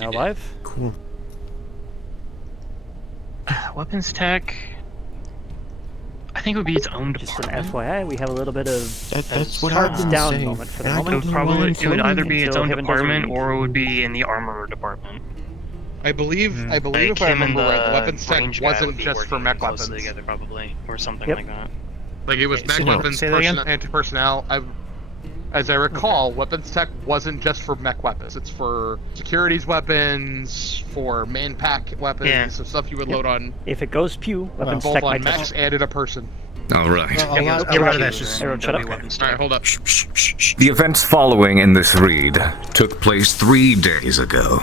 And now live. Cool. Weapons tech. I think it would be its own Just an department. FYI, we have a little bit of That's what cards I'm down saying. moment for the And I moment. don't know why I'm It would either be its until own Haven does a department read. or it would be in the armor department. I believe Like if I him and remember right, the the weapons tech range guy would wasn't be just for working mech closely weapons. together, probably, or something Yep. like that. Like it was Okay, mech so weapons, say that again? anti-personnel. As I recall, weapons tech wasn't just for mech weapons. It's for securities weapons, for man pack weapons, Yeah. so stuff you would load on If it goes pew, weapons both tech on might mechs touch. and in a person. All right. A lot of that's just Everyone shut up. Alright, hold up. The events following in this read took place 3 days ago.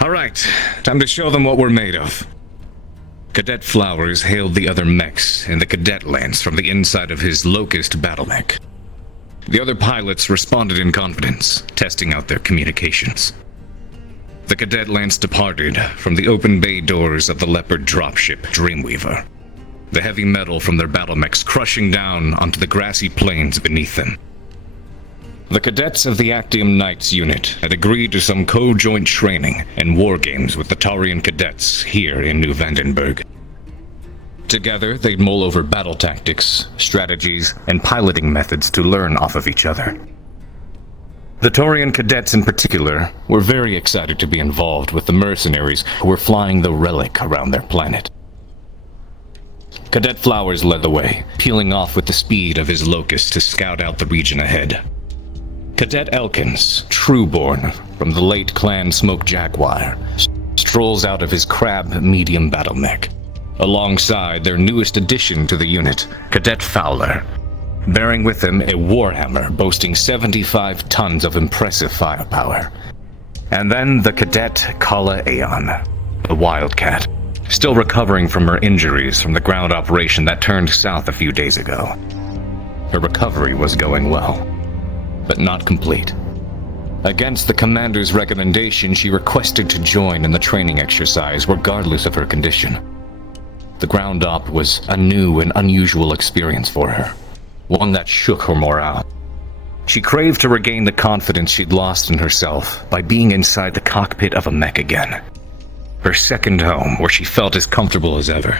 All right, time to show them what we're made of. Cadet Flowers hailed the other mechs in the cadet lance from the inside of his Locust battle mech. The other pilots responded in confidence, testing out their communications. The cadet lance departed from the open bay doors of the Leopard dropship Dreamweaver, the heavy metal from their battle mechs crushing down onto the grassy plains beneath them. The cadets of the Actium Knights unit had agreed to some co-joint training and war games with the Taurian cadets here in New Vandenberg. Together, they'd mull over battle tactics, strategies, and piloting methods to learn off of each other. The Taurian cadets in particular were very excited to be involved with the mercenaries who were flying the relic around their planet. Cadet Flowers led the way, peeling off with the speed of his Locust to scout out the region ahead. Cadet Elkins, trueborn from the late clan Smoke Jaguar, strolls out of his crab medium battle mech, alongside their newest addition to the unit, Cadet Fowler, bearing with him a warhammer boasting 75 tons of impressive firepower. And then the Cadet Kala Aeon, a wildcat, still recovering from her injuries from the ground operation that turned south a few days ago. Her recovery was going well, but not complete. Against the commander's recommendation, she requested to join in the training exercise regardless of her condition. The ground op was a new and unusual experience for her, one that shook her morale. She craved to regain the confidence she'd lost in herself by being inside the cockpit of a mech again. Her second home, where she felt as comfortable as ever.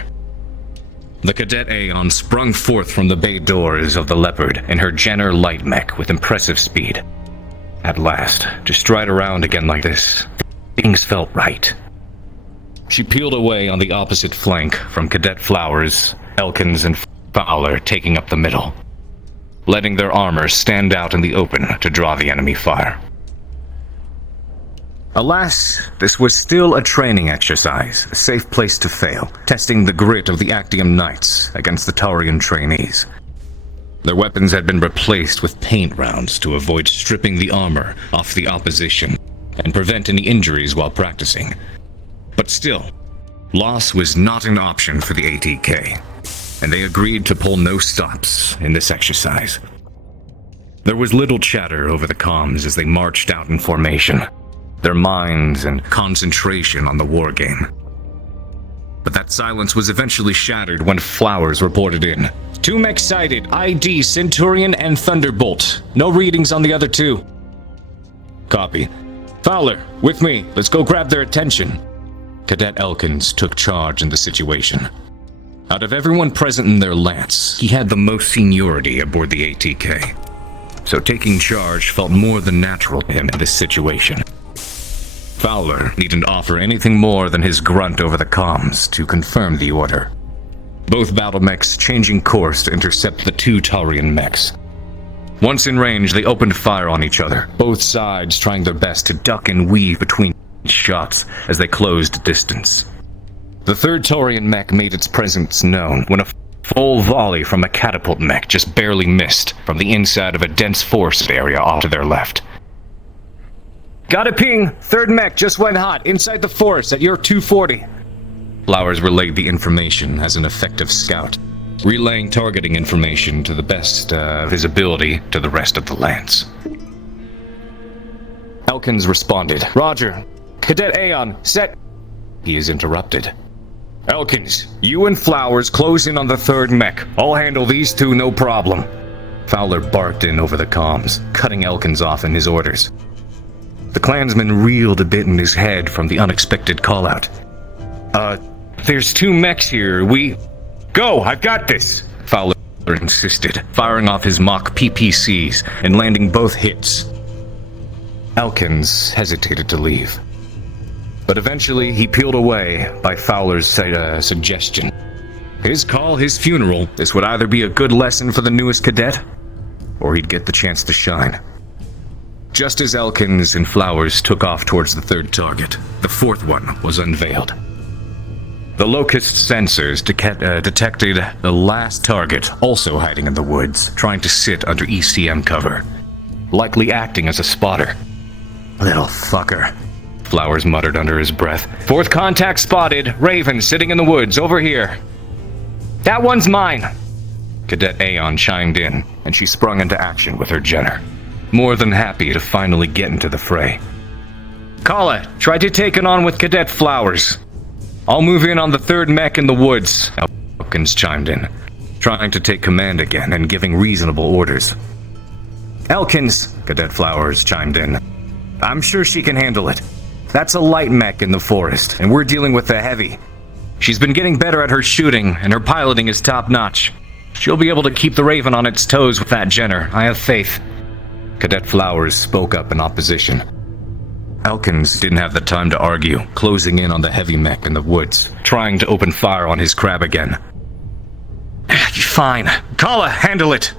The Cadet Aeon sprung forth from the bay doors of the Leopard in her Jenner light mech with impressive speed. At last, to stride around again like this, things felt right. She peeled away on the opposite flank from Cadet Flowers, Elkins, and Fowler taking up the middle, letting their armor stand out in the open to draw the enemy fire. Alas, this was still a training exercise, a safe place to fail, testing the grit of the Actium Knights against the Taurian trainees. Their weapons had been replaced with paint rounds to avoid stripping the armor off the opposition and prevent any injuries while practicing. But still, loss was not an option for the ATK, and they agreed to pull no stops in this exercise. There was little chatter over the comms as they marched out in formation, their minds and concentration on the war game. But that silence was eventually shattered when Flowers reported in. 2 mechs sighted, ID Centurion and Thunderbolt. No readings on the other 2. Copy. Fowler, with me. Let's go grab their attention. Cadet Elkins took charge in the situation. Out of everyone present in their lance, he had the most seniority aboard the ATK. So taking charge felt more than natural to him in this situation. Fowler needn't offer anything more than his grunt over the comms to confirm the order. Both battle mechs changing course to intercept the 2 Taurian mechs. Once in range, they opened fire on each other, both sides trying their best to duck and weave between shots as they closed distance. The 3rd Taurian mech made its presence known when a full volley from a catapult mech just barely missed from the inside of a dense forested area off to their left. Got a ping! 3rd mech just went hot, inside the forest at your 240. Flowers relayed the information as an effective scout, relaying targeting information to the best of his ability to the rest of the lance. Elkins responded, Roger. Cadet Aeon, set. He is interrupted. Elkins, you and Flowers close in on the 3rd mech. I'll handle these 2 no problem. Fowler barked in over the comms, cutting Elkins off in his orders. The clansman reeled a bit in his head from the unexpected call-out. There's 2 mechs here. Go, I've got this! Fowler insisted, firing off his mock PPCs and landing both hits. Elkins hesitated to leave. But eventually, he peeled away by Fowler's suggestion. His call, his funeral. This would either be a good lesson for the newest cadet, or he'd get the chance to shine. Just as Elkins and Flowers took off towards the 3rd target, the 4th one was unveiled. The Locust sensors detected the last target also hiding in the woods, trying to sit under ECM cover, likely acting as a spotter. Little fucker, Flowers muttered under his breath. 4th contact spotted. Raven sitting in the woods over here. That one's mine. Cadet Aeon chimed in, and she sprung into action with her Jenner, more than happy to finally get into the fray. Kala, try to take it on with Cadet Flowers. I'll move in on the 3rd mech in the woods, Elkins chimed in, trying to take command again and giving reasonable orders. Elkins, Cadet Flowers chimed in. I'm sure she can handle it. That's a light mech in the forest, and we're dealing with the heavy. She's been getting better at her shooting, and her piloting is top-notch. She'll be able to keep the Raven on its toes with that Jenner. I have faith. Cadet Flowers spoke up in opposition. Elkins didn't have the time to argue, closing in on the heavy mech in the woods, trying to open fire on his crab again. Fine. Kala, handle it!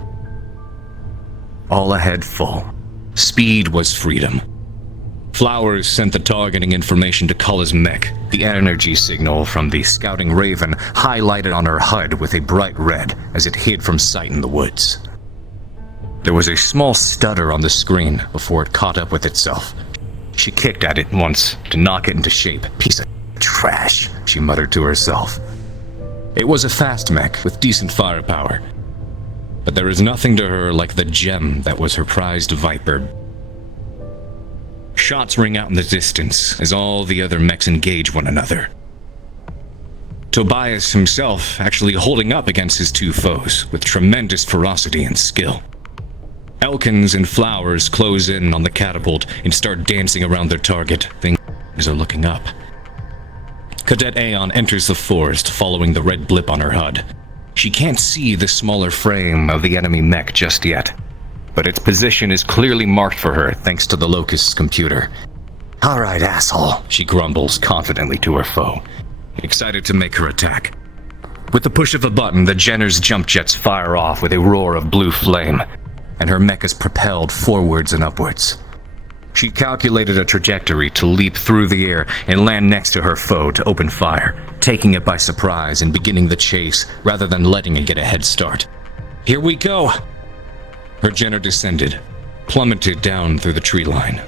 All ahead full. Speed was freedom. Flowers sent the targeting information to Kala's mech, the energy signal from the scouting Raven highlighted on her HUD with a bright red as it hid from sight in the woods. There was a small stutter on the screen before it caught up with itself. She kicked at it once to knock it into shape. Piece of trash, she muttered to herself. It was a fast mech with decent firepower, but there is nothing to her like the gem that was her prized Viper. Shots ring out in the distance as all the other mechs engage one another. Tobias himself actually holding up against his 2 foes with tremendous ferocity and skill. Elkins and Flowers close in on the catapult and start dancing around their target. Things are looking up. Cadet Aeon enters the forest following the red blip on her HUD. She can't see the smaller frame of the enemy mech just yet, but its position is clearly marked for her thanks to the Locust's computer. All right, asshole, she grumbles confidently to her foe, excited to make her attack. With the push of a button, the Jenner's jump jets fire off with a roar of blue flame, and her mech is propelled forwards and upwards. She calculated a trajectory to leap through the air and land next to her foe to open fire, taking it by surprise and beginning the chase rather than letting it get a head start. Here we go! Her Jenner descended, plummeted down through the tree line.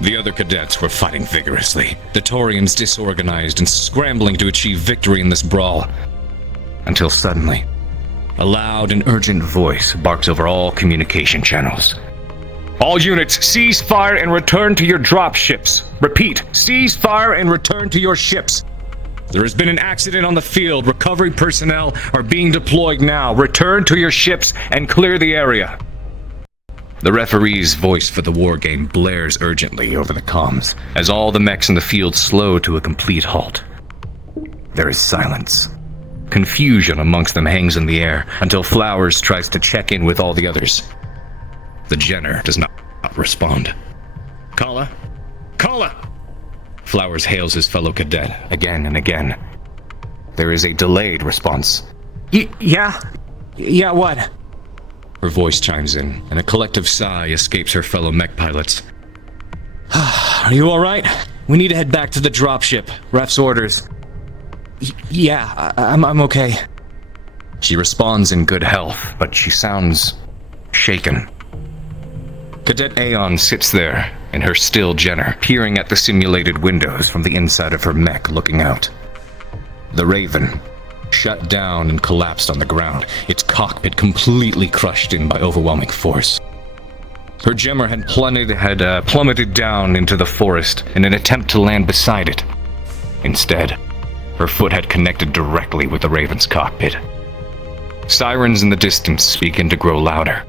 The other cadets were fighting vigorously, the Taurians disorganized and scrambling to achieve victory in this brawl. Until suddenly, a loud and urgent voice barks over all communication channels. All units, cease fire and return to your drop ships. Repeat, cease fire and return to your ships. There has been an accident on the field. Recovery personnel are being deployed now. Return to your ships and clear the area. The referee's voice for the war game blares urgently over the comms, as all the mechs in the field slow to a complete halt. There is silence. Confusion amongst them hangs in the air until Flowers tries to check in with all the others. The Jenner does not respond. Kala? Kala! Flowers hails his fellow cadet again and again. There is a delayed response. Yeah, what? Her voice chimes in, and a collective sigh escapes her fellow mech pilots. Are you alright? We need to head back to the dropship. Ref's orders. Yeah, I'm okay. She responds in good health, but she sounds shaken. Cadet Aeon sits there in her still Jenner, peering at the simulated windows from the inside of her mech looking out. The Raven shut down and collapsed on the ground, its cockpit completely crushed in by overwhelming force. Her Gemmer had plummeted down into the forest in an attempt to land beside it. Instead, her foot had connected directly with the Raven's cockpit. Sirens in the distance begin to grow louder,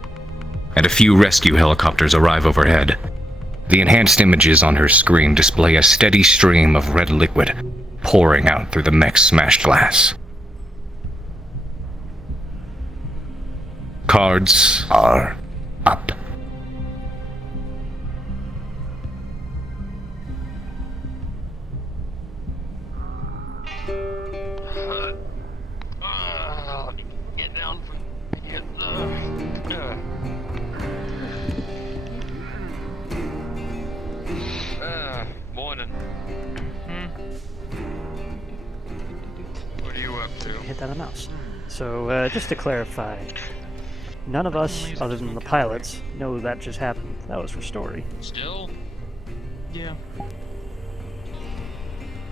and a few rescue helicopters arrive overhead. The enhanced images on her screen display a steady stream of red liquid pouring out through the mech's smashed glass. Cards are up. Get down from here. Morning. What are you up to? Hit that on mouse. So, just to clarify, none of us, other than the pilots, know that just happened. That was for story. Still? Yeah.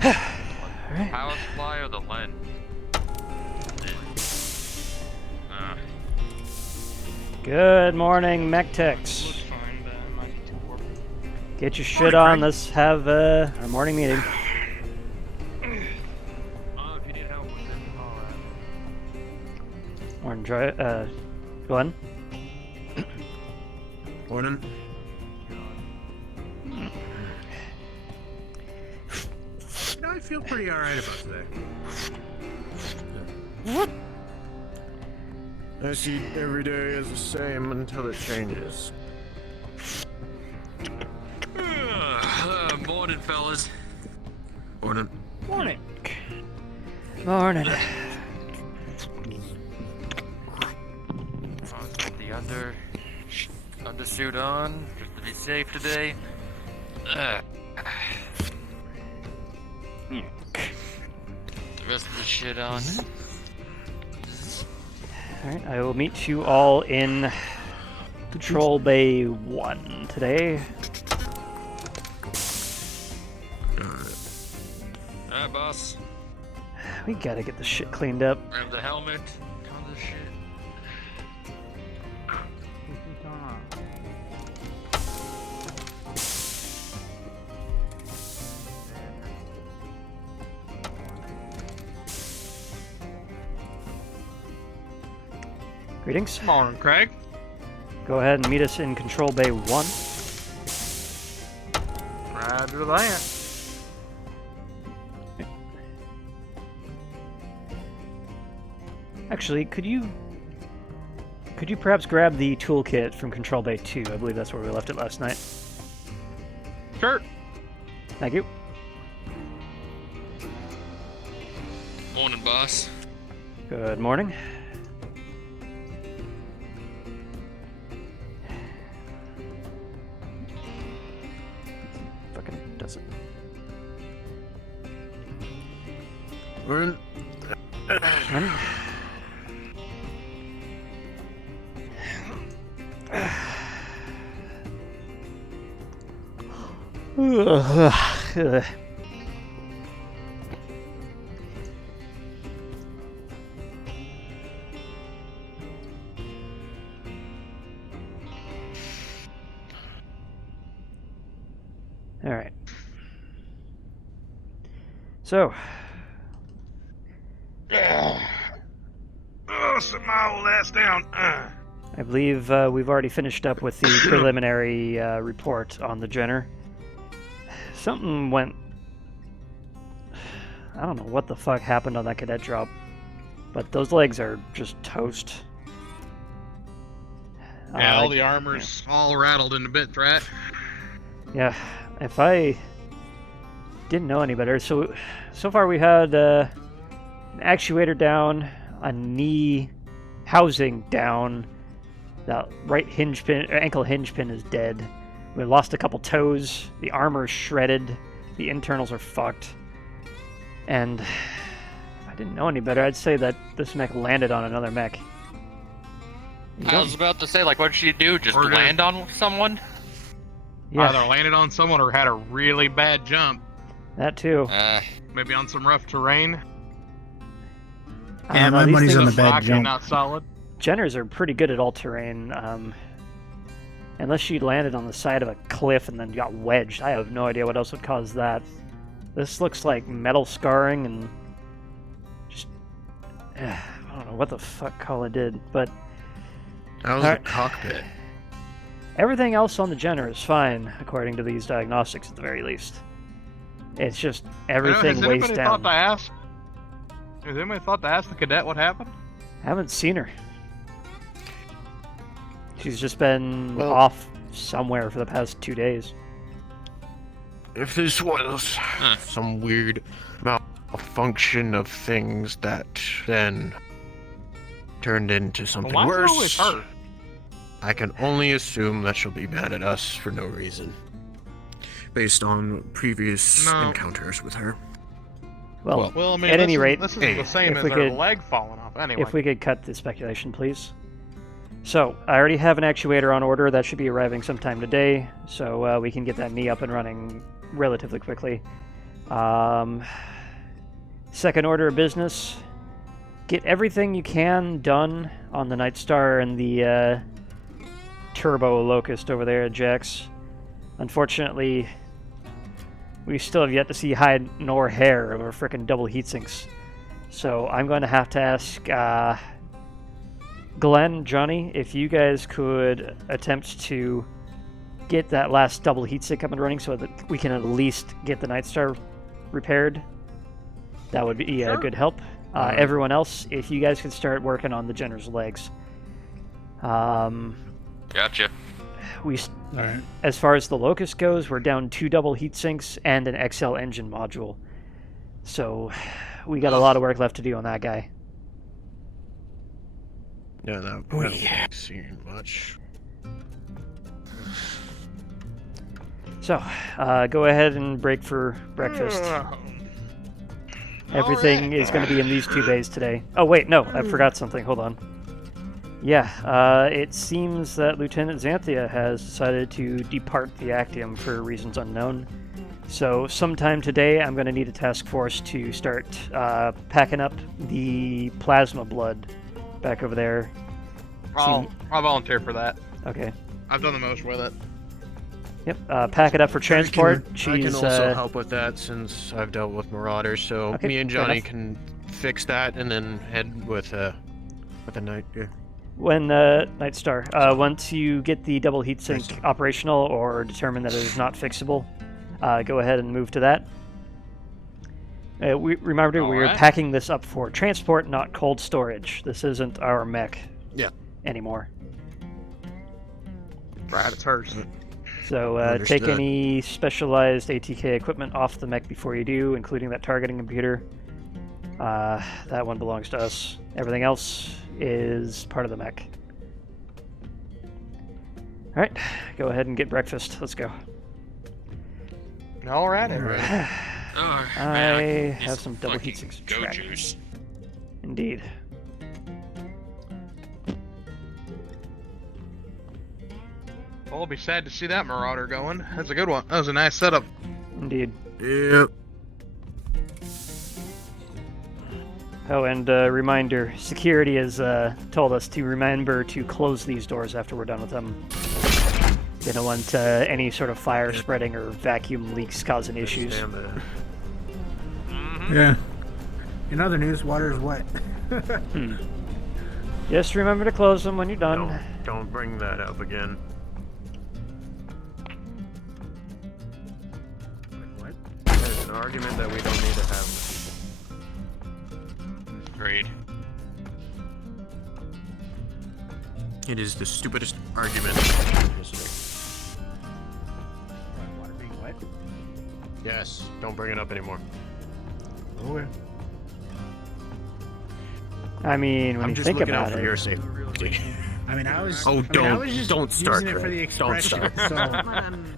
Alright. Power supply or the lead? Good morning, mech techs. Looks fine, but it might be too warm. Get your shit on. Let's have our morning meeting. If you need help with it, all right. Morning, go on. Morning. No, I feel pretty alright about today. I see every day is the same until it changes. Morning, fellas. Morning. Morning. Morning. I'll get the undersuit on, just to be safe today. The rest of the shit on. Alright, I will meet you all in Control Bay 1 today. Alright, boss. We gotta get this shit cleaned up. Grab the helmet. Tons of shit. Greetings. Morning, Craig. Go ahead and meet us in Control Bay 1. Roger that. Actually, could you perhaps grab the toolkit from Control Bay 2? I believe that's where we left it last night. Sure. Thank you. Morning, boss. Good morning. Fucking does it. Morning. Morning. All right. So, Sit my old ass down. I believe we've already finished up with the preliminary report on the Jenner. Something went... I don't know what the fuck happened on that cadet drop, but those legs are just toast. Yeah, all the armor's all rattled into bits, right? Yeah, if I didn't know any better, so far we had an actuator down, a knee housing down, that right hinge pin, ankle hinge pin is dead. We lost a couple toes, the armor is shredded, the internals are fucked, and if I didn't know any better, I'd say that this mech landed on another mech. You I don't- was about to say, like, what did she do? Just Or did- land on someone? yeah, Either landed on someone or had a really bad jump. that too. Maybe on some rough terrain. I Yeah, don't know, my these money's on things- the bad Rocky, jump. not solid. Jenners are pretty good at all terrain. Unless she landed on the side of a cliff and then got wedged. I have no idea what else would cause that. This looks like metal scarring and just... I don't know what the fuck Colin did, but That was a Alright. cockpit. everything else on the Jenner is fine, according to these diagnostics at the very least. It's just everything Has weighs anybody down. thought to ask? Has anybody thought to ask the cadet what happened? Haven't seen her. She's just been Well- off somewhere for the past 2 days. If this was some weird malfunction of things that then turned into something Why is it worse, always her? I can only assume that she'll be mad at us for no reason. Based on previous No. encounters with her. Well, Well, I mean, at this any is- rate, this is the same if as we her could- leg falling off. Anyway, if we could cut the speculation, please. So, I already have an actuator on order. That should be arriving sometime today, so we can get that knee up and running relatively quickly. Second order of business, get everything you can done on the Night Star and the Turbo Locust over there at Jax. Unfortunately, we still have yet to see hide nor hair of our frickin' double heatsinks. So I'm going to have to ask Glenn, Johnny, if you guys could attempt to get that last double heatsink up and running so that we can at least get the Night Star repaired. That would be a Sure. good help. Everyone else, if you guys could start working on the Jenner's legs. Gotcha. Alright. As far as the Locust goes, we're down 2 double heatsinks and an XL engine module. So we got a lot of work left to do on that guy. Yeah, that wouldn't seem much. So, go ahead and break for breakfast. Everything is going to be in these 2 bays today. Oh, wait, no, I forgot something. Hold on. Yeah, it seems that Lieutenant Xanthia has decided to depart the Actium for reasons unknown. So, sometime today, I'm going to need a task force to start packing up the plasma blood back over there. I'll volunteer for that. Okay. I've done the most with it. Yep, pack it up for transport. I can She's, also help with that since I've dealt with Marauders, so Okay, me and fair Johnny enough. can fix that and then head with a night. Yeah. When Night Star, once you get the double heatsink operational or determine that it is not fixable, go ahead and move to that. Remember, we are Alright. packing this up for transport, not cold storage. This isn't our mech anymore. Brad, it's hers. So take Understood. any specialized ATK equipment off the mech before you do, including that targeting computer. That one belongs to us. Everything else is part of the mech. Alright, go ahead and get breakfast. Let's go. All right, Oh, I man, can use have some double fucking heatsinks. Go Track. juice. Indeed. Well, I'll be sad to see that Marauder going. That's a good one. That was a nice setup. Indeed. Yep. Oh, and reminder, security has told us to remember to close these doors after we're done with them. They don't want any sort of fire spreading or vacuum leaks causing issues. Understand that. Yeah. In other news, water is wet. Just remember to close them when you're done. Don't bring that up again. What? There's an argument that we don't need to have. Agreed. It is the stupidest argument. Water being wet? Yes, don't bring it up anymore. Okay. I mean, when I'm you just think looking about out for it, your safety. I mean, I was. Oh, I mean, I don't- was just don't start, using it for the Craig. Don't expression. start. So, Let him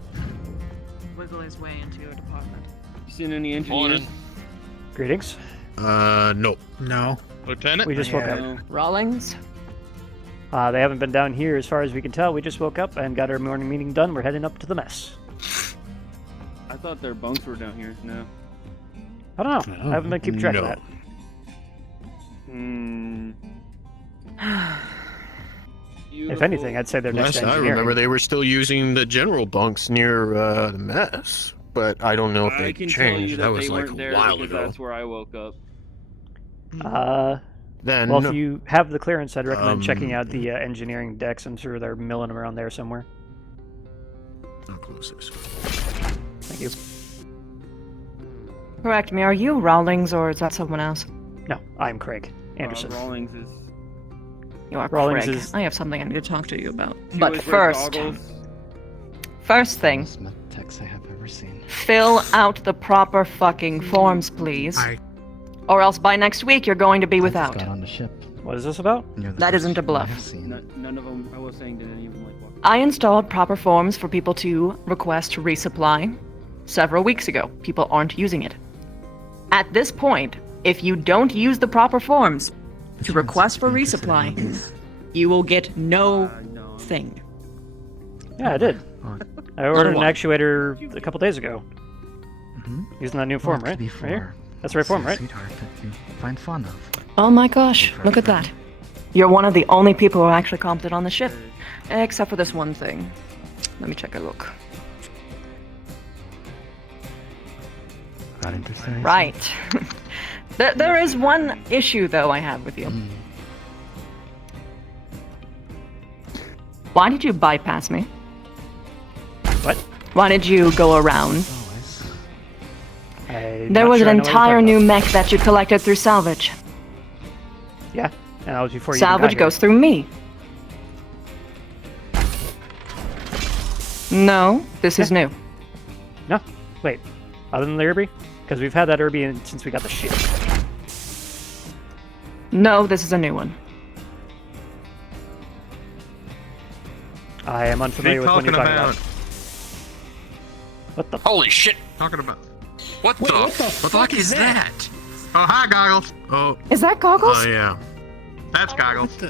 wiggle his way into your department. You seen any engineers? Morning. greetings. No. no. Lieutenant? We just woke up. No. Rawlings? They haven't been down here as far as we can tell. We just woke up and got our morning meeting done. We're heading up to the mess. I thought their bunks were down here. No. I don't know. I haven't been keeping track of No. that. Hmm. If anything, I'd say they're next Last to I engineering. remember, they were still using the general bunks near the mess, but I don't know if I they can tell you changed. that That was they like weren't a there while because ago. that's where I woke up. Then. Well, if you have the clearance, I'd recommend checking out the engineering decks. I'm sure they're milling them around there somewhere. I'll close this. Thank you. Correct me, are you Rawlings or is that someone else? No, I'm Craig Anderson. Rawlings is. You are Rawlings Craig. is- I have something I need to talk to you about. She But always wears first, goggles. first thing, Most techs I have ever seen. fill out the proper fucking forms, please. Or else by next week you're going to be without. Got on the ship. What is this about? You're the That first isn't a people I bluff. have seen. None of them. I was saying, did any of them like walk? I installed proper forms for people to request resupply several weeks ago. People aren't using it. At this point, if you don't use the proper forms to request for resupply, you will get no No. thing. Yeah, I did. Oh, I ordered an what? actuator a couple days ago. Using that new form, well, right? to be Right here. fair, That's the right form, right? Sweetheart that you find fond of. Oh my gosh, look at that. You're one of the only people who are actually competent on the ship. Except for this one thing. Let me check a look. Not interesting. Right. there is one issue, though, I have with you. Why did you bypass me? What? Why did you go around? Always. I'm There not was sure an I know what you're entire talking new about. mech that you collected through salvage. Yeah, and that was before you even Salvage got goes here. through me. No, this is new. No, wait. Other than the Irby? Because we've had that Irby since we got the ship. No, this is a new one. I am unfamiliar with what you're talking about. What the? Holy shit! Talking about. What the? What the fuck is that? Oh, hi, Goggles. Oh, Is that goggles? yeah. That's Goggles.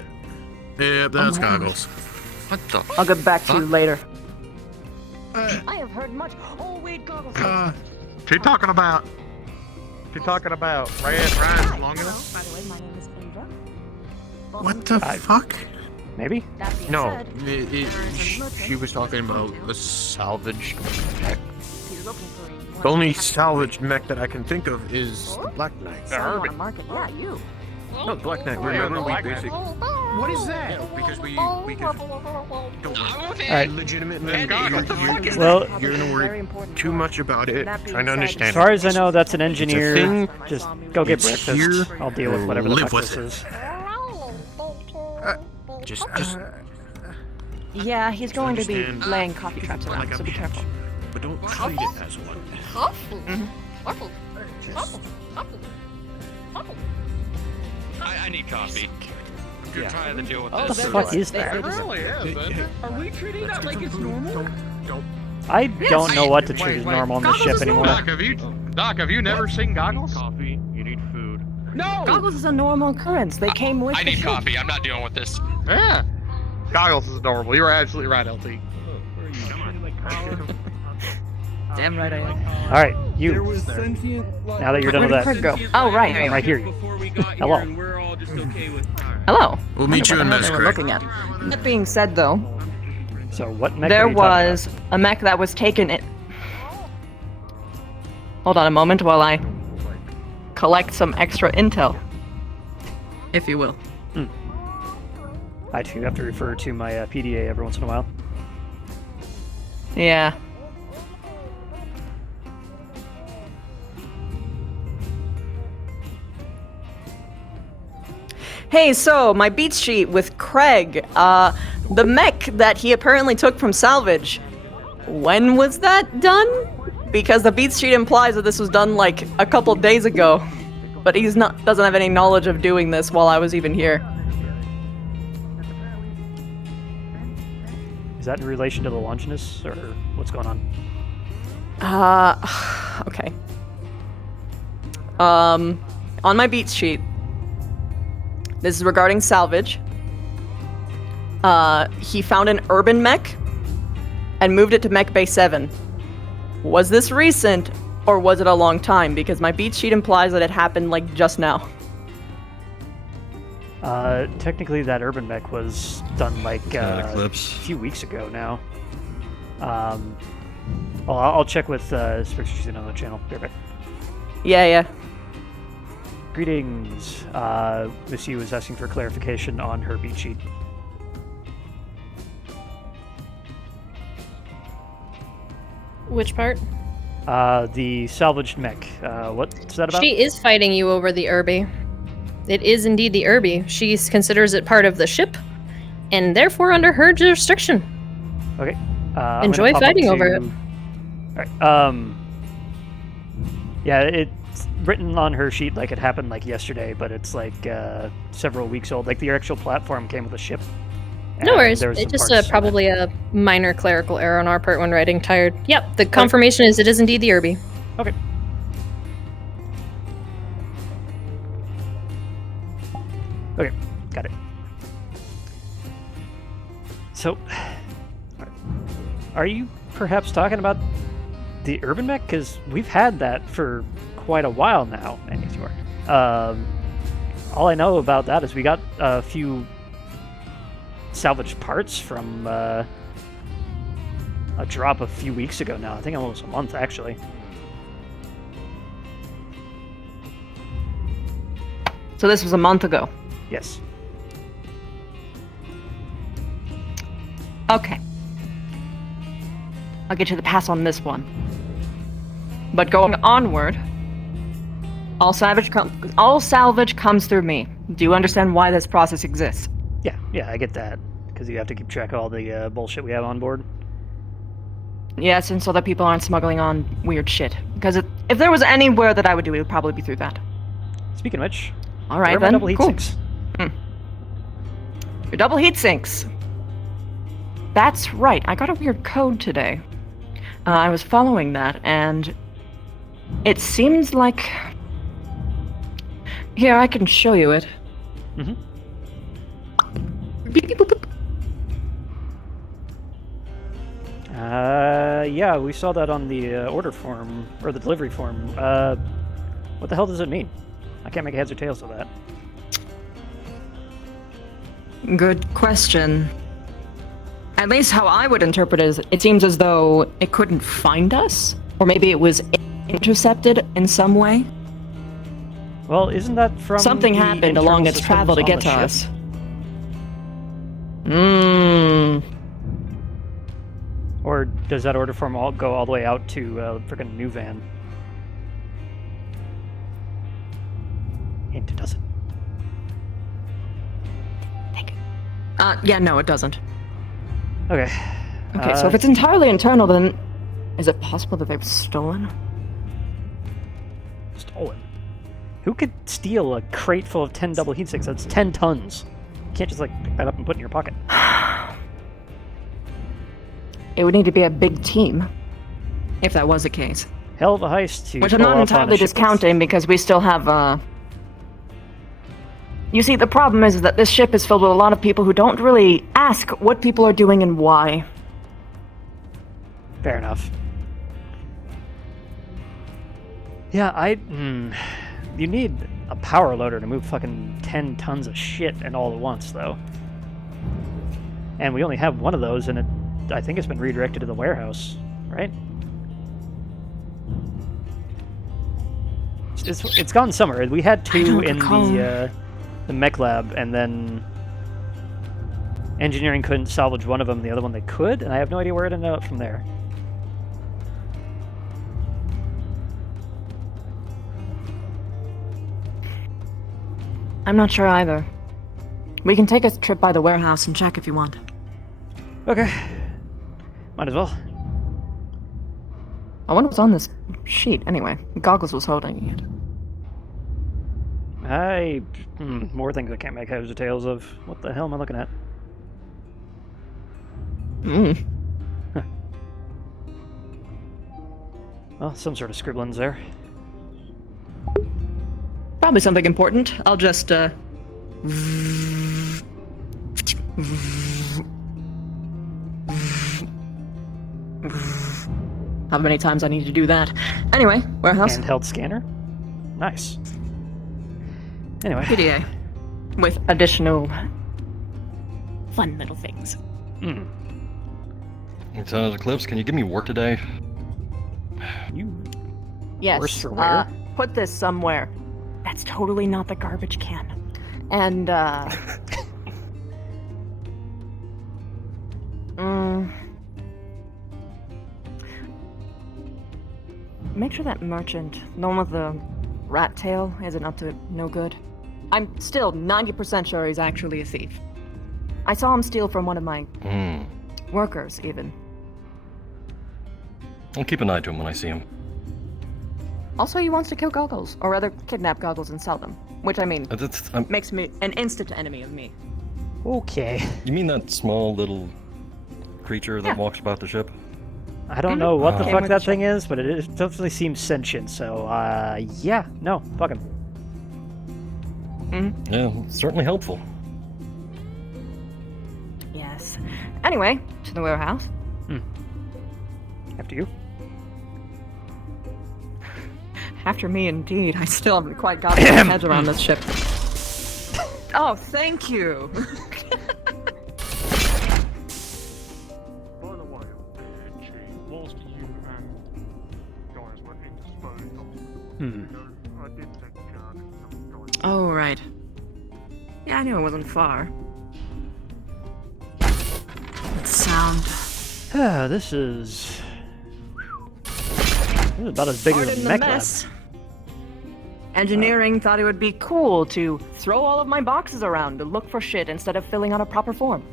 Yeah, that's goggles. What the? I'll get back to you Fuck. later. Uh, I have heard much. Oh wait, goggles. She talking about. She talking about Ryan's long enough. By the way, my name is Indra. What the fuck? Maybe? That being No, said, she was talking about the salvage mech. he's looking for The only salvage mech that I can think of is the Black Knight. someone on market. Yeah, you. No, the Black Knight. yeah, Remember, the we Black Knight. basically What is that? because we could Alright. legitimately. Well, You're gonna worry too much about it. That being Trying to said, understand. as far as I know, that's an engineer. thing. Just go get It's breakfast. here. I'll deal with whatever the Live fuck with this it. is. Just Yeah, he's going to be understand. laying coffee traps around, like so a be bitch. careful. but don't treat it as one. I need coffee. You're trying to deal with What the this. fuck is that? Really is. Are we treating that like it's normal? I don't know what to treat as normal on this ship anymore. Doc, have you never seen Goggles? Coffee. You need food. No. Goggles is a normal occurrence. They came with I the need ship. coffee. I'm not dealing with this. Yeah. Goggles is adorable. You were absolutely right, LT. Damn right I am. Alright, you. There was sentient. Now that you're done with Where did that. Craig go? Oh, right. I'm right here. Before we got Hello. here, and we're all just okay with. Hello. We'll meet you in What this, the hell they were Craig. looking at. That being said, though, So what mech there are you talking was a mech that was taken in. Hold on a moment while I collect some extra intel, if you will. about? I too have to refer to my PDA every once in a while. Yeah. Hey, so my beats sheet with Craig, the mech that he apparently took from salvage. When was that done? Because the beats sheet implies that this was done like a couple days ago, but he's doesn't have any knowledge of doing this while I was even here. Is that in relation to the Longinus, or what's going on? Okay. On my beats sheet, this is regarding salvage. He found an urban mech and moved it to Mech Bay 7. Was this recent, or was it a long time? Because my beats sheet implies that it happened like just now. Technically that urban mech was done like a Eclipse. few weeks ago now. Well, I'll check with Spectre on the channel. Be right back. Yeah, yeah. Greetings. Miss Yu was asking for clarification on her beat sheet. Which part? The salvaged mech. What's that about? She is fighting you over the Irby. It is indeed the Irby. She considers it part of the ship, and therefore under her jurisdiction. Okay. Enjoy fighting over it. Alright. Yeah, it's written on her sheet like it happened like yesterday, but it's like several weeks old. Like the actual platform came with a ship. No worries. There was It's some just parts probably a minor clerical error on our part when writing tired. Yep, the confirmation is it is indeed the Irby. Okay. Okay, got it. So, are you perhaps talking about the urban mech? Because we've had that for quite a while now. And yes, you are. All I know about that is we got a few salvaged parts from a drop a few weeks ago now. I think almost a month, actually. So this was a month ago. Yes. Okay. I'll get you the pass on this one. But going onward, all salvage comes through me. Do you understand why this process exists? Yeah, I get that. Because you have to keep track of all the bullshit we have on board. Yes, and so that people aren't smuggling on weird shit. Because if there was anywhere that I would do it, would probably be through that. Speaking of which, all right, where are my then. double heat Cool. sinks? Your double heat sinks. That's right. I got a weird code today. I was following that, and it seems like... Here, I can show you it. Mm-hmm. Beep, beep, boop, boop. Yeah, we saw that on the order form, or the delivery form. What the hell does it mean? I can't make heads or tails of that. Good question. At least how I would interpret it is, it seems as though it couldn't find us, or maybe it was intercepted in some way. Well, isn't that from Something the happened along its internal travel to systems get on to the ship? us. Or does that order form go all the way out to frickin' New Van? Hint, it doesn't. Yeah, no, it doesn't. Okay. Okay, so if it's entirely internal, then is it possible that they were stolen? Stolen? Who could steal a crate full of 10 double heat sinks? That's 10 tons. You can't just, like, pick that up and put it in your pocket. It would need to be a big team, if that was the case. Hell of a heist to Which I'm pull not off on a entirely ship that's- discounting, because we still have, You see, the problem is that this ship is filled with a lot of people who don't really ask what people are doing and why. Fair enough. Yeah, you need a power loader to move fucking 10 tons of shit and all at once, though. And we only have one of those, and I think it's been redirected to the warehouse, right? It's gone somewhere. We had two in the mech lab, and then engineering couldn't salvage one of them. The other one they could, and I have no idea where it ended up from there. I'm not sure either. We can take a trip by the warehouse and check if you want. Okay. Might as well. I wonder what's on this sheet, anyway. Goggles was holding it. More things I can't make heads or tails of. What the hell am I looking at? Huh. Well, some sort of scribblings there. Probably something important. I'll just, How many times I need to do that? Anyway, warehouse. Handheld scanner? Nice. Anyway. PDA. With additional fun little things. So, Eclipse, can you give me work today? You... Yes. Worse for wear? Put this somewhere. That's totally not the garbage can. And, make sure that merchant, the one with the rat tail, isn't up to no good. I'm still 90% sure he's actually a thief. I saw him steal from one of my workers, even. I'll keep an eye to him when I see him. Also, he wants to kill goggles, or rather, kidnap goggles and sell them. Which, I mean, makes me an instant enemy of me. Okay. You mean that small little creature that walks about the ship? I don't know what the Came fuck with that the thing is, but it definitely seems sentient, so, yeah, no, fuck him. Yeah, certainly helpful. Yes. Anyway, to the warehouse. After you. After me, indeed. I still haven't quite got my head around this ship. Oh, thank you. By the way, whilst you guys were indisposed of, I did take charge of some guys. Oh, right. Yeah, I knew it wasn't far. Sound. This is about as big as a Pardon the mech lab. mess. Engineering thought it would be cool to throw all of my boxes around to look for shit instead of filling out a proper form.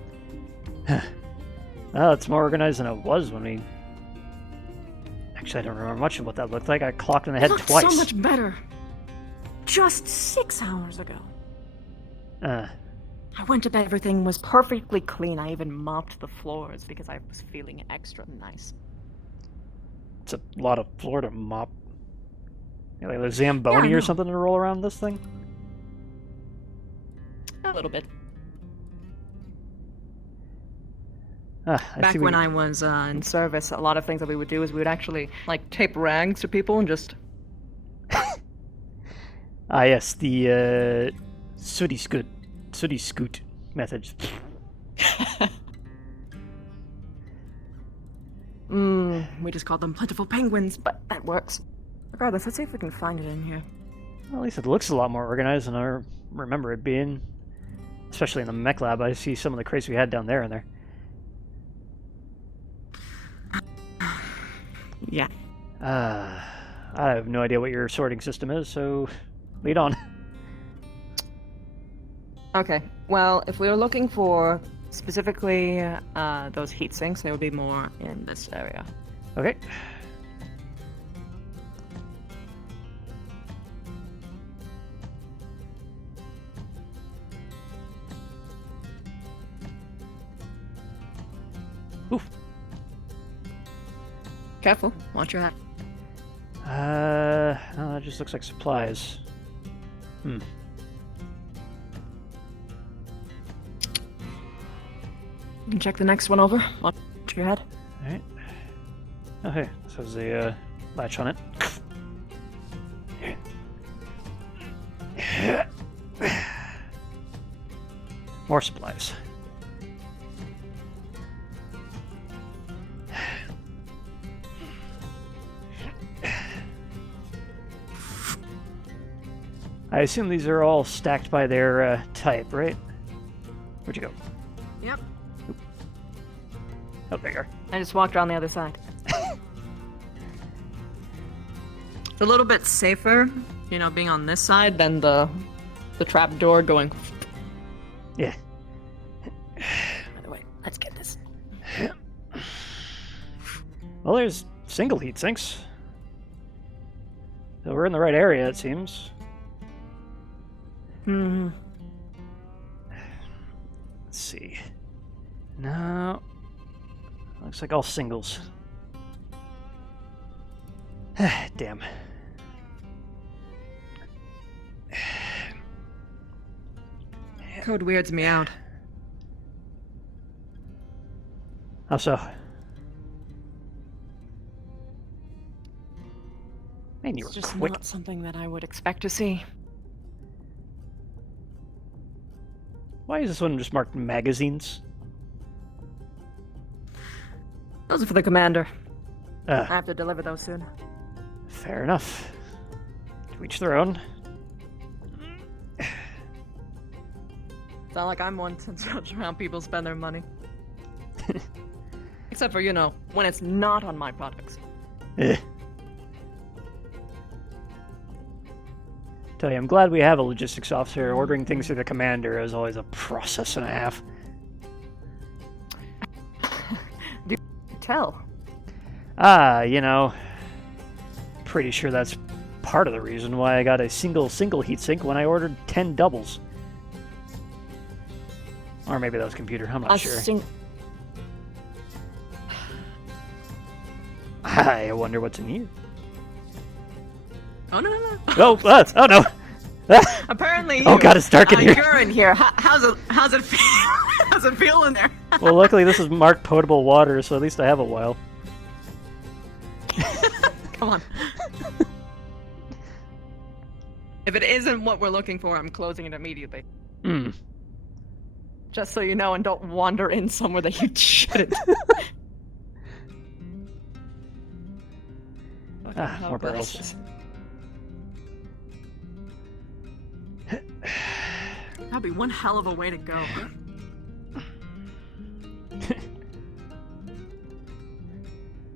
Well, it's more organized than it was when we... Actually, I don't remember much of what that looked like. I clocked in the head Looked twice. so much better. Just 6 hours ago. I went to bed, everything was perfectly clean. I even mopped the floors because I was feeling extra nice. It's a lot of floor to mop. You know, like a Zamboni or something to roll around this thing? A little bit. I Back see when I was in service, a lot of things that we would do is we would actually like tape rags to people and just... yes, the sooty scoot methods. We just called them plentiful penguins, but that works. Regardless, let's see if we can find it in here. Well, at least it looks a lot more organized than I remember it being. Especially in the mech lab, I see some of the crates we had down there in there. Yeah. I have no idea what your sorting system is, so lead on. Okay, well, if we were looking for specifically those heat sinks, they would be more in this area. Okay. Oof. Careful, watch your hat. No, that just looks like supplies. You can check the next one over. Watch your head. Alright. Oh, hey, this has a latch on it. More supplies. I assume these are all stacked by their type, right? Where'd you go? Yep. Oh, there you are. I just walked around the other side. It's a little bit safer, you know, being on this side than the trap door going. Yeah. By the way, let's get this. Well, there's single heat sinks. So we're in the right area, it seems. Let's see. No. Looks like all singles. Damn. Code weirds me out. How so? Man, you were It's just quick. not something that I would expect to see. Why is this one just marked magazines? Those are for the commander. I Uh, have to deliver those soon. fair enough. To each their own. It's not like I'm one to judge how people spend their money. Except for, you know, when it's not on my products. Tell you, I'm glad we have a logistics officer. Ordering things through the commander is always a process and a half. Do tell. You know, pretty sure that's part of the reason why I got a single heatsink when I ordered 10 doubles. Or maybe that was computer, I'm not sure. I wonder what's in here. Oh, no. Oh no! Apparently, oh god, it's dark in here. You're in here. How's it feel? How's it feel in there? Well, luckily this is marked potable water, so at least I have a while. Come on. If it isn't what we're looking for, I'm closing it immediately. Just so you know, and don't wander in somewhere that you shouldn't. More barrels. That'd be one hell of a way to go.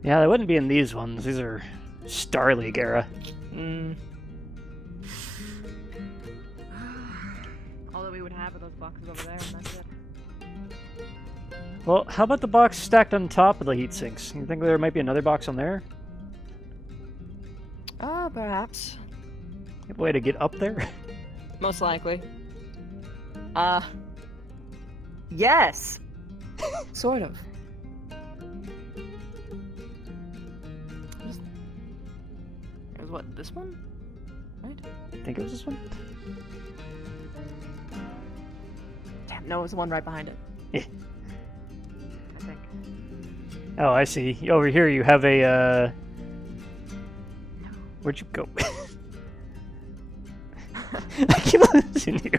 Yeah, they wouldn't be in these ones. These are Star League era. All that we would have are those boxes over there, and that's it. Well, how about the box stacked on top of the heat sinks? You think there might be another box on there? Perhaps. A way to get up there? Most likely. Yes. Sort of. It was what, this one? Right? I think it was this one? Damn, no, it was the one right behind it. Yeah. I think. Oh, I see. Over here you have a, Where'd you go? I keep losing you.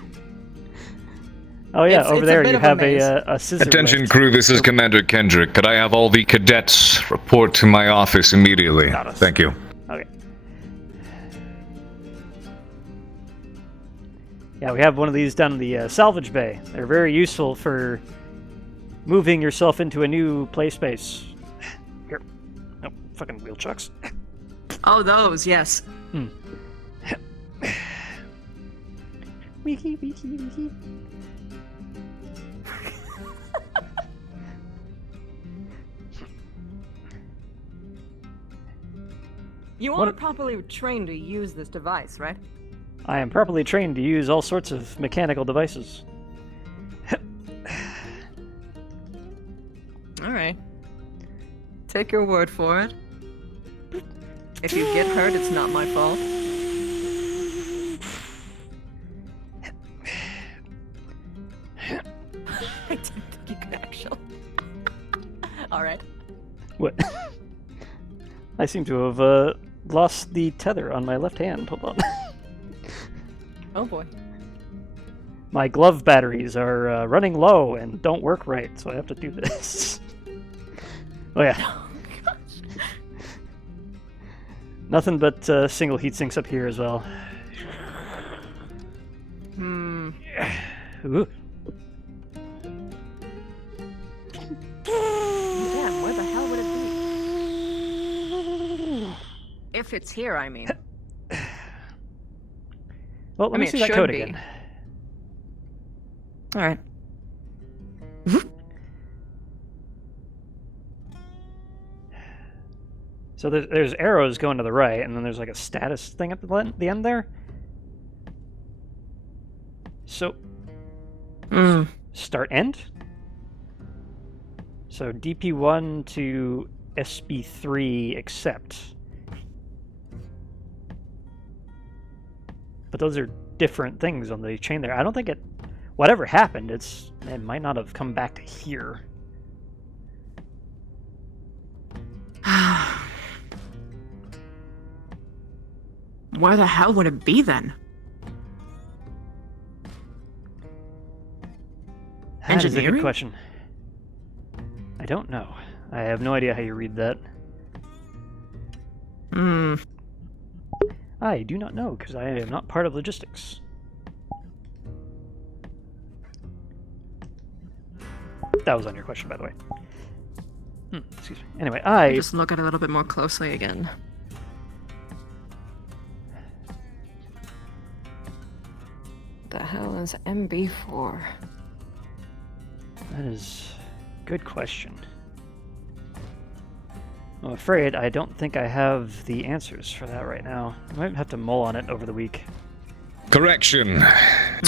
Oh yeah, over there you have a scissor Attention lift. crew, this is Commander Kendrick. Could I have all the cadets report to my office immediately? Thank you. Okay. Yeah, we have one of these down in the salvage bay. They're very useful for moving yourself into a new play space. Here. Oh, fucking wheel chucks. Oh, those, yes. Wiki, wiki, wiki. You are properly trained to use this device, right? I am properly trained to use all sorts of mechanical devices. Alright. Take your word for it. If you get hurt, it's not my fault. I didn't think you could actually. Alright. What? I seem to have lost the tether on my left hand. Hold on. Oh boy. My glove batteries are running low and don't work right, so I have to do this. Oh yeah. Oh, gosh. Nothing but single heat sinks up here as well. Hmm. Ooh. Damn, where the hell would it be? If it's here, I mean. Well, let me see that code again. Alright. So there's arrows going to the right, and then there's like a status thing at the end there. So, start end. So DP1 to SB3 accept. But those are different things on the chain there. I don't think it... Whatever happened, it might not have come back to here. Where the hell would it be then? That is a good Engineering? question. I don't know. I have no idea how you read that. I do not know, because I am not part of logistics. that was on your question, by the way. Excuse me. Anyway, Just look at it a little bit more closely again. The hell is MB4? That is a good question. I'm afraid I don't think I have the answers for that right now. I might have to mull on it over the week. Correction.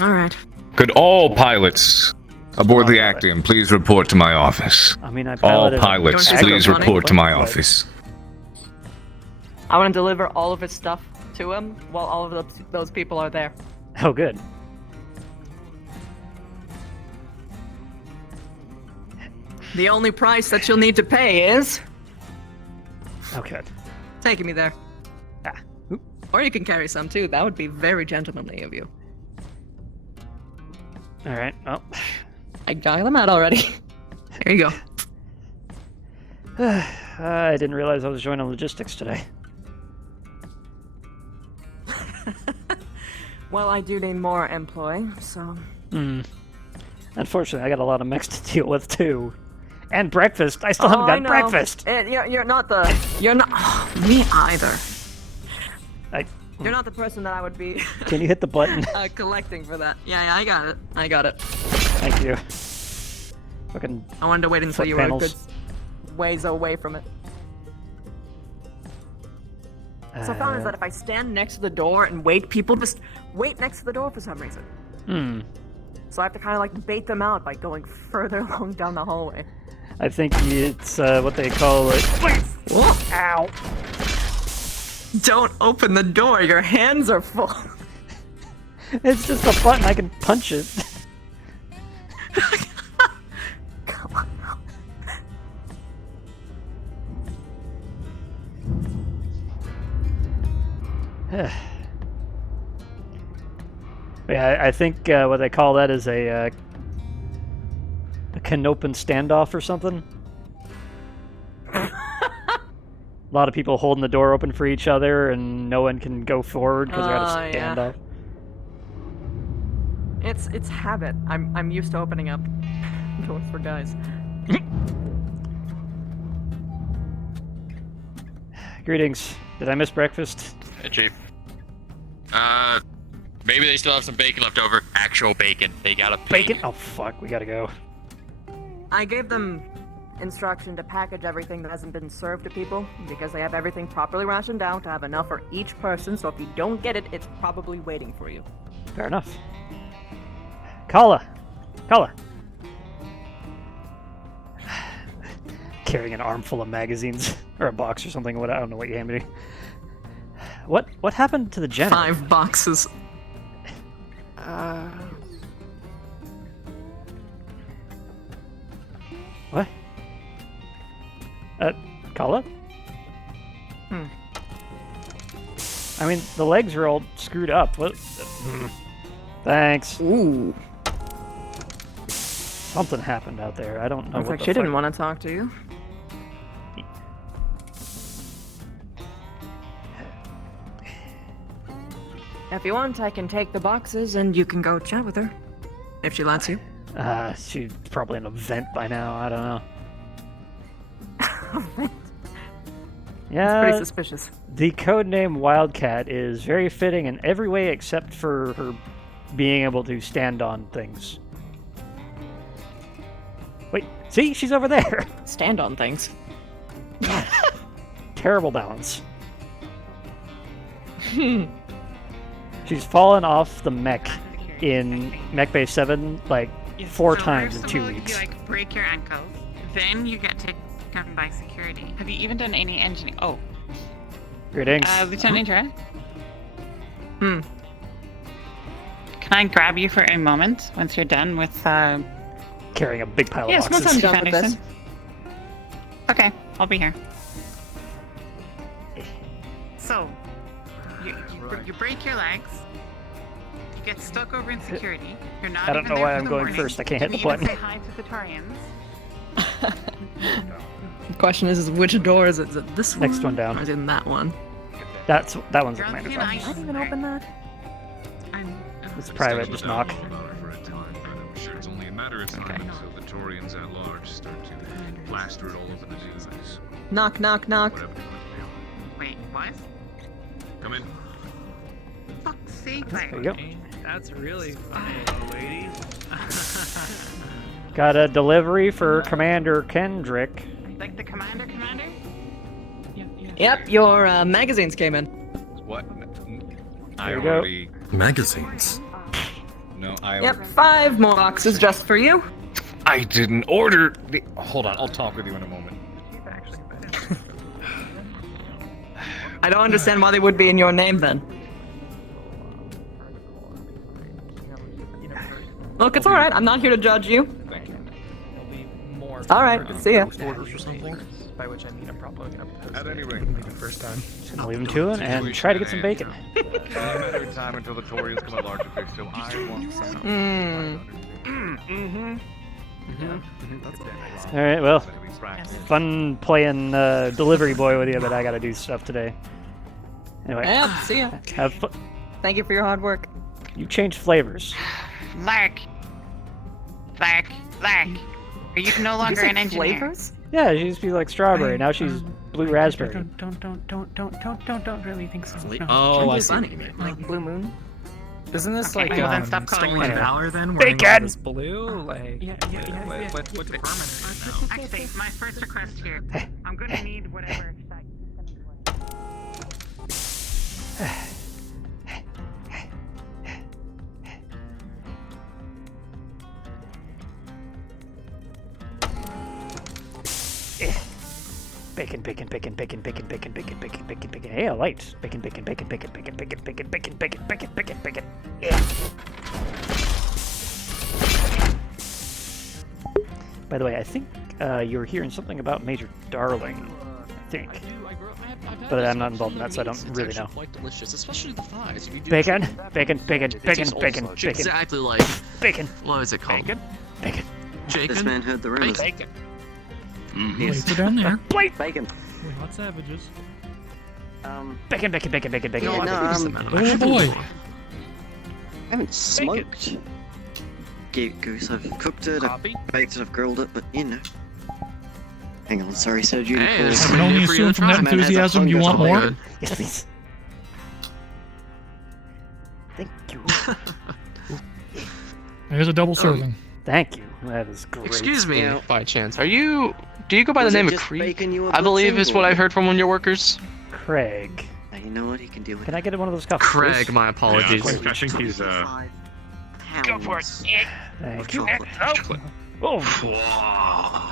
All right. Could all pilots aboard the Actium please report to my office? I mean, I All piloted... pilots, Don't you please have money? report to my What? office. I want to deliver all of his stuff to him while all of those people are there. Oh, good. The only price that you'll need to pay is Okay. taking me there. Ah. Oop. Or you can carry some too. That would be very gentlemanly of you. All right. Well, I dial them out already. Here you go. I didn't realize I was joining logistics today. Well, I do need more employ, so... Unfortunately, I got a lot of mechs to deal with, too. And breakfast. I still haven't got breakfast. You're not the... You're not... me either. I, You're not the person that I would be... can you hit the button? collecting for that. Yeah, I got it. I got it. Thank you. Fucking I wanted to wait until foot you were a panels. good ways away from it. So I found is that if I stand next to the door and wait, people just wait next to the door for some reason. So I have to kind of like bait them out by going further along down the hallway. I think it's what they call it. Whoa. Ow! Don't open the door, your hands are full. It's just a button, I can punch it. Come on now. Yeah, I think what they call that is a canopen standoff or something. A lot of people holding the door open for each other, and no one can go forward because they're at a standoff. It's habit. I'm used to opening up doors for guys. Greetings. Did I miss breakfast? Hey, Chief. Maybe they still have some bacon left over. Actual bacon. They got a Bacon? Oh fuck, we gotta go. I gave them instruction to package everything that hasn't been served to people because they have everything properly rationed out to have enough for each person. So if you don't get it, it's probably waiting for you. Fair enough. Kala! Carrying an armful of magazines. Or a box or something. I don't know what you handed me. What happened to the generator? 5 boxes. What? Kala? I mean, the legs are all screwed up. What? Thanks. Ooh. Something happened out there. I don't know Looks what like the she fuck. didn't want to talk to you. If you want, I can take the boxes and you can go chat with her. If she lets you. She's probably in a vent by now. I don't know. Yeah. It's pretty suspicious. The codename Wildcat is very fitting in every way except for her being able to stand on things. Wait, see? She's over there. Stand on things. Terrible balance. She's fallen off the mech in Mech Base 7 like 4 times in 2 weeks. You like break your ankle, then you get taken by security. Have you even done any engineering? Oh. Greetings. Lieutenant Indra? Can I grab you for a moment once you're done with carrying a big pile of yes, boxes. once I'm done with this. Okay, I'll be here. So, you break your legs. You get stuck over in security. You're not I don't even know there why for I'm the going morning. first. I can't hit Can the you even button. say hi to the Tarians? The question is which door is it? Is it this one? Next one down. Or is it in that one? That one's the You're on commander's thin office. ice. I didn't even open that. It's private, just knock. Sure, it's only a matter of time until the Taurians at large start to plaster it all over the news. Knock, knock, knock. Whatever they want to Wait, what? do. Come in. Fuck's sake. There you go. That's really funny, ladies. Got a delivery for Commander Kendrick. Like the commander? Yep, your magazines came in. What? There you go. Magazines. No, I Yep, 5 more boxes just for you. I didn't order the... Hold on, I'll talk with you in a moment. I don't understand why they would be in your name then. Look, it's alright. I'm not here to judge you. Thank you. Alright, see ya. Orders or something? By which I mean I'm probably gonna post At any rate, the first time. Just gonna leave him to it and try to get some bacon. Another time until the Taurians come at large affairs, so I want some. Alright, well, fun playing delivery boy with you, but I gotta do stuff today. Anyway, Yep, see ya. have fun. Thank you for your hard work. You changed flavors. Lark. Are you no longer an engineer? Flavors? Yeah, she used to be like strawberry. Now she's blue raspberry. Don't really think so. No. Oh, I see. Like Blue Moon. Isn't this Okay, like well then stop calling me stolen that. valor then? Wearing all Bacon! this blue? Like, Yeah. what department is that? Actually, my first request here. I'm gonna need whatever. Bacon. Hey, a light. Bacon. Yeah. By the way, I think you were hearing something about Major Darling. I think. But I'm not involved in that, so I don't really know. Quite delicious, especially the thighs. If you do Bacon. Exactly like Bacon. what is it called? Bacon. Bacon. This man heard the rumors. Bacon. Plates are down there. Plate. Bacon. Wait, what savages? Bacon. Yeah, Oh boy. I haven't smoked goose. I've cooked it, I've baked it, I've grilled it, but you know. Hang on, sorry, Sir Judy. Hey, there's I can something only new for you assume to from that try. Man has a enthusiasm you hunger want for more. Good. Yes, please. Thank you. There's a double serving. Thank you. That is great. Excuse me, Yeah. by chance, do you go by the Was it name of just Creek? bacon you were I believe putting, is what or- I've heard from one of your workers. Craig. Hey, you know what? He can deal with Can I get one of those cups? Craig, please? my apologies. I think he's Go for it. Thank you. chocolate. Oh.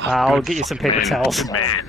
I'll get you some paper towels.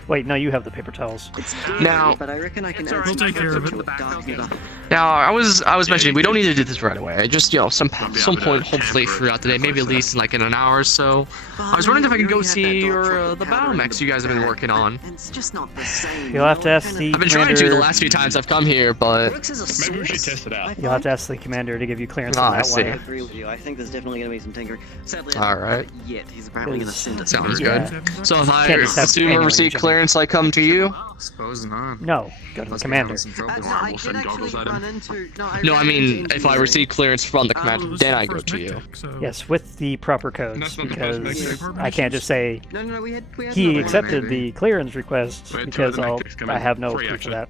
Wait, no, you have the paper towels. It's good, Now- but I reckon I can It's add alright, some we'll take care of chocolate it. to darken it up. Now, I was mentioning we don't need to do this right away. Just some point, hopefully throughout the day, maybe at least like in an hour or so. I was wondering if I could go see your the battle mechs you guys have been working on. It's just not the same. You'll have to ask the I've been trying to commander. the last few times I've come here, but Maybe we should test it out. You'll have to ask the commander to give you clearance Ah, on I that see. I one. agree with you. I think there's definitely going to be some tinkering. Sadly, I All haven't right. done it yet. He's apparently going to send it. sounds Yeah. good. So if I Can't just have assume I anyone receive jump in. clearance, I come to you. Suppose not. No, go to the commander. I did actually run into. No, I ran mean into if I engineering. receive clearance from the commander, then I go to you. Yes, with the proper codes, That's not the because first mech. I can't just say No, we had he another accepted one. the clearance request Wait, because two of the mechs come I in. have no Three, proof actually. of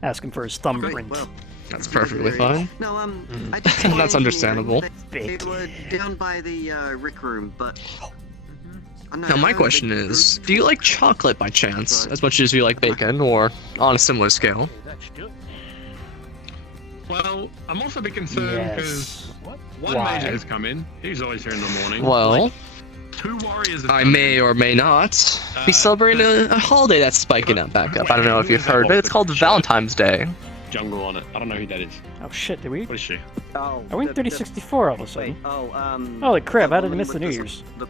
that. Ask him for his thumbprint. Well, That's perfectly fine. no, Mm-hmm. I did That's understandable. They were down by the Rick room, but. Now my question is, do you like chocolate by chance, as much as you like bacon, or on a similar scale? Well, I'm also a bit concerned because one Why? major has come in. He's always here in the morning. Well, Two warriors have I come may in. or may not be celebrating a holiday that's spiking up back up. I don't know if you've heard of it. It's called Valentine's Day. Jungle on it. I don't know who that is. Oh shit, did we? What is she? Oh, Are we in the- 3064 all of a Wait, sudden? oh, Holy crap, the how did I woman miss the with New Year's? The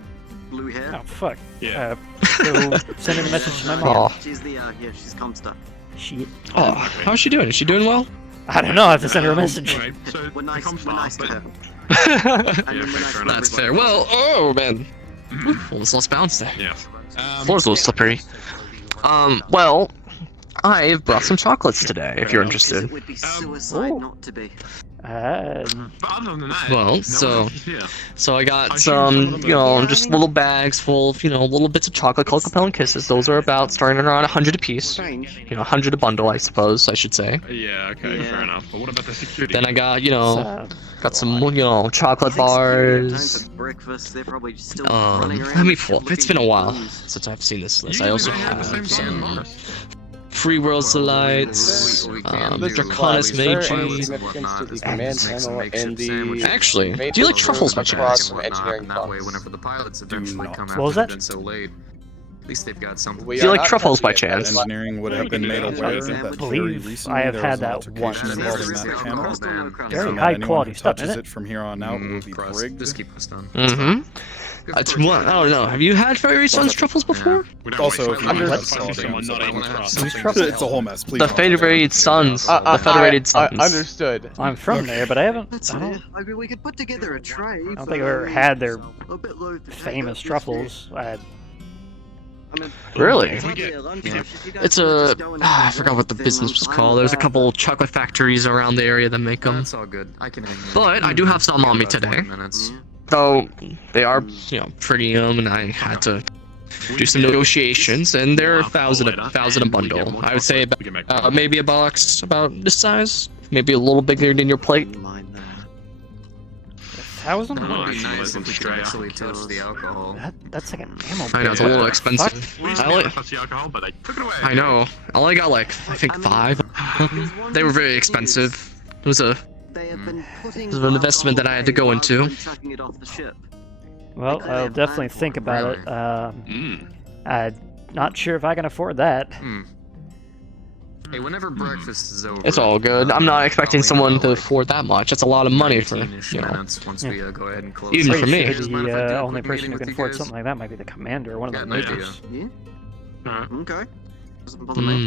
blue hair. Oh fuck. Yeah. Go send in a message to my mom. Aw. She's the, she's Comster. Shit. Oh, how's she doing? Is she doing well? I don't know, I have to send her a message. Right, so We're nice, becomes we're nice to but- her. Yeah, And then fair we're nice to enough. That's everybody. fair. Well, oh man. Well, this lost bounce there. Yeah. Floor's a little slippery. Well, I've brought some chocolates today, if you're Because interested. it would be suicide Ooh. not to be. But other than that, Well, no so one else is here. so I got I some, should- you know, just little bags full of, you know, little bits of chocolate called Capellan Kisses. Those are about starting around 100 a piece. You know, 100 a bundle, I suppose I should say. Yeah, okay, fair enough. But what about the security? Then I got, you know, got some, you know, chocolate bars. Breakfast, they're probably still Let me pull up. It's been a while since I've seen this list. I also have some Free Worlds Delights, Draconis Meiji. Actually, do you like truffles by chance? What was that? At least they've got something. Do you like truffles by chance? Engineering would have been made aware that I very believe recently I have there had was an that altercation once. involving that channel. Very And high anyone quality who stuff, touches isn't it from here on out will be brigged. Just keep this done. Mm-hmm. It's one. I don't know. Have you had Fairy Sun's truffles before? Also, if you Under- have someone not able to trust, Who's truffles? it's a whole mess. Please. The don't. Federated Sons. The Federated Sons. Understood. I'm from there, but I haven't. That's I don't, fair. I mean, we could put together a tray. I don't think I've ever had their famous truffles. Really? It's a... I forgot what the business was called. There's a couple chocolate factories around the area that make them. That's all good. I can. But I do have some on me today. Though they are, you know, premium, and I had to do some negotiations, and they're 1,000 a bundle. I would say about, maybe a box about this size, maybe a little bigger than your plate. 1,000? It would be nice if we could actually touch the alcohol. That's like an ammo. I know, it's a little expensive. We used to be able to touch the alcohol, but they took it away. I know. I only got like, I think 5. They were very expensive. It was an investment that I had to go into. Well, I'll definitely think about it. I'm not sure if I can afford that. Hey, whenever breakfast is over, It's all good. I'm not expecting someone to afford that much. That's a lot of money for, you know, once we go ahead and close. even for me. The only person who can afford something like that might be the commander or one of the majors. Okay. Mm.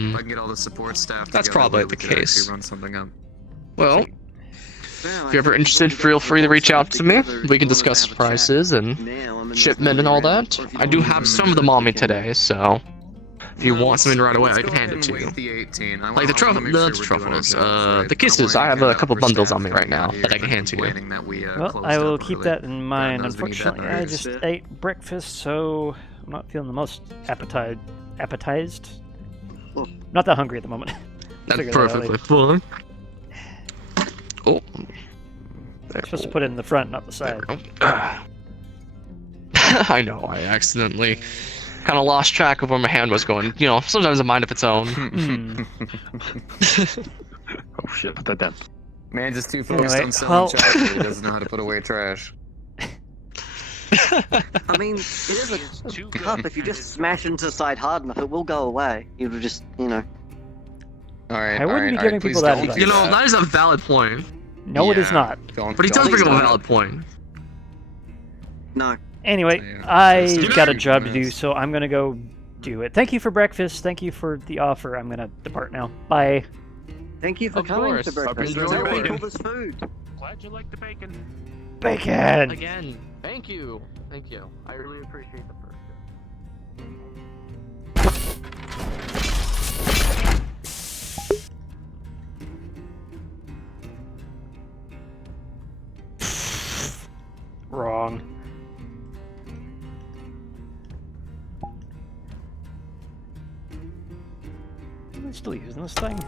If I can get all the support staff. That's together, probably we the could case. actually run something up. Well, if you're ever interested, feel free to reach out to me. We can discuss prices and shipment and all that. I do have some of them on me today, so if you want something right away, I can hand it to you. Like the truffles, the kisses. I have a couple bundles on me right now that I can hand to you. Well, I will keep that in mind. Unfortunately, I just ate breakfast, so I'm not feeling the most appetized. Not that hungry at the moment. That's perfectly fine. Oh. You're supposed to put it in the front, not the side. I know, I accidentally kind of lost track of where my hand was going. You know, sometimes a mind of its own. Oh shit, put that down. Man, just too focused on selling chocolate. He doesn't know how to put away trash. I mean, it is a cup. If you just smash into the side hard enough, it will go away. You'll just, you know. Alright, I wouldn't be giving people that advice. You know, that is a valid point. No, it is not. But he does bring up a valid point. No. Anyway, I got a job to do, so I'm gonna go do it. Thank you for breakfast. Thank you for the offer. I'm gonna depart now. Bye. Thank you for coming to breakfast. Enjoy your Enjoy bacon. all this food. Glad you like the bacon. Bacon! Again, thank you. Thank you. I really appreciate the first. Wrong. Am I still using this thing?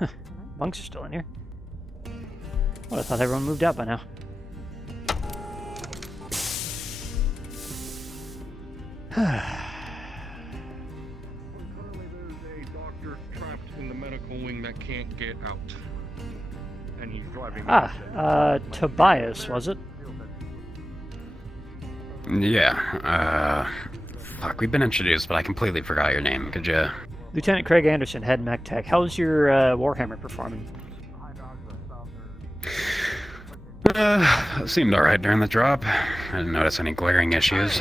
Huh. Monks are still in here. Well, I thought everyone moved out by now. In the medical wing that can't get out. And he's driving. Tobias, was it? Yeah, fuck, we've been introduced, but I completely forgot your name. Could you? Lieutenant Craig Anderson, head mech tech. How's your Warhammer performing? Seemed alright during the drop. I didn't notice any glaring issues.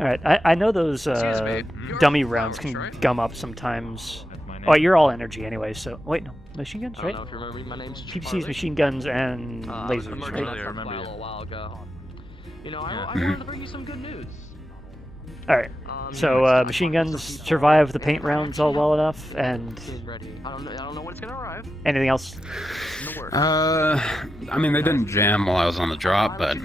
Alright, I know those dummy rounds can gum up sometimes. Oh, you're all energy anyway, so... Wait, no. Machine guns, right? PPC's machine guns and lasers, right? A while ago. You know, I wanted to bring you some good news. All right. So machine guns survive the paint rounds all well enough, and I don't know when it's gonna arrive. anything else? I mean, they didn't jam while I was on the drop, but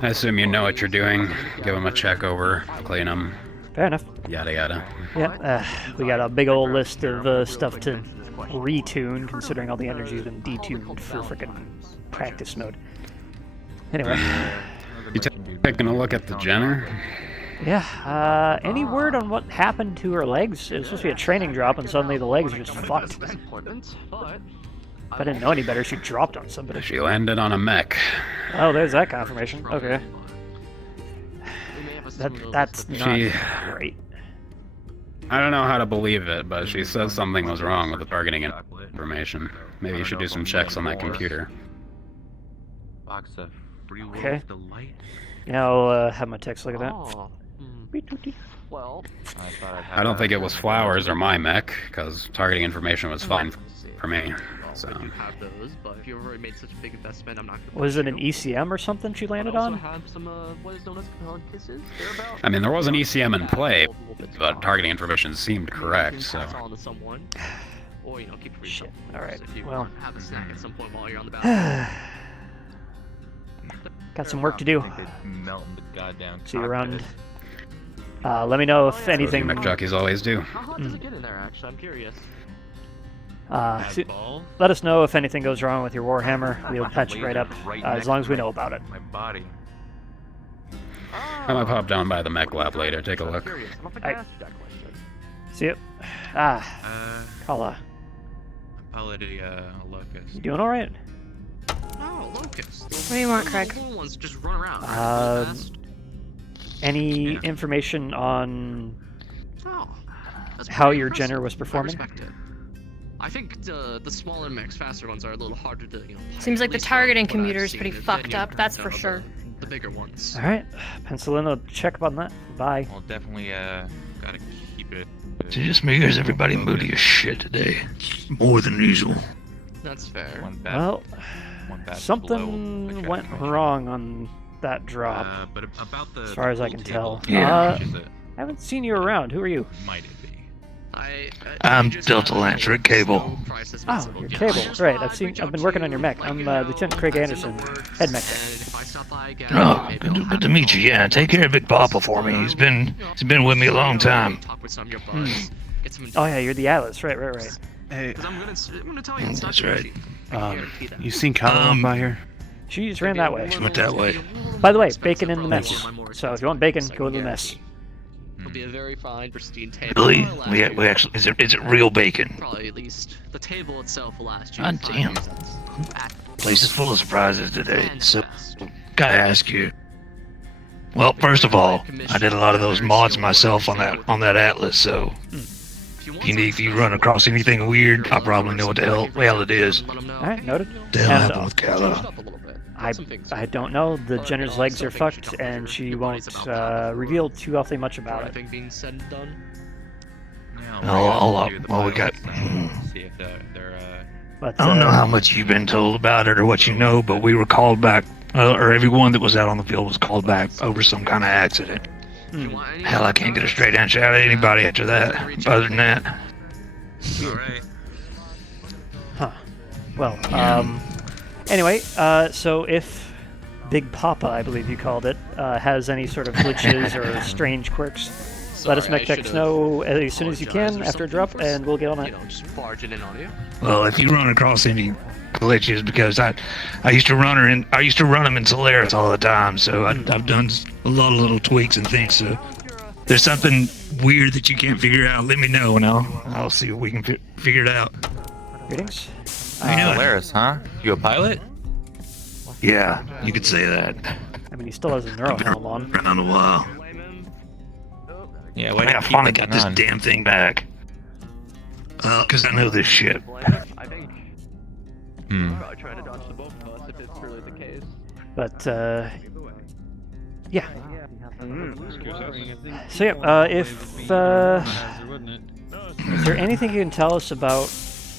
I assume you know what you're doing. Give them a check over, clean them. Fair enough. Yada yada. Yeah, we got a big old list of stuff to retune, considering all the energy's been detuned for frickin' practice mode. Anyway. You taking a look at the Jenner? Yeah, any word on what happened to her legs? It was supposed to be a training drop, and suddenly the legs are just fucked. If I didn't know any better, she dropped on somebody. She landed on a mech. Oh, there's that confirmation. Okay. That's not great. I don't know how to believe it, but she says something was wrong with the targeting information. Maybe you should do some checks on that computer. Okay. Yeah, I'll have my text look at that. Well, I don't think it was Flowers or my mech, because targeting information was fine for me. So. have those, but if you've already made such a big investment, I'm not gonna. Was it an ECM or something she landed on? Have some what is known as kisses. I mean, there was an ECM in play, but targeting information seemed correct. So. On to someone, or keep it Shit. All right. If you Well. have a snack at some point while you're on the battle. Got some work to do. Goddamn. See you around. Let me know if anything. Mech jockeys always do. How hot does it get in there? Actually, I'm curious. Let us know if anything goes wrong with your Warhammer. We'll patch it right up, as long as we know about it. My body. I might pop down by the mech lab later. Take a look. See you. Kala. Locust. You doing all right? Oh, Locust. What do you want, Craig? Ones just run around. Any information on Oh, how your Jenner was performing? I think the smaller mechs, faster ones are a little harder to, Seems like the targeting computer is pretty fucked up, that's for sure. The bigger ones. All right, pencil in a check on that. Bye. Well, definitely gotta keep it. It's just me, or is everybody moody as shit today? More than usual. That's fair. Well, something went wrong on that drop, but about the as far as I can tell. Yeah. I haven't seen you around. Who are you? Might it be? I'm Delta Lancer at Cable. Oh, your Cable. Right. I've been working on your mech. I'm Lieutenant Craig Anderson, head mech tech. Oh, good to meet you. Yeah, take care of Big Papa for me. He's been with me a long time. Oh yeah, you're the Atlas. Right. Hey. I'm gonna tell you. That's right. You seen Kyle by here? She just ran that way. She went that way. By the way, bacon in the mess. So if you want bacon, go to the mess. It'll be a very fine, pristine table. Really? We actually is it real bacon? Probably at least the table itself will last you. God damn. Place is full of surprises today. So, gotta ask you. Well, first of all, I did a lot of those mods myself on that Atlas. So, if you run across anything weird, I probably know what the hell it is. All right, noted. The hell happened with Kala? I don't know. The Jenner's legs are fucked, and she won't reveal too awfully much about it. Everything being said and done. Well, we got. See if they're But, I don't know how much you've been told about it or what you know, but we were called back, or everyone that was out on the field was called back over some kind of accident. Hell, I can't get a straight answer out of anybody after that. Other than that. Alright. Huh. Well, anyway, so if Big Papa, I believe you called it, has any sort of glitches or strange quirks, let us mech techs know as soon as you can after a drop, and we'll get on it. Just barging in on you. Well, if you run across any glitches, because I used to run them in Solaris all the time, so I've done a lot of little tweaks and things. So if there's something weird that you can't figure out, let me know, and I'll see what we can figure it out. Greetings. Solaris, huh? You a pilot? Yeah, you could say that. I mean, he still has a neurohelm on. Around a while. Yeah, why do you I keep finally it got this on? damn thing back. Because I know this shit. I think. Probably trying to dodge the both of us if it's really the case. But, yeah. So yeah, if, is there anything you can tell us about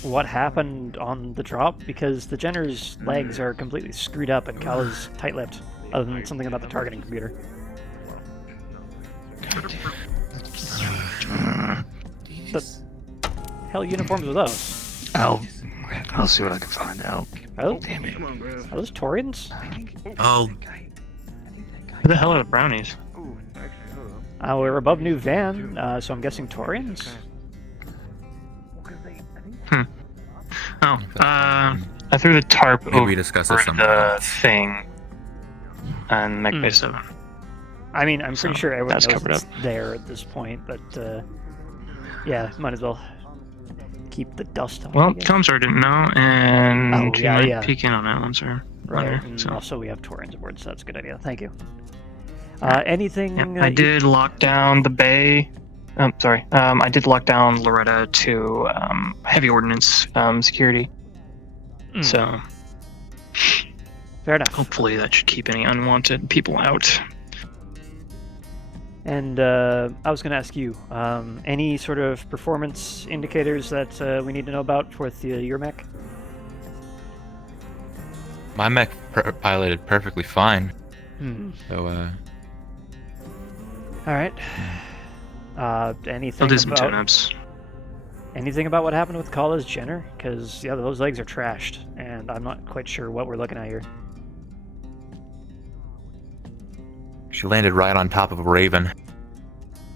what happened on the drop? Because the Jenner's legs are completely screwed up and Kala's tight-lipped, other than something about the targeting computer. The hell uniforms are those? I'll see what I can find out. Oh, Damn it. are those Taurians? Oh, Who the hell are the brownies? We're above New Van, so I'm guessing Taurians? Oh, I threw the tarp Maybe over we discuss this the sometime. thing on Mech Base 7. I mean, I'm pretty sure everyone that's knows covered it's up. there at this point, but yeah, might as well keep the dust on. Well, I guess. Comsar didn't know, and Oh, he yeah, might yeah. peek in on that one, sir. Right, Later, and so. also we have Taurians aboard, so that's a good idea. Thank you. Anything? Yeah, I did lock down the bay. Sorry. I did lock down Loretta to heavy ordnance security. So Fair enough. hopefully that should keep any unwanted people out. And I was going to ask you, any sort of performance indicators that we need to know about with your mech? My mech piloted perfectly fine. So, all right. Anything I'll do some about tune-ups. anything about what happened with Kala's Jenner? Because yeah, those legs are trashed, and I'm not quite sure what we're looking at here. she landed right on top of a Raven.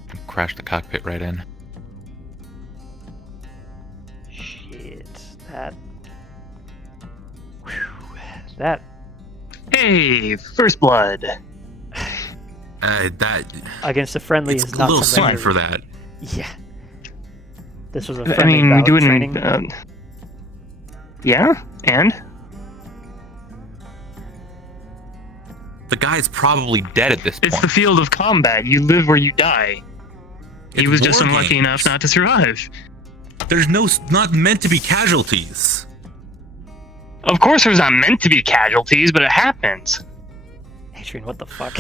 And crashed the cockpit right in. Shit, that. Hey, first blood. That Against a friendly it's is a not little something soon for that. Yeah. This was a I friendly mean, we bout do it training. in. Yeah, and The guy's probably dead at this point. it's the field of combat. You live where you die. He It's was just war unlucky games. enough not to survive. There's not meant to be casualties. Of course, there's not meant to be casualties, but it happens. Adrian, what the fuck?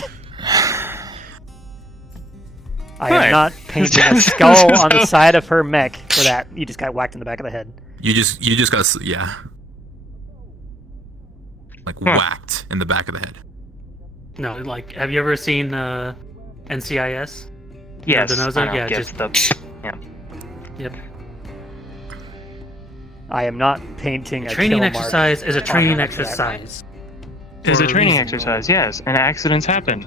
I Right. am not painting a skull on the side of her mech for that. You just got whacked in the back of the head. You just got like whacked in the back of the head. No, like, have you ever seen NCIS? Yes, Denozo? I know, Yeah, gets just yeah. Yep. I am not painting a Training kill mark exercise is a on training her mech for that. exercise. It's For a training reason. exercise, yes, and accidents happen.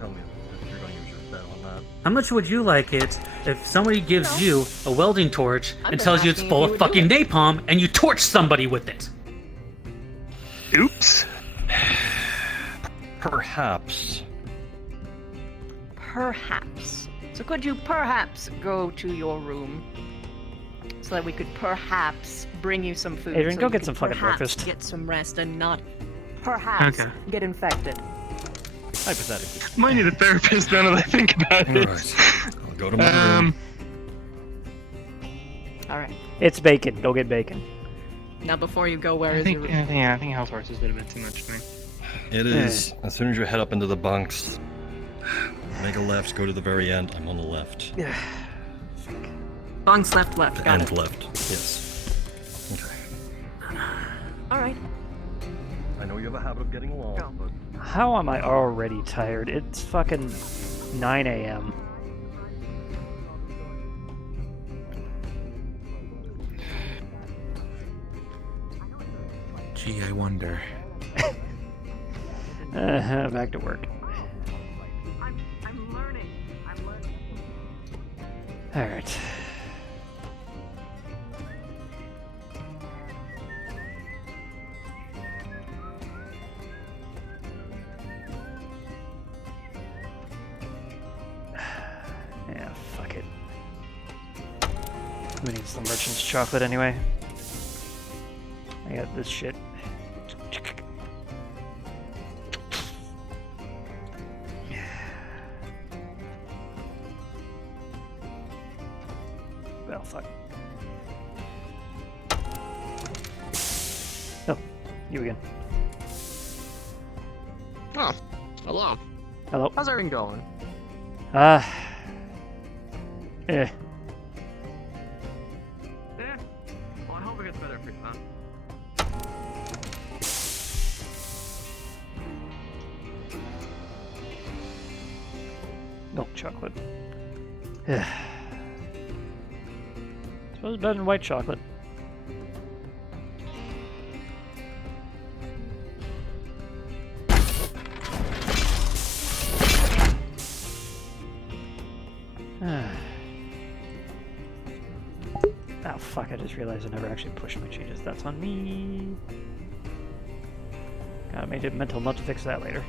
How much would you like it if somebody gives you a welding torch and tells you it's full of fucking napalm and you torch somebody with it? Oops. Perhaps. Perhaps. So could you perhaps go to your room so that we could perhaps bring you some food? Adrian, so go you get could some fucking perhaps breakfast. Get some rest and not perhaps get infected. Hypothetically. Might need a therapist now that I think about it. Alright. I'll go to my room. All right. It's bacon. Go get bacon. Now, before you go, where I is think, your room? I think health horses did a bit too much to me. It is. As soon as you head up into the bunks, make a left, go to the very end. I'm on the left. Yeah. Bunks left. Got And it. left. Yes. Okay. All right. I know you have a habit of getting along, but How am I already tired? It's fucking 9 a.m. Gee, I wonder. Back to work. I'm learning. All right. Yeah, fuck it. Who needs the merchant's chocolate anyway? I got this shit. Well, fuck. Oh, you again. Oh, hello. Hello. How's everything going? Eh. Yeah. Well, I hope it gets better for you, huh? Milk chocolate. Suppose better than white chocolate. Oh fuck, I just realized I never actually pushed my changes. That's on me. Gotta make it mental not to fix that later.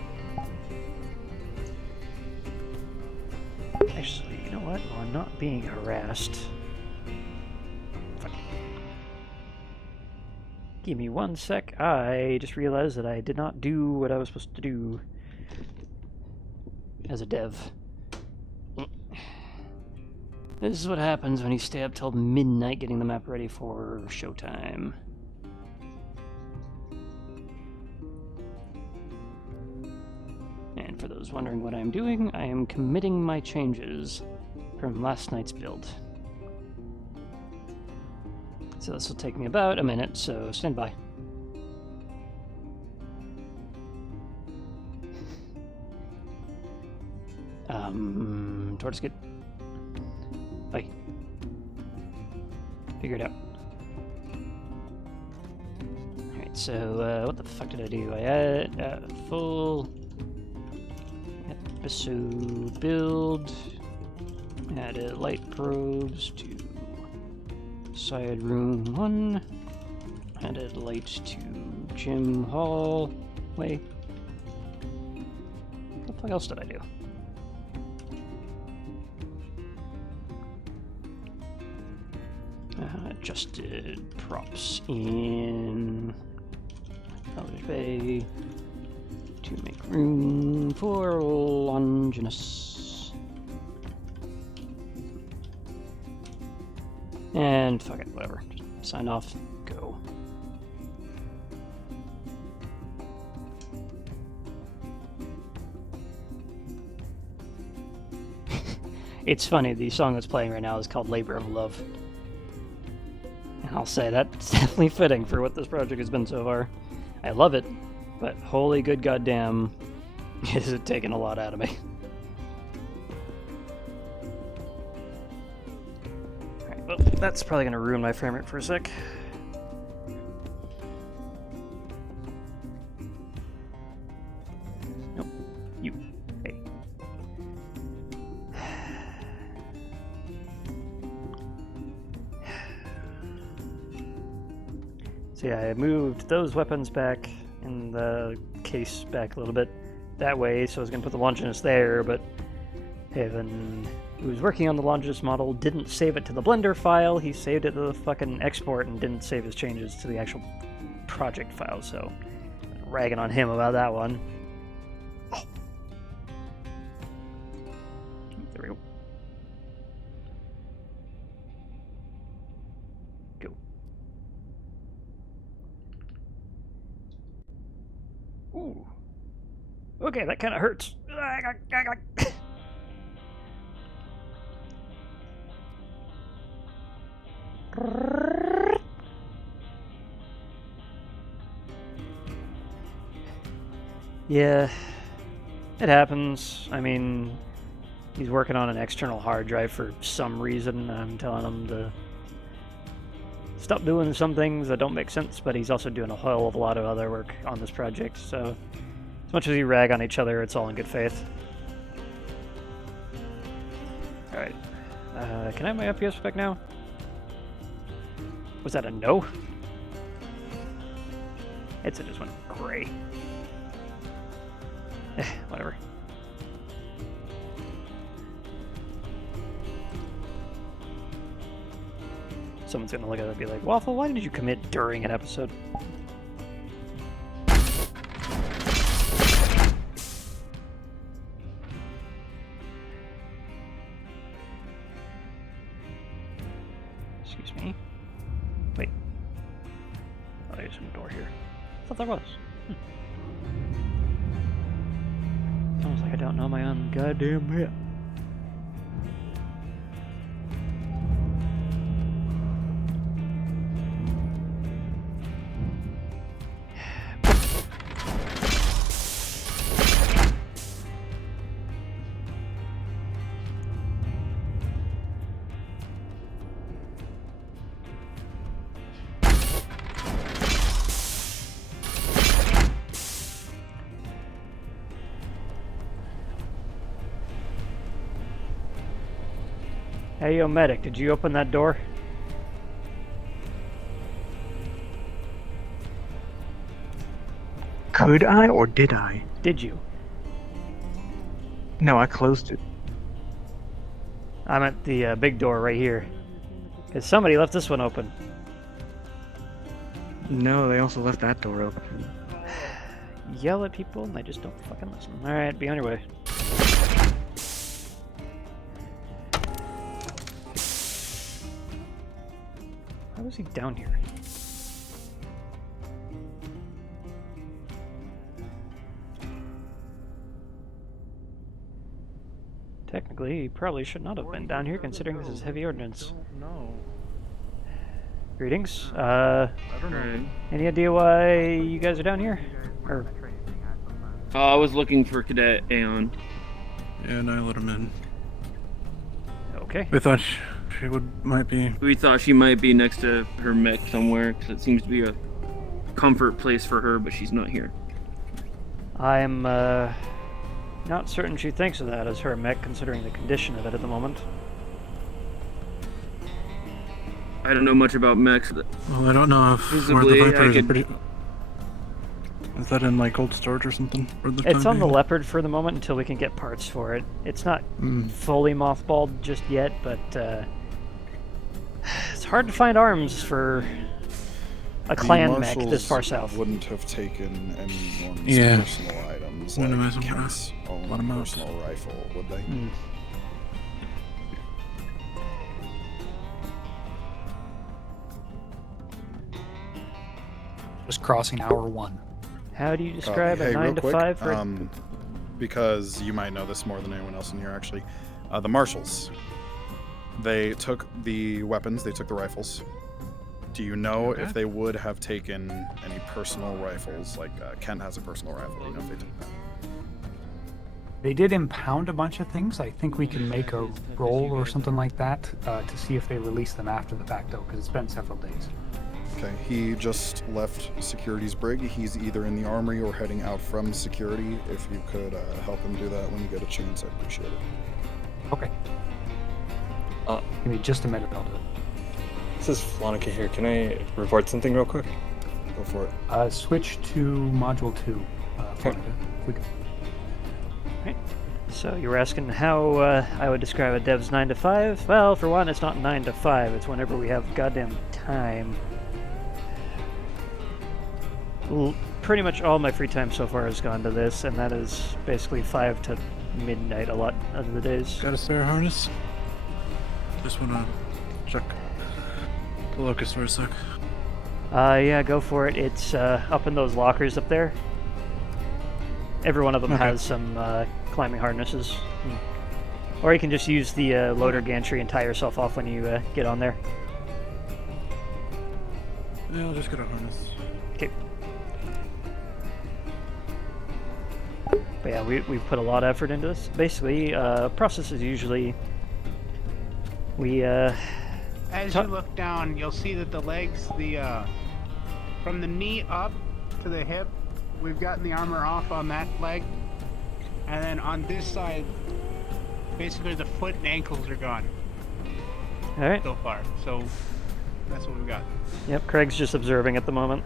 Actually, you know what? While I'm not being harassed... Fuck. Give me 1 sec. I just realized that I did not do what I was supposed to do as a dev. This is what happens when you stay up till midnight getting the map ready for showtime. And for those wondering what I'm doing, I am committing my changes from last night's build. So this will take me about a minute, so stand by. Tortoise, get... Bye. Figure it out. Alright, so, what the fuck did I do? I had full episode build, added light probes to side room 1, added light to gym hall. Wait. What the fuck else did I do? Adjusted props in Salvage Bay to make room for Longinus. And fuck it, whatever. Just sign off, go. It's funny, the song that's playing right now is called Labor of Love. And I'll say that's definitely fitting for what this project has been so far. I love it, but holy good goddamn, is it taking a lot out of me. Alright, well, that's probably going to ruin my frame rate for a sec. Nope. You. Hey. So yeah, I moved those weapons back in the case back a little bit that way, so I was going to put the Longinus there, but Haven, who was working on the Longinus model, didn't save it to the Blender file. He saved it to the fucking export and didn't save his changes to the actual project file, so I'm ragging on him about that one. Oh. There we go. Ooh. Okay, that kind of hurts. Yeah, it happens. I mean, he's working on an external hard drive for some reason. I'm telling him to stop doing some things that don't make sense, but he's also doing a whole of a lot of other work on this project, so as much as we rag on each other, it's all in good faith. Alright. Can I have my FPS back now? Was that a no? It just went gray. Whatever. Someone's gonna look at it and be like, Waffle, why did you commit during an episode? Excuse me. Wait. Oh, there's a door here. I thought there was. Sounds like I don't know my own goddamn map. Hey, yo, medic, did you open that door? Could I or did I? Did you? No, I closed it. I'm at the big door right here. Because somebody left this one open. No, they also left that door open. Yell at people and they just don't fucking listen. Alright, be on your way. How is he down here? Technically, he probably should not have been down here considering this is heavy ordnance. No. Greetings. I don't know. Any idea why you guys are down here? Or I was looking for Cadet Aeon. Yeah, and I let him in. Okay. We thought she might be. We thought she might be next to her mech somewhere, because it seems to be a comfort place for her, but she's not here. I'm not certain she thinks of that as her mech, considering the condition of it at the moment. I don't know much about mechs. Well, I don't know if where Visibly, the Viper I is. could- Pretty... Is that in like cold storage or something? For the It's time on the being? Leopard for the moment until we can get parts for it. It's not fully mothballed just yet, but it's hard to find arms for a clan mech this far south. Wouldn't have taken anyone's Yeah. personal items, Wouldn't like imagine Kent's own Let 'em out. personal rifle, would they? Just crossing hour 1. How do you describe Hey, a 9 real to quick, 5 for because you might know this more than anyone else in here, actually. The marshals. They took the weapons, they took the rifles. Do you know if they would have taken any personal rifles? Like, Kent has a personal rifle. Do you know if they took that? They did impound a bunch of things. I think we can make a roll or something like that to see if they release them after the fact, though, because it's been several days. Okay, he just left Security's brig. He's either in the armory or heading out from Security. If you could help him do that when you get a chance, I'd appreciate it. Okay. Give me just a minute, I'll do it. This is Flonica here. Can I report something real quick? Go for it. Switch to Module 2. If we could. Right. So you were asking how I would describe a dev's 9 to 5? Well, for one, it's not 9 to 5. It's whenever we have goddamn time. Pretty much all my free time so far has gone to this, and that is basically 5 to midnight a lot of the days. Got a spare harness? Just wanna check the locust for a sec. Yeah, go for it. It's up in those lockers up there. Every one of them Okay. has some climbing harnesses. Or you can just use the loader gantry and tie yourself off when you get on there. Yeah, I'll just get a harness. Okay. But yeah, we've put a lot of effort into this. Basically, process is usually we As you look down, you'll see that the legs, from the knee up to the hip, we've gotten the armor off on that leg, and then on this side, basically the foot and ankles are gone. All right. So far, so that's what we've got. Yep, Craig's just observing at the moment.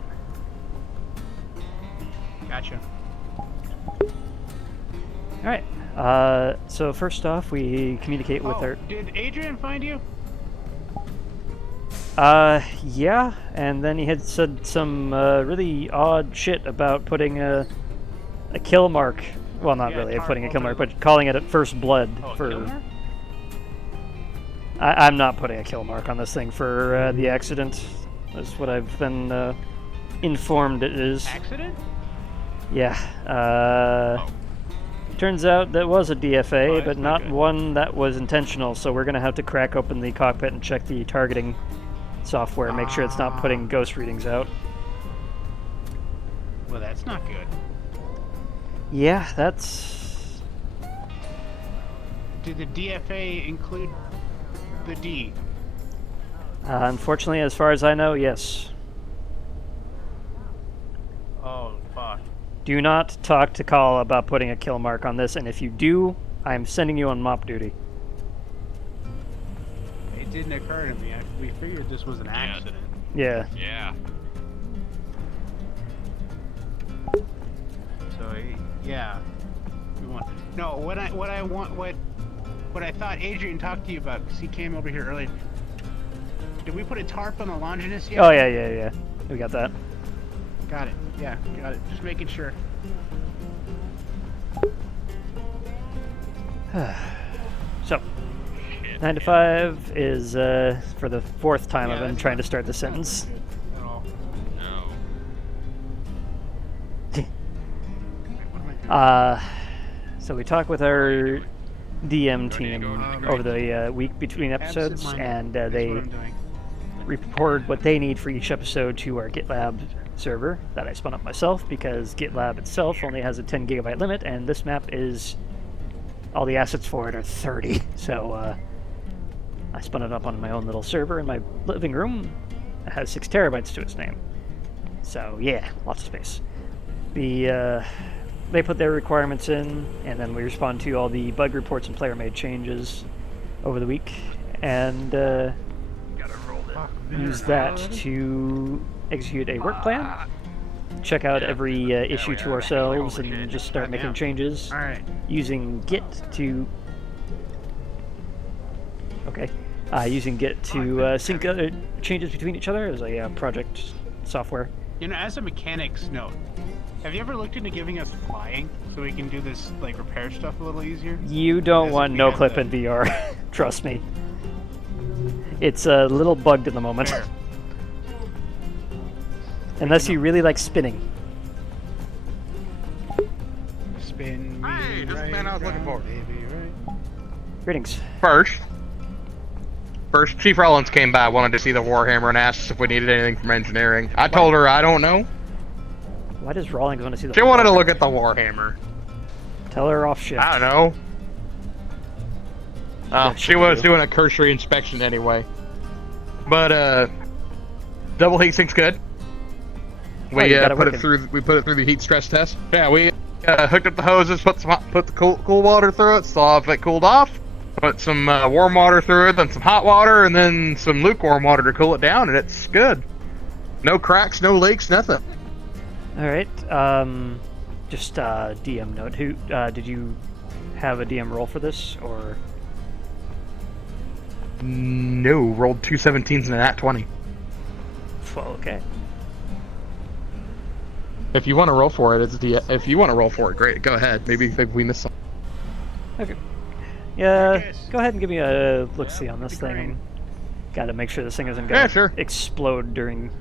Gotcha. All right. So first off, we communicate with our. Did Adrian find you? Yeah, and then he had said some really odd shit about putting a kill mark. Well, not really putting a kill mark, but calling it at first blood for. I'm not putting a kill mark on this thing for the accident. That's what I've been informed it is. Accident? Yeah. Turns out that was a DFA, but not one that was intentional, so we're going to have to crack open the cockpit and check the targeting software, make sure it's not putting ghost readings out. Well, that's not good. Yeah, that's... Did the DFA include the D? Unfortunately, as far as I know, yes. Oh, fuck. Do not talk to Call about putting a kill mark on this, and if you do, I'm sending you on mop duty. didn't occur to me. We figured this was an accident. Yeah. Yeah. So yeah, we want. No, what I thought Adrian talked to you about, because he came over here earlier. Did we put a tarp on the Longinus yet? Oh yeah. We got that. Got it. Yeah, got it. Just making sure. So, 9 to 5 is for the 4th time I've been trying to start the sentence. So we talked with our DM team over the week between episodes, and they reported what they need for each episode to our GitLab server that I spun up myself, because GitLab itself only has a 10 gigabyte limit, and this map is, all the assets for it are 30. So I spun it up on my own little server in my living room. It has 6 terabytes to its name. So yeah, lots of space. They put their requirements in, and then we respond to all the bug reports and player-made changes over the week, and use that to execute a work plan, check out every issue to ourselves, and just start making changes using Git to... using Git to sync other changes between each other as a project software. You know, as a mechanics note, have you ever looked into giving us flying so we can do this like repair stuff a little easier? You don't want no clip in VR. Trust me. It's a little bugged at the moment. Unless you really like spinning. Spin me. Hey, just the man I was looking for. Greetings. First, Chief Rollins came by, wanted to see the Warhammer, and asked us if we needed anything from engineering. I told her I don't know. Why does Rawlings want to see the... She wanted to look at the Warhammer. Tell her off shift. I don't know. She was doing a cursory inspection anyway. But double heat sink's good. We put it through the heat stress test. Yeah, we hooked up the hoses, put the cool water through it, saw if it cooled off. Put some warm water through it, then some hot water, and then some lukewarm water to cool it down, and it's good. No cracks, no leaks, nothing. All right. Just DM note. Who did you have a DM roll for this, or? No, rolled 2 17s and a nat 20. Well, okay. If you want to roll for it, if you want to roll for it, great. Go ahead. Maybe we missed something. Okay. Yeah. Go ahead and give me a look-see on this thing. Got to make sure this thing isn't gonna explode during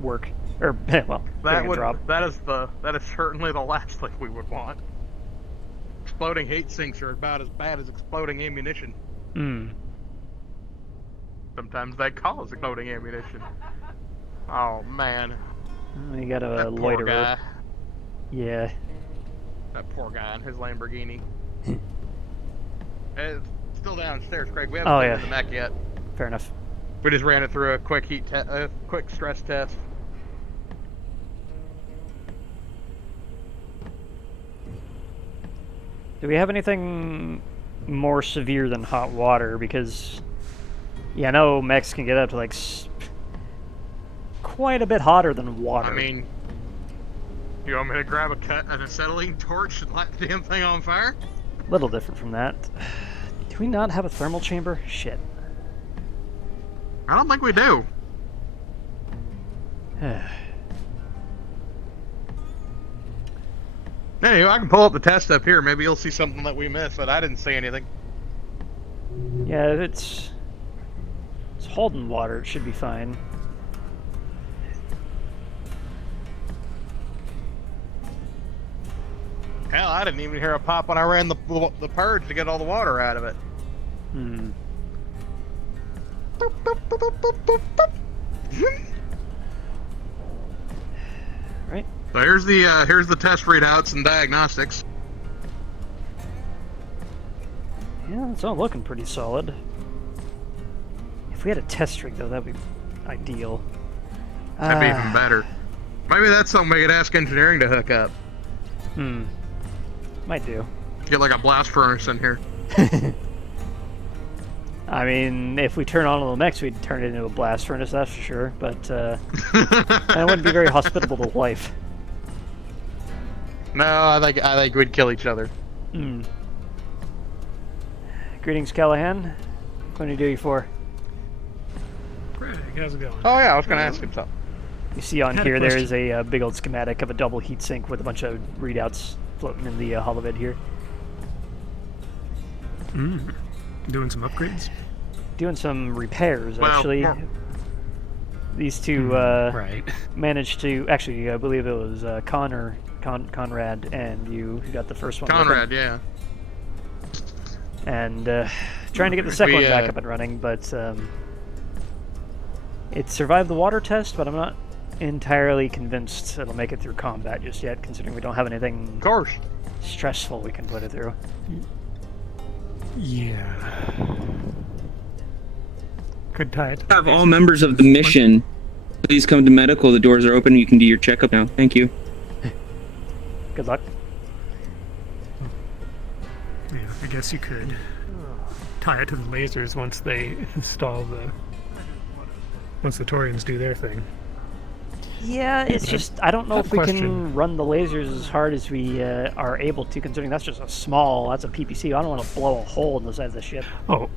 work. Or, well, drop. That is certainly the last thing we would want. Exploding heat sinks are about as bad as exploding ammunition. Sometimes they cause exploding ammunition. Oh man. You got a loiterer. Guy. Yeah. That poor guy in his Lamborghini. It's still downstairs, Craig. We haven't been to the mech yet. Fair enough. We just ran it through a quick quick stress test. Do we have anything more severe than hot water? Because, yeah, I know mechs can get up to like quite a bit hotter than water. I mean, you want me to grab an acetylene torch and light the damn thing on fire? A little different from that. Do we not have a thermal chamber? Shit. I don't think we do. Anyway, I can pull up the test up here. Maybe you'll see something that we missed, but I didn't see anything. Yeah, if it's holding water, it should be fine. Hell, I didn't even hear a pop when I ran the purge to get all the water out of it. Right. So here's the test readouts and diagnostics. Yeah, it's all looking pretty solid. If we had a test rig, though, that'd be ideal. That'd be even better. Maybe that's something we could ask engineering to hook up. Might do. Get like a blast furnace in here. I mean, if we turn on all the mechs, we'd turn it into a blast furnace, that's for sure. But that wouldn't be very hospitable to life. No, I think we'd kill each other. Hmm. Greetings, Callahan. What can I do you for? Greg, how's it going? Oh yeah, I was gonna ask him something. You see on Had a here, there question. is a big old schematic of a double heatsink with a bunch of readouts floating in the hollow here. Doing some upgrades? Doing some repairs, Well, actually. yeah. These two right. managed to... Actually, I believe it was Conrad and you who got the first one. Conrad, yeah. And trying to get the second one back uh, up and running, but it survived the water test, but I'm not entirely convinced it'll make it through combat just yet, considering we don't have anything stressful we can put it through. Yeah. Could tie it. Have all members of the mission please come to medical. The doors are open. You can do your checkup now. Thank you. Good luck. Yeah, I guess you could tie it to the lasers once they install once the Taurians do their thing. Yeah, it's just, I don't know if we Question. can run the lasers as hard as we are able to, considering that's just that's a PPC. I don't want to blow a hole in the side of the ship. Oh,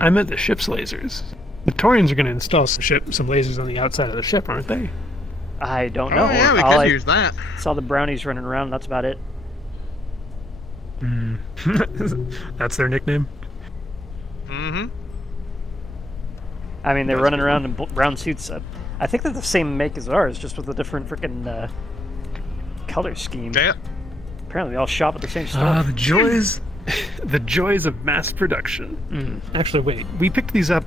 I meant the ship's lasers. The Taurians are going to install some lasers on the outside of the ship, aren't they? I don't know. Oh yeah, we All could I use that. saw the brownies running around, that's about it. That's their nickname? Mm-hmm. I mean, they're running around in brown suits. I think they're the same make as ours, just with a different freaking color scheme. Yeah. Apparently, they all shop at the same store. The joys of mass production. Actually, wait. We picked these up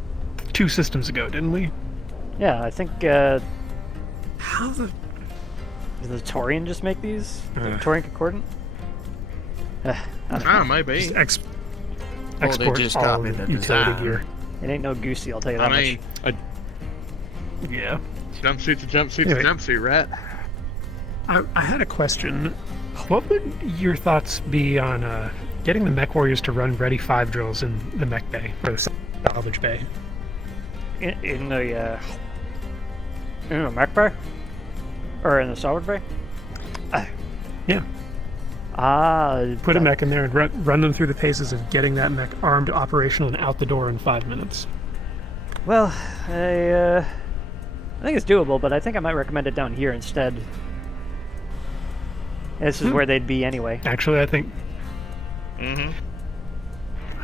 2 systems ago, didn't we? Yeah, I think. How the? Did the Taurian just make these? The Taurian Concordant? I don't know. Maybe. Just they export just all copied the the utility design. gear. It ain't no goosey, I'll tell you that I mean, Yeah. jumpsuit's a jumpsuit's Anyway. a jumpsuit, right? I had a question. What would your thoughts be on getting the mech warriors to run ready 5 drills in the mech bay or the salvage bay? In the mech bay? Or in the salvage bay? Yeah. Put a mech in there and run them through the paces of getting that mech armed, operational, and out the door in 5 minutes. Well, I think it's doable, but I think I might recommend it down here instead. This is where they'd be anyway. Actually, I think Mm-hmm.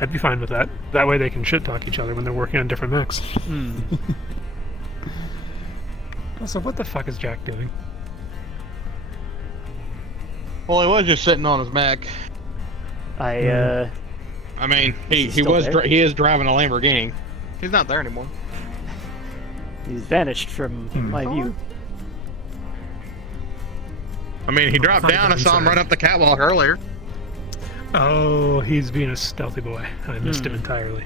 I'd be fine with that. That way they can shit talk each other when they're working on different mechs. Also, what the fuck is Jack doing? Well, he was just sitting on his mech. I mean, he still was there? he is driving a Lamborghini. He's not there anymore. He's vanished from my view. I mean, he dropped down. I saw him run up the catwalk earlier. Oh, he's being a stealthy boy. I missed him entirely.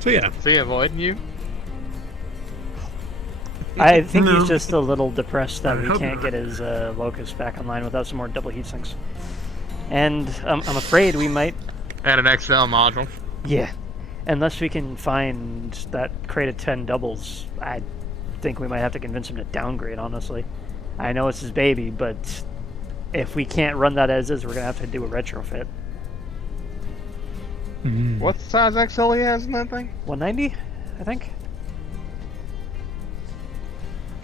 So yeah. Is he avoiding you? I think No. he's just a little depressed that I we hope can't not. get his locust back online without some more double heat sinks. And I'm afraid we might... Add an XL module. Yeah. Unless we can find that crate of 10 doubles, I think we might have to convince him to downgrade, honestly. I know it's his baby, but if we can't run that as is, we're going to have to do a retrofit. What size XL he has in that thing? 190, I think?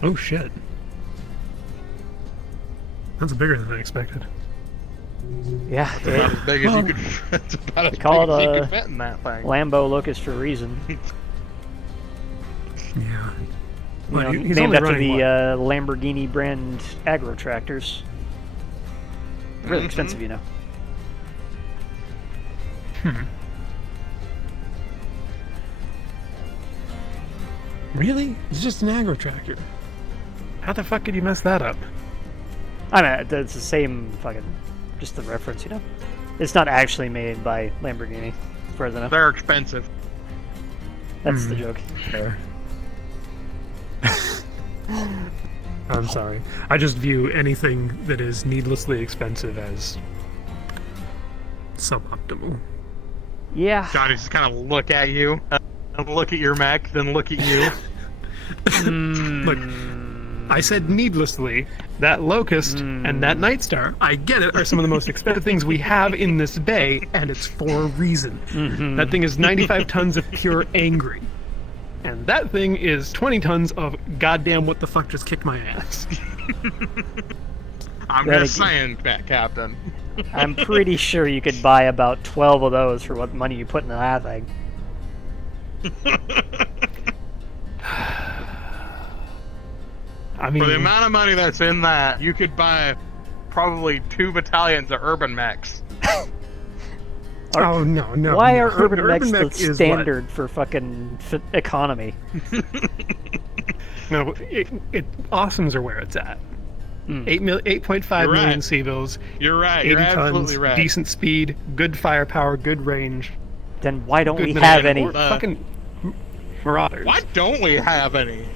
Oh shit. That's bigger than I expected. Yeah. That's about as big as you could. That's about as They call big as you it could fit in that thing. Lambo Locust for a reason. Yeah. You Well, know, he's named only after running the what? Lamborghini brand agro tractors. Really expensive, you know. Really? It's just an agro tractor. How the fuck did you mess that up? I mean, it's the same fucking, just the reference, you know? It's not actually made by Lamborghini, as far as I know. They're expensive. That's the joke. Fair. I'm sorry. I just view anything that is needlessly expensive as suboptimal. Yeah. Johnny just kind of look at you, and look at your mech, then look at you. Look, I said needlessly that Locust and that Night Star, I get it, are some of the most expensive things we have in this bay, and it's for a reason. That thing is 95 tons of pure angry. And that thing is 20 tons of goddamn what the fuck just kicked my ass. I'm just saying, Captain. I'm pretty sure you could buy about 12 of those for what money you put into that thing. I mean, for the amount of money that's in that, you could buy probably 2 battalions of urban mechs. Oh no! Why are urban Urban mechs the mech is standard for fucking economy? No, awesomes are where it's at. 8.5 You're million right. Seavils. You're right. 80 You're tons, absolutely right. decent speed, good firepower, good range. Then why don't good we minimum- have any? or fucking Marauders. Why don't we have any?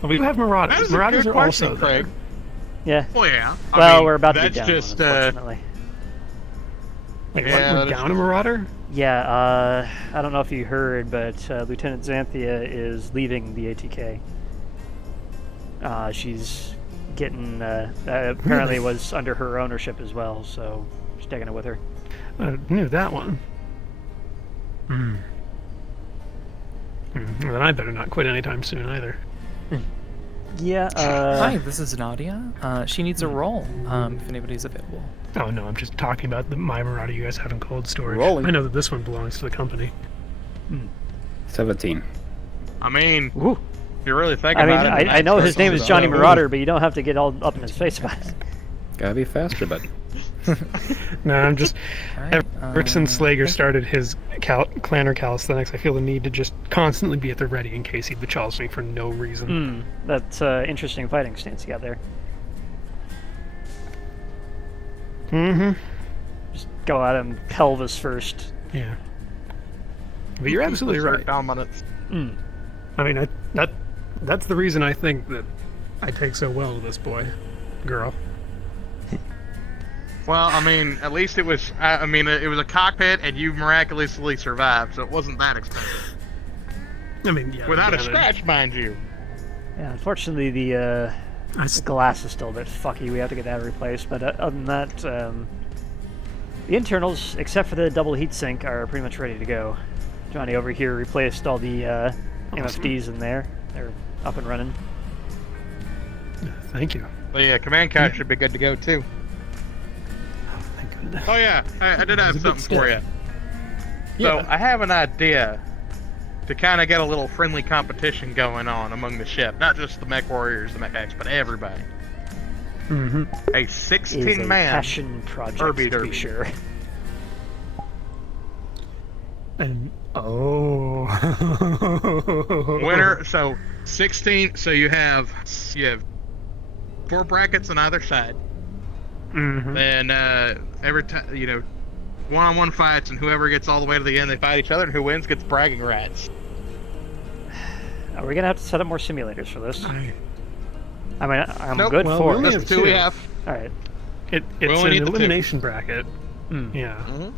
Well, we do have Marauders. That is Marauders a are good question, also Craig. Yeah. Well, yeah. Well, I mean, we're about to be that's down just, one, unfortunately. Wait, Yeah, what, we're down a Marauder? Yeah, I don't know if you heard, but Lieutenant Xanthia is leaving the ATK. She's getting, apparently was under her ownership as well, so she's taking it with her. I knew that one. Well, then I better not quit anytime soon either. Yeah, Hi, this is Nadia. She needs a roll, if anybody's available. Oh no, I'm just talking about my Marauder you guys have in cold storage. Rolling. I know that this one belongs to the company. 17. I mean, Ooh. if you really think I mean, about it. I know his name is Johnny Marauder, but you don't have to get all up in his face about it. Gotta be faster, bud. No, I'm just... Alright, ever since Slager started his clanner calisthenics, I feel the need to just constantly be at the ready in case he bechals me for no reason. That's interesting fighting stance you got there. Just go at him pelvis first. Yeah. But you're absolutely right. Dominance. I mean, that's the reason I think that I take so well to this boy. Girl. Well, I mean, at least it was. I mean, it was a cockpit, and you miraculously survived, so it wasn't that expensive. I mean, yeah. Without a damage. scratch, mind you. Yeah, unfortunately, the glass is still a bit fucky. We have to get that replaced. But other than that, the internals, except for the double heatsink, are pretty much ready to go. Johnny over here replaced all the MFDs in there. They're up and running. Thank you. The command card should be good to go too. Oh yeah, I did have something for you. So I have an idea to kind of get a little friendly competition going on among the ship, not just the mech warriors, the mech X, but everybody. A Is a 16-man passion project, Derby to be derby. sure. And Winner. So 16. So you have 4 brackets on either side. Then every time, you know, one-on-one fights, and whoever gets all the way to the end, they fight each other, and who wins gets bragging rights. Are we gonna have to set up more simulators for this? I mean, I'm Nope. good Well, for we it. only have 2 we have. All right. It's only an need the 2. elimination bracket. Yeah.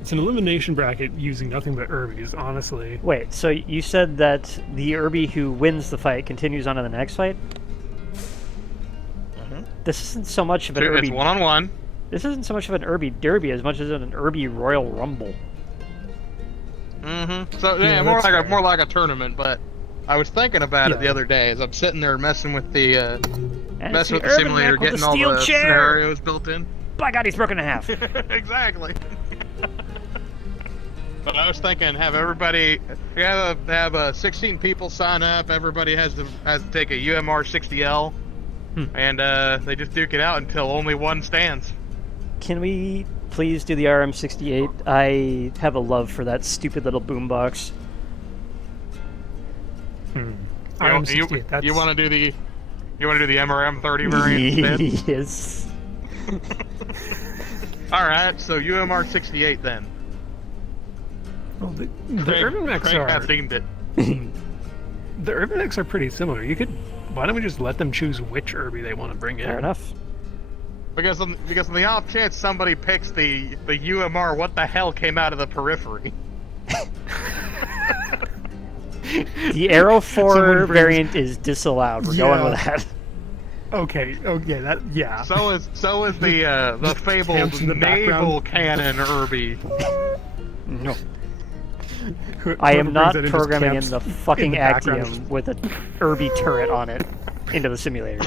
It's an elimination bracket using nothing but Irbies, honestly. Wait, so you said that the Irby who wins the fight continues on to the next fight? This isn't so much of an It's Irby. one-on-one. This isn't so much of an Irby Derby as much as an Irby Royal Rumble. So yeah, more like a tournament. But I was thinking about it the other day as I'm sitting there messing with the simulator, getting all the scenarios built in. By God, he's broken in half. Exactly. But I was thinking, have everybody have 16 people sign up. Everybody has to take a UMR 60L, and they just duke it out until only one stands. Can we please do the RM68? I have a love for that stupid little boombox. RM68. You want to do the MRM 30 variant instead? Yes. All right, so UMR 68 then. Well, the Urban Mechs Craig are... has themed it. The Urban Mechs are pretty similar. Why don't we just let them choose which Irby they want to bring in? Fair enough. Because on the off chance somebody picks the UMR, what the hell came out of the periphery? The Arrow 4 variant is disallowed. We're going with that. Okay. Okay. Yeah. So is the fabled naval cannon Irby. No. I am not programming in the fucking Actium with a Irby turret on it into the simulators.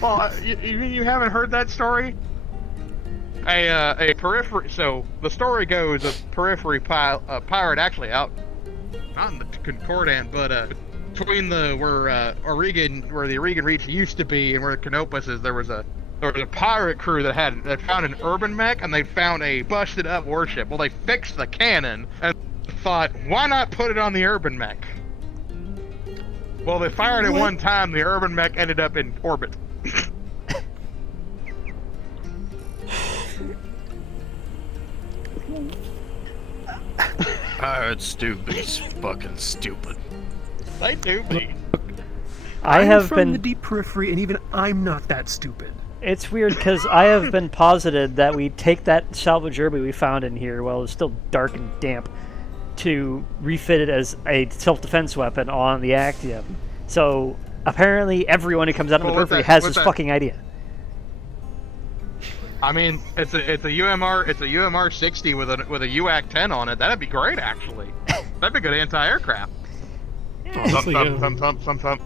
Well, you haven't heard that story? A periphery. So the story goes, a periphery pirate actually out, not in the Concordant, but between where the Oregon Reach used to be and where Canopus is, there was a pirate crew that found an urban mech, and they found a busted up warship. Well, they fixed the cannon and thought, why not put it on the urban mech? Well, they fired it one time. The urban mech ended up in orbit. Pirate stupid's fucking stupid. They do be. I'm from the deep periphery, and even I'm not that stupid. It's weird because I have been posited that we take that salvage Irby we found in here while it's still dark and damp to refit it as a self-defense weapon on the Actium. So apparently everyone who comes out of the periphery has this fucking idea. I mean, it's a UMR 60 with a UAC 10 on it. That'd be great, actually. That'd be good anti-aircraft. Thump.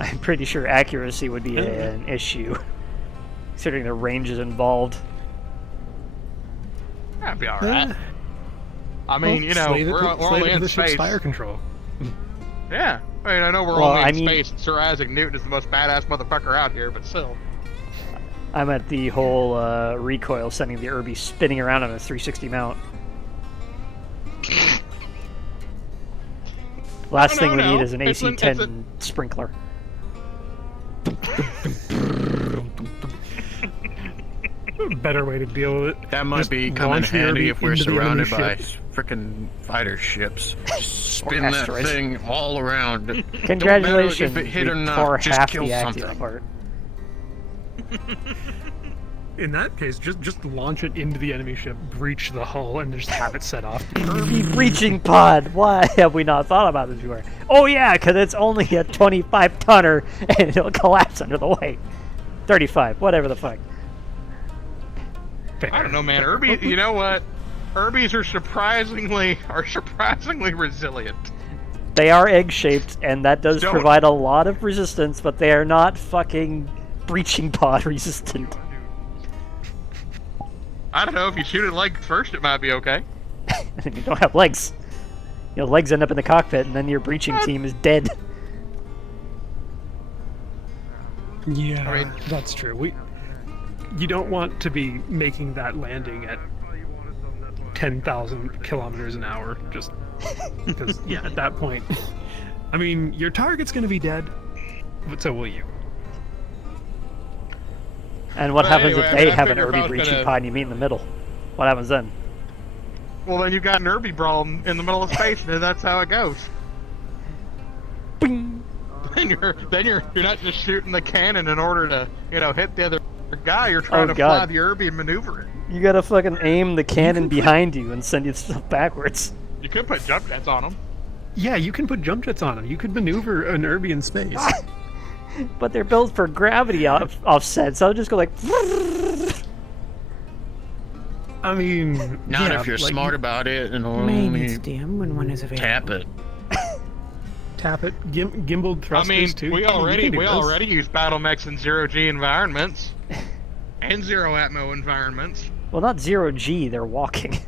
I'm pretty sure accuracy would be an issue, considering the ranges involved. That'd be alright. I mean, we're only in space. Fire control. Yeah. I mean, I know we're only in space. Sir Isaac Newton is the most badass motherfucker out here, but still. I'm at the whole recoil, sending the Irby spinning around on a 360 mount. Last thing we need is an AC-10 sprinkler. Better way to deal with it. That might be coming handy if we're surrounded by frickin' fighter ships. Just spin that thing all around. Congratulations, Don't matter if it hit or we not, tore just half kill the Actium something. apart. In that case, just launch it into the enemy ship, breach the hull, and just have it set off. Irby breaching pod. Why have we not thought about this before? Oh yeah, because it's only a 25-tonner and it'll collapse under the weight. 35, whatever the fuck. I don't know, man. Irby, you know what? Irbies are surprisingly resilient. They are egg-shaped, and that does provide a lot of resistance, but they are not fucking breaching pod resistant. I don't know, if you shoot it legs first, it might be okay. You don't have legs. Legs end up in the cockpit, and then your breaching team is dead. Yeah, I mean, that's true. You don't want to be making that landing at 10,000 kilometers an hour, just because, yeah, at that point, I mean, your target's going to be dead, but so will you. And what happens if they have an Irby breaching pod and you meet in the middle? What happens then? Well, then you've got an Irby brawl in the middle of space, and that's how it goes. Bing! Then you're not just shooting the cannon in order to hit the other guy. You're trying to fly the Irby and maneuver it. You gotta fucking aim the cannon behind you and send yourself backwards. You could put jump jets on them. Yeah, you can put jump jets on them. You could maneuver an Irby in space. But they're built for gravity offset, so I'll just go like. I mean, not if you're smart about it and only when one is available. tap it. Tap it. Gimbaled thrusters too. we already use battle mechs in 0G environments and 0 atmo environments. Well, not 0G. They're walking.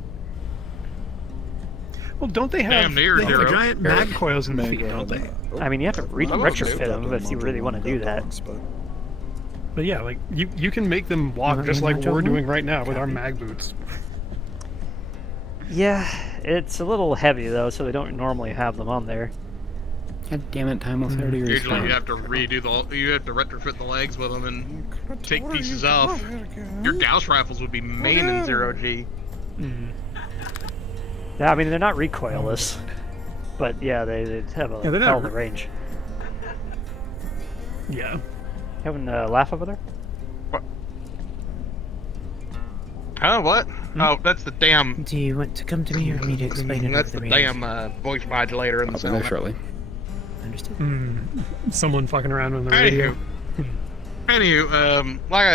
Well, don't they have, giant mag coils in the feet, don't they? I mean, you have to retrofit them if you really want to do that. But yeah, like, you can make them walk just like we're doing right now with our mag boots. Yeah, it's a little heavy, though, so they don't normally have them on there. God damn it, time will 30 years. Usually you have to you have to retrofit the legs with them and take pieces off. Your Gauss rifles would be made in 0G. Yeah, I mean, they're not recoilless, but yeah, they have a hell of a range. Yeah. Having a laugh over there? What? Huh? What? Oh, that's the damn. Do you want to come to me or me to explain it? That's the damn voice modulator in the cell. shortly. Understood. Someone fucking around on the radio. Anywho, like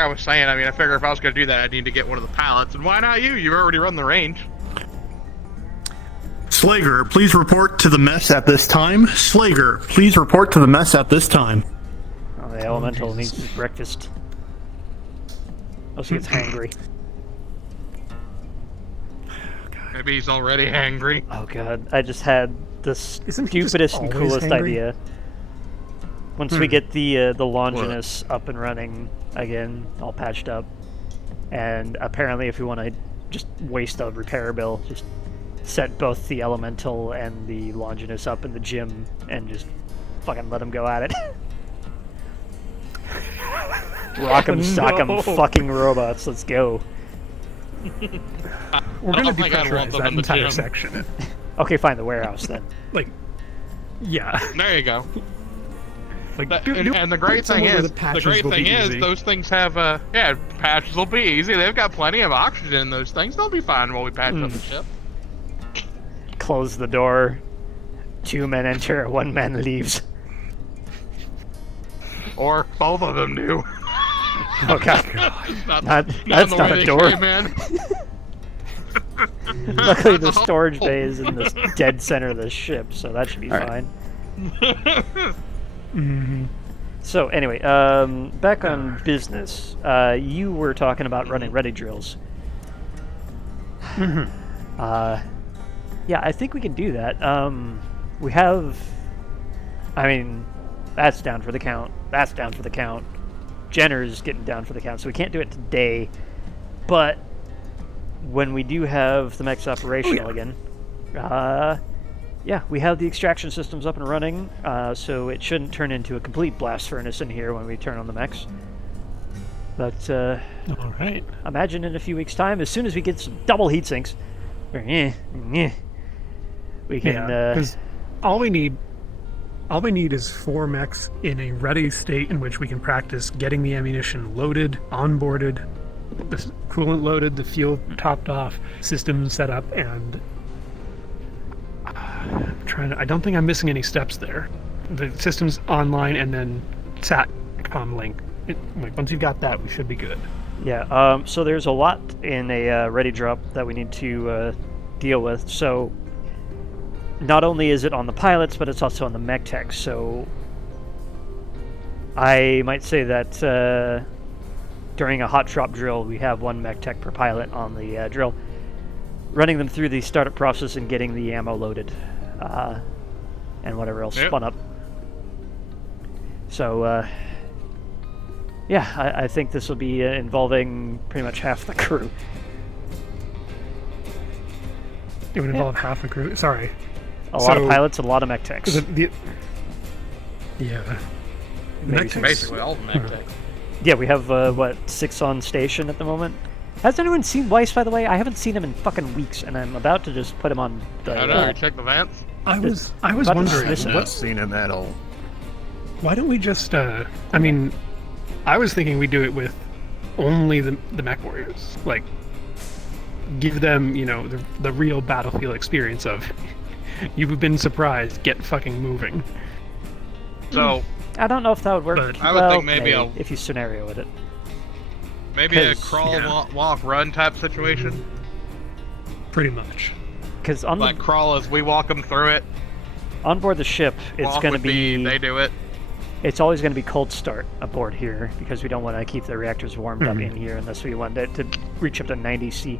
I was saying, I mean, I figure if I was going to do that, I'd need to get one of the pallets, and why not you? You've already run the range. Slager, please report to the mess at this time. Slager, please report to the mess at this time. Oh, the elemental needs his breakfast. Else he gets hangry. Maybe he's already hangry. Oh god, I just had the Isn't he just stupidest and always coolest hangry? idea. Once we get the Longinus up and running again, all patched up, and apparently if we want to just waste a repair bill, just set both the elemental and the Longinus up in the gym and just fucking let them go at it. Rock 'em, sock 'em, fucking robots. Let's go. We're gonna depressurize that entire section. Okay, fine, the warehouse then. Like, yeah. There you go. Like, And the great thing is, those things have patches will be easy. They've got plenty of oxygen in those things. They'll be fine while we patch up the ship. Close the door. 2 men enter, 1 man leaves. Or both of them do. Okay. That's not a door. Man. Luckily, the storage bay is in the dead center of the ship, so that should be fine. So anyway, back on business. You were talking about running ready drills. Yeah, I think we can do that. We have... I mean, that's down for the count. That's down for the count. Jenner's getting down for the count, so we can't do it today. But when we do have the mechs operational again, yeah, we have the extraction systems up and running, so it shouldn't turn into a complete blast furnace in here when we turn on the mechs. But, all right. Imagine in a few weeks' time, as soon as we get some double heat sinks, we can, because all we need is 4 mechs in a ready state in which we can practice getting the ammunition loaded, onboarded, the coolant loaded, the fuel topped off, systems set up, and I don't think I'm missing any steps there. The system's online, and then SATCOM link. Like, once you've got that, we should be good. Yeah, so there's a lot in a ready drop that we need to deal with. So not only is it on the pilots, but it's also on the mech techs. So I might say that during a hot drop drill, we have 1 mech tech per pilot on the drill, running them through the startup process and getting the ammo loaded, and whatever else spun up. So, yeah, I think this will be involving pretty much half the crew. It would involve half the crew? Sorry. A lot of pilots and a lot of mech techs. Yeah. Basically all the mech techs. Yeah, we have, what, 6 on station at the moment? Has anyone seen Weiss, by the way? I haven't seen him in fucking weeks, and I'm about to just put him on the... I know, check the vents. I was wondering... I've not seen him at all. Why don't we just, I mean, I was thinking we'd do it with only the mech warriors. Like, give them, you know, the real battlefield experience of, you've been surprised, get fucking moving. So... I don't know if that would work. I would think maybe if you scenario with it. Maybe a crawl, walk, run type situation. Pretty much. Because like crawl as we walk them through it. On board the ship, it's going to be they do it. It's always going to be cold start aboard here because we don't want to keep the reactors warmed up in here unless we want it to reach up to 90 C.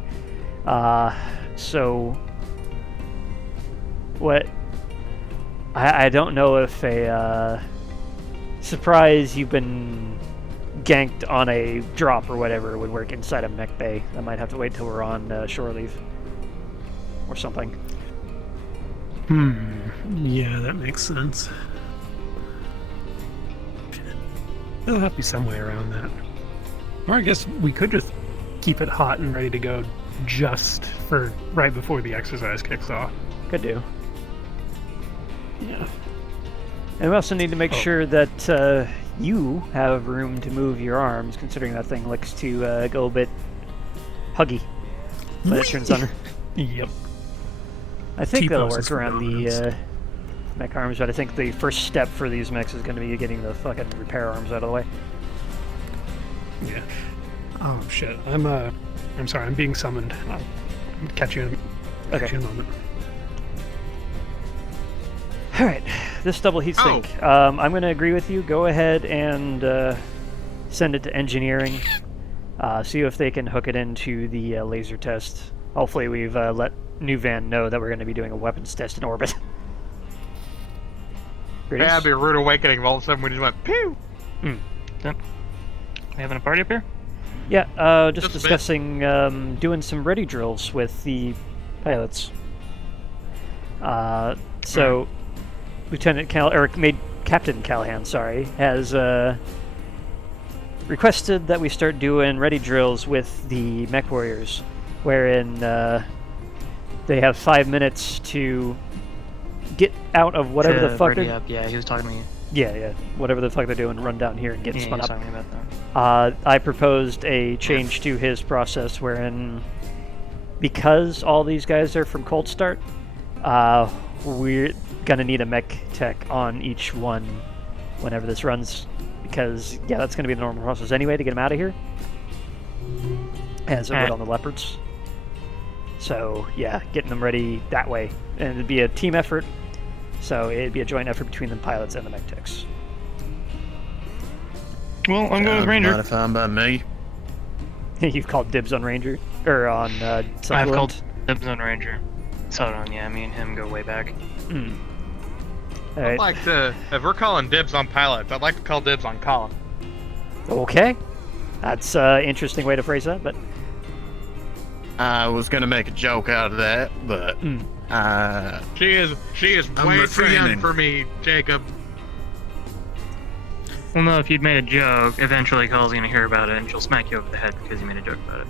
So what? I don't know if a surprise you've been ganked on a drop or whatever would work inside a mech bay. I might have to wait till we're on shore leave or something. Yeah, that makes sense. There'll have to be some way around that. Or I guess we could just keep it hot and ready to go just for right before the exercise kicks off. Could do. Yeah. And we also need to make sure that you have room to move your arms, considering that thing looks to go a bit huggy when it turns on. Yep. I think that'll T-poses work for around the mech arms, but I think the first step for these mechs is going to be getting the fucking repair arms out of the way. Yeah. Oh shit. I'm sorry. I'm being summoned. I'll catch you in a moment. All right, this double heat sink. I'm going to agree with you. Go ahead and send it to engineering. See if they can hook it into the laser test. Hopefully, we've let New Van know that we're going to be doing a weapons test in orbit. Yeah, it'd be a rude awakening if all of a sudden we just went pew. We having a party up here? Yeah, just discussing doing some ready drills with the pilots. So, Captain Callahan, has requested that we start doing ready drills with the mech warriors, wherein they have 5 minutes to get out of whatever the fuck they're... Yeah, he was talking to me. Yeah, whatever the fuck they're doing, run down here and get spun up. Talking about that. I proposed a change to his process wherein, because all these guys are from Cold Start, we're gonna need a mech tech on each one whenever this runs, because that's gonna be the normal process anyway to get them out of here, as it would on the Leopards. So yeah, getting them ready that way, and it'd be a team effort. So it'd be a joint effort between the pilots and the mech techs. Well, I'm going with Ranger. Not fine by me. You've called dibs on Ranger, or on Sutherland? I've called dibs on Ranger. Sutherland, yeah, me and him go way back. I'd like to, if we're calling dibs on pilots, I'd like to call dibs on Colin. Okay, that's an interesting way to phrase that, but... I was gonna make a joke out of that, but she is way too young for me, Jacob. Well, no, if you'd made a joke, eventually Cole's gonna hear about it and she'll smack you over the head because you made a joke about it.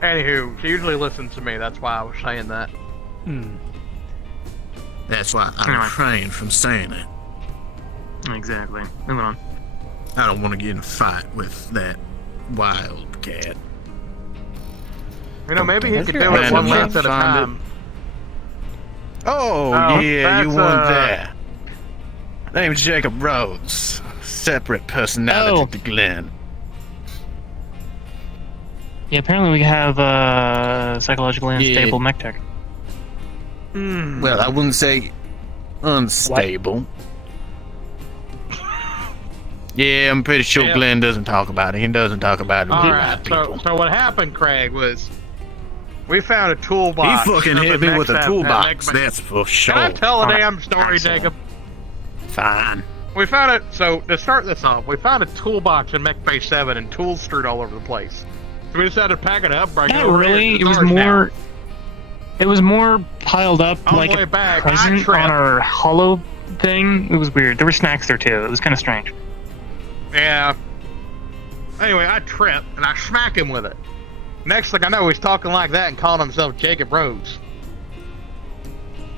Anywho, she usually listens to me, that's why I was saying that. That's why I'm refraining from saying it. Exactly. Moving on. I don't want to get in a fight with that wild cat. You know, maybe he could do it one lap at a time. Oh, yeah, you want that. Name's Jacob Rhodes. Separate personality to Glenn. Yeah, apparently we have psychologically unstable mech tech. Well, I wouldn't say unstable. Yeah, I'm pretty sure Glenn doesn't talk about it. He doesn't talk about it with right people. So what happened, Craig, was we found a toolbox. He fucking hit me with a toolbox, that's for sure. Can I tell a damn story, Jacob? Fine. We found it, so to start this off, we found a toolbox in Mech Base 7 and tools strewed all over the place. So we decided to pack it up, bring it over really, here. It was more piled up like a present on our hollow thing. It was weird. There were snacks there too. It was kind of strange. Yeah. Anyway, I trip and I smack him with it. Next thing I know, he's talking like that and calling himself Jacob Rhodes.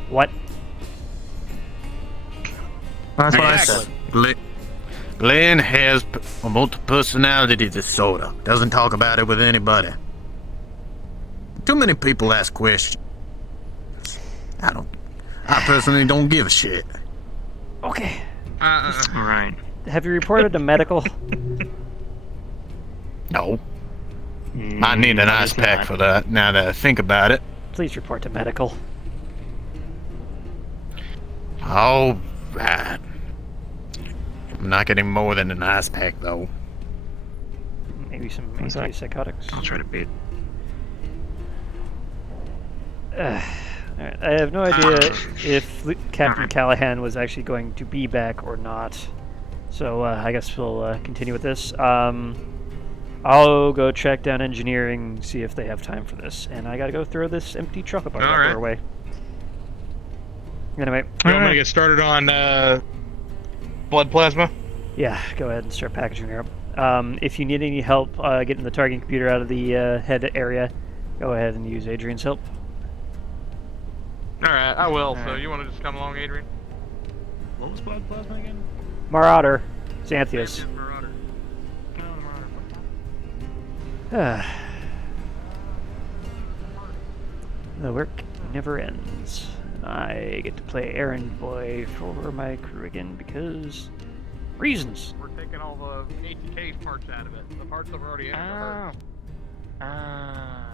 What? That's what I said. Glenn has a multi-personality disorder. Doesn't talk about it with anybody. Too many people ask questions. I personally don't give a shit. Okay. Alright. Have you reported to medical? No. I need an ice pack for that, now that I think about it. Please report to medical. All right. I'm not getting more than an ice pack, though. Maybe some antipsychotics. I'll try to beat. Alright, I have no idea if Captain Callahan was actually going to be back or not. So I guess we'll continue with this. I'll go track down engineering, see if they have time for this. And I gotta go throw this empty chocolate bar wrapper away. Anyway. You want me to get started on blood plasma? Yeah, go ahead and start packaging her up. If you need any help getting the targeting computer out of the head area, go ahead and use Adrian's help. Alright, I will. So you want to just come along, Adrian? What was blood plasma again? Marauder. Xanthius. The work never ends. I get to play errand boy for my crew again because reasons. We're taking all the ATK parts out of it. The parts that were already in it are hers.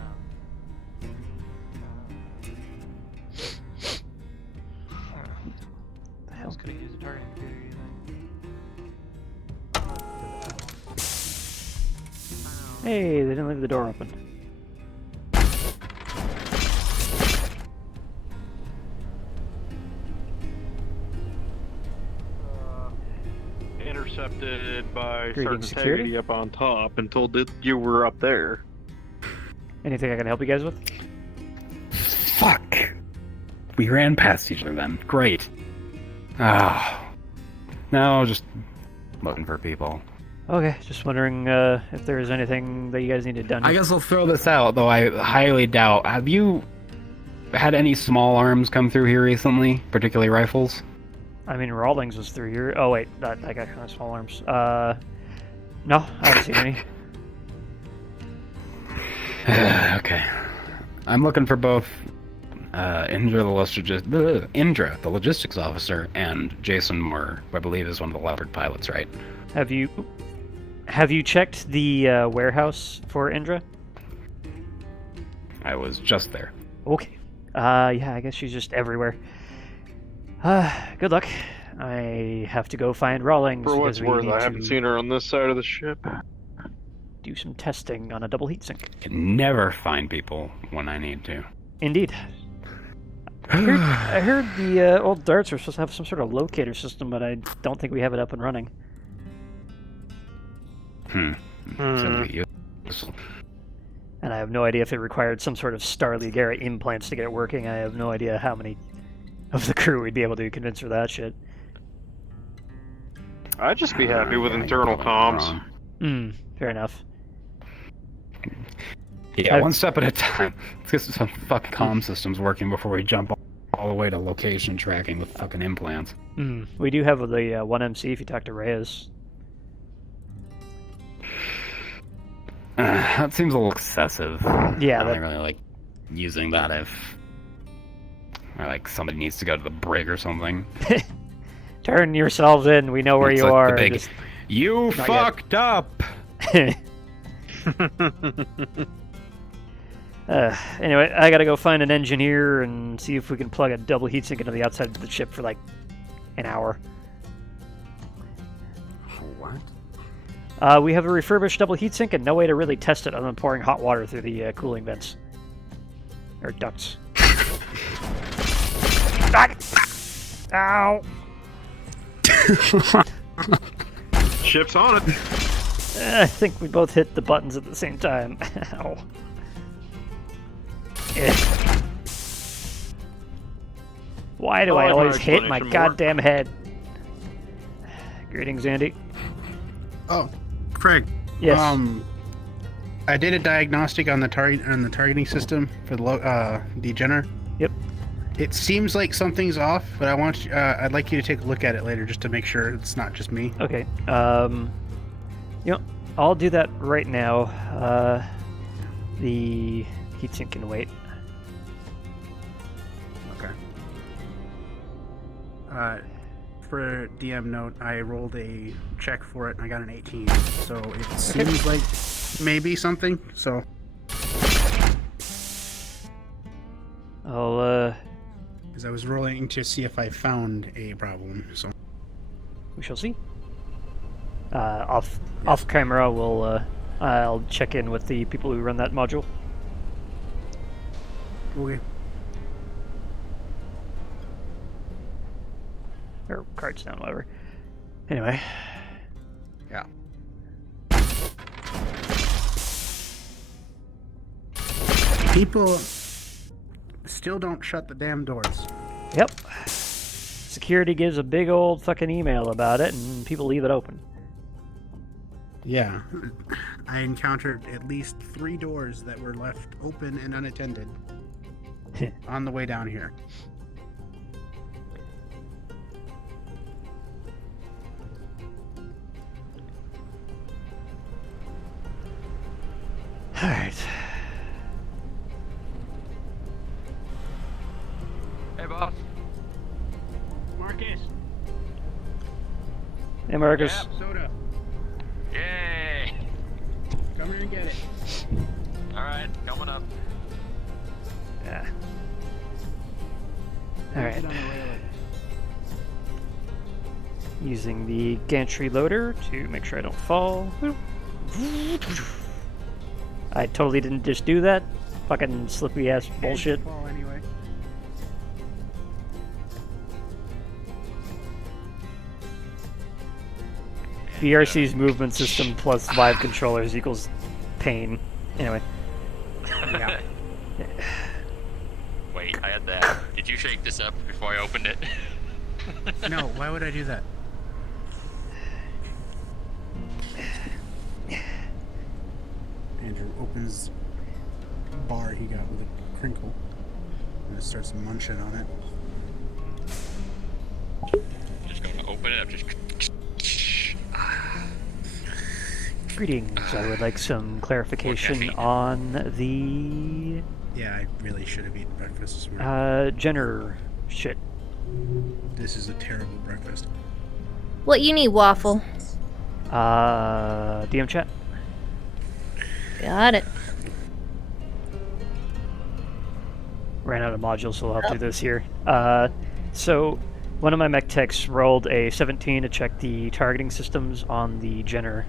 The hell could I use a targeting computer using? Hey, they didn't leave the door open. Intercepted by Greeting Sergeant security? Haggerty up on top and told that you were up there. Anything I can help you guys with? Fuck. We ran past each other then. Great. Ah. Now just looking for people. Okay, just wondering if there's anything that you guys needed done. I guess I'll throw this out, though I highly doubt. Have you had any small arms come through here recently, particularly rifles? I mean, Rawlings was through here. Oh wait, that got kind of small arms. No, I haven't seen any. Okay. I'm looking for both Indra, the logistics officer, and Jason Moore, who I believe is one of the Leopard pilots, right? Have you checked the warehouse for Indra? I was just there. Okay. Yeah, I guess she's just everywhere. Good luck. I have to go find Rawlings. For what's because we worth, need I haven't to seen her on this side of the ship. do some testing on a double heatsink. Can never find people when I need to. Indeed. I heard the old darts are supposed to have some sort of locator system, but I don't think we have it up and running. And I have no idea if it required some sort of Starly Garrett implants to get it working. I have no idea how many of the crew we'd be able to convince for that shit. I'd just be happy with internal comms. Fair enough. Yeah, one step at a time. Let's get some fucking comm systems working before we jump all the way to location tracking with fucking implants. We do have the 1MC if you talk to Reyes. That seems a little excessive. Yeah, I don't really like using that if like somebody needs to go to the brig or something. Turn yourselves in. We know where It's you like are. the big, Just... You Not fucked up. Anyway, I gotta go find an engineer and see if we can plug a double heatsink into the outside of the ship for like an hour. What? We have a refurbished double heatsink and no way to really test it other than pouring hot water through the cooling vents. Or ducts. Ow! Ship's on it. I think we both hit the buttons at the same time. Ow. Why do I always hit my goddamn head? Greetings, Andy. Oh, Craig. Yes. I did a diagnostic on the targeting system for the degener. Yep. It seems like something's off, but I'd like you to take a look at it later just to make sure it's not just me. Okay. I'll do that right now. The heatsink can wait. Okay. For DM note, I rolled a check for it and I got an 18. So it seems like maybe something. So I'll because I was rolling to see if I found a problem. So we shall see. Off camera, I'll check in with the people who run that module. Okay. Or cards down, whatever. Anyway. Yeah. People still don't shut the damn doors. Yep. Security gives a big old fucking email about it, and people leave it open. Yeah. I encountered at least 3 doors that were left open and unattended on the way down here. Marcus. Hey, Marcus. Soda. Yay! Come here and get it. Alright, coming up. Yeah. Alright. Using the gantry loader to make sure I don't fall. I totally didn't just do that. Fucking slippy ass bullshit. Fall anyway. VRC's movement system plus Vive controllers equals pain. Anyway. Yeah. Wait, I had that. Did you shake this up before I opened it? No, why would I do that? Andrew opens the bar he got with a crinkle and starts munching on it. Just gonna open it up, just... Greetings. I would like some clarification on the Yeah, I really should have eaten breakfast this morning. Jenner shit. This is a terrible breakfast. What you need, Waffle? DM chat. Got it. Ran out of modules, so I'll have to do this here. So, one of my mech techs rolled a 17 to check the targeting systems on the Jenner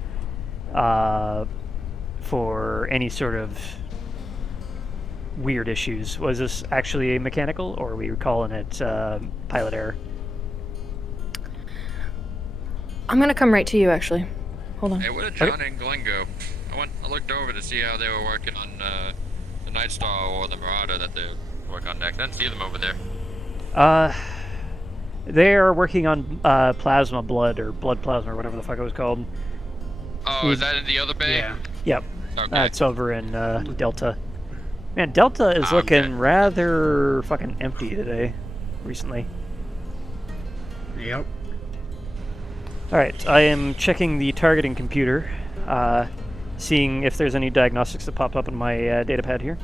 for any sort of weird issues. Was this actually a mechanical, or are we calling it pilot error? I'm gonna come right to you, actually. Hold on. Hey, where did John and Glenn go? I looked over to see how they were working on the Night Star or the Marauder that they work on next. I didn't see them over there. They are working on plasma blood, or blood plasma, or whatever the fuck it was called. Oh, is that in the other bay? Yeah. Yep. Okay. It's over in Delta. Man, Delta is looking rather fucking empty today, recently. Yep. Alright, I am checking the targeting computer, seeing if there's any diagnostics that pop up in my datapad here.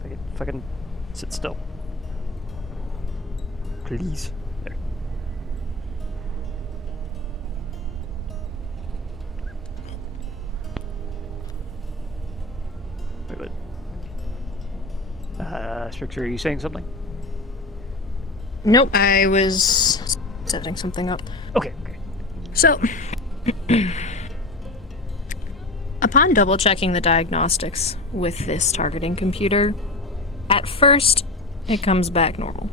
If I could fucking sit still. Please. There. Wait, what? Strixer, are you saying something? Nope, I was setting something up. Okay. So, upon double checking the diagnostics with this targeting computer, at first it comes back normal.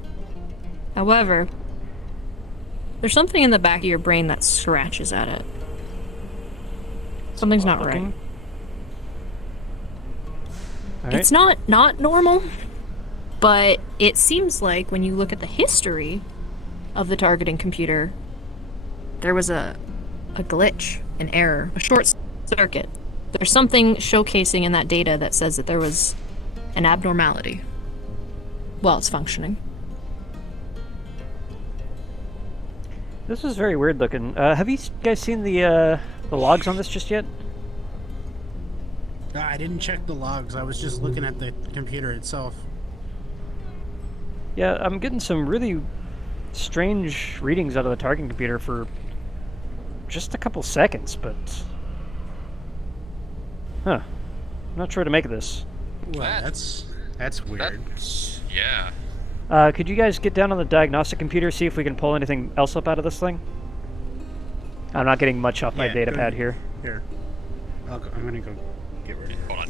However, there's something in the back of your brain that scratches at it. Something's not right. It's not normal, but it seems like when you look at the history of the targeting computer, there was a glitch, an error, a short circuit. There's something showcasing in that data that says that there was an abnormality while it's functioning. This is very weird looking. Have you guys seen the logs on this just yet? I didn't check the logs. I was just looking at the computer itself. Yeah, I'm getting some really strange readings out of the targeting computer for just a couple seconds, but... Huh. I'm not sure to make of this. Well, that's weird. Yeah. Could you guys get down on the diagnostic computer, see if we can pull anything else up out of this thing? I'm not getting much off my data pad here. Here. I'm gonna go get rid of it. Hold on.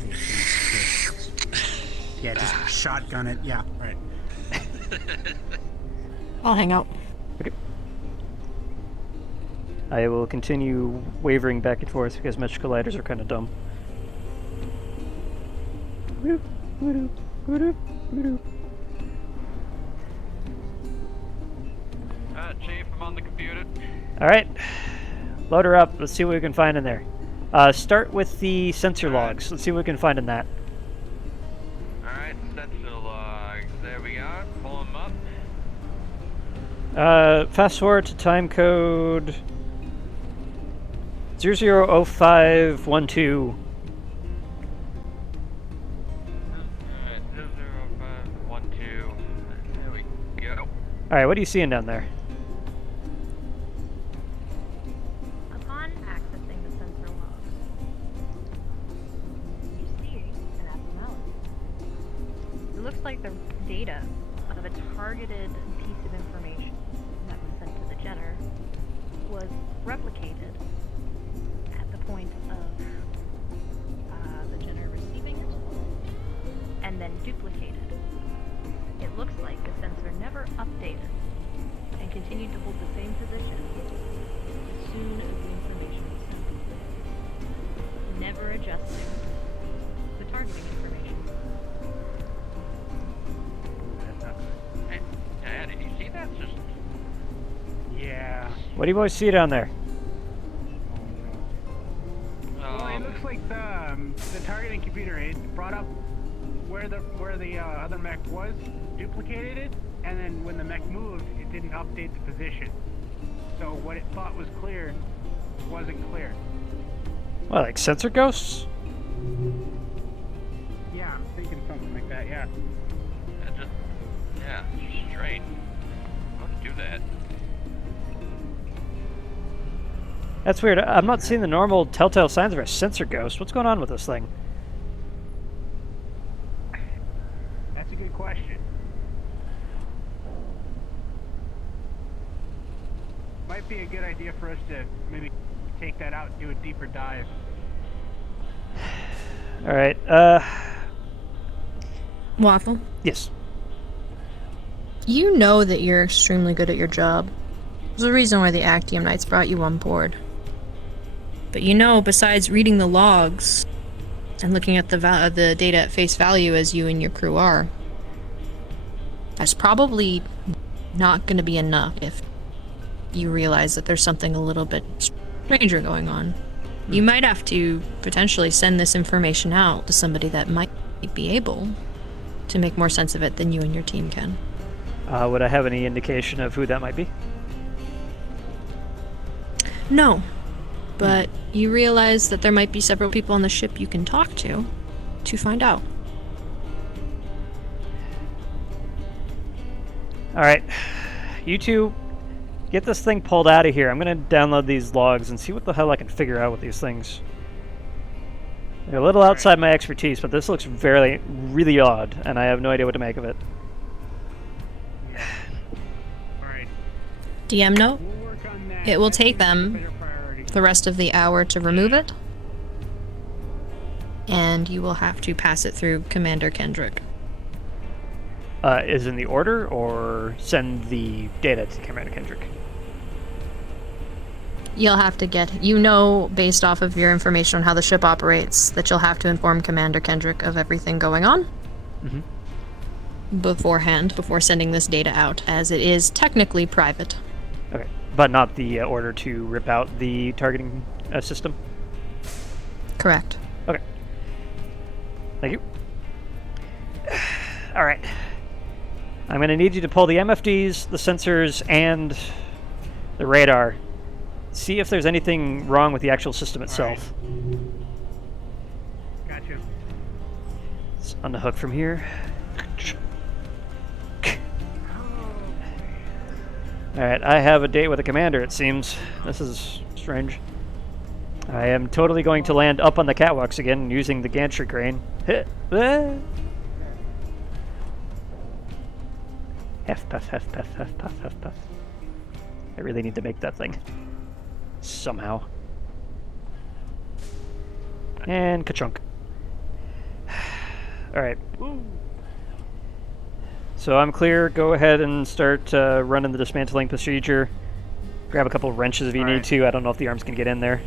Yeah, just shotgun it. Yeah, right. I'll hang out. Okay. I will continue wavering back and forth because mesh colliders are kind of dumb. Chief, I'm on the computer. Alright. Load her up. Let's see what we can find in there. Start with the sensor logs. Let's see what we can find in that. Alright, sensor logs. There we are. Pull them up. Fast forward to time code 000512. Alright, 00512. Alright, what are you seeing down there? Upon accessing the sensor log, you see an abnormality. It looks like the data of a targeted piece of information that was sent to the Jenner was replicated at the point of the Jenner receiving it, and then duplicated. It looks like the sensor never updated and continued to hold the same position as soon as the information was sent, never adjusting the targeting information. Hey, yeah, did you see that? Just... Yeah. What do you boys see down there? Well, it looks like the targeting computer, it brought up where the other mech was, duplicated it, and then when the mech moved, it didn't update the position. So what it thought was clear wasn't clear. What, like sensor ghosts? Yeah, I'm thinking something like that. Yeah. Yeah, strange. How to do that? That's weird. I'm not seeing the normal telltale signs of a sensor ghost. What's going on with this thing? That's a good question. Might be a good idea for us to maybe take that out and do a deeper dive. Alright, Waffle, yes. you know that you're extremely good at your job. There's a reason why the Actium Knights brought you on board. But you know, besides reading the logs and looking at the data at face value as you and your crew are, that's probably not going to be enough if you realize that there's something a little bit stranger going on. You might have to potentially send this information out to somebody that might be able to make more sense of it than you and your team can. Would I have any indication of who that might be? No, but you realize that there might be several people on the ship you can talk to find out. Alright, you two, get this thing pulled out of here. I'm going to download these logs and see what the hell I can figure out with these things. They're a little outside my expertise, but this looks really odd, and I have no idea what to make of it. DM note, it will take them the rest of the hour to remove it, and you will have to pass it through Commander Kendrick. Is in the order, or send the data to Commander Kendrick? You'll have to based off of your information on how the ship operates, that you'll have to inform Commander Kendrick of everything going on beforehand, before sending this data out, as it is technically private. Okay, but not the order to rip out the targeting system? Correct. Okay. Thank you. Alright. I'm going to need you to pull the MFDs, the sensors, and the radar. See if there's anything wrong with the actual system itself. Gotcha. It's on the hook from here. Alright, I have a date with the commander, it seems. This is strange. I am totally going to land up on the catwalks again using the gantry crane. Hef, puff, hef, puff, hef, puff, hef, puff. I really need to make that thing. Somehow. And ka-chunk. Alright. So I'm clear. Go ahead and start running the dismantling procedure. Grab a couple of wrenches if you need to. I don't know if the arms can get in there.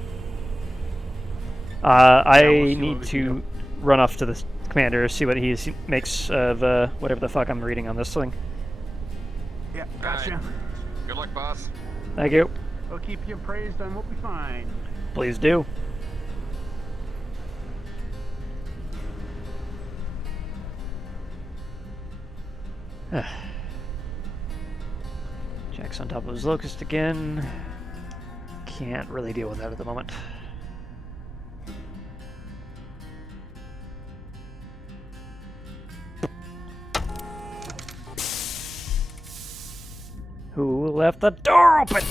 I need to run off to the commander, see what he makes of whatever the fuck I'm reading on this thing. Yeah, gotcha. Right. Good luck, boss. Thank you. We'll keep you appraised on what we find. Please do. Jack's on top of his locust again. Can't really deal with that at the moment. Who left the door open?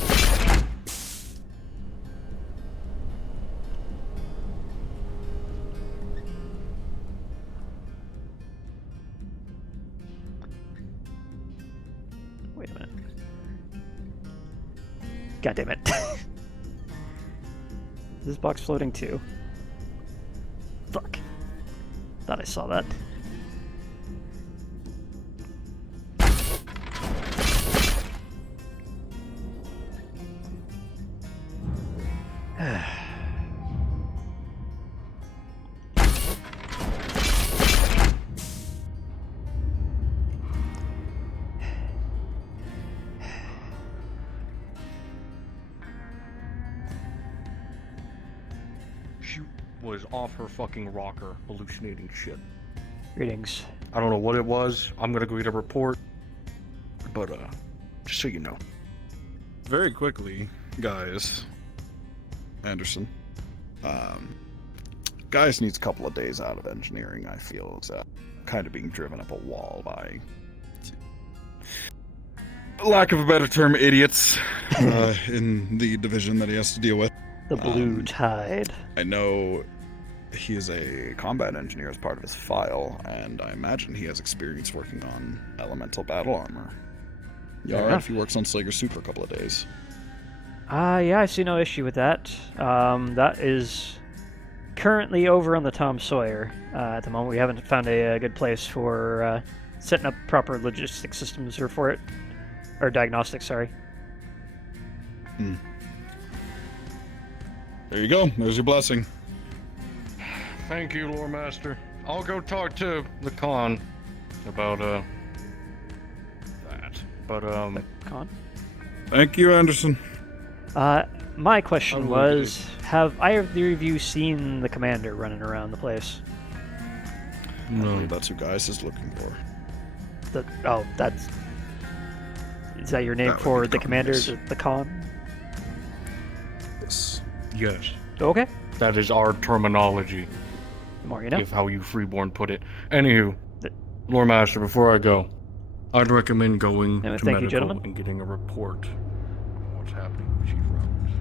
Wait a minute. God damn it. Is this box floating too? Fuck. Thought I saw that. She was off her fucking rocker, hallucinating shit. Greetings. I don't know what it was. I'm gonna go get a report. But, just so you know. Very quickly, guys. Anderson. Guys needs a couple of days out of engineering, I feel. Is kind of being driven up a wall by, lack of a better term, idiots in the division that he has to deal with. The Blue Tide. I know he is a combat engineer as part of his file, and I imagine he has experience working on elemental battle armor. You alright if he works on Slager's suit for a couple of days? Yeah, I see no issue with that. That is currently over on the Tom Sawyer. At the moment, we haven't found a good place for setting up proper logistics systems for it. Or diagnostics, sorry. There you go. There's your blessing. Thank you, Lore Master. I'll go talk to the con about, that. But, Con? Thank you, Anderson. My question was, have either of you seen the commander running around the place? I believe that's who Gaius is looking for. That's... Is that your name That would for be the Con, commander, yes. the con? Yes. yes. Okay. That is our terminology. The more you know. If how you freeborn put it. Anywho, Lore Master, before I go, I'd recommend going to thank you, medical gentlemen. and getting a report on what's happening with Chief Roberts.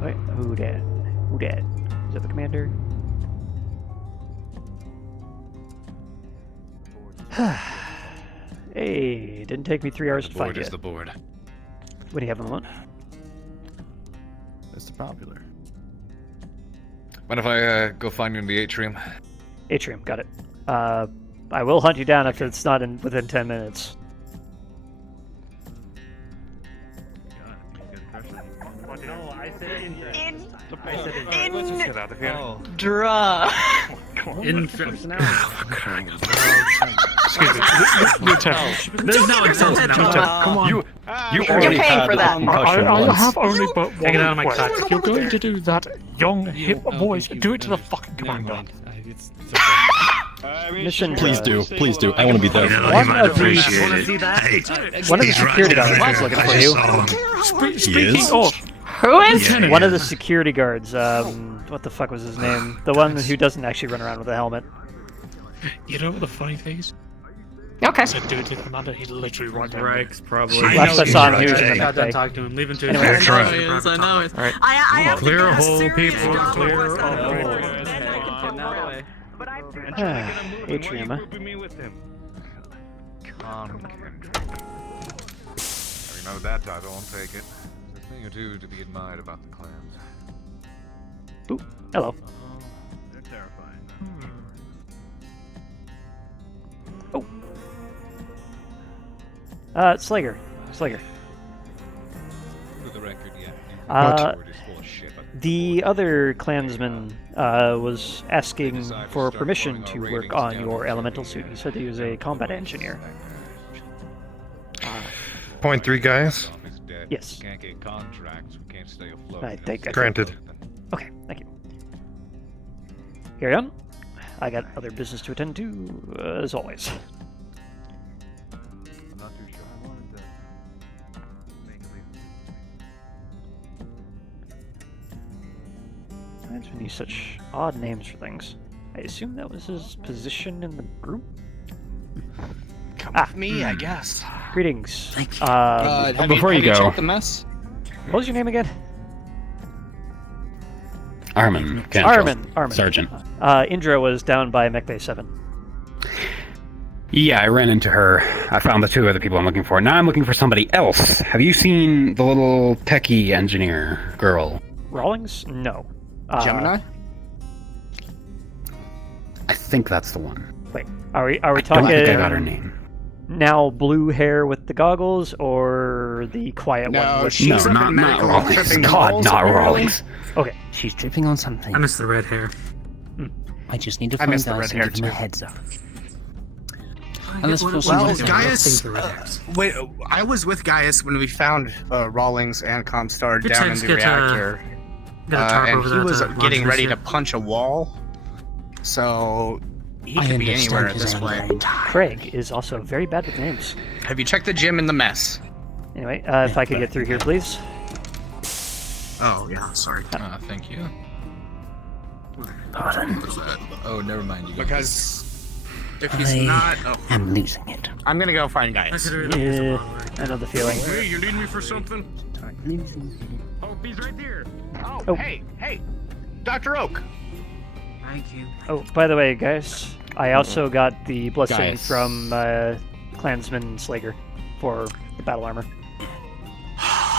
Wait, who dat? Who dat? Is that the commander? Hey, didn't take me 3 hours to find Board is it. the board. What do you have in the moment? Mr. Popular. Mind if I go find you in the atrium? Atrium, got it. I will hunt you down if it's not within 10 minutes. No, I said in. Let's just get out of here. Draw. Interest. Excuse me, Lieutenant. There's no insulting that, Lieutenant. Come on. You You're already paying had for that. concussion I once. have only but one Take it out of my request. cut. If you're going to do that young, hip voice, do it to the fucking commander. Mission. Please do. Please do. I want to be there. One of the Hey, security guards is looking for you. Speaking of, who is? One of the security guards. What the fuck was his name? The one who doesn't actually run around with a helmet. you know what the funny thing is? Okay. I said do it to the commander, he literally right there. Rex, probably. Last I saw him, he was in the Got done bay. talking to him. Leave him to Anyway, his I know he is. I know he is. Alright. I have Clear to a get hole, serious people. job Clear with a that. hole. Atrium, huh? You know that title, I'll take it. There's a thing or two to be admired about the clans. Ooh, hello. They're terrifying. Slager. Slager. For the record, yeah. The other clansman was asking for permission to work on your elemental suit. He said he was a combat engineer. Point 3, guys. Yes. Can't get contracts, we can't stay afloat. I think Granted. Okay, thank you. Carry on. I got other business to attend to, as always. I'm not too sure I wanted to make a big... That's when you use such odd names for things. I assume that was his position in the group? Come with me, I guess. Greetings. Before you go, checked the mess? What was your name again? Armin. Armin. Sergeant. Indra was down by Mech Bay 7. Yeah, I ran into her. I found the 2 other people I'm looking for. Now I'm looking for somebody else. Have you seen the little techie engineer girl? Rawlings? No. Gemini? I think that's the one. Wait, are we I talking? don't think I got her name. Now blue hair with the goggles, or the quiet one? With she's No, up in not medical Rawlings. tripping God, balls, not apparently. Rawlings. Okay. She's tripping on something. I miss the red hair. I just need to I find miss the Gaius red hair and give him a too. heads up. Unless Well, Gaius. Wait, I was with Gaius when we found Rawlings and Comstar Good down in times, the get, reactor, get a tarp and over he that, was getting launch ready this to punch a wall. So he I could be understand anywhere at his this anger point. entirely. Craig is also very bad with names. Have you checked the gym in the mess? Anyway, if I could get through here, please. Oh yeah, sorry. Thank you. Pardon. What was that? Oh, never mind. You guys. Because if he's I not, am losing it. I'm gonna go find Gaius. Yeah, I know the feeling. Hey, you need me for something? Losing Oh, he's right there. Oh. Hey, Dr. Oak. Thank you. Oh, by the way, guys, I also got the blessing Gaius. from Klansman Slager for the battle armor.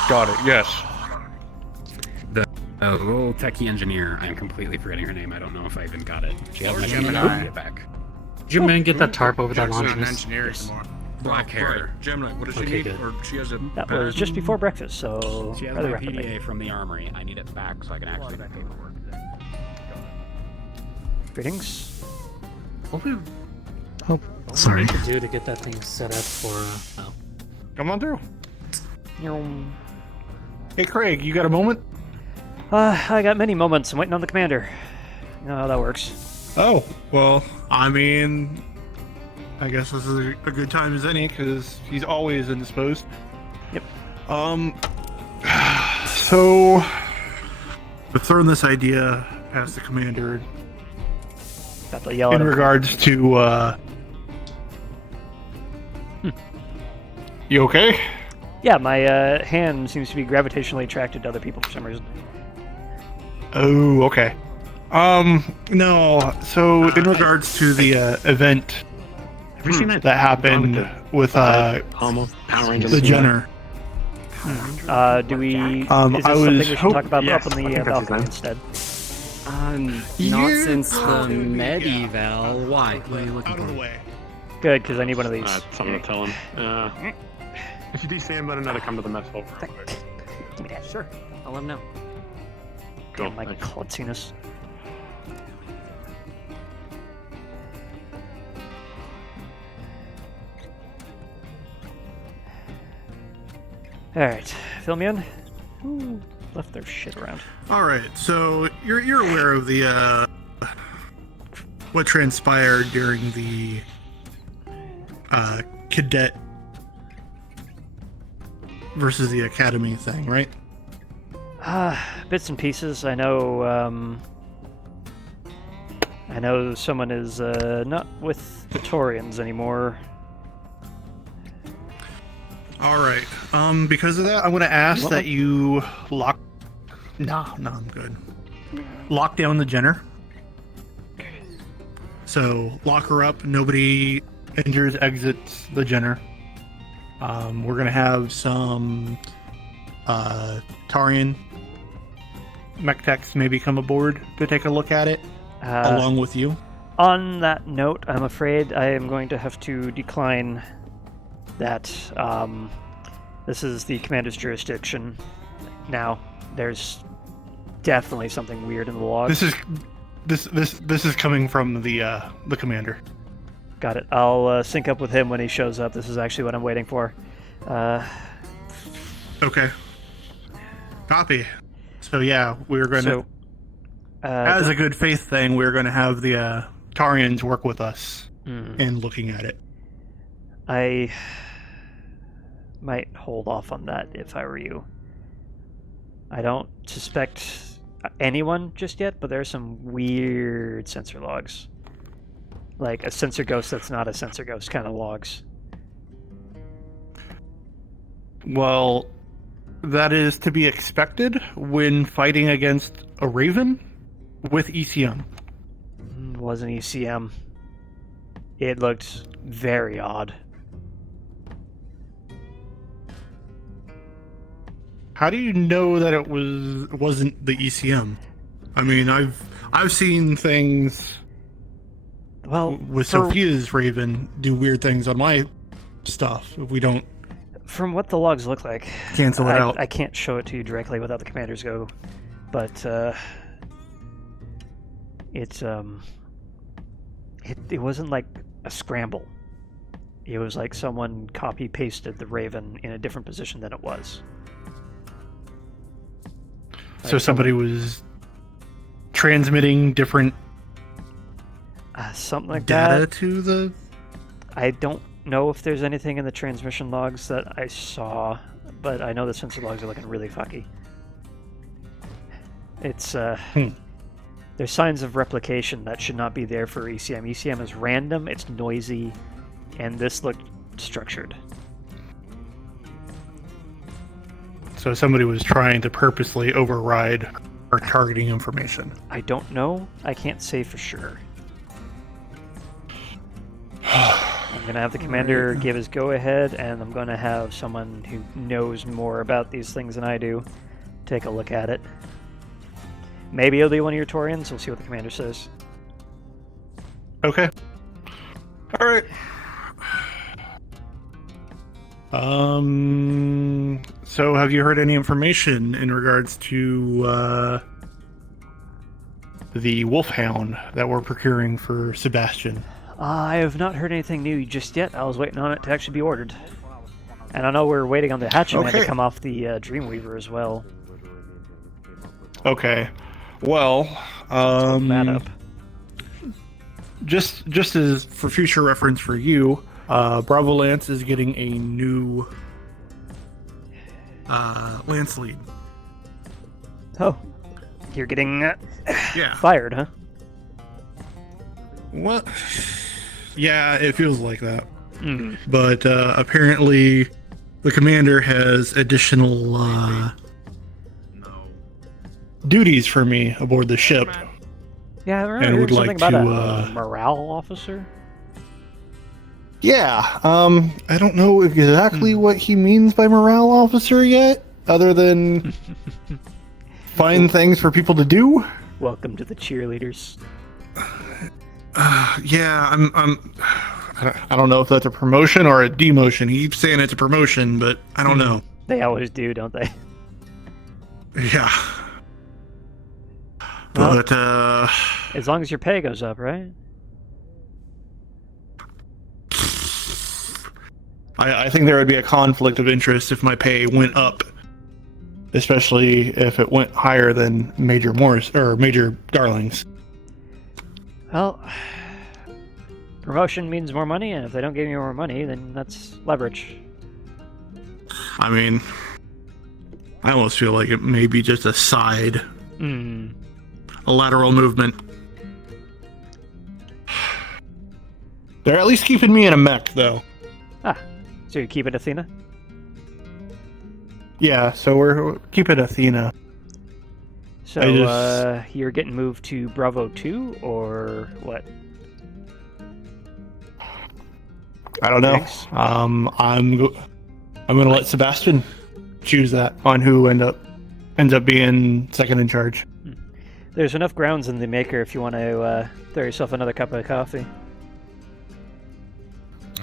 Got it. Yes. The little techie engineer. I'm completely forgetting her name. I don't know if I even got it. She hasn't actually Gemini. emailed me back. Did your man get that tarp over that Jack's not launch? an engineer anymore. Black hair. Gemini, what does she Okay, need? good. Or she has a. That was just before breakfast, so She has rather my rapidly. PDA from the armory. I need it back so I can actually get paperwork. Greetings. Sorry. What to do to get that thing set up for? Come on through. Nyom. Hey, Craig, you got a moment? I got many moments. I'm waiting on the commander. You know how that works. Oh, well, I mean, I guess this is a good time as any, because he's always indisposed. Yep. So, I've thrown this idea past the commander Got to yell at in him. regards to, You okay? Yeah, my hand seems to be gravitationally attracted to other people for some reason. Oh, okay. No, so in regards to the event Have you seen that? that happened with Power Rangers. the Jenner. Do we? I is this was something we should hope- talk about yes, up on I the think that's his balcony name. instead? Not since the med-eval. Why? What are you looking Out of the for? way. Good, because I need one of these. Something to tell him. If you do see him, let him know to come to the mess hall. Give me that. Sure. I'll let him know. Damn, my klutziness. Alright, fill me in. Ooh, left their shit around. All right, so you're aware of the what transpired during the cadet versus the academy thing, right? Bits and pieces. I know someone is not with the Taurians anymore. All right. Because of that, I'm going to ask that you lock. No, I'm good. Lock down the Jenner. So lock her up. Nobody enters, exits the Jenner. We're going to have some Tarian mech techs maybe come aboard to take a look at it, along with you. On that note, I'm afraid I am going to have to decline that. This is the commander's jurisdiction. Now, there's definitely something weird in the log. This is coming from the commander. Got it. I'll sync up with him when he shows up. This is actually what I'm waiting for. Okay. Copy. So yeah, we're going to, as a good faith thing, we're going to have the Tarians work with us in looking at it. I might hold off on that if I were you. I don't suspect anyone just yet, but there are some weird sensor logs. Like a sensor ghost that's not a sensor ghost kind of logs. Well, that is to be expected when fighting against a Raven with ECM. Wasn't ECM. It looked very odd. How do you know that it wasn't the ECM? I mean, I've seen things. Well, with Sophia's Raven do weird things on my stuff. If we don't. From what the logs look like, cancel it out. I can't show it to you directly without the commanders go, but it wasn't like a scramble. It was like someone copy pasted the Raven in a different position than it was. So somebody was transmitting different something like data that to the. I don't know if there's anything in the transmission logs that I saw, but I know the sensor logs are looking really fucky. It's there's signs of replication that should not be there for ECM. ECM is random, it's noisy, and this looked structured. So somebody was trying to purposely override our targeting information. I don't know. I can't say for sure. I'm going to have the commander give his go-ahead, and I'm going to have someone who knows more about these things than I do take a look at it. Maybe it'll be one of your Taurians. We'll see what the commander says. Okay. All right. So have you heard any information in regards to the Wolfhound that we're procuring for Sebastian? I have not heard anything new just yet. I was waiting on it to actually be ordered. And I know we're waiting on the Hatchetman to come off the Dreamweaver as well. Okay. Well, that up. Just as for future reference for you, Bravo Lance is getting a new Lance lead. Oh, you're getting yeah. fired, huh? What? Yeah, it feels like that. Mm. But apparently, the commander has additional duties for me aboard the ship. Yeah, I remember and would something like about to a morale officer. Yeah, I don't know exactly what he means by morale officer yet, other than find things for people to do. Welcome to the cheerleaders. Yeah, I don't know if that's a promotion or a demotion. He keeps saying it's a promotion, but I don't know. They always do, don't they? Yeah. But as long as your pay goes up, right? I think there would be a conflict of interest if my pay went up, especially if it went higher than Major Morris or Major Darling's. Well, promotion means more money, and if they don't give you more money, then that's leverage. I mean, I almost feel like it may be just a side, a lateral movement. They're at least keeping me in a mech, though. Ah, so you keep it Athena? Yeah, so we're keeping Athena. So you're getting moved to Bravo 2, or what? I don't know. I'm going to let Sebastian choose that on who ends up being second in charge. There's enough grounds in the maker if you want to throw yourself another cup of coffee.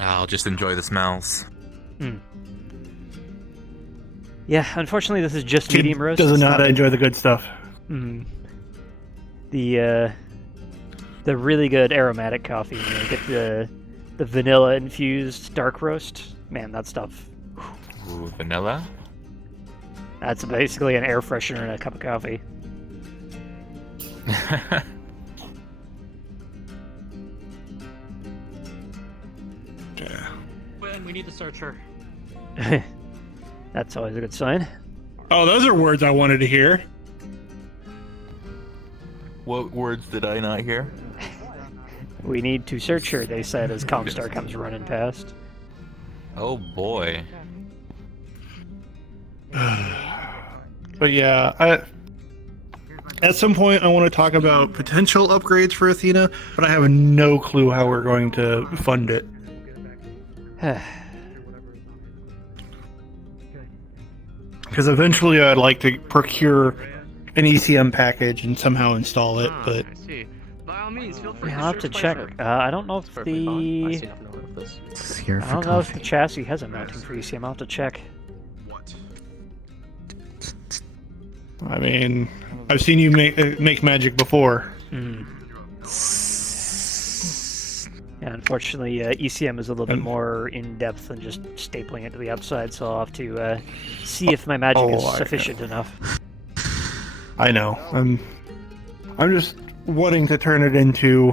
I'll just enjoy the smells. Yeah, unfortunately this is just medium roast. Doesn't know how to enjoy the good stuff. The really good aromatic coffee. You know, get the vanilla infused dark roast. Man, that stuff. Ooh, vanilla? That's basically an air freshener in a cup of coffee. When we need the searcher. That's always a good sign. Oh, those are words I wanted to hear. What words did I not hear? We need to search her, they said as Comstar comes running past. Oh boy. But yeah, at some point I want to talk about potential upgrades for Athena, but I have no clue how we're going to fund it. Because eventually I'd like to procure an ECM package and somehow install it, but I'll have to check. I don't know if the chassis has a mounting for ECM. I'll have to check. I mean, I've seen you make magic before. Yeah, unfortunately, ECM is a little bit more in-depth than just stapling it to the outside, so I'll have to see if my magic is sufficient enough. I know. I'm just wanting to turn it into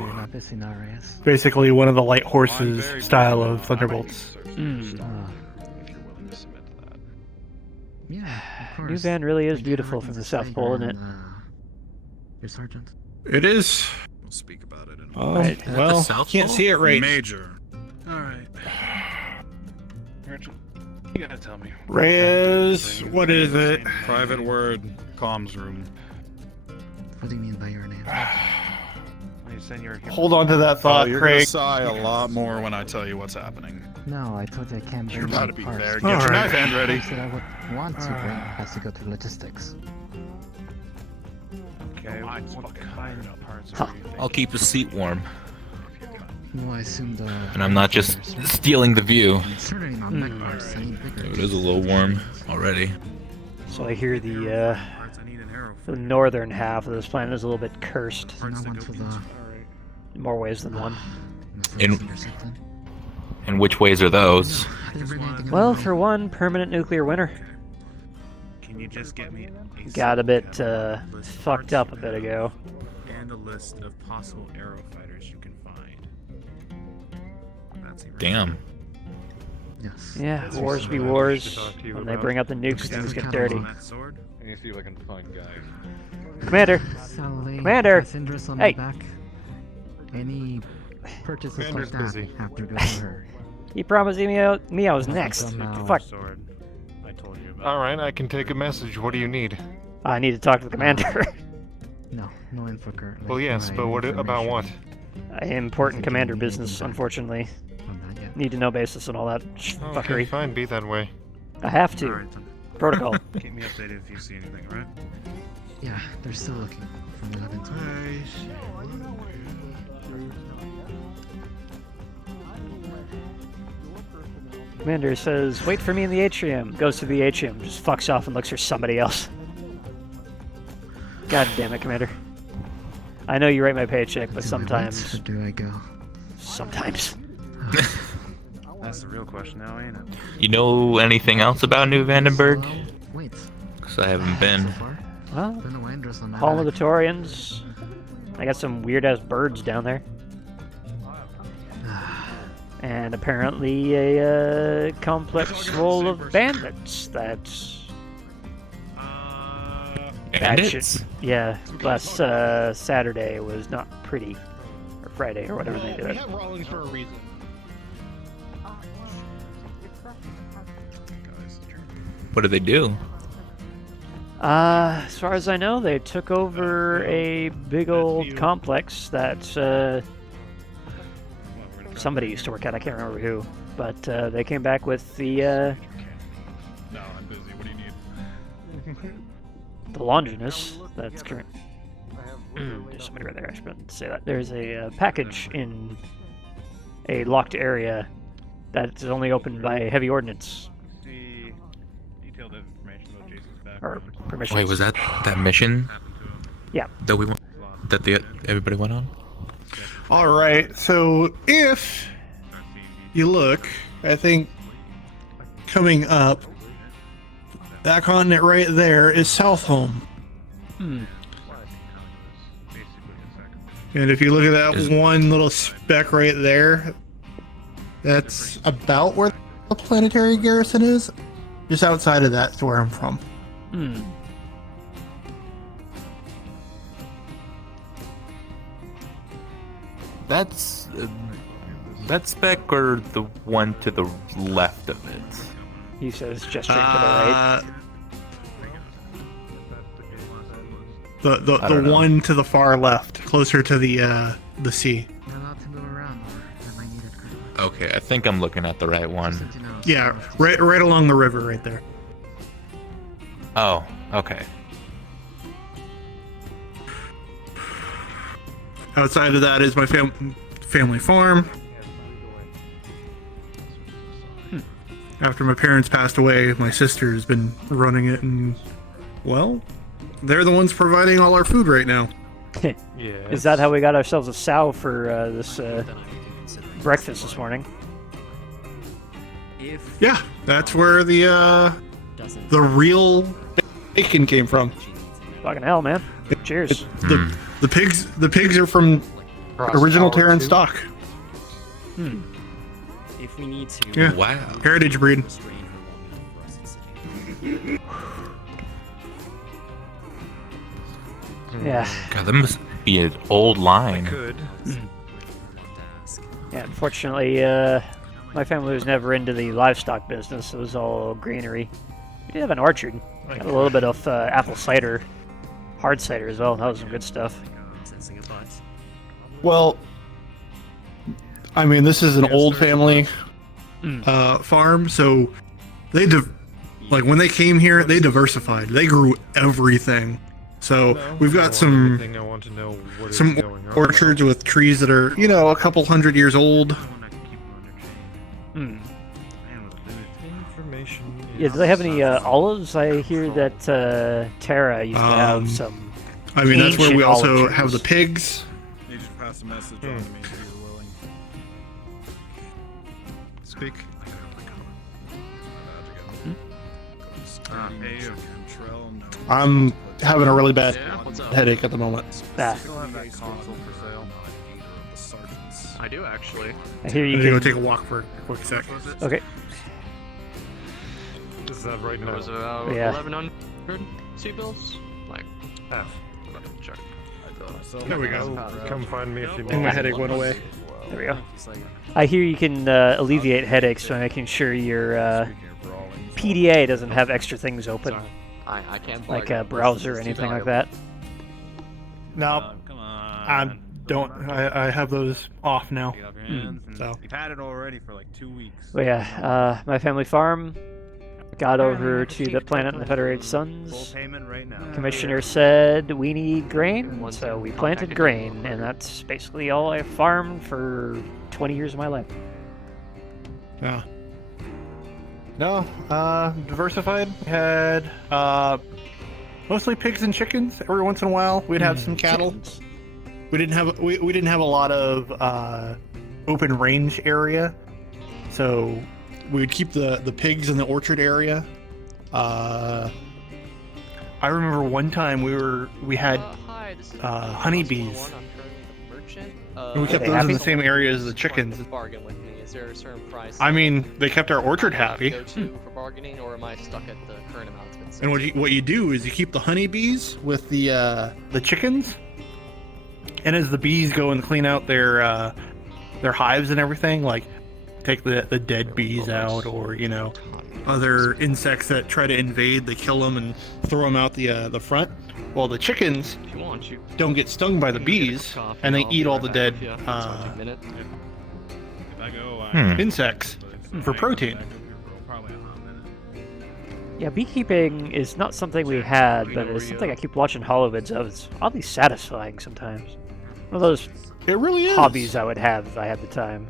basically one of the light horses style of Thunderbolts. New Van really is beautiful from the South Pole, isn't it? Your sergeant. It is. We'll speak about it in a moment. Well, can't see it right. Major. Alright. You gotta tell me. Reyes, what is it? Private word, comms room. What do you mean by your name? Hold on to that thought, you're Craig. Gonna sigh a lot more when I tell you what's happening. No, I told you I can't bring You're about to be parts. fair. Get your knife hand ready. That I would want to bring has to go through logistics. Okay, what kind of parts Huh. I'll keep the seat warm. No, I assumed And I'm not just stealing the view. certainly not mech parts. I need bigger. It is a little warm already. So I hear the northern half of this planet is a little bit cursed. In more ways than one. In which ways are those? Well, for one, permanent nuclear winter. Can you just get me Got a bit fucked up a bit ago. and a list of possible aero fighters you can find? Damn. Yes. Yeah, wars be wars. When they bring up the nukes, things get dirty. Let me see if I can find guys. Commander! Sally, Commander! Cassandra's on Hey! the back. Any purchases like Commander's that busy. have to go to her. He promised me I was next. Fuck. Alright, I can take a message. What do you need? I need to talk to the commander. No info currently. Well, yes, but what about what? Important commander business, unfortunately. Need to know basis and all that Okay, fuckery. fine, be that way. I have to. Protocol. Keep me updated if you see anything, right? Yeah, they're still looking from 11 to Commander says, wait for me in the atrium. Goes to the atrium, just fucks off and looks for somebody else. God damn it, Commander. I know you write my paycheck, but sometimes... Where do I go? Sometimes. That's the real question now, ain't it? You know anything else about New Vandenberg? Wait. Because I haven't been. Well, Don't know why Andrew's on that Hall of back. the Taurians. I got some weird-ass birds down there. And apparently a complex full of bandits. That's... Bandits? Yeah, last Saturday was not pretty. Or Friday, or whatever they did it. Rawlings for a reason. What did they do? As far as I know, they took over a big old complex that somebody used to work at. I can't remember who, but they came back with the No, I'm busy. What do you need? the Longinus. That's current. There's somebody right there. I should say that. There's a package in a locked area that is only opened by heavy ordnance. Detailed information about Jason's background. Or permissions. Wait, was that mission? Yeah. That we everybody went on? All right. So if you look, I think coming up, that continent right there is Southholm. And if you look at that one little speck right there, that's about where the planetary garrison is. Just outside of that's where I'm from. That's that spec or the one to the left of it? He says gesturing to the right. The don't know. one to the far left, closer to the sea. You're allowed to move around, or am I needed correctly? Okay, I think I'm looking at the right one. Yeah, right along the river, right there. Oh, okay. Outside of that is my family farm. After my parents passed away, my sister's been running it, and well, they're the ones providing all our food right now. Is that how we got ourselves a sow for this breakfast this morning? Yeah, that's where the real bacon came from. Fucking hell, man. Cheers. The pigs are from original Terran stock. If we need to. Yeah. Wow. Heritage breed. Yeah. God, that must be an old line. Yeah, unfortunately, my family was never into the livestock business. It was all greenery. We did have an orchard. Got a little bit of apple cider, hard cider as well. That was some good stuff. Well, I mean, this is an old family farm, so they when they came here, they diversified. They grew everything. So we've got some orchards with trees that are, a couple hundred years old. Yeah, do they have any olives? I hear that Terra used to have some. I mean, that's where we ancient also olive have the trees. pigs. You just pass a message on to me if you're willing. Speak. I'm having a really bad headache at the moment. Still have that console for sale. I do actually. I hear you I'm gonna go can- take a walk for a quick sec. Okay. Is that right now? It was Yeah. 1,100 seatbelts? Like, half. Check. There we go. Come find me if you need. And my headache went away. There we go. I hear you can alleviate headaches by making sure your PDA doesn't have extra things open, I can't like a browser or anything like that. No, I have those off now. So You've had it already for like 2 weeks. But yeah, my family farm got over to the planet in the Federated Suns. Payment right now. Commissioner said we need grain, so we planted grain, and that's basically all I farmed for 20 years of my life. yeah. No, diversified. We had mostly pigs and chickens. Every once in a while, we'd have some cattle. Chickens. We didn't have a lot of open range area, so we would keep the pigs in the orchard area. I remember one time we had honeybees. And we kept those in the same area as the chickens. Bargain with me. Is there a certain price? I mean, they kept our orchard happy. Go to for bargaining, or am I stuck at the current amount? And what you do is you keep the honeybees with the chickens, and as the bees go and clean out their hives and everything, like take the dead bees out, or other insects that try to invade, they kill them and throw them out the front. Well, the chickens don't get stung by the bees, and they eat all the dead insects for protein. Yeah, beekeeping is not something we had, but it's something I keep watching holovids of. It's oddly satisfying sometimes. One of those it really is. hobbies I would have if I had the time.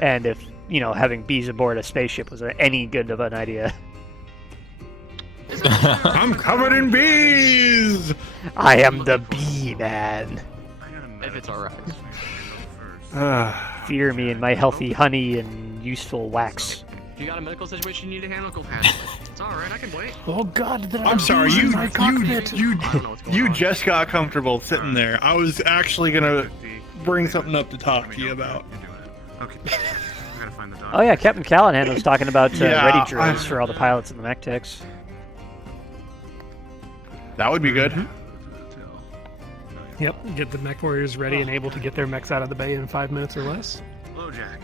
And if, having bees aboard a spaceship was any good of an idea. I'm covered in bees! I am the bee man. If it's alright. Fear me and my healthy honey and useful wax. If you got a medical situation you need a handle, handle it. It's alright, I can wait. Oh god, I'm sorry, you just got comfortable sitting there. I was actually gonna bring something up to talk to you about. Okay. I gotta find the dog. Oh yeah, Captain Callahan was talking about Yeah, ready drills for all the pilots and the mech techs. That would be good. Yep, get the mech warriors ready and able to get their mechs out of the bay in 5 minutes or less. Hello, Jack.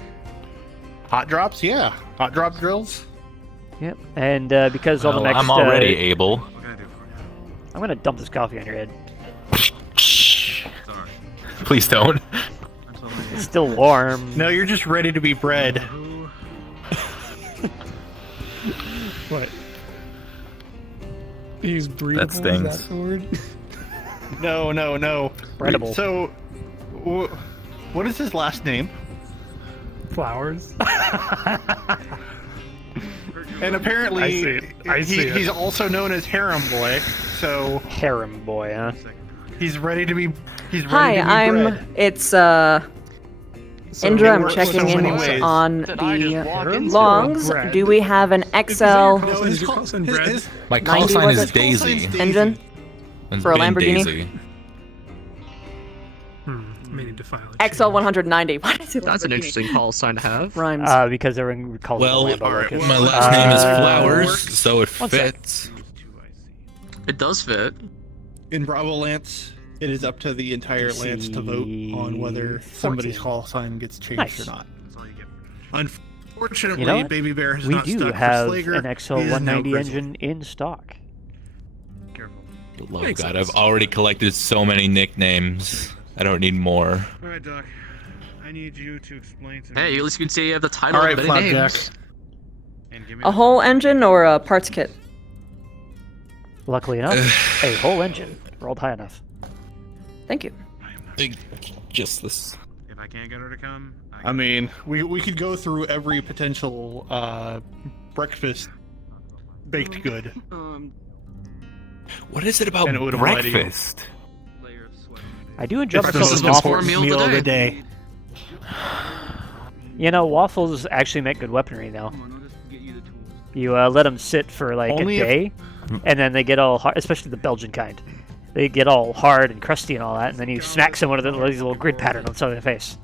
Hot drops, yeah. Hot drop drills. Yep, and because all the mechs... I'm already able. I'm gonna dump this coffee on your head. Please don't. It's still warm. No, you're just ready to be bred. What? He's breedable. That stings. Is that the word? No. Breadable. So, what is his last name? Flowers. And apparently, I see it. he's also known as Harem Boy. So Harem Boy, huh? he's ready to be. He's ready Hi, to be I'm. bred. It's So Indra. it I'm works checking so many in ways. on Did I just walk the into longs. bread? Do we have an XL His call sign bread. My call 90 sign was is it? Daisy. engine? It's For a been Lamborghini? Daisy. May need to file it. XL 190. What is it? That's an interesting call sign to have. Rhymes. Because everyone calls Well, it the Lambo alright, locus. my last name is Flowers, Flowers, so it one sec. fits. It does fit. In Bravo Lance, it is up to the entire Lance to vote on whether somebody's 14. call sign gets changed Nice. or not. Unfortunately, You know what? Baby Bear has We not do stuck have for Slager. an XL He is now 190 Grizzly. engine in stock. Oh god, I've already collected so many nicknames. I don't need more. Alright, Doc. I need you to explain to Hey, me. at least you can say you have the title All right, of many Flapjack. names. And give me A whole engine or a parts kit? Luckily enough, a whole engine rolled high enough. Thank you. Just this. If I can't get her to come, I mean, we could go through every potential breakfast baked good. What is it about And it would apply to you. breakfast? I do enjoy It's the myself most some important waffles. meal meal of the today. day. You know, waffles actually make good weaponry now. You let them sit for like Only a if- day, and then they get all hard, especially the Belgian kind. They get all hard and crusty and all that, and then you smack someone with these little grid pattern on the side of the face.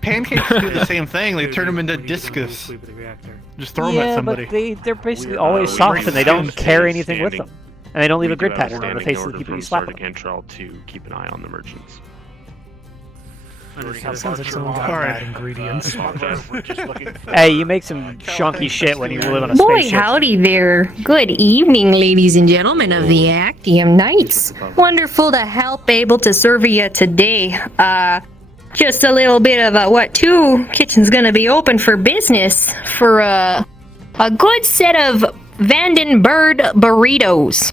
Pancakes do the same thing. They turn them into discus. Just throw them at Yeah, somebody. but they're basically always soft, and they don't carry anything with them. And they don't leave a grid We do have pattern on the standing face of the order people from you slap Sergeant them. Cantrell to keep an eye on the merchants. Sounds like someone got bad ingredients. Hey, you make some chunky shit when you live on a Boy, spaceship. howdy there. Good evening, ladies and gentlemen of the Actium Knights. Wonderful to help able to serve you today. Just a little bit of what too. Kitchen's gonna be open for business for a good set of Vandenberg burritos.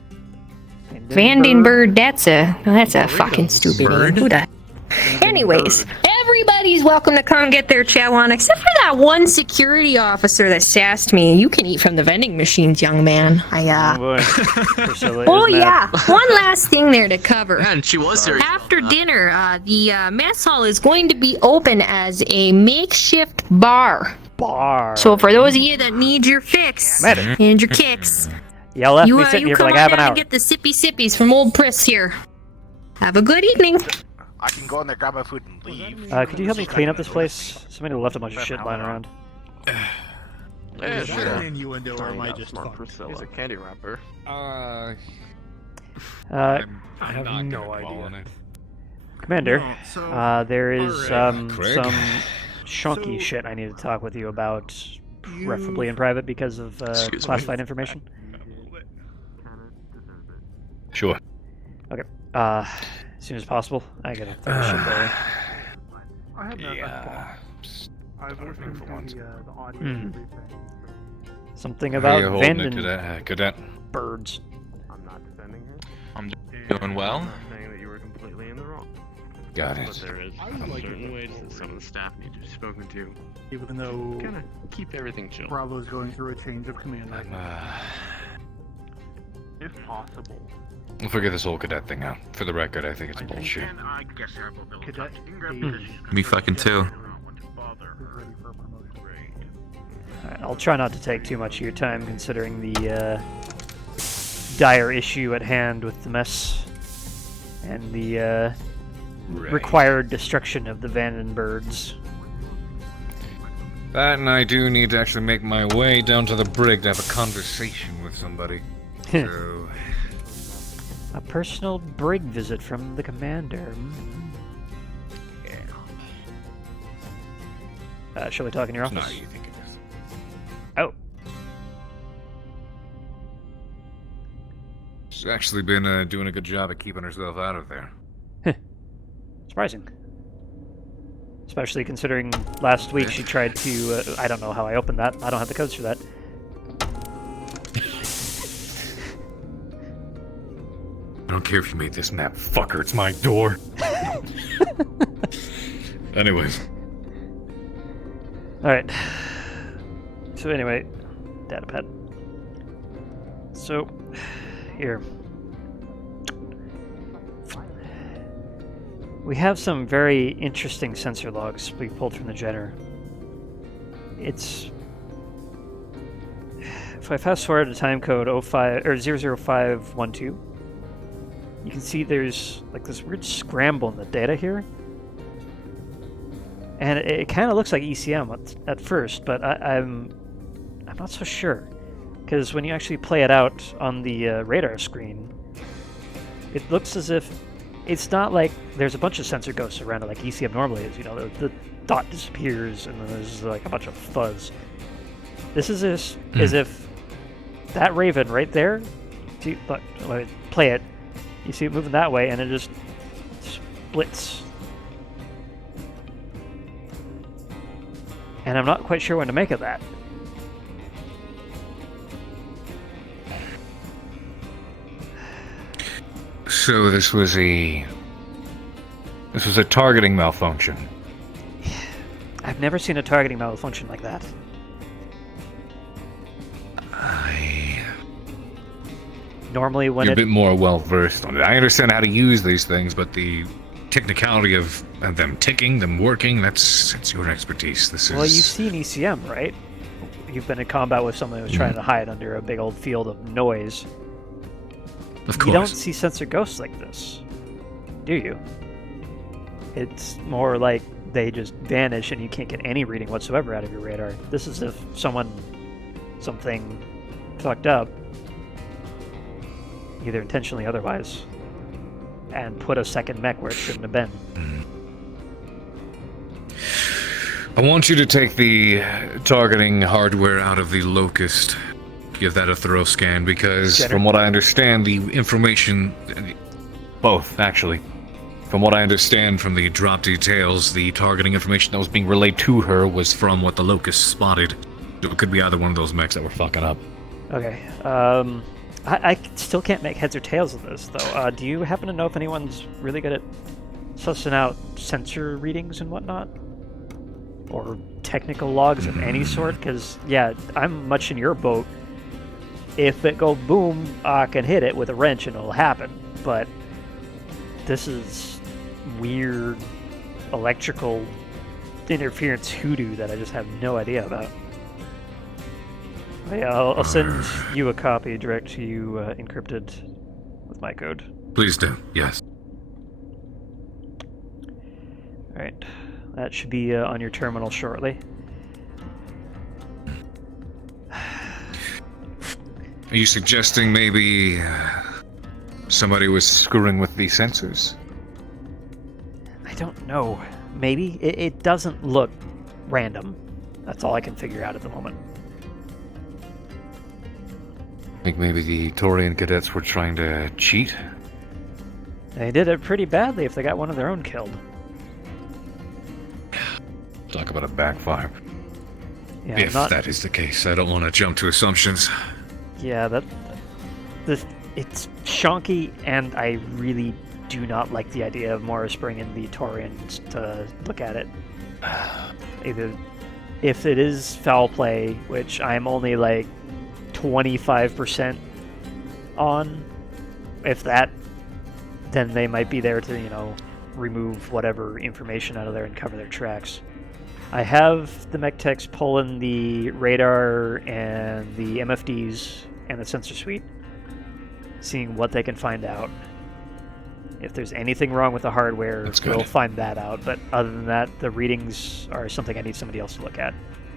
Vandenberg, that's a fucking stupid name. Who the? Anyways, everybody's welcome to come get their chow on, except for that one security officer that sassed me. You can eat from the vending machines, young man. Oh, boy. Priscilla, Oh isn't yeah, that- one last thing there to cover. And she was serious. After dinner, the mess hall is going to be open as a makeshift bar. Bar. So for those of you that need your fix Matter. and your kicks, Y'all left you, me sitting you here for come like on half an down hour. and get the sippy sippies from old Priss here. Have a good evening. I can go in there, grab my food, and leave. Could you help me clean up this place? Somebody left a bunch of shit lying around. Yeah, Is that sure. an innuendo or am I just fucked? He's a candy wrapper. I I have no idea. Commander, No, so- there is Craig? some chunky So- shit I need to talk with you about, You- preferably in private because of Excuse me. classified information. Sure. Okay. As soon as possible. I gotta throw this shit there. I have Yeah. I've worked for once. the audio Hmm. and everything. Something How about you holding it, Vanden cadet? birds. I'm not defending her. I'm doing well. I'm not saying that you were completely in the wrong. Got But it. there is certain ways that some of the staff need to be spoken to. Even though Kind of keep everything chill. Bravo's going through a change of command. I'm, If possible. we'll figure this whole cadet thing out. For the record, I think it's bullshit. I guess I will build Cadet Me fucking too. Alright, I'll try not to take too much of your time considering the dire issue at hand with the mess and the required destruction of the Vandenbergs. That, and I do need to actually make my way down to the brig to have a conversation with somebody. So, A personal brig visit from the commander. Shall we talk in your it's office? not how you think it is. Oh, She's actually been doing a good job at keeping herself out of there. it's Surprising. Especially considering last week she tried to... I don't know how I opened that. I don't have the codes for that. I don't care if you made this map, fucker. It's my door. Anyways. Alright. So anyway, datapad. So, here. We have some very interesting sensor logs we pulled from the Jenner. It's... If I fast forward to time code 00512, you can see there's like this weird scramble in the data here. And it kind of looks like ECM at first, but I'm not so sure. Because when you actually play it out on the radar screen, it looks as if it's not like there's a bunch of sensor ghosts around it like ECM normally is. You know, the dot disappears and then there's like a bunch of fuzz. This is as if that Raven right there, let me play it, you see it moving that way and it just splits. And I'm not quite sure when to make of that. So this was a targeting malfunction. I've never seen a targeting malfunction like that. Normally when You're a bit more well versed on it. I understand how to use these things, but the technicality of them ticking, them working, that's your expertise. This is... Well, you've seen ECM, right? You've been in combat with someone who's trying to hide under a big old field of noise. Of course. You don't see sensor ghosts like this, do you? It's more like they just vanish and you can't get any reading whatsoever out of your radar. This is if something fucked up, either intentionally or otherwise, and put a second mech where it shouldn't have been. I want you to take the targeting hardware out of the Locust. Give that a thorough scan, because from what I understand, the information... Both, actually. From what I understand from the drop details, the targeting information that was being relayed to her was from what the Locust spotted. So it could be either one of those mechs that were fucking up. Okay, I still can't make heads or tails of this, though. Do you happen to know if anyone's really good at sussing out sensor readings and whatnot? Or technical logs of any sort? Because, yeah, I'm much in your boat. If it goes boom, I can hit it with a wrench and it'll happen. But this is weird electrical interference hoodoo that I just have no idea about. Yeah, I'll send you a copy direct to you, encrypted with my code. Please do, yes. Alright, that should be on your terminal shortly. Are you suggesting maybe somebody was screwing with the sensors? I don't know. Maybe. It doesn't look random. That's all I can figure out at the moment. I think maybe the Taurian cadets were trying to cheat? They did it pretty badly if they got one of their own killed. Talk about a backfire. Yeah, If that is the case, I don't want to jump to assumptions. Yeah, it's shonky, and I really do not like the idea of Morris bringing the Taurians to look at it. Either if it is foul play, which I'm only like 25% on, if that, then they might be there to, remove whatever information out of there and cover their tracks. I have the mech techs pulling the radar and the MFDs and the sensor suite, seeing what they can find out. If there's anything wrong with the hardware, we'll find that out. But other than that, the readings are something I need somebody else to look at.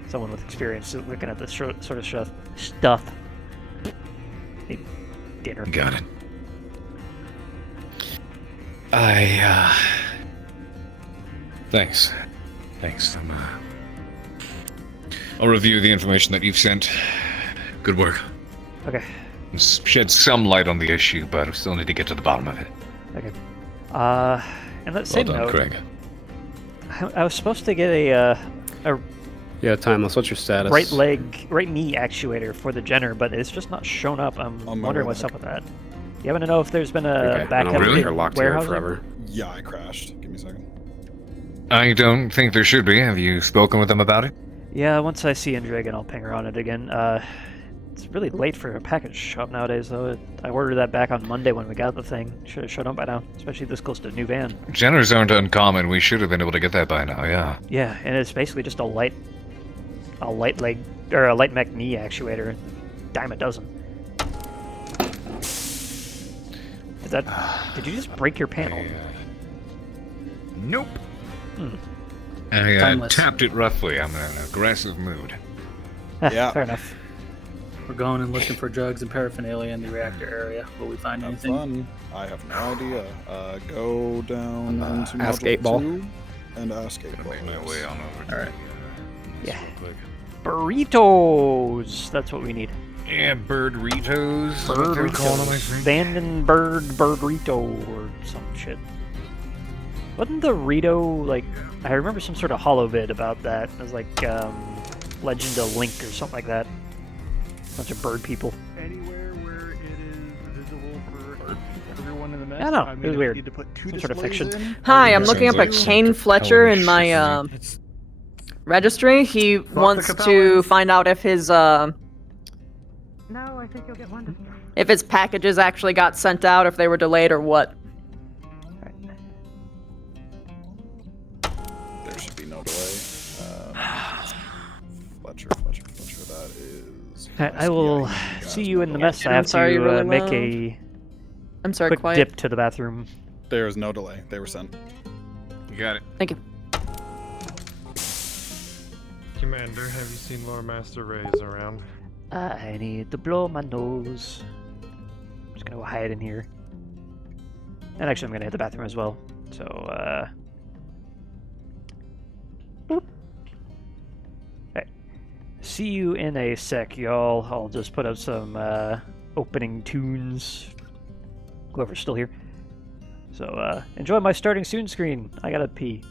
Someone with experience looking at this sort of stuff. Hey, dinner. Got it. Thanks. I'll review the information that you've sent. Good work. Okay. Shed some light on the issue, but we still need to get to the bottom of it. Okay. And that same Well done, note, Craig. I was supposed to get a Yeah, Timeless, what's your status? right knee actuator for the Jenner, but it's just not shown up. I'm wondering what's up with that. You happen to know if there's been a backup in warehousing? Yeah, I crashed. Give me a second. I don't think there should be. Have you spoken with them about it? Yeah, once I see Intrigue, I'll ping her on it again. It's really late for a package shop nowadays, though. I ordered that back on Monday when we got the thing. Should have showed up by now, especially this close to a new van. Jenners aren't uncommon. We should have been able to get that by now, yeah. Yeah, and it's basically just a light leg or a light mech knee actuator, dime a dozen. Is that? Did you just break your panel? Nope. Hmm. I tapped it roughly. I'm in an aggressive mood. Yeah. Fair enough. We're going and looking for drugs and paraphernalia in the reactor area. Will we find anything? Fun. I have no idea. Go down into ask module 8 Ball. 2 and ask 8 Ball. Make my way on over. All right. Yeah. Burritos. That's what we need. Yeah, birdritos. Vandenberg Birdrito or some shit. Wasn't the Rito like? I remember some sort of hollow vid about that. It was like Legend of Link or something like that. Bunch of bird people. Anywhere where it is visible for everyone in the mess. I know. I It mean, was if weird. you need to put 2 Some sort of displays fiction. in, Hi, I'm Sounds looking up like a some Kane Fletcher in my registry. He wants to Capellans. find out if his No, I think you'll get one. if his packages actually got sent out, if they were delayed or what. There should be no delay. Fletcher, that is... I will see you in the mess. I have sorry, to you're really make loud. a I'm sorry, quick quiet. dip to the bathroom. There is no delay. They were sent. You got it. Thank you. Commander, have you seen Lore Master Rays around? I need to blow my nose. I'm just gonna go hide in here. And actually, I'm gonna hit the bathroom as well. So, boop. Alright. See you in a sec, y'all. I'll just put up some opening tunes. Whoever's still here. So, enjoy my starting soon screen. I gotta pee.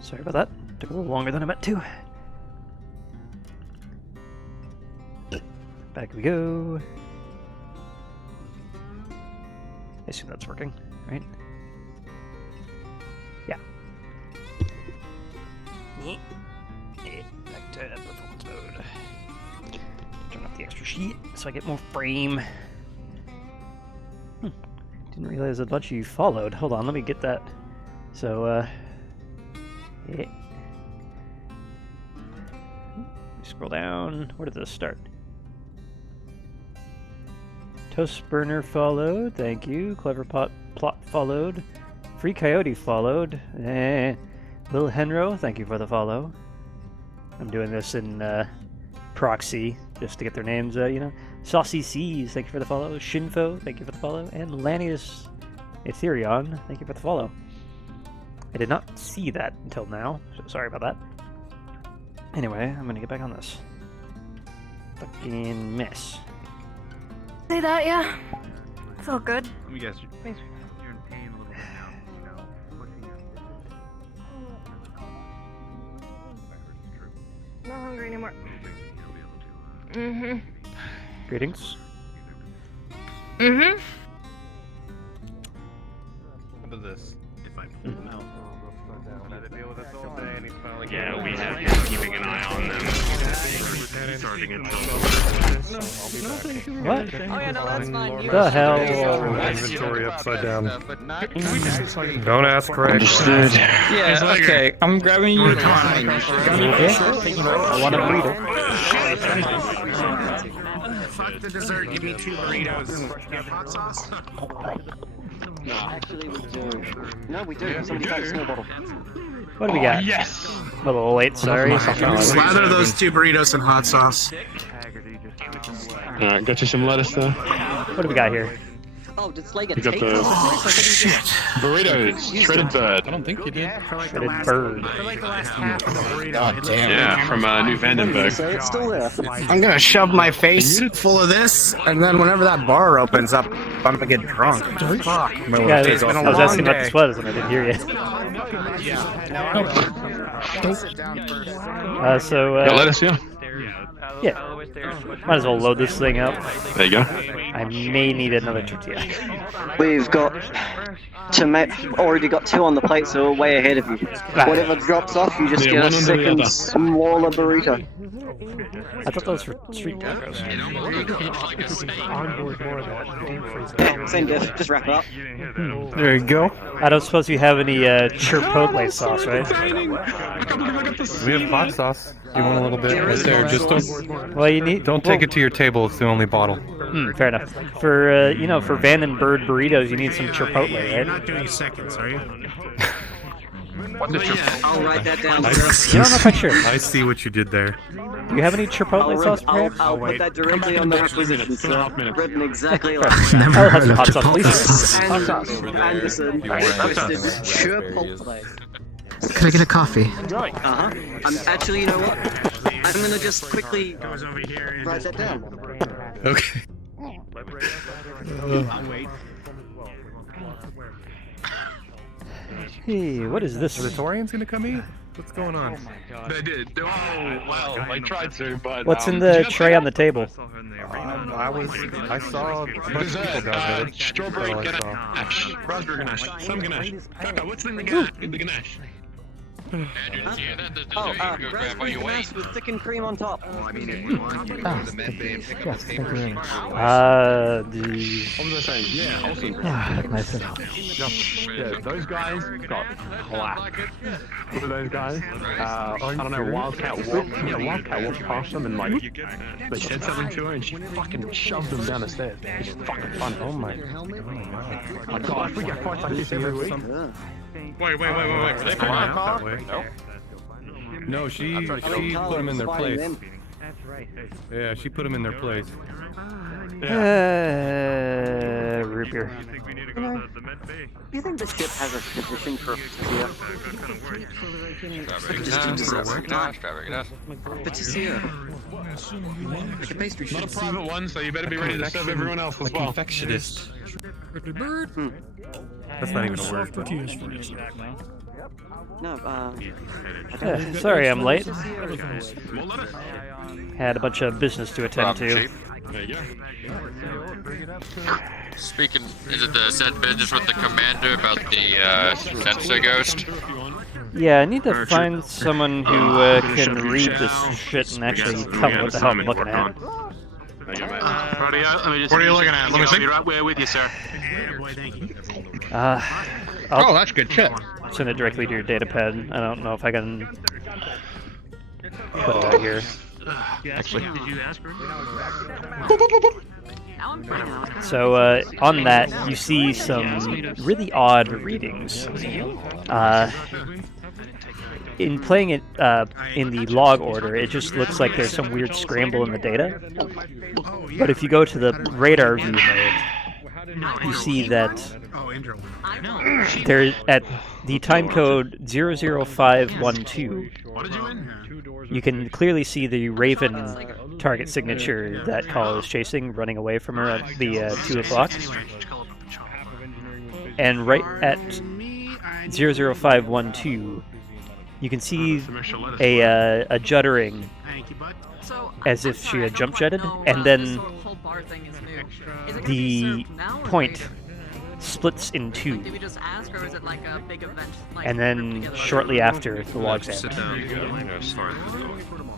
Sorry about that. Took a little longer than I meant to. Back we go. I assume that's working, right? Yeah. Back to performance mode. Turn off the extra sheet so I get more frame. Didn't realize a bunch of you followed. Hold on, let me get that. So, yeah. Scroll down. Where did this start? Toast Burner followed. Thank you. Clever Plot followed. Free Coyote followed. Lil Henro, thank you for the follow. I'm doing this in proxy just to get their names, you know. Saucy Seas, thank you for the follow. Shinfo, thank you for the follow. And Lanius Ethereon, thank you for the follow. I did not see that until now, so sorry about that. Anyway, I'm gonna get back on this. Fucking miss. Say that, yeah. It's all good. Let me guess. Thanks. You're in pain a little bit now. You know, pushing your. Not hungry anymore. Greetings. How about this? If I pull them out. Yeah, we have been keeping an eye on them. Starting at What? Oh yeah, no, that's fine. You The hell? Inventory upside down. Don't ask Craig. Understood. Yeah, okay. I'm grabbing you. I want a burrito. Fuck the dessert. Give me 2 burritos. You have hot sauce? No, actually we do. No, we do. Somebody got a small bottle. What do we got? Yes! A little late, sorry. Slather those 2 burritos in hot sauce. Alright, got you some lettuce though. What do we got here? Oh, did Slager You got take the burritos, shredded bird. I don't think you did. Shredded bird. God damn. Yeah, from New Vandenberg. So it's still there. I'm gonna shove my face full of this, and then whenever that bar opens up, I'm gonna get drunk. Fuck. Yeah, It's been a I was long asking what day. this was and I didn't hear you. Got lettuce, yeah. Yeah. Might as well load this thing up. There you go. I may need another tortilla. We've got already got 2 on the plate, so we're way ahead of you. Whatever drops off, you just Yeah, get a one under the second other. smaller burrito. I thought those were street tacos. Same diff, just wrap it up. There you go. I don't suppose you have any chipotle sauce, right? We have hot sauce. You want a little bit right there? Just don't. Well, you need. Don't take it to your table. It's the only bottle. Fair enough. For you know, for Vandenberg burritos, you need some chipotle, You're right? not doing seconds, are you? I'll write that down. You know, I'm not quite sure. I see what you did there. Do you have any chipotle sauce, perhaps? I'll put that directly on the requisition, so written exactly like I'll have some hot sauce, please. Anderson requested chipotle. Can I get a coffee? Uh-huh. Actually, you know what? I'm gonna just quickly write that down. Okay. Hey, what is this? Are the Torians gonna come eat? What's going on? They did. Oh, well, I tried to, but. What's in the tray on the table? I saw a bunch of people down there. Strawberry ganache. Raspberry ganache. Some ganache. What's in the ganache? Raspberry ganache with thickened cream on top. I mean, if you want to the med bay and pick up the papers. What was I saying? Yeah, awesome. Nice enough. Yeah, those guys got clapped. What are those guys? I don't know, Wildcat walked past them and like, they said something to her and she fucking shoved them down the stairs. It's fucking fun. Oh my god, we get fights like this every week. Wait. They come out that way. No, she put them in their place. Yeah, she put them in their place. Root beer. Do you think the ship has a position for a patisserie? Like a pastry shop. Not a private one, so you better be ready to serve everyone else as well. Confectionist. That's not even a word. No, Sorry I'm late. Had a bunch of business to attend to. Speaking, is it the said business with the commander about the sensor ghost? Yeah, I need to find someone who can read this shit and actually tell me what the hell I'm looking at. What are you looking at? Let me see. Right, we're with you, sir. Oh, that's good shit. Send it directly to your data pad. I don't know if I can put it out here. Actually. Did you ask her? So on that, you see some really odd readings. In playing it in the log order, it just looks like there's some weird scramble in the data. But if you go to the radar view mode, you see that there at the time code 00512, you can clearly see the Raven target signature that Call is chasing running away from her at the 2 o'clock. And right at 00512, you can see a juddering as if she had jump jetted, and then the point splits in two. And then shortly after, the logs end.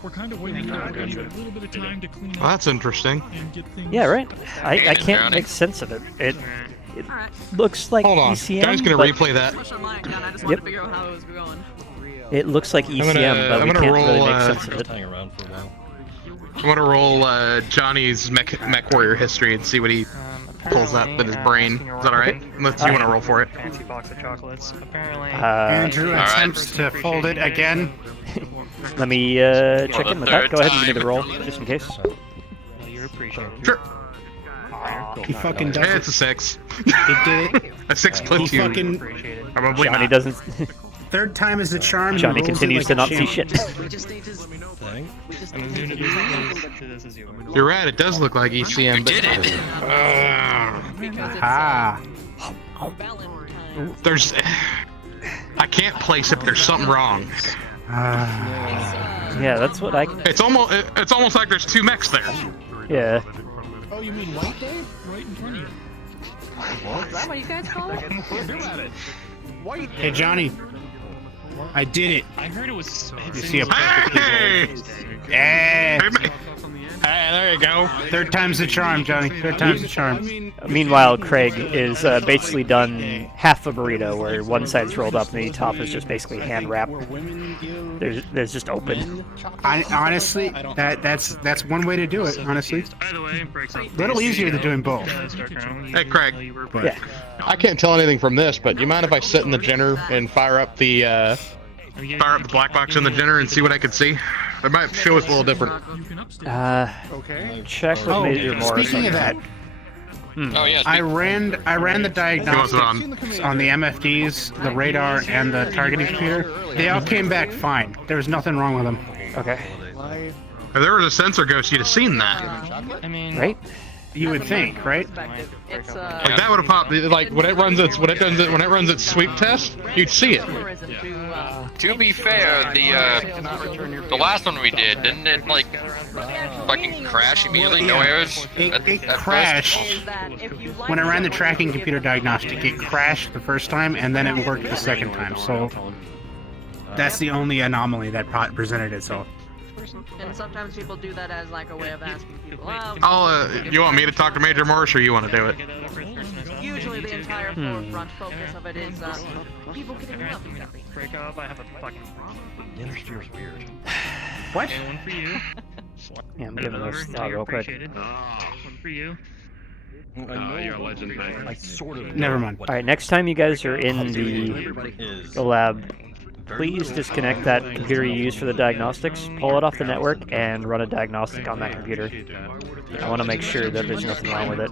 We're kind of waiting for a little bit of time to clean up. Well, that's interesting. Yeah, right? I can't make sense of it. It looks like Hold on. ECM. Johnny's gonna but- replay that. Yep. It looks like ECM, but we can't really make sense of it. I'm gonna roll Johnny's mech warrior history and see what he pulls up with his brain. Is that alright? Unless you want to roll for it. Fancy box of chocolates. Apparently. Andrew attempts to fold it again. Let me check in with that. Go ahead and give me the roll, just in case. You're appreciated. Sure. He fucking does Yeah, it. it's a 6. He did it. A 6 He platoon. fucking... Probably Johnny not. doesn't. Third time is the charm. Johnny He rolls continues it to like not a see champ. shit. You're right, it does look like ECM. You did it! There's... I can't place it, but there's something wrong. Yeah, that's what I... It's almost like there's 2 mechs there. Yeah. Oh, you mean White Day? Right in front of you. Is that what you guys call it? White Day. Hey, Johnny. I did it. I heard it was. You see a Hey! Hey, there you go. Third time's the charm, Johnny. Third time's the charm. Meanwhile, Craig is basically done half a burrito, where one side's rolled up and the top is just basically hand wrapped. There's just open. Honestly, that's one way to do it. Honestly, a little easier than doing both. Hey, Craig. Yeah. I can't tell anything from this, but do you mind if I sit in the Jenner and fire up the black box in the Jenner and see what I can see? It might show us a little different. Check with Major Morris. Speaking of that, Oh yeah. I ran the diagnostics on the MFDs, the radar, and the targeting computer. They all came back fine. There was nothing wrong with them. Okay. If there was a sensor ghost, you'd have seen that. I mean, right? You would think, right? It's Like that would have popped. Like when it runs its sweep test, you'd see it. To be fair, the last one we did, didn't it like fucking crash immediately? No errors. It crashed when I ran the tracking computer diagnostic. It crashed the first time, and then it worked the second time. So that's the only anomaly that presented itself. And sometimes people do that as like a way of asking people. You want me to talk to Major Morris, or you want to do it? Usually the entire forefront focus of it is people getting love each other. break up. I have a fucking. The intersteer's weird. What? Okay, one for you. Yeah, I'm giving this thought real quick. One for you. You're a legend, man. I sort of. Never mind. All right, next time you guys are in the lab, please disconnect that computer you use for the diagnostics, pull it off the network, and run a diagnostic on that computer. I want to make sure that there's nothing wrong with it.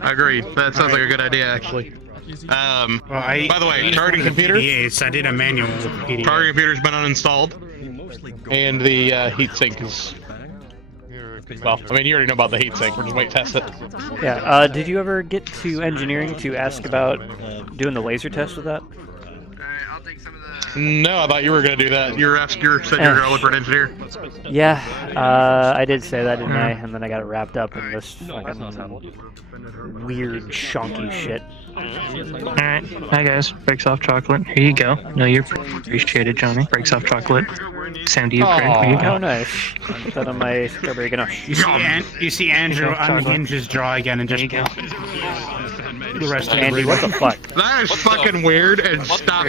I agree. That sounds like a good idea, actually. By the way, targeting computer. Yes, I did a manual. Targeting computer's been uninstalled, and the heatsink is. Well, I mean, you already know about the heatsink. We're just waiting to test it. Yeah. Did you ever get to engineering to ask about doing the laser test with that? No, I thought you were gonna do that. You said you're a Liberate engineer. Yeah, I did say that, didn't I? And then I got it wrapped up in this fucking weird, shonky shit. Alright, hi guys, breaks off chocolate. Here you go. No, you're appreciated, Johnny. Breaks off chocolate. Same to you, Craig. Here you go. Oh, nice. Put that on my strawberry ganache. You see Andrew unhinge his jaw again and just go. The rest of Andy, what the fuck? That is fucking weird, and stop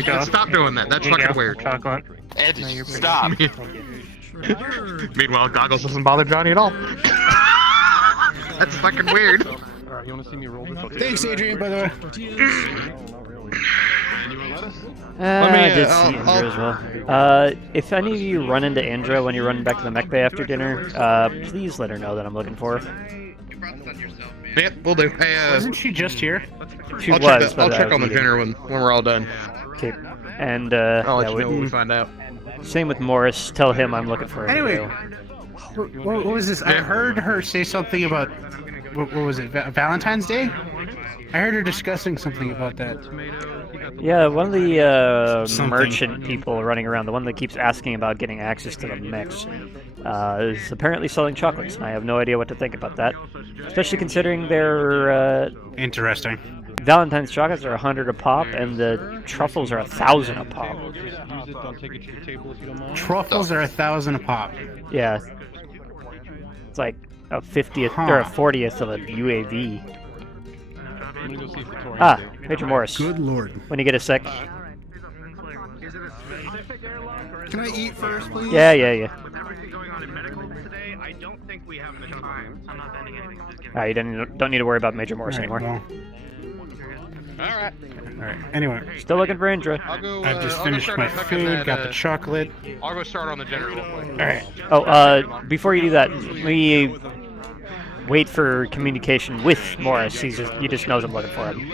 doing that. That's fucking weird. Chocolate. Andy, stop. Meanwhile, Goggles doesn't bother Johnny at all. That's fucking weird. Alright, you want to see me roll this? Thanks, Adrian, by the way. I did see Andrew as well. If any of you run into Andra when you're running back to the mech bay after dinner, please let her know that I'm looking for her. Yep, we'll do. Hey, Wasn't she just here? She I'll was, check on the dinner when we're all done. Okay. And, I'll let yeah, you know when we find out. Same with Morris. Tell him I'm looking for him. Anyway, what was this? I heard her say something about, what was it, Valentine's Day? I heard her discussing something about that. Yeah, one of the merchant people running around, the one that keeps asking about getting access to the mechs, is apparently selling chocolates, and I have no idea what to think about that. Especially considering their interesting. Valentine's chocolates are 100 a pop, and the truffles are 1,000 a pop. Truffles are 1,000 a pop. Yeah. It's like a 50th or a 40th of a UAV. Ah, Major Morris. Good lord. When you get a sec. Can I eat first, please? Yeah. You don't need to worry about Major Morris anymore. Well. Alright. Anyway. Still looking for Indra. I've just finished my food, got the chocolate. I'll go start on the dinner real quick. Alright. Oh, before you do that, we wait for communication with Morris. He just knows I'm looking for him.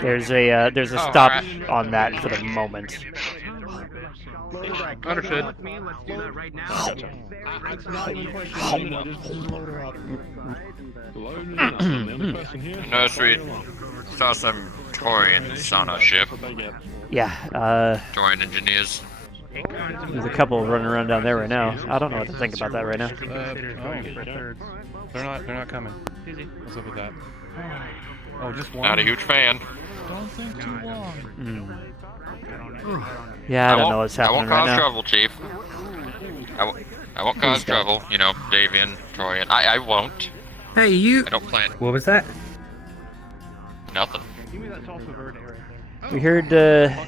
There's a stop on that for the moment. Understood. No, sweet. Saw some Torians on a ship. Yeah, Torian engineers. There's a couple running around down there right now. I don't know what to think about that right now. They're not coming. What's up with that? Oh, just one. Not a huge fan. Don't think too long. Yeah, I don't know what's happening right now. I won't cause trouble, Chief. I won't cause trouble. You know, Davian, Torian. I won't. Hey, you. I don't plan. What was that? Nothing. We heard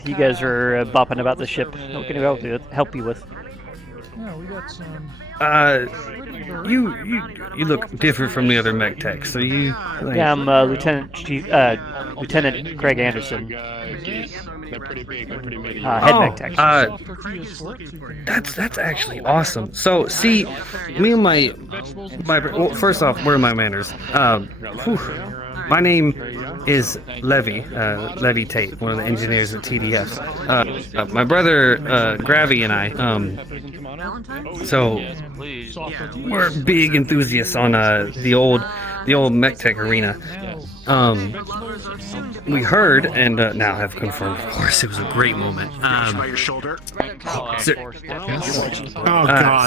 you guys were bopping about the ship. What can we help you with? Yeah, we got some. You look different from the other mech techs. So you. Like... Yeah, I'm Lieutenant Craig Anderson. They're pretty big. They're pretty many. Head mech tech. That's actually awesome. So see, me and my well, first off, where are my manners? My name is Levy, Levy Tate, one of the engineers at TDF. My brother, Gravy, and I, so we're big enthusiasts on the old mech tech arena. We heard and now have confirmed. Of course, it was a great moment. By your shoulder. God.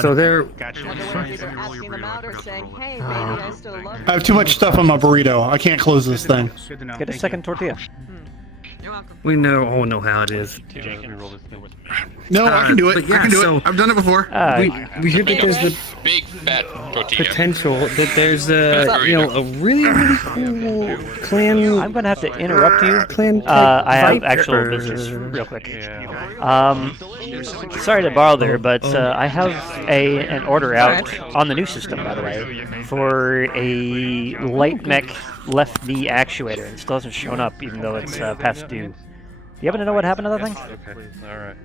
So they're. I have too much stuff on my burrito. I can't close this thing. Get a second tortilla. We know how it is. No, I can do it. Yeah, I can do it. I've done it before. We hear that there's the big fat tortilla. potential that there's a really cool clan. I'm gonna have to interrupt you. I have actual business real quick. Sorry to borrow there, but I have an order out on the new system, by the way, for a light mech left knee actuator. It still hasn't shown up, even though it's past due. Do you happen to know what happened to that thing? Okay. All right.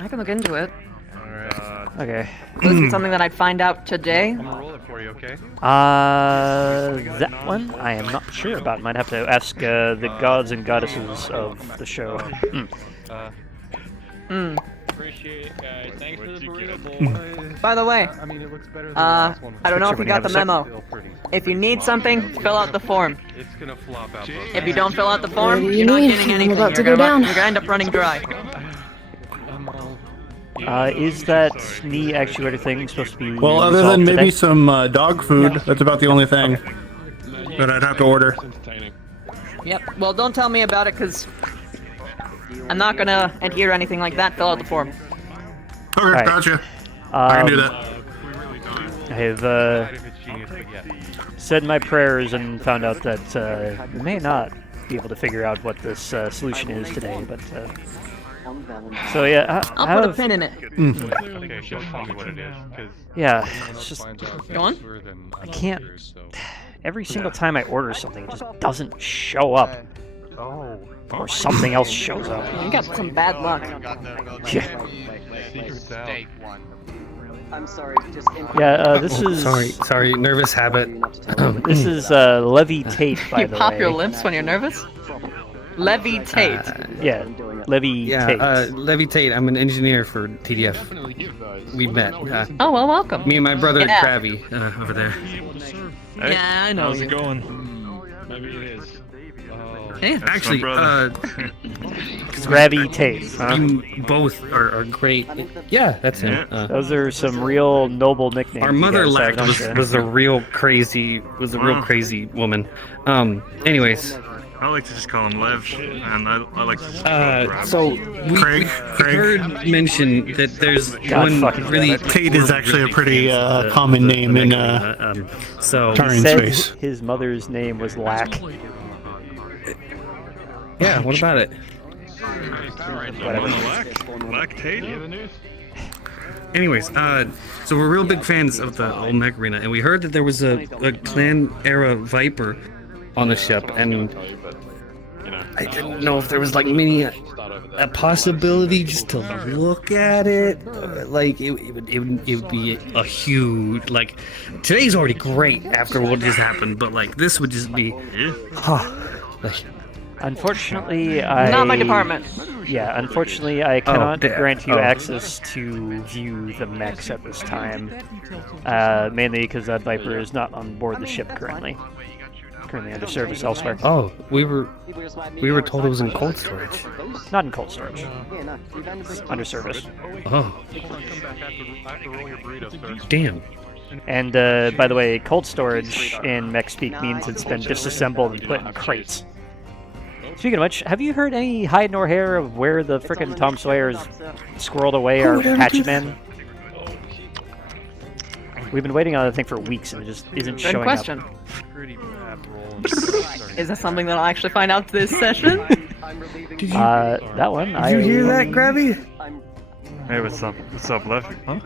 I can look into it. Alright. Okay. Will this be something that I'd find out today? I'm gonna roll it for you, okay? That one I am not sure about. Might have to ask the gods and goddesses of the show. Appreciate it, guys. Thanks for the burrito, boys. By the way, I mean, it looks better than the last one. I don't know if you got the memo. If you need something, fill out the form. It's gonna flop out. If you don't fill out the form, What do you you're not need? getting anything. I'm about to You're go gonna down. You're gonna end up running dry. Is that knee actuator thing supposed to be Well, other resolved than maybe today? some dog food, that's about the only thing that I'd have to order. Yep. Well, don't tell me about it, because I'm not gonna adhere to anything like that. Fill out the form. Okay, Alright. gotcha. I can do that. I have said my prayers and found out that we may not be able to figure out what this solution is today, but so yeah, I'll put a pin in it. Okay, just tell me what it is. 'Cause Yeah, it's just Go on. I can't. Every single time I order something, it just doesn't show up. Or something else shows up. You got some bad luck. Yeah. I'm sorry, Yeah, this is. Sorry, nervous habit. This is levitate, by You the pop way. your lips when you're nervous? Levitate. Yeah, levitate. Yeah, levitate. I'm an engineer for TDF. We met. Oh, well, welcome. Me and my brother Yeah. Krabby over there. Yeah, I know How's you. it going? Maybe it is. Hey. Actually, Gravitate, huh? You both are great. Yeah, that's him. Those are some real noble nicknames. Our you mother guys have, left don't was you? a real crazy woman. Anyways. I like to just call him Lev, and I like to just call him So we heard mention that there's one really Tate is actually a pretty common name in so He Tarian said space. his mother's name was Lack. Yeah, what about it? Black Tate? Anyways, so we're real big fans of the old mech arena, and we heard that there was a clan era Viper on the ship, and I didn't know if there was like a possibility just to look at it. Like it would be a huge, like, today's already great after what just happened, but like this would just be like, Unfortunately, Not my department. Yeah, unfortunately, I cannot grant you oh. access to view the mechs at this time. Mainly because that Viper is not on board the ship currently. Currently under service elsewhere. oh, we were told it was in cold storage. Not in cold storage. It's under service. Oh, damn. And by the way, cold storage in mech speak means it's been disassembled and put in crates. Speaking of which, have you heard any hide nor hair of where the frickin' Tom Sawyer's squirreled away our hatchet man? We've been waiting on that thing for weeks and it just isn't Good showing question. up. Is that something that I'll actually find out this session? That one. Did you hear that, Grabby? Hey, what's up? What's up, Lev? Huh?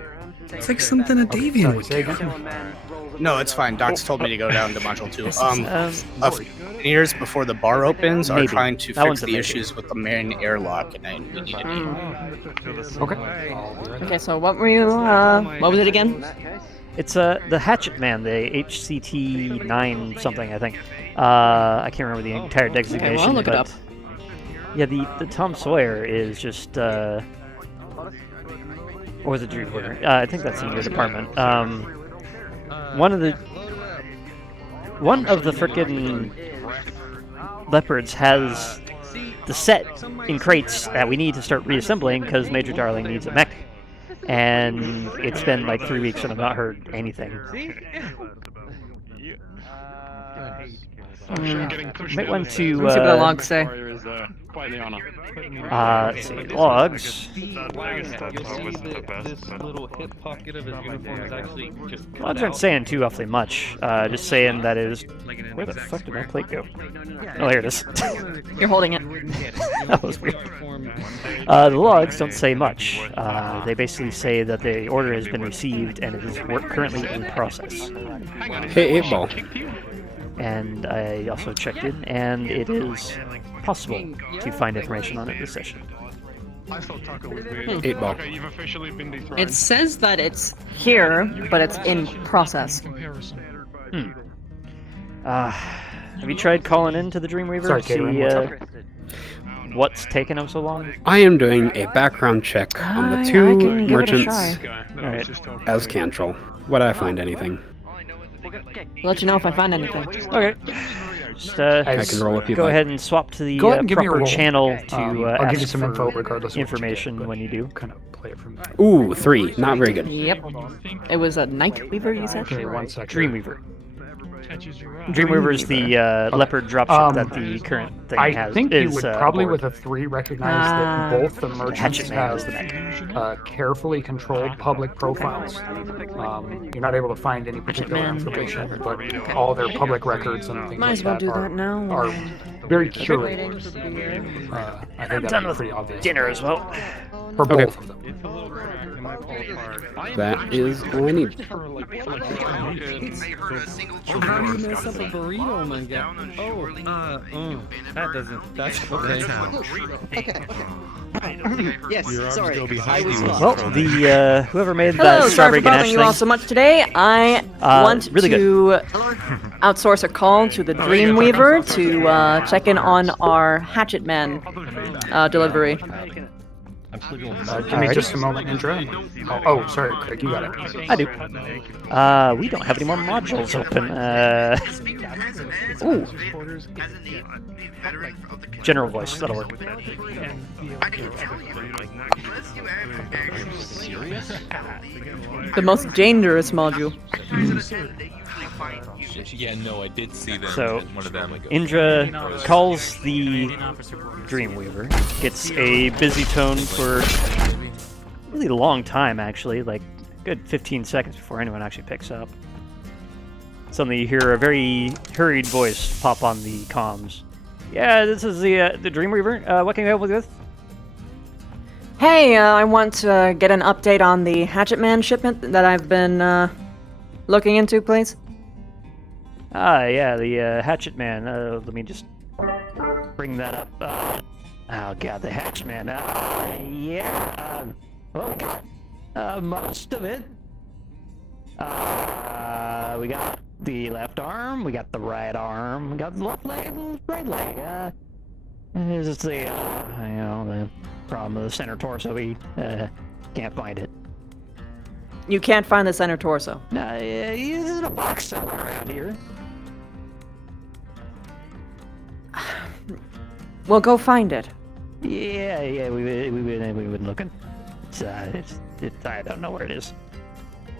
It's like something a Davian would do. No, it's fine. Doc's told me to go down to Module 2. Engineers before the bar opens are trying to fix the issues with the main airlock, and we need to do. Okay. Okay, so what were you, what was it again? It's the Hatchet Man, the HCT-9 something, I think. I can't remember the entire designation. Okay, well, I'll look it but up. yeah, the Tom Sawyer is just or was it Dreamweaver? I think that's in your department. One of the frickin' leopards has the set in crates that we need to start reassembling because Major Darling needs a mech. And it's been like 3 weeks and I've not heard anything. Might want to. Let's see what the logs say. Let's see, logs. Logs aren't saying too awfully much. Just saying that is. Where the fuck did my plate go? Oh, here it is. You're holding it. That was weird. The logs don't say much. They basically say that the order has been received and it is currently in process. Hey, 8-ball. And I also checked in, and it is possible to find information on it this session. 8-ball. It says that it's here, but it's in process. Have you tried calling in to the Dreamweaver to see what's taking them so long? I am doing a background check on the two merchants as Cantrell. Would I find anything? I'll let you know if I find anything. Okay. Just, I can roll if you'd go like. ahead and swap to the Go ahead and give me a proper roll. channel to I'll give you ask some for info regardless of what you information get, when you do. Kind of play it from there. Ooh, 3. Not very good. Yep. It was a Nightweaver, you said? Okay, 1 second. Dreamweaver. Dreamweaver is the leopard dropship that the current thing I has. think you would probably, aboard. with a 3, recognize that both the merchants Hatchet Man is the mech. have carefully controlled public profiles. You're not able to find any particular information, but all their public records and things Might like as well that do are, that now. are very curated. Waiting for the, I I'm think done that'd be with pretty obvious. dinner as well. For Okay. both of them. That is all I need. How do you mess up a burrito, my guy? That doesn't. That's okay. Yes, sorry. I was Well, the whoever made Hello, that sorry strawberry for bothering ganache you all thing. so much today. I want really to outsource a call to the Dreamweaver to check in on our Hatchet Man delivery. Give me just a moment, Indra. Oh, sorry, Craig, you got it. I do. We don't have any more modules open. Ooh. General voice, that'll work. The most dangerous module. Yeah, no, I did see them. So, as one of them. Like, Indra calls the Dreamweaver, gets a busy tone for a really long time, actually, like a good 15 seconds before anyone actually picks up. Suddenly you hear a very hurried voice pop on the comms. Yeah, this is the Dreamweaver. What can I help you with? Hey, I want to get an update on the Hatchet Man shipment that I've been looking into, please. Yeah, the Hatchet Man. Let me just bring that up. Oh god, the Hatchet Man. Yeah. Most of it. We got the left arm, we got the right arm, we got the left leg, and the right leg. It's just the, the problem of the center torso. We can't find it. You can't find the center torso. No, he's in a box somewhere around here. Well, go find it. Yeah, we've been looking. I don't know where it is.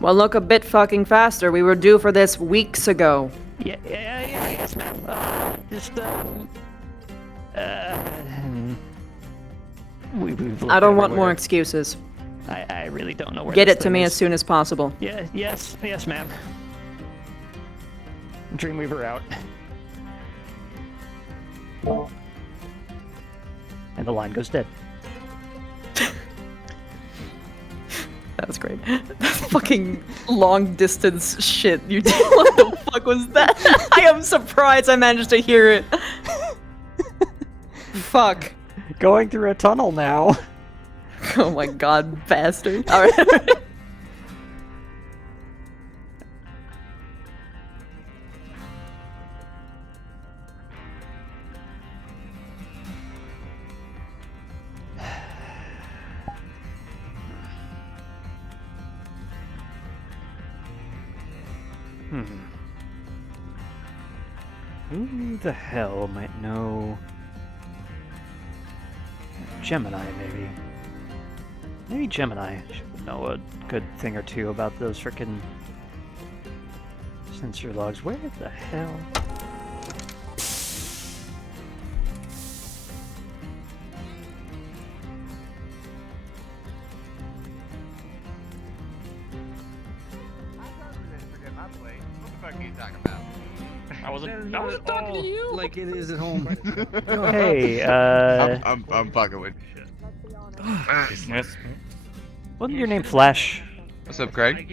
Well, look a bit fucking faster. We were due for this weeks ago. Yes, ma'am. We've I don't want everywhere. more excuses. I really don't know where. Get this it to thing me is. as soon as possible. Yeah, yes, ma'am. Dreamweaver out. And the line goes dead. That was great. Fucking long distance shit you did. What the fuck was that? I am surprised I managed to hear it. Fuck. Going through a tunnel now. Oh my god, bastard. Alright. Who the hell might know? Gemini, maybe. Maybe Gemini should know a good thing or two about those frickin' sensor logs. Where the hell? I wasn't talking to you. Like it is at home. Hey, I'm fucking with you. Wasn't your name Flash? What's up, Craig? I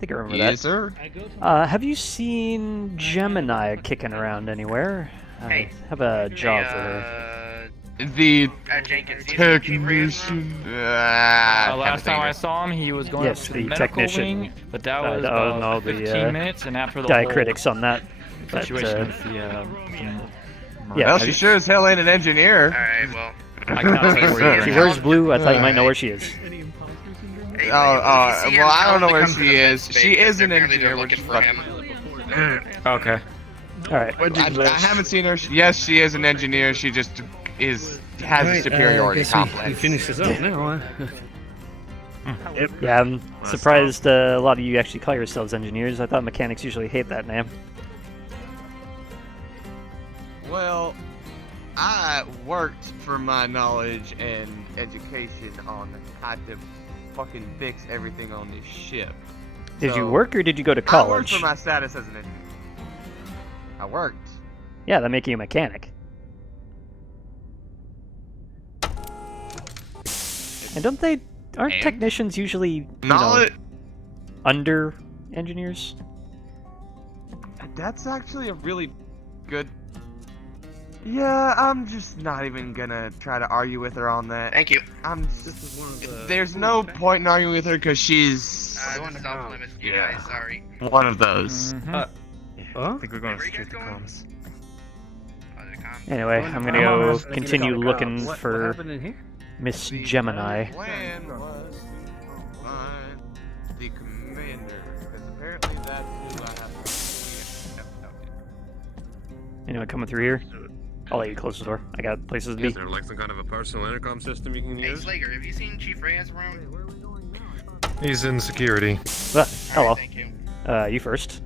think I remember Yes, that. sir. Have you seen Gemini kicking around anywhere? I have a job for her. The technician. Last time I saw him, he was going Yes, up to the the medical technician. wing, but that was about 15 minutes, and after the diacritics whole on that. situation with the yeah, Well, she sure as hell ain't an engineer. Alright, well. I cannot tell you where She wears blue. I thought you might know where she is. Well, I don't know where she is. She is an engineer. We're just fucking. Okay. All right. I haven't seen her. Yes, she is an engineer. She just has a superiority complex. We finish this up now. Yeah, I'm surprised a lot of you actually call yourselves engineers. I thought mechanics usually hate that name. Well, I worked for my knowledge and education on how to fucking fix everything on this ship. Did you work or did you go to college? I worked for my status as an engineer. I worked. Yeah, that make you a mechanic. And aren't technicians usually under engineers? That's actually a really good. Yeah, I'm just not even gonna try to argue with her on that. Thank you. There's no point in arguing with her because she's Sorry. one of those. I think we're going straight to comms. Anyway, I'm gonna go continue looking for Miss Gemini. Plan was to find the commander, because apparently that's who I have. Anyone coming through here? I'll let you close the door. I got places to be. Is there like some kind of a personal intercom system you can Hey, use? Slager, have you seen Chief Reyes around? He's in security. Hello. Alright, thank you. You first.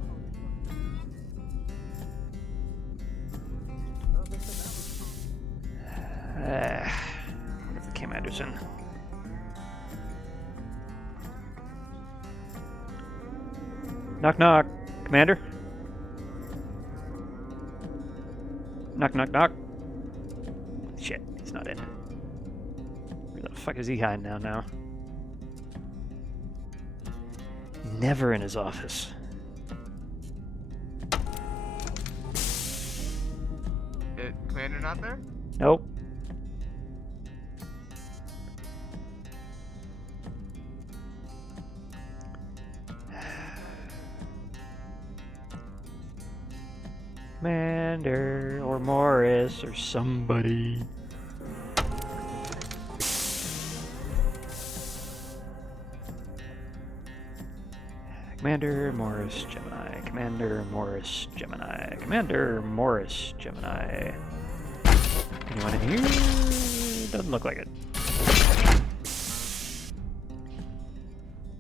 Where's the commander's in? Knock knock, Commander. Knock knock knock. Shit, he's not in. Where the fuck is he hiding now? Never in his office. Commander not there? Nope. Commander or Morris or somebody. Commander Morris Gemini. Commander Morris Gemini. Commander Morris Gemini. Anyone in here? Doesn't look like it.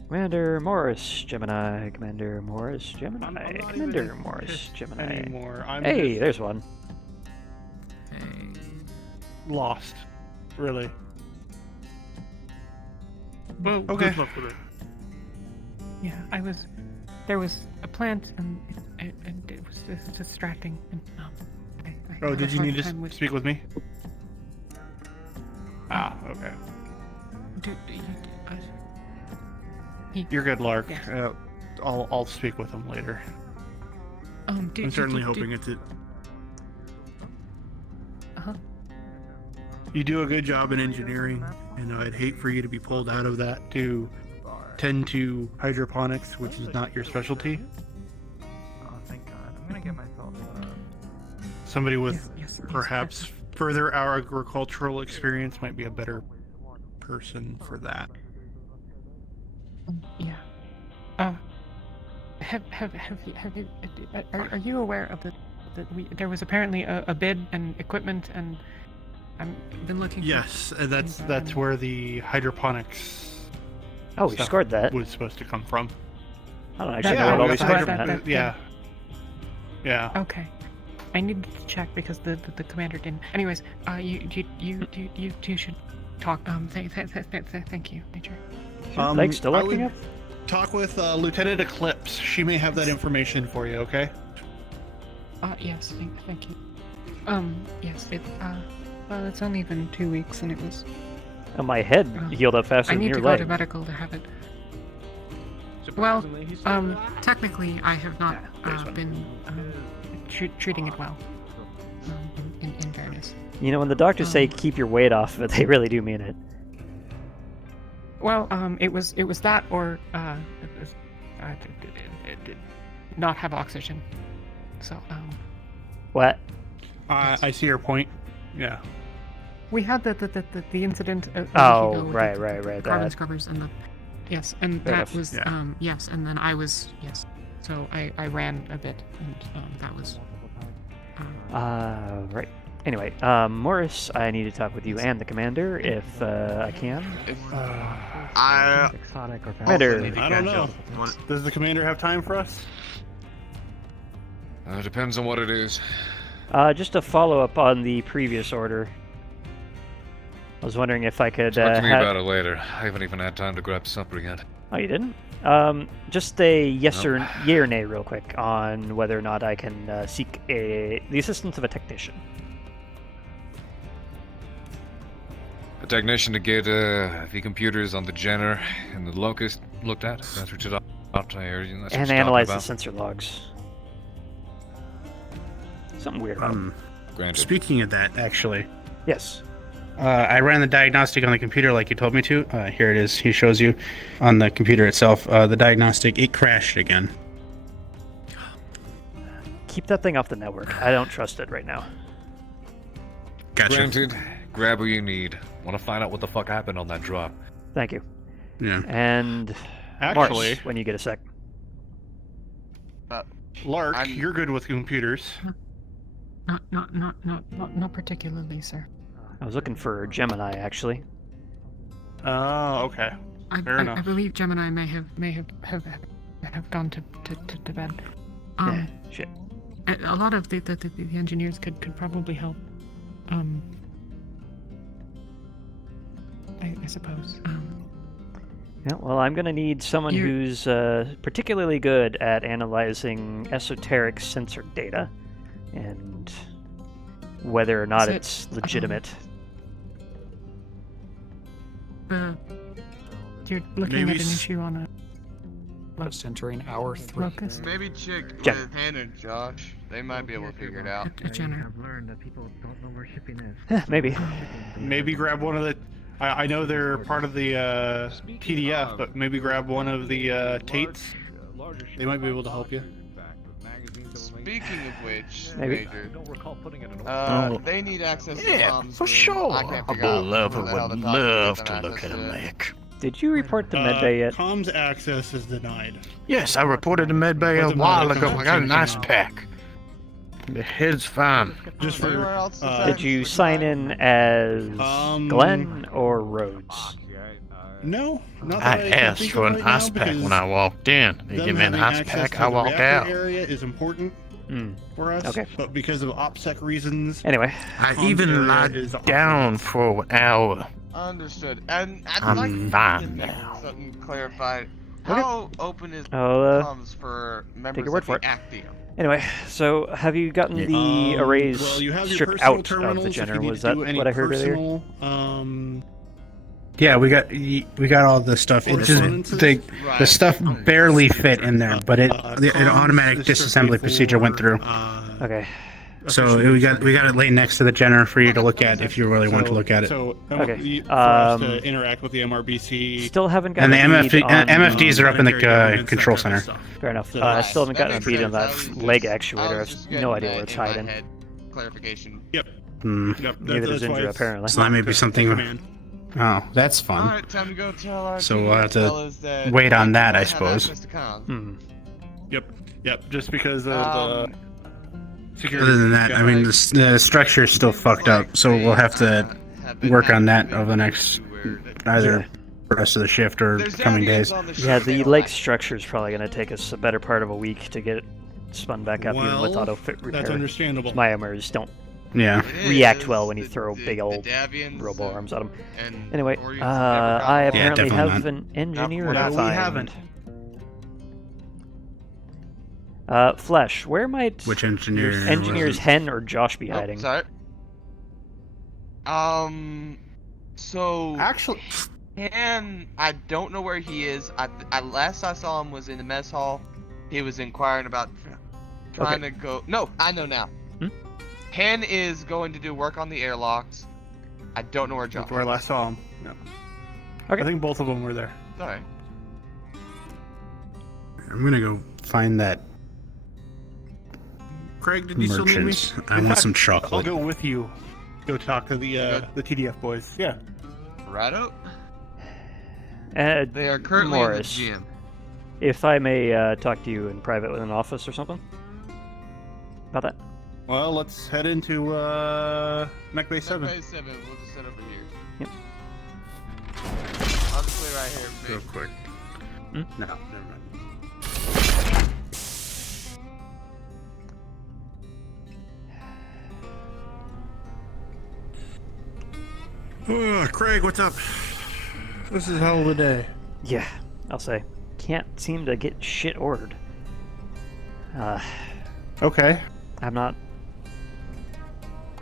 Commander Morris Gemini. Commander Morris Gemini. Commander Morris Gemini. Anymore. Hey, there's one. Lost. Really. Well, Okay. good luck with it. Yeah, there was a plant and it was distracting. And, Oh, did you need to speak with me? Ah, okay. You're good, Lark. Yes. I'll speak with him later. I'm certainly hoping it's it. You do a good job in engineering, and I'd hate for you to be pulled out of that to tend to hydroponics, which is not your specialty. Oh, thank God. I'm gonna get myself. Somebody with perhaps further agricultural experience might be a better person for that. Yeah. Are you aware of there was apparently a bid and equipment and I've been looking. Yes, and that's where the hydroponics. Oh, we scored that. Was supposed to come from. I don't actually know what we scored from that. Yeah. Yeah. Okay. I needed to check because the commander didn't. Anyways, you two should talk. Thank you, Nature. Thanks. Still looking up. Talk with Lieutenant Eclipse. She may have that information for you. Okay. Yes. Thank you. Yes. Well, it's only been 2 weeks, and it was. Oh, my head healed up faster than your leg. I need to go to medical to have it. Well, technically, I have not been treating it well. In fairness. You know, when the doctors say keep your weight off, but they really do mean it. Well, it was that or not have oxygen. So. What? I see your point. Yeah. We had the incident. Oh, right. Carbon scrubbers and the. Yes, and Fair that enough. was yes, and then I was yes. So I ran a bit, and that was Right. Anyway, Morris, I need to talk with you and the commander if I can. Commander. I don't know. Does the commander have time for us? Depends on what it is. Just a follow-up on the previous order. I was wondering if I could. Talk to me about it later. I haven't even had time to grab supper yet. Oh, you didn't? Just a yes or yay or nay, real quick, on whether or not I can seek the assistance of a technician. A technician to get the computers on the Jenner and the Locust looked at. That's what you're talking about. And analyze the sensor logs. Something weird about them. Speaking of that, actually. Yes. I ran the diagnostic on the computer like you told me to. Here it is. He shows you on the computer itself. The diagnostic, it crashed again. Keep that thing off the network. I don't trust it right now. Gotcha. Granted, grab what you need. Want to find out what the fuck happened on that drop. Thank you. Yeah. And Actually, Mars, when you get a sec. Lark, you're good with computers. Not particularly, sir. I was looking for Gemini, actually. Oh, okay. Fair enough. I believe Gemini may have gone to bed. Shit. A lot of the engineers could probably help. I suppose. Yeah, well, I'm going to need someone who's particularly good at analyzing esoteric sensor data and whether or not it's legitimate. You're looking at an issue on a centering our three. Locust. Maybe check Jen. with Hannah and Josh. They might be able to figure it out. I've learned that people don't know where shipping is. Maybe. Maybe grab one of the. I know they're part of the TDF, but maybe grab one of the Tates. They might be able to help you. Speaking of which, Maybe. Major, they need access to comms. For sure. I can't A figure out beloved where the hell would the talking love is to and look at a access to it. mech. Did you report the medbay yet? Comms access is denied. Yes, I reported the med bay a while ago. I got a nice pack. The head's fine. Just for. Did you sign in as Glenn or Rhodes? No, not I that can asked think for of an right ice now, pack when I walked in. They them give me an having ice access pack, to I the walk reactor out. Area is important for us. Okay. But because of OPSEC reasons. Anyway. I comms even area lied is off down for an hour. Understood. And I'd I'm like fine to now. get something clarified. How open is I'll, comms for members take your word of for the it. Actium? Anyway, so have you gotten the arrays well, you have your stripped personal out of the terminals if Jenner? you need Was to that do any what I heard earlier? personal, Yeah, we got all the stuff. It just the stuff barely fit in there, but an automatic disassembly procedure went through. Okay. So we got it laid next to the Jenner for you to look at if you really want to look at it. So Okay. for us to interact with the MRBC. Still haven't gotten And the a bead on, MFDs are up in the control center. Fair enough. I still haven't gotten a bead on that leg actuator. I have no idea where it's hiding. Clarification. Yep. Yep. Neither does Indra, apparently. So that may be something. Oh, that's fun. Alright, time to go tell our So we'll have fellas to that wait on that, I have suppose. access to comms. Yep. Just because of security. Other than that, I mean, the structure is still fucked up, so we'll have to work on that over the next either rest of the shift or coming days. Yeah, the leg structure is probably going to take us a better part of a week to get it spun back up, even with auto fit repair. That's understandable. My armors don't react well when you throw big old robo arms at them. Anyway, I apparently have an engineer to We find. haven't. Flesh, where might Which engineer? engineers Hen or Josh be hiding? Sorry. So actually, Han, I don't know where he is. I last I saw him was in the mess hall. He was inquiring about trying to go. No, I know now. Han is going to do work on the airlocks. I don't know where Josh. That's where I last saw him. Yeah. Okay. I think both of them were there. Sorry. I'm gonna go find that. Craig, did you still need me? Merchants. I want some I'll chocolate. go with you. Go talk to the TDF boys. Yeah. Right up. They are currently Morris, in the gym. If I may talk to you in private with an office or something about that. Well, let's head into Mech Bay 7. Mech Bay 7, we'll just head over here. Yep. I'll just wait right here. Real Big. quick. Hmm? No, never mind. Craig, what's up? This is hell of a day. Yeah, I'll say. Can't seem to get shit ordered. Okay.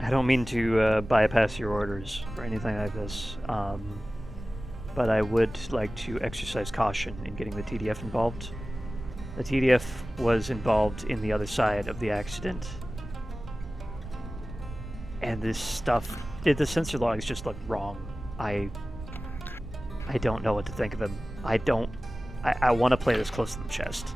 I don't mean to bypass your orders or anything like this, but I would like to exercise caution in getting the TDF involved. The TDF was involved in the other side of the accident. And this stuff, the sensor logs just look wrong. I don't know what to think of them. I want to play this close to the chest.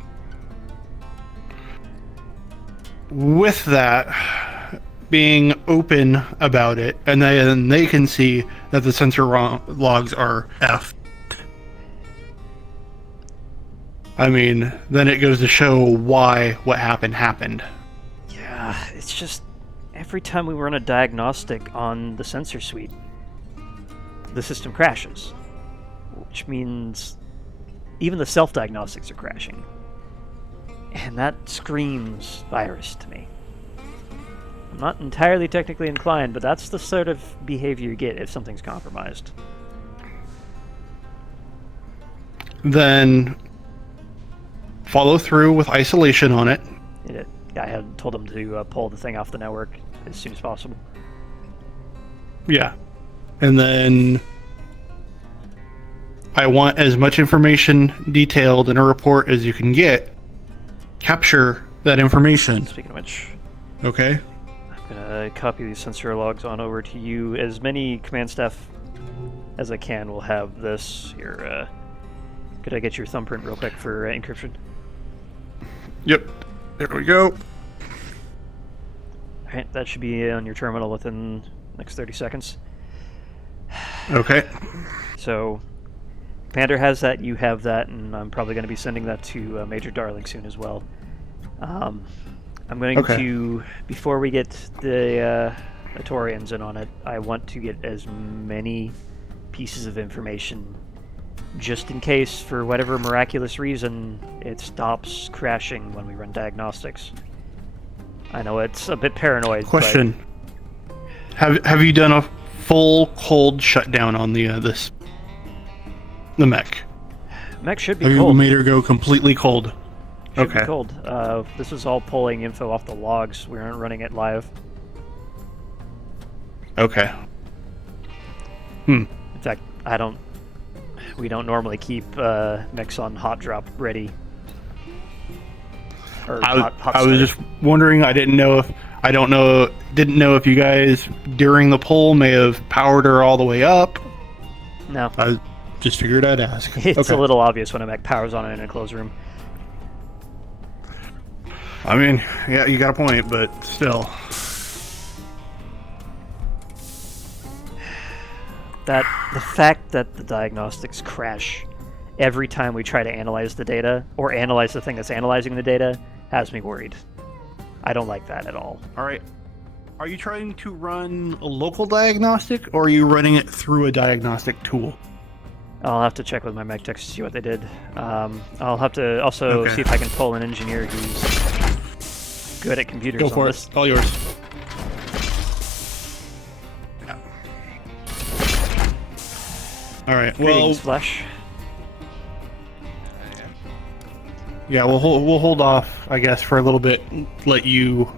With that, being open about it, and then they can see that the sensor logs are F. I mean, then it goes to show why what happened. Yeah, it's just every time we run a diagnostic on the sensor suite, the system crashes, which means even the self-diagnostics are crashing. And that screams virus to me. I'm not entirely technically inclined, but that's the sort of behavior you get if something's compromised. Then follow through with isolation on it. I had told them to pull the thing off the network as soon as possible. Yeah. And then I want as much information detailed in a report as you can get. Capture that information. Speaking of which, okay. I'm gonna copy these sensor logs on over to you. As many command staff as I can will have this. Here, could I get your thumbprint real quick for encryption? Yep. There we go. Alright, that should be on your terminal within the next 30 seconds. Okay. So, Commander has that, you have that, and I'm probably going to be sending that to Major Darling soon as well. I'm going to, before we get the Atorians in on it, I want to get as many pieces of information, just in case, for whatever miraculous reason, it stops crashing when we run diagnostics. I know it's a bit paranoid. Question: Have you done a full cold shutdown on the mech? Mech should be Have cold. you made her go completely cold? Should be cold. This is all pulling info off the logs. We aren't running it live. Okay. In fact, we don't normally keep mechs on hot drop ready. Or I was just wondering. Didn't know if you guys during the pull may have powered her all the way up. No. I just figured I'd ask. It's a little obvious when a mech powers on it in a closed room. I mean, yeah, you got a point, but still. The fact that the diagnostics crash every time we try to analyze the data, or analyze the thing that's analyzing the data, has me worried. I don't like that at all. Alright. Are you trying to run a local diagnostic, or are you running it through a diagnostic tool? I'll have to check with my mech techs to see what they did. I'll have to also see if I can pull an engineer who's good at computers. Go for it. All yours. Alright, well... Greetings, Flesh. Yeah, we'll hold off, I guess, for a little bit. Let you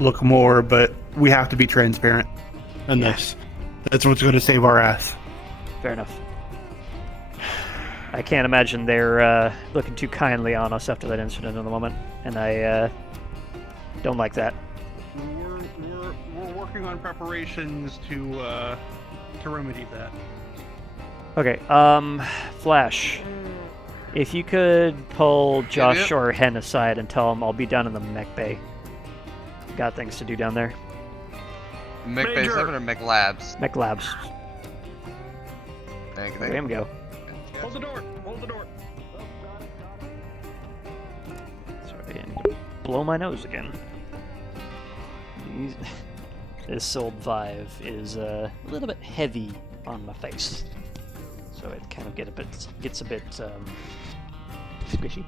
look more, but we have to be transparent in this. That's what's going to save our ass. Fair enough. I can't imagine they're looking too kindly on us after that incident in the moment, and I don't like that. We're working on preparations to remedy that. Okay, Flash. If you could pull Josh or Hen aside and tell them I'll be down in the mech bay. Got things to do down there. Mech Bay 7 or Mech Labs? Mech Labs. There we go. Hold the door! Hold the door! Sorry, I need to blow my nose again. This sold Vive is a little bit heavy on my face, so it kind of gets a bit squishy.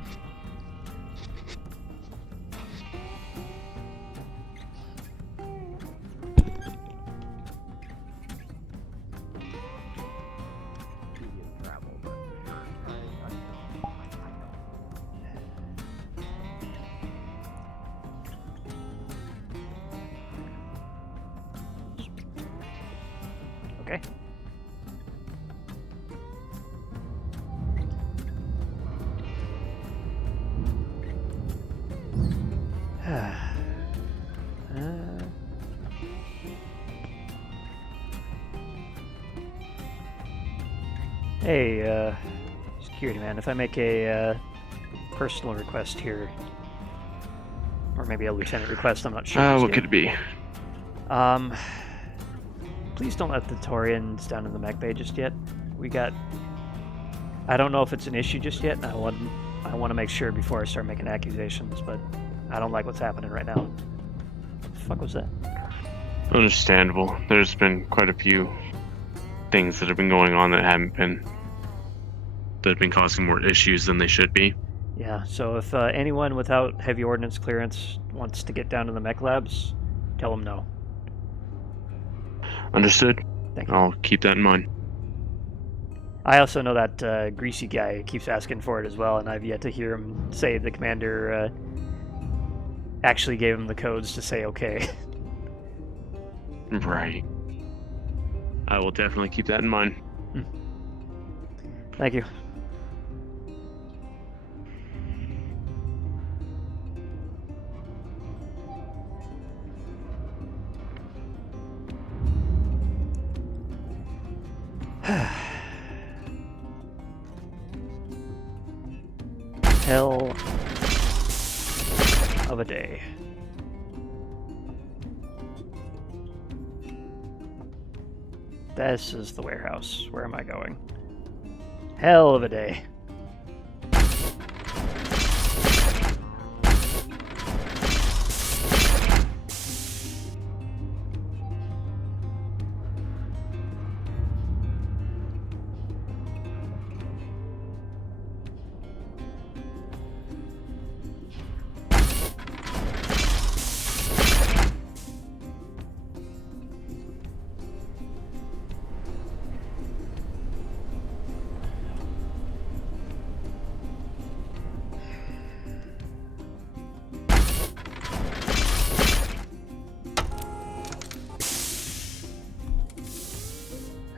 Okay. Hey, security man, if I make a personal request here, or maybe a lieutenant request, I'm not sure. What could it be? Please don't let the Taurians down in the mech bay just yet. I don't know if it's an issue just yet, and I want to make sure before I start making accusations, but I don't like what's happening right now. What the fuck was that? Understandable. There's been quite a few things that have been going on that have been causing more issues than they should be. Yeah, so if anyone without heavy ordnance clearance wants to get down to the mech labs, tell them no. Understood. Thank you. I'll keep that in mind. I also know that greasy guy keeps asking for it as well, and I've yet to hear him say the commander actually gave him the codes to say okay. Right. I will definitely keep that in mind. Thank you. Hell of a day. This is the warehouse. Where am I going? Hell of a day.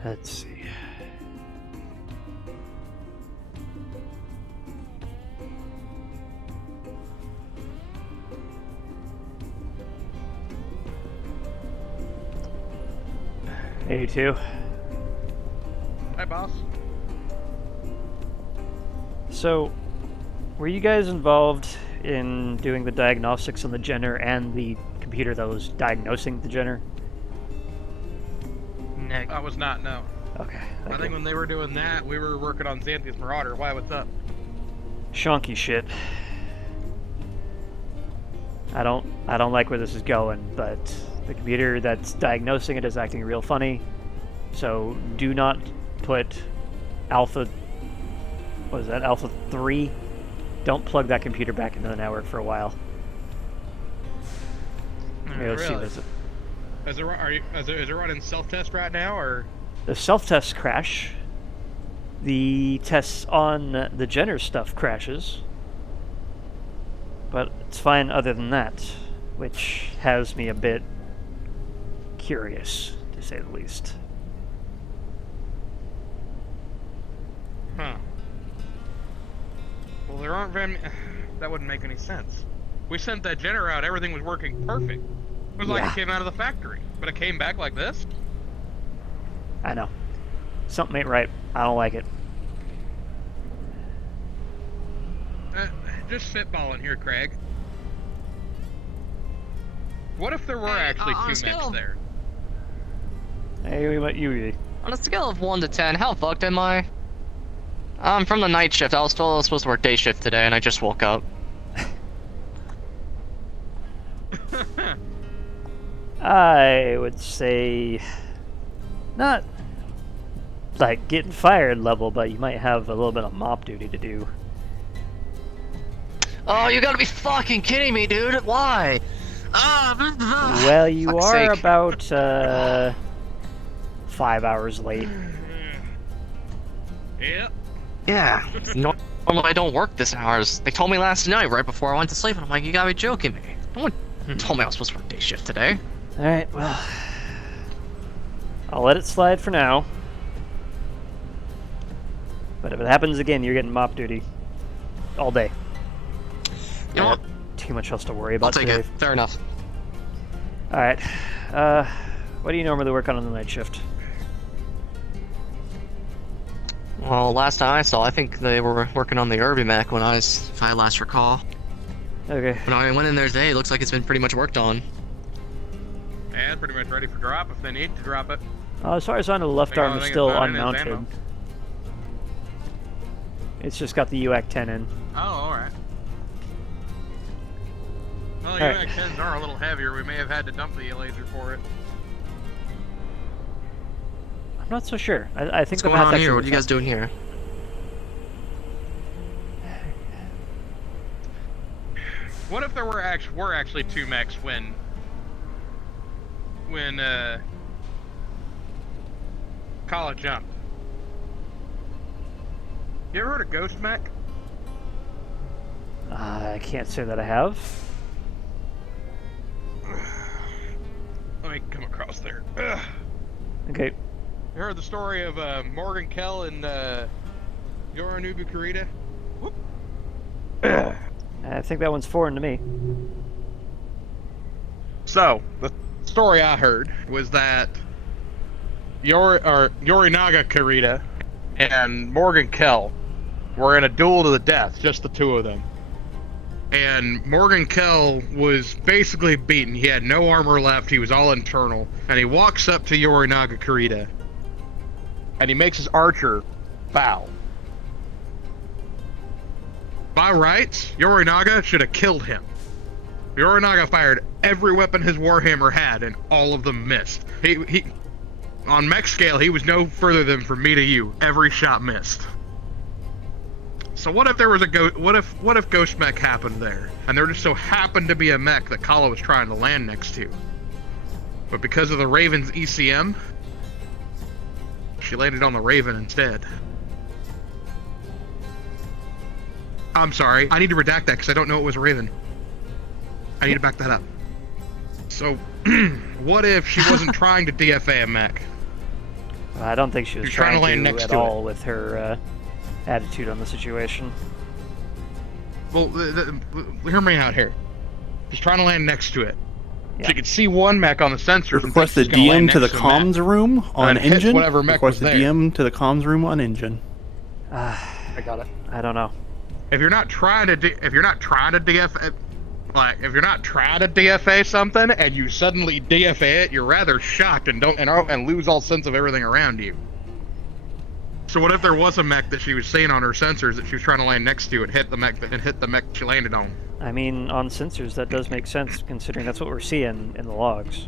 Let's see. A2. Hi, boss. So, were you guys involved in doing the diagnostics on the Jenner and the computer that was diagnosing the Jenner? I was not, no. Okay. I think when they were doing that, we were working on Xanthia's Marauder. Why, what's up? Shonky shit. I don't like where this is going, but the computer that's diagnosing it is acting real funny. So do not put Alpha 3? Don't plug that computer back into the network for a while. Maybe let's see this. Is it running self-test right now, or? The self-tests crash. The tests on the Jenner stuff crashes. But it's fine other than that, which has me a bit curious, to say the least. Huh. Well, there aren't very many... That wouldn't make any sense. We sent that Jenner out, everything was working perfect. It was like it came out of the factory, but it came back like this? I know. Something ain't right. I don't like it. Just spitballing here, Craig. What if there were actually two mechs there? Hey, what you? On a scale of 1 to 10, how fucked am I? I'm from the night shift. I was told I was supposed to work day shift today, and I just woke up. I would say not like getting fired level, but you might have a little bit of mop duty to do. Oh, you gotta be fucking kidding me, dude. Why? Well, you Fuck's are sake. about 5 hours late. Yeah. Yeah. Normally I don't work this hours. They told me last night right before I went to sleep, and I'm like, you gotta be joking me. No one told me I was supposed to work day shift today. Alright, well, I'll let it slide for now. But if it happens again, you're getting mop duty. All day. You know what? Too much else to worry I'll about take today. it. Fair enough. Alright. What do you normally work on the night shift? Well, last time I saw, I think they were working on the Irby mech if I last recall. Okay. When I went in there today, it looks like it's been pretty much worked on. Yeah, pretty much ready for drop if they need to drop it. As far as I know, the left The arm only is thing still it's not in is unmounted. ammo. It's just got the UAC 10 in. Oh, alright. Well, the Alright. UX-10s are a little heavier. We may have had to dump the laser for it. I'm not so sure. I think What's the going math on here? actually What are you guys makes doing here? What if there were actually two mechs when Kala jumped? You ever heard of Ghost Mech? I can't say that I have. Let me come across there. Ugh. Okay. You heard the story of Morgan Kell and Yorinobu Kurita? I think that one's foreign to me. So, the story I heard was that Yorinaga Kurita and Morgan Kell were in a duel to the death, just the two of them. And Morgan Kell was basically beaten. He had no armor left, he was all internal. And he walks up to Yorinaga Kurita, and he makes his archer bow. By rights, Yorinaga should have killed him. Yorinaga fired every weapon his Warhammer had, and all of them missed. He on mech scale, he was no further than from me to you. Every shot missed. So what if there was a what if Ghost Mech happened there, and there just so happened to be a mech that Kala was trying to land next to, but because of the Raven's ECM, she landed on the Raven instead. I'm sorry, I need to redact that because I don't know it was a Raven. I need to back that up. So, what if she wasn't trying to DFA a mech? I don't think she was You're trying to land to next at to all with her attitude on the situation. Well, hear me out here. She's trying to land next to it. Yeah. She could see one mech on the sensors. Request the and think she's gonna land DM to the next a mech. comms room on And hit engine. whatever mech Request was the there. DM to the comms room on engine. I got it. I don't know. If you're not trying to DFA, like if you're not trying to DFA something and you suddenly DFA it, you're rather shocked and lose all sense of everything around you. So what if there was a mech that she was seeing on her sensors that she was trying to land next to and hit the mech she landed on? I mean, on sensors, that does make sense, considering that's what we're seeing in the logs.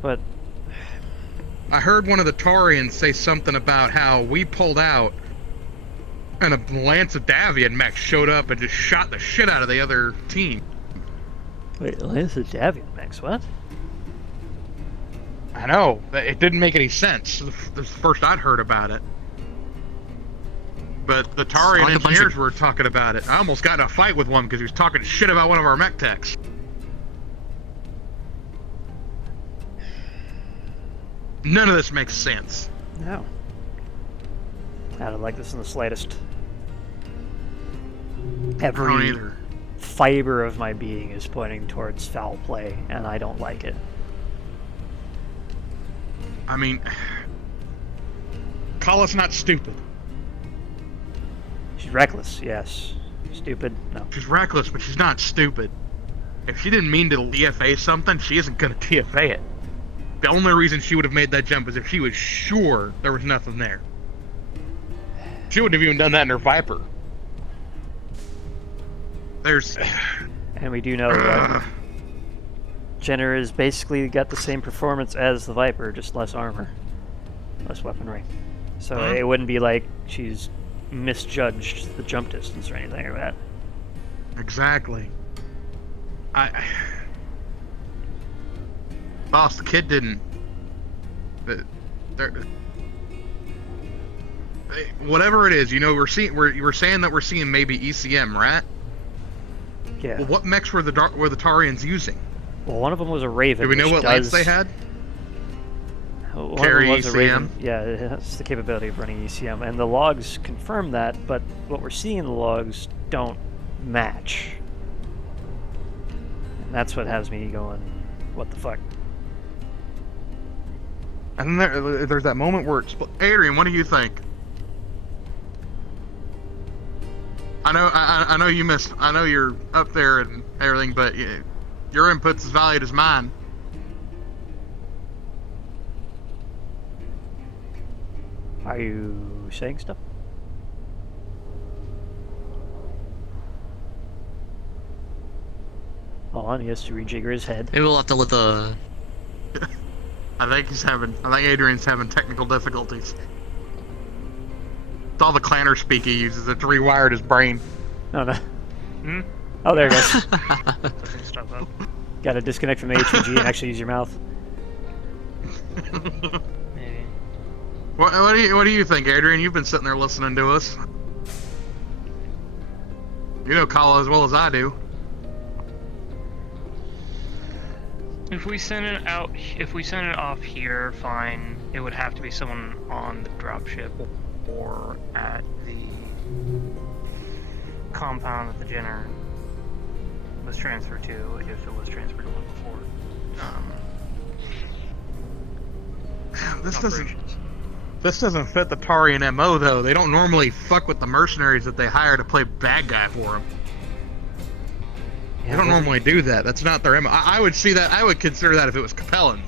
But I heard one of the Taurians say something about how we pulled out and a Lancadavian mech showed up and just shot the shit out of the other team. wait, Lancadavian mechs, what? I know, it didn't make any sense. This is the first I'd heard about it. But the Tarian Like a bunch engineers of- were talking about it. I almost got in a fight with one because he was talking shit about one of our mech techs. None of this makes sense. No. I don't like this in the slightest. I don't Every either. fiber of my being is pointing towards foul play, and I don't like it. I mean, Kala's not stupid. She's reckless, yes. Stupid, no. She's reckless, but she's not stupid. If she didn't mean to DFA something, she isn't gonna DFA it. The only reason she would have made that jump is if she was sure there was nothing there. She wouldn't have even done that in her Viper. There's... And we do know that Jenner has basically got the same performance as the Viper, just less armor, less weaponry. So it wouldn't be like she's misjudged the jump distance or anything like that. Exactly. Boss, the kid didn't. Whatever it is, we're saying that we're seeing maybe ECM, right? Yeah. Well, what mechs were the Tarians using? Well, one of them was a Raven. Do we know what lights they had? One Carry of them was a ECM? Raven. Yeah, it has the capability of running ECM, and the logs confirm that, but what we're seeing in the logs don't match. And that's what has me going, what the fuck? And then there's that moment where it's... Adrian, what do you think? I know you missed... I know you're up there and everything, but your input's as valued as mine. Are you saying stuff? Hold on, he has to rejigger his head. Maybe we'll have to let the... I think Adrian's having technical difficulties. It's all the clanner speak he uses. It's rewired his brain. Oh, no. Oh, there it goes. Got to disconnect from the HUG and actually use your mouth. Maybe. What do you think, Adrian? You've been sitting there listening to us. You know Kala as well as I do. If we send it off here, fine. It would have to be someone on the dropship or at the compound that the Jenner was transferred to, if it was transferred to one before. This doesn't fit the Tarian MO though. They don't normally fuck with the mercenaries that they hire to play bad guy for them. They don't normally do that. That's not their MO. I would see that. I would consider that if it was Capellan,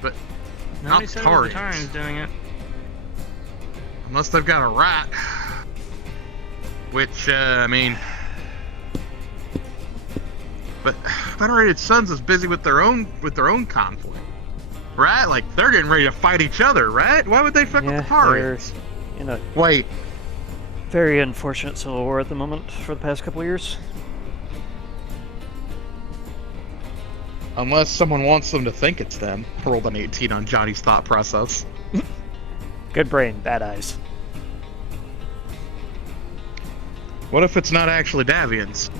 but not Nobody said it was the Tarians. Tarians doing it. Unless they've got a rat, which I mean, but Federated Suns is busy with their own conflict, right? Like they're getting ready to fight each other, right? Why would they fuck with the Tarians? In a Wait, very unfortunate civil war at the moment for the past couple of years. Unless someone wants them to think it's them. I rolled an 18 on Johnny's thought process. Good brain, bad eyes. What if it's not actually Davians?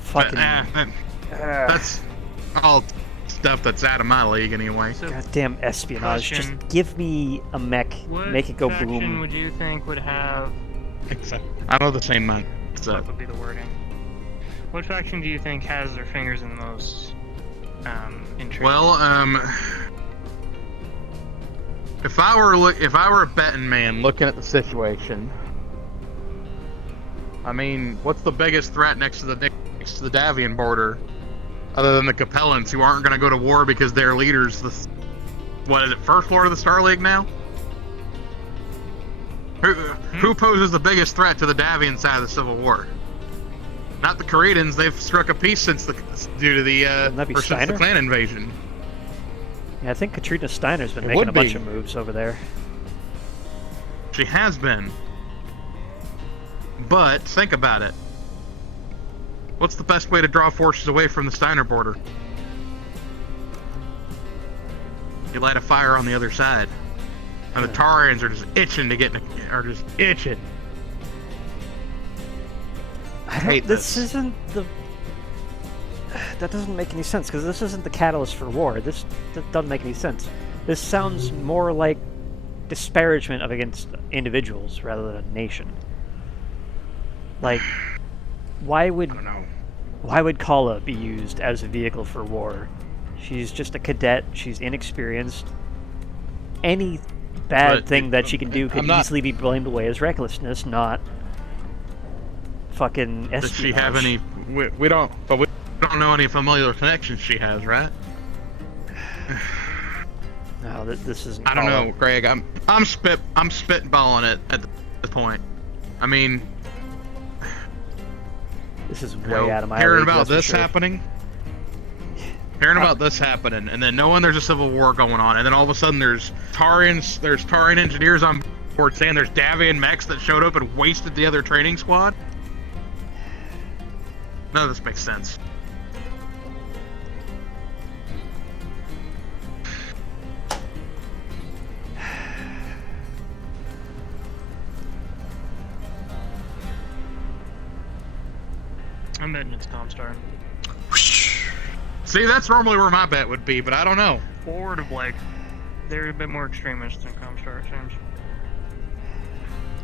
Fucking... that's all stuff that's out of my league anyway. Goddamn espionage. Question. Just give me a mech, make it go What faction boom. would you think would have... I know the same man. What would be the wording? What faction do you think has their fingers in the most intrigue? Well, if I were a betting man looking at the situation, I mean, what's the biggest threat next to the Davian border, other than the Capellans, who aren't going to go to war because their leaders, what is it, First Lord of the Star League now? Who poses the biggest threat to the Davian side of the Civil War? Not the Koreans. They've struck a peace since since the clan invasion. Yeah, I think Katrina Steiner's been making a bunch of moves over there. She has been. But think about it. What's the best way to draw forces away from the Steiner border? You light a fire on the other side. And the Tarians are just itching to get itching. I hate this. Isn't the... That doesn't make any sense, because this isn't the catalyst for war. That doesn't make any sense. This sounds more like disparagement against individuals rather than a nation. Like, why would Kala be used as a vehicle for war? She's just a cadet. She's inexperienced. Any bad thing that she can do could easily be blamed away as recklessness, not fucking espionage. Does she have any? We don't know any familiar connections she has, right? No, this isn't. I don't know, Greg. I'm spitballing it at this point. I mean, This is You way know, out of my hearing league, about that's for this sure. happening. Hearing about this happening, and then knowing there's a civil war going on, and then all of a sudden there's Tarian engineers on board saying there's Davian mechs that showed up and wasted the other training squad. None of this makes sense. I'm betting it's Comstar. See, that's normally where my bet would be, but I don't know. Or to Blake. They're a bit more extremist than Comstar, it seems.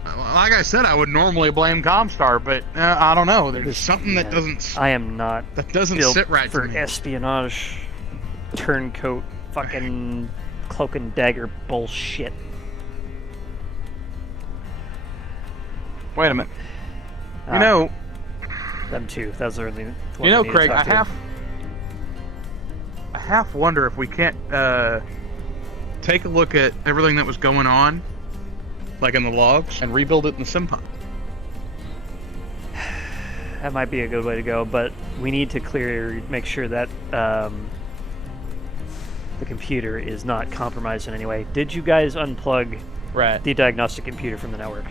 Like I said, I would normally blame Comstar, but I don't know. There's something that doesn't. I am not. That doesn't built sit right for to me. espionage, turncoat, fucking cloak and dagger bullshit. Wait a minute. You know, them too. Those are the. You know, Craig, I half wonder if we can't take a look at everything that was going on, like in the logs, and rebuild it in the Simpod. That might be a good way to go, but we need to make sure that the computer is not compromised in any way. Did you guys unplug the diagnostic computer from the network?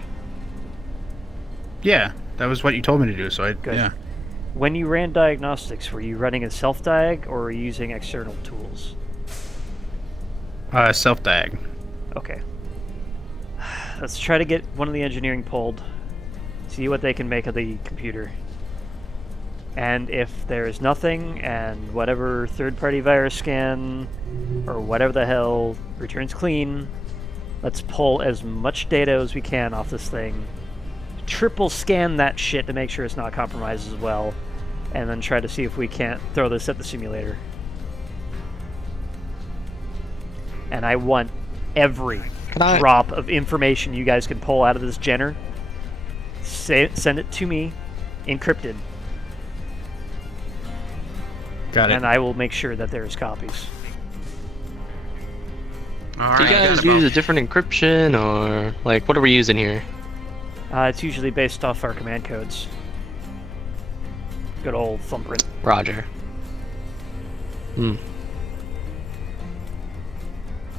Yeah, that was what you told me to do, so yeah. When you ran diagnostics, were you running a self-diag or were you using external tools? Self-diag. Okay. Let's try to get one of the engineering pulled. See what they can make of the computer. And if there's nothing, and whatever third-party virus scan, or whatever the hell, returns clean, let's pull as much data as we can off this thing. Triple scan that shit to make sure it's not compromised as well, and then try to see if we can't throw this at the simulator. And I want every drop of information you guys can pull out of this Jenner. Send it to me, encrypted. Got it. And I will make sure that there's copies. Do you guys use a different encryption, or like what are we using here? It's usually based off our command codes. Good old thumbprint. Roger.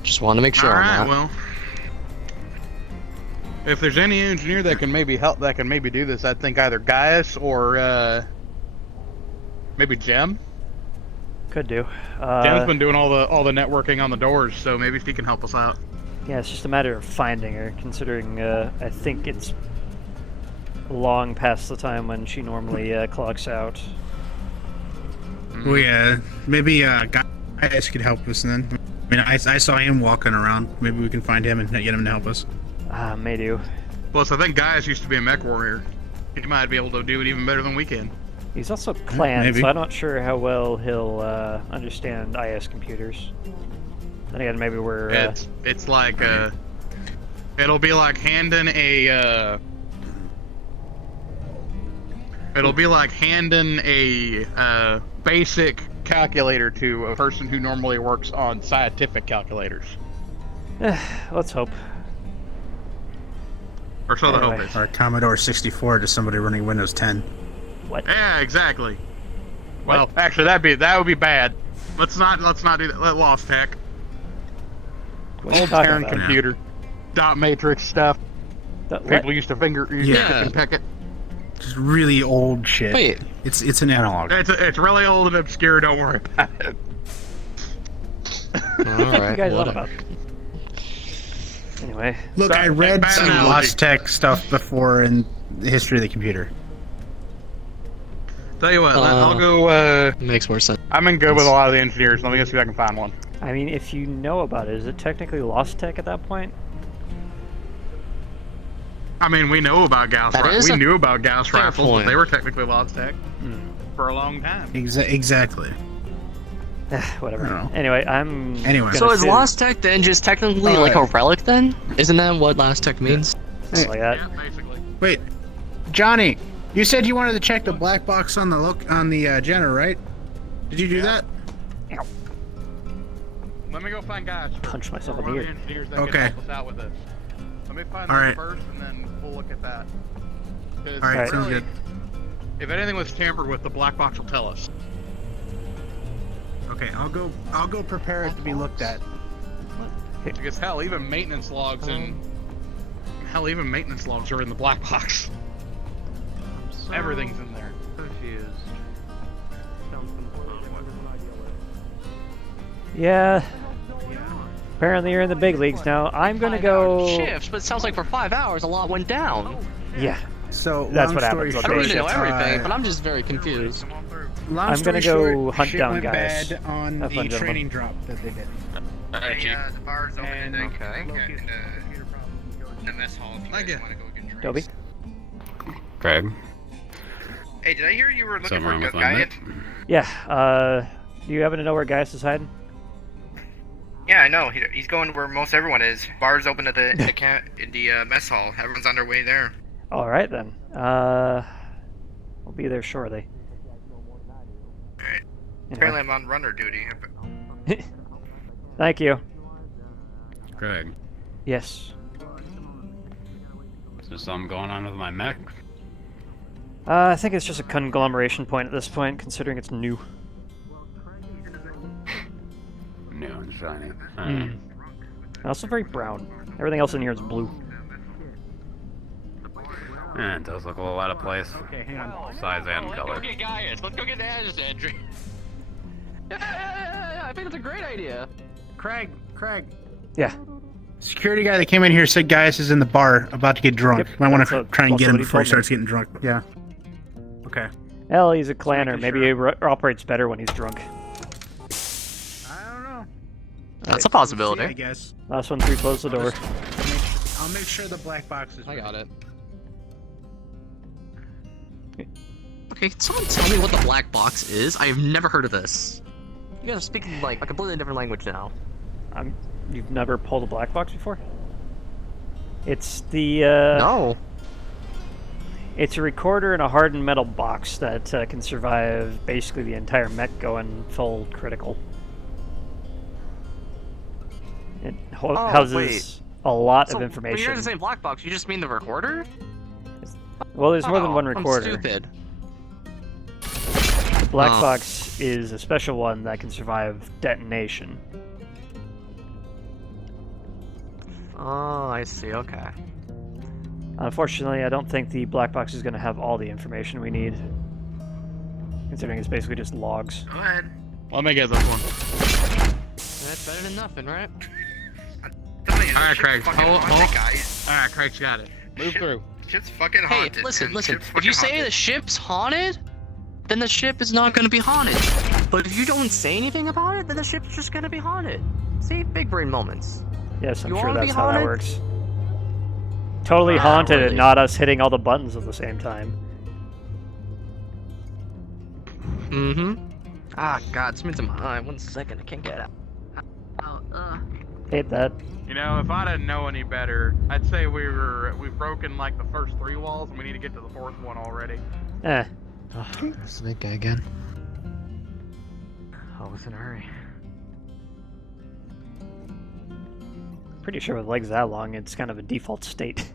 Just want to make sure on that. Well, if there's any engineer that can maybe help, that can maybe do this, I think either Gaius or maybe Jem. Could do. Jem's been doing all the networking on the doors, so maybe she can help us out. Yeah, it's just a matter of finding her, considering I think it's long past the time when she normally clocks out. Oh yeah, maybe Gaius could help us then. I mean, I saw him walking around. Maybe we can find him and get him to help us. May do. Plus, I think Gaius used to be a mech warrior. He might be able to do it even better than we can. He's also clan, maybe. so I'm not sure how well he'll understand IS computers. Then again, maybe we're... It's like it'll be like handing a basic calculator to a person who normally works on scientific calculators. Let's hope. Or so the hope is. Or Commodore 64 to somebody running Windows 10. What? Yeah, exactly. Well, actually, that would be bad. Let's not do that. Let Lost Tech. Old Terran computer. Dot matrix stuff. People used to pick it. Just really old shit. Wait. It's an analog. It's really old and obscure. Don't worry about it. All right. You guys on about? Anyway. Look, I read some Lost Tech stuff before in the history of the computer. Tell you what, I'll go. Makes more sense. I'm in good with a lot of the engineers. Let me go see if I can find one. I mean, if you know about it, is it technically Lost Tech at that point? I mean, we know about Gauss rifles. We knew about Gauss rifles, but they were technically Lost Tech for a long time. Exactly. Whatever. Anyway, So is Lost Tech then just technically like a relic then? Isn't that what Lost Tech means? Something like that. Yeah, basically. Wait, Johnny, you said you wanted to check the black box on the Jenner, right? Did you do that? Let me go find guys. Punch myself in the ear. Okay. Can help us out with this. Let me find them first, and then we'll look at that. All right, sounds good. If anything was tampered with, the black box will tell us. Okay, I'll go prepare it to be looked at. Because hell, even maintenance logs are in the black box. Everything's in there. Confused. Yeah. Apparently you're in the big leagues now. I'm gonna go. Shifts, but it sounds like for 5 hours a lot went down. Yeah. So that's long what story happens. I don't need to know short, everything, but I'm just very confused. Long I'm story gonna go short, hunt shit down went guys. bad on Have the fun, gentlemen. training drop that they did. Alright, the bar's open in the, okay. in the mess hall if you guys want to go get drinks. Toby? Craig. Hey, did I hear you were looking Something for wrong with my Gaius? mic? Yeah, do you happen to know where Gaius is hiding? Yeah, I know. He's going where most everyone is. Bar's open at the mess hall. Everyone's on their way there. Alright then. We'll be there shortly. Alright. Anyway. Apparently I'm on runner duty. Thank you. Craig. Yes. Is there something going on with my mech? I think it's just a conglomeration point at this point, considering it's new. New and shiny. Also very brown. Everything else in here is blue. Yeah, it does look a little out of place. Okay, hang on. Size and Let's color. go get Gaius. Let's go get Gaius, Andrew. Yeah, I think it's a great idea. Craig. Yeah. Security guy that came in here said Gaius is in the bar about to get drunk. Yep, Might want that's to what- try and also get him what he before he told me. starts getting drunk. Yeah. Okay. Well, he's a clanner. making Maybe sure. he operates better when he's drunk. I don't know. That's a possibility. I guess. Last one through, close the door. I'll make sure the black box is. I got it. Okay, can someone tell me what the black box is? I have never heard of this. You guys are speaking like a completely different language now. You've never pulled a black box before? It's the No. It's a recorder in a hardened metal box that can survive basically the entire mech going full critical. It houses a lot of When information. you're saying black box, you just mean the recorder? Well, there's more than Oh, one recorder. I'm stupid. The black Oh. box is a special one that can survive detonation. Oh, I see. Okay. Unfortunately, I don't think the black box is going to have all the information we need, considering it's basically just logs. Go ahead. Let me get this one. That's better than nothing, right? Alright, Craig. Hold. Guys. Alright, Craig's got it. Move through. Shit's fucking Hey, haunted. listen. Shit's If fucking you say haunted. the ship's haunted, then the ship is not going to be haunted. But if you don't say anything about it, then the ship's just going to be haunted. See, big brain moments. Yes, I'm You sure wanna be that's how that haunted? works. Totally Not haunted really. and not us hitting all the buttons at the same time. Mm-hmm. Ah, God, something's in my eye. 1 second, I can't get it out. Hate that. You know, if I didn't know any better, I'd say we've broken like the first 3 walls, and we need to get to the 4th one already. Eh. Snake guy again. I was in a hurry. Pretty sure with legs that long, it's kind of a default state.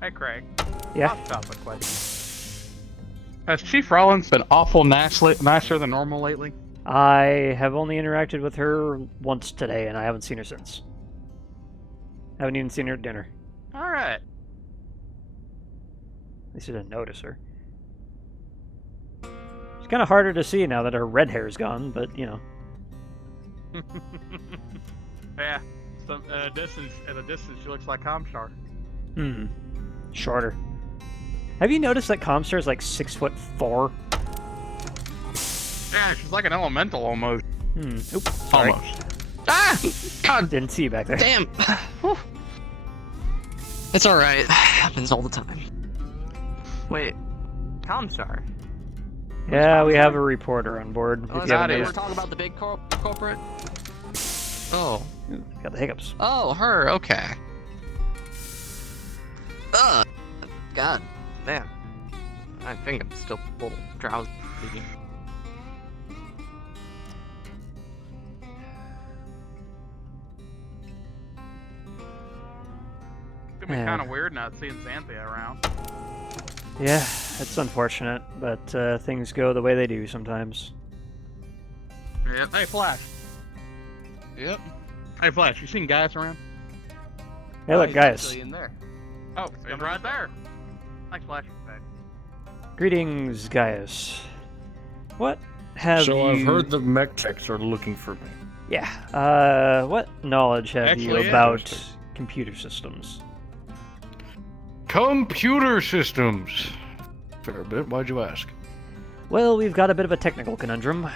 Hey, Craig. Yeah? Off topic question. Has Chief Rollins been awful nicer than normal lately? I have only interacted with her once today, and I haven't seen her since. Haven't even seen her at dinner. Alright. At least I didn't notice her. It's kind of harder to see now that her red hair's gone, but, you know. Yeah. At a distance, she looks like Comstar. Shorter. Have you noticed that Comstar is like 6'4"? Yeah, she's like an elemental almost. Oops. Sorry. Almost. Ah! God. Didn't see you back there. Damn. Whew. It's alright. Happens all the time. Wait. Comstar? Yeah, we have a reporter on board. Oh, if that's you not haven't it. We're noticed. talking about the big corporate? Oh. Ooh, got the hiccups. Oh, her. Okay. Ugh. God. Damn. I think I'm still a little drowsy. It's gonna be kind of weird not seeing Xanthia around. Yeah, it's unfortunate, but things go the way they do sometimes. Yep. Hey, Flash. Yep. Hey, Flash, you seen Gaius around? Hey, look, he's Gaius. actually in there. Oh, he's right there. Thanks, Flash. Greetings, Gaius. What have So you... I've heard the mech techs are looking for me. Yeah, what knowledge have Actually, you yeah. about computer systems? Computer systems. Fair bit. Why'd you ask? Well, we've got a bit of a technical conundrum.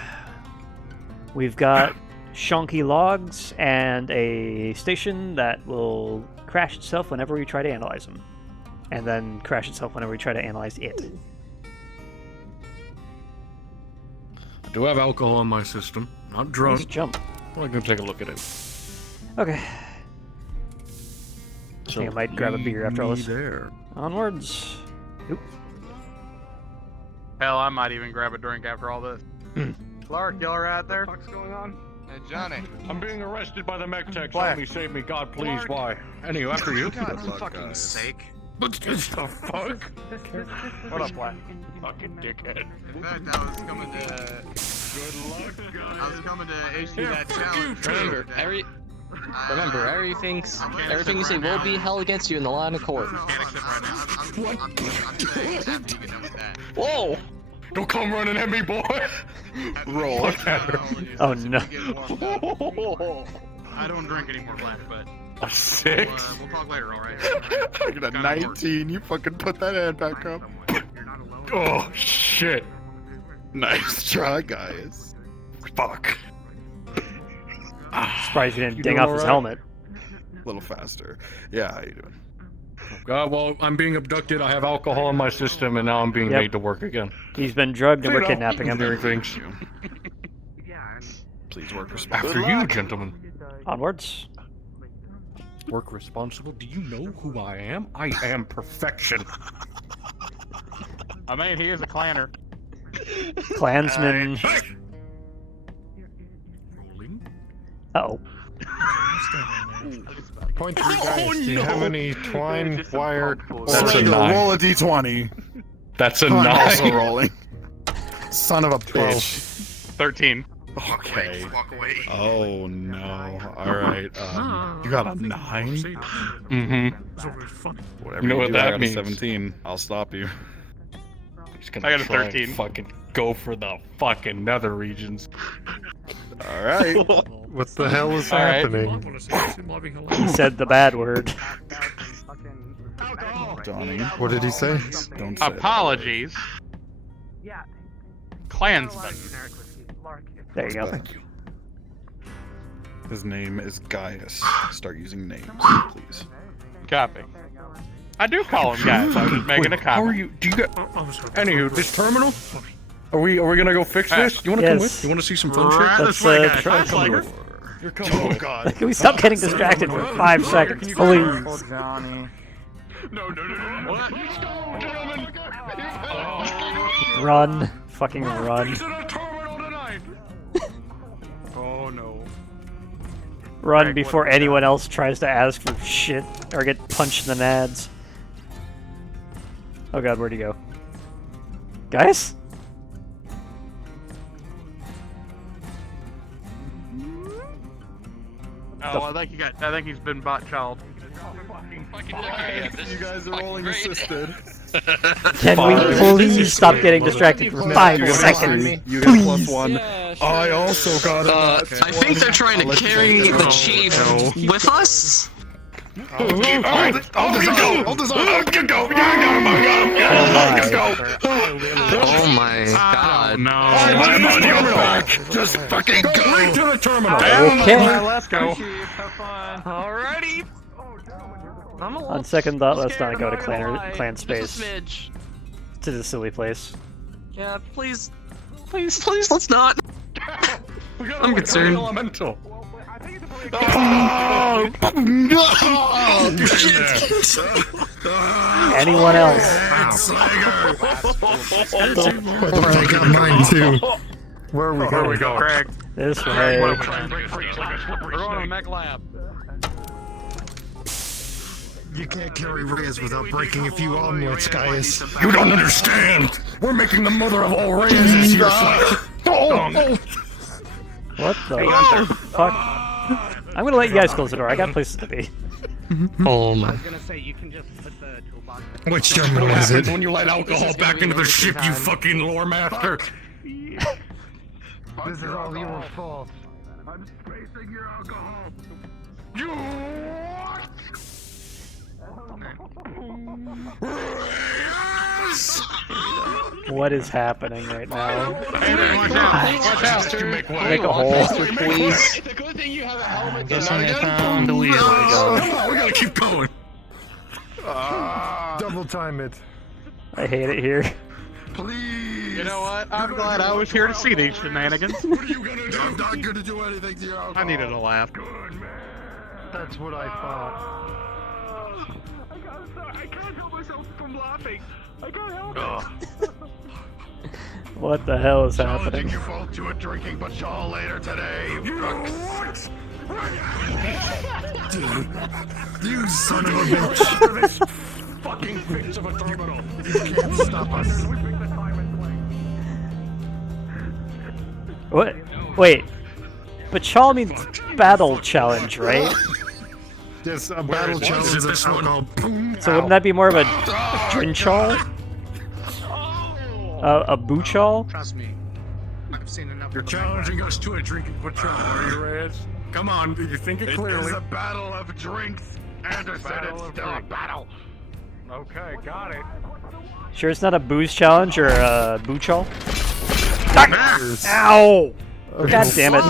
We've got shonky logs and a station that will crash itself whenever we try to analyze them. And then crash itself whenever we try to analyze it. I do have alcohol in my system. Not drunk. Nice jump. I'm gonna take a look at it. Okay. I So think I might grab a beer after all me this. there. Onwards. Oop. Hell, I might even grab a drink after all this. Clark, y'all right there? What's going on? Hey, Johnny. I'm being arrested by the mech techs. Flash. Help me, save me, God, please. Why? Anyway, after you. God fucking sake. What the fuck? What up, Flash? Fucking dickhead. In fact, I was coming to... Good luck, guys. I was coming to issue that challenge. Remember, everything you say will be held against you in the line of court. Whoa! Don't come running at me, boy! Roll. Oh no. I don't drink anymore, Flash, but A 6? we'll talk later, alright? I got a 19. You fucking put that hand back up. Oh, shit. Nice try, guys. Fuck. Surprised you didn't You ding doing off all his right? helmet. A little faster. Yeah, how you doing? God, well, I'm being abducted. I have alcohol in my system, and now I'm being Yep. made to work again. He's been drugged and we're kidnapping him. Doing things. Please work responsibly. After you, gentlemen. Onwards. Work responsible? Do you know who I am? I am perfection. I mean, he is a clanner. Klansman. Uh-oh. Point 3 guys. Do you have any twine, wire? That's a 9. Roll a d20. That's a I'm 9. also rolling. Son of a bitch. 13. Okay. Oh no. Alright. You got a 9? Mm-hmm. Whatever You know what do, that I got means. a 17. I'll stop you. He's gonna I got a try and 13. fucking go for the fucking nether regions. Alright. What the hell is happening? He said the bad word. Donnie. What did he say? Don't say Apologies. Klansman. There you go. Thank you. His name is Gaius. Start using names, please. Copy. I do call him Gaius. I was just making a comment. How are you? Do you got? Anywho, this terminal? Are we gonna go fix this? You wanna come with? You wanna see some fun shit? Let's try. You're coming over. God. Can we stop getting distracted for 5 seconds, please? Johnny. No. What? Run. Fucking run. Oh no. Run before anyone else tries to ask for shit or get punched in the nads. Oh god, where'd he go? Guys? Oh, I think he's been bot child. You guys are rolling assisted. Can we please stop getting distracted for 5 seconds? You get +1. I also got a. I think they're trying to carry the chief with us? Hold this on. Oh my god. No. I'm on your back. Just fucking go. Right to the terminal. Okay. Let's go. Alrighty. On second thought, let's not go to clan space. Just a smidge. To the silly place. Yeah, please, let's not. I'm concerned. Elemental. Anyone else? I got mine too. Where are we going? Craig. This way. We're going to the mech lab. You can't carry Reyes without breaking a few omelets, guys. You don't understand! We're making the mother of all Reyes here, What the fuck? I'm gonna let you guys close the door. I got places to be. Oh my. Which terminal is it? When you let alcohol back into the ship, you fucking lore master! This is all your fault. I'm spacing your alcohol. What is happening right now? Watch out! Make a hole. Please. Guessing I found the wheel. We gotta keep going. Double time it. I hate it here. Please. You know what? I'm glad I was here to see these shenanigans. What are you gonna do? I'm not gonna do anything to your alcohol. I needed a laugh. That's what I thought. I can't help myself from laughing. I can't help it. What the hell is happening? You both to a drinking patrol later today, you crooks. You son of a bitch. This fucking bitch of a terminal. You can't stop us. What? Wait. Bachal means battle challenge, right? Yes, a battle challenge is this one called boom. So wouldn't that be more of a drinchal? A boochal? Trust me. I've seen enough. You're challenging us to a drinking patrol, are you, Reyes? Come on, you think it clearly. It's a battle of drinks. Anderson, it's still a battle. Okay, got it. Sure it's not a booze challenge or a boochal? Ow! God damn it.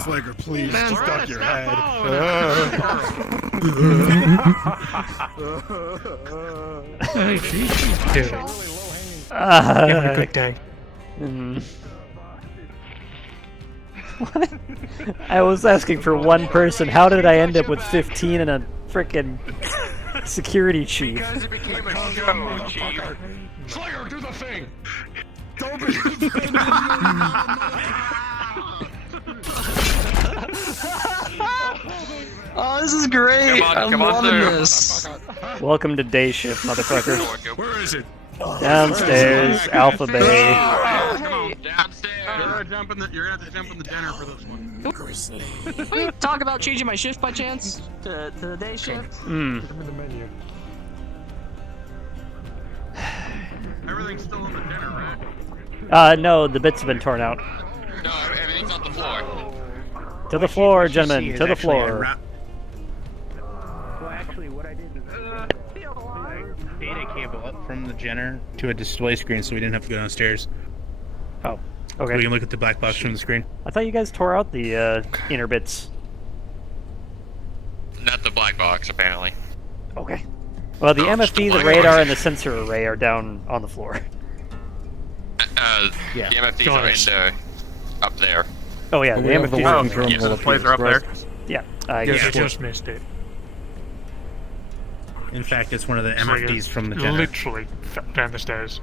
Flaker, please, stuck your head. Hey, dude. Have a good day. What? I was asking for one person. How did I end up with 15 and a frickin' security chief? Because it became a show, Chief. Slayer, do the thing! Don't be Oh, this is great. I'm loving this. Welcome to day shift, motherfucker. Where is it? Downstairs, Alpha Bay. You're gonna have to jump in the dinner for this one. Can we talk about changing my shift by chance to the day shift? Everything's still on the dinner, right? No, the bits have been torn out. No, everything's on the floor. To the floor, gentlemen, to the floor. Well, actually, what I did was data cable up from the Jenner to a display screen, so we didn't have to go downstairs. Oh, okay. So we can look at the black box from the screen. I thought you guys tore out the inner bits. Not the black box, apparently. Okay. Well, the MFD, the radar, and the sensor array are down on the floor. The MFDs are in the, up there. Oh yeah, the MFDs So the plays are up there. Yeah, I just missed it. In fact, it's one of the MFDs from the Jenner. Literally down the stairs.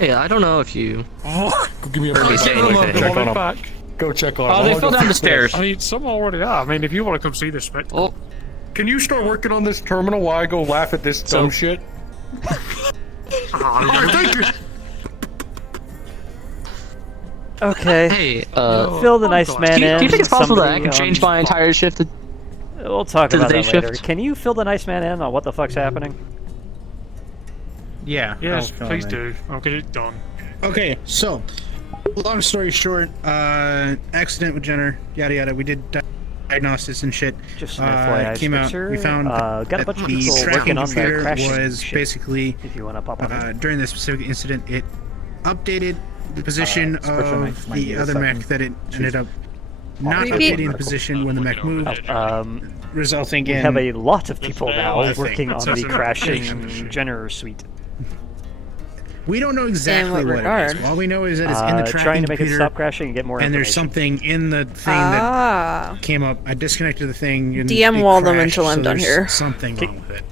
Yeah, I don't know if you. Go give me a heard me say anything. Check on them. Go check on them. Oh, they fell down the stairs. I mean, some already are. I mean, if you want to come see this, but. Oh. Can you start working on this terminal while I go laugh at this dumb shit? Thank you. Okay. Hey, fill the nice man in. Do you think it's possible that I somebody can change my entire shift to We'll talk the about day that later. shift? Can you fill the nice man in on what the fuck's happening? Yeah. Yes, I'll please fill in. do. I'll get it done. Okay, so long story short, accident with Jenner, yada yada. We did diagnosis and shit. Just an FYI, came out. Spencer, We found got a bunch of the people tracking working on the computer crashing was shit, basically if you want to pop on it. during this specific incident, it updated the position of the other mech that it ended up not updating the position when the mech moved, resulting We in have a lot of people now nothing. working on the crashing Jenner suite. We don't know exactly what it is. All we know is that it's in the tracking trying to make computer, it stop crashing and get more and there's information. something in the thing that came up. I disconnected the thing. And DM it wall them crashed, until I'm so done there's here. Something wrong with it.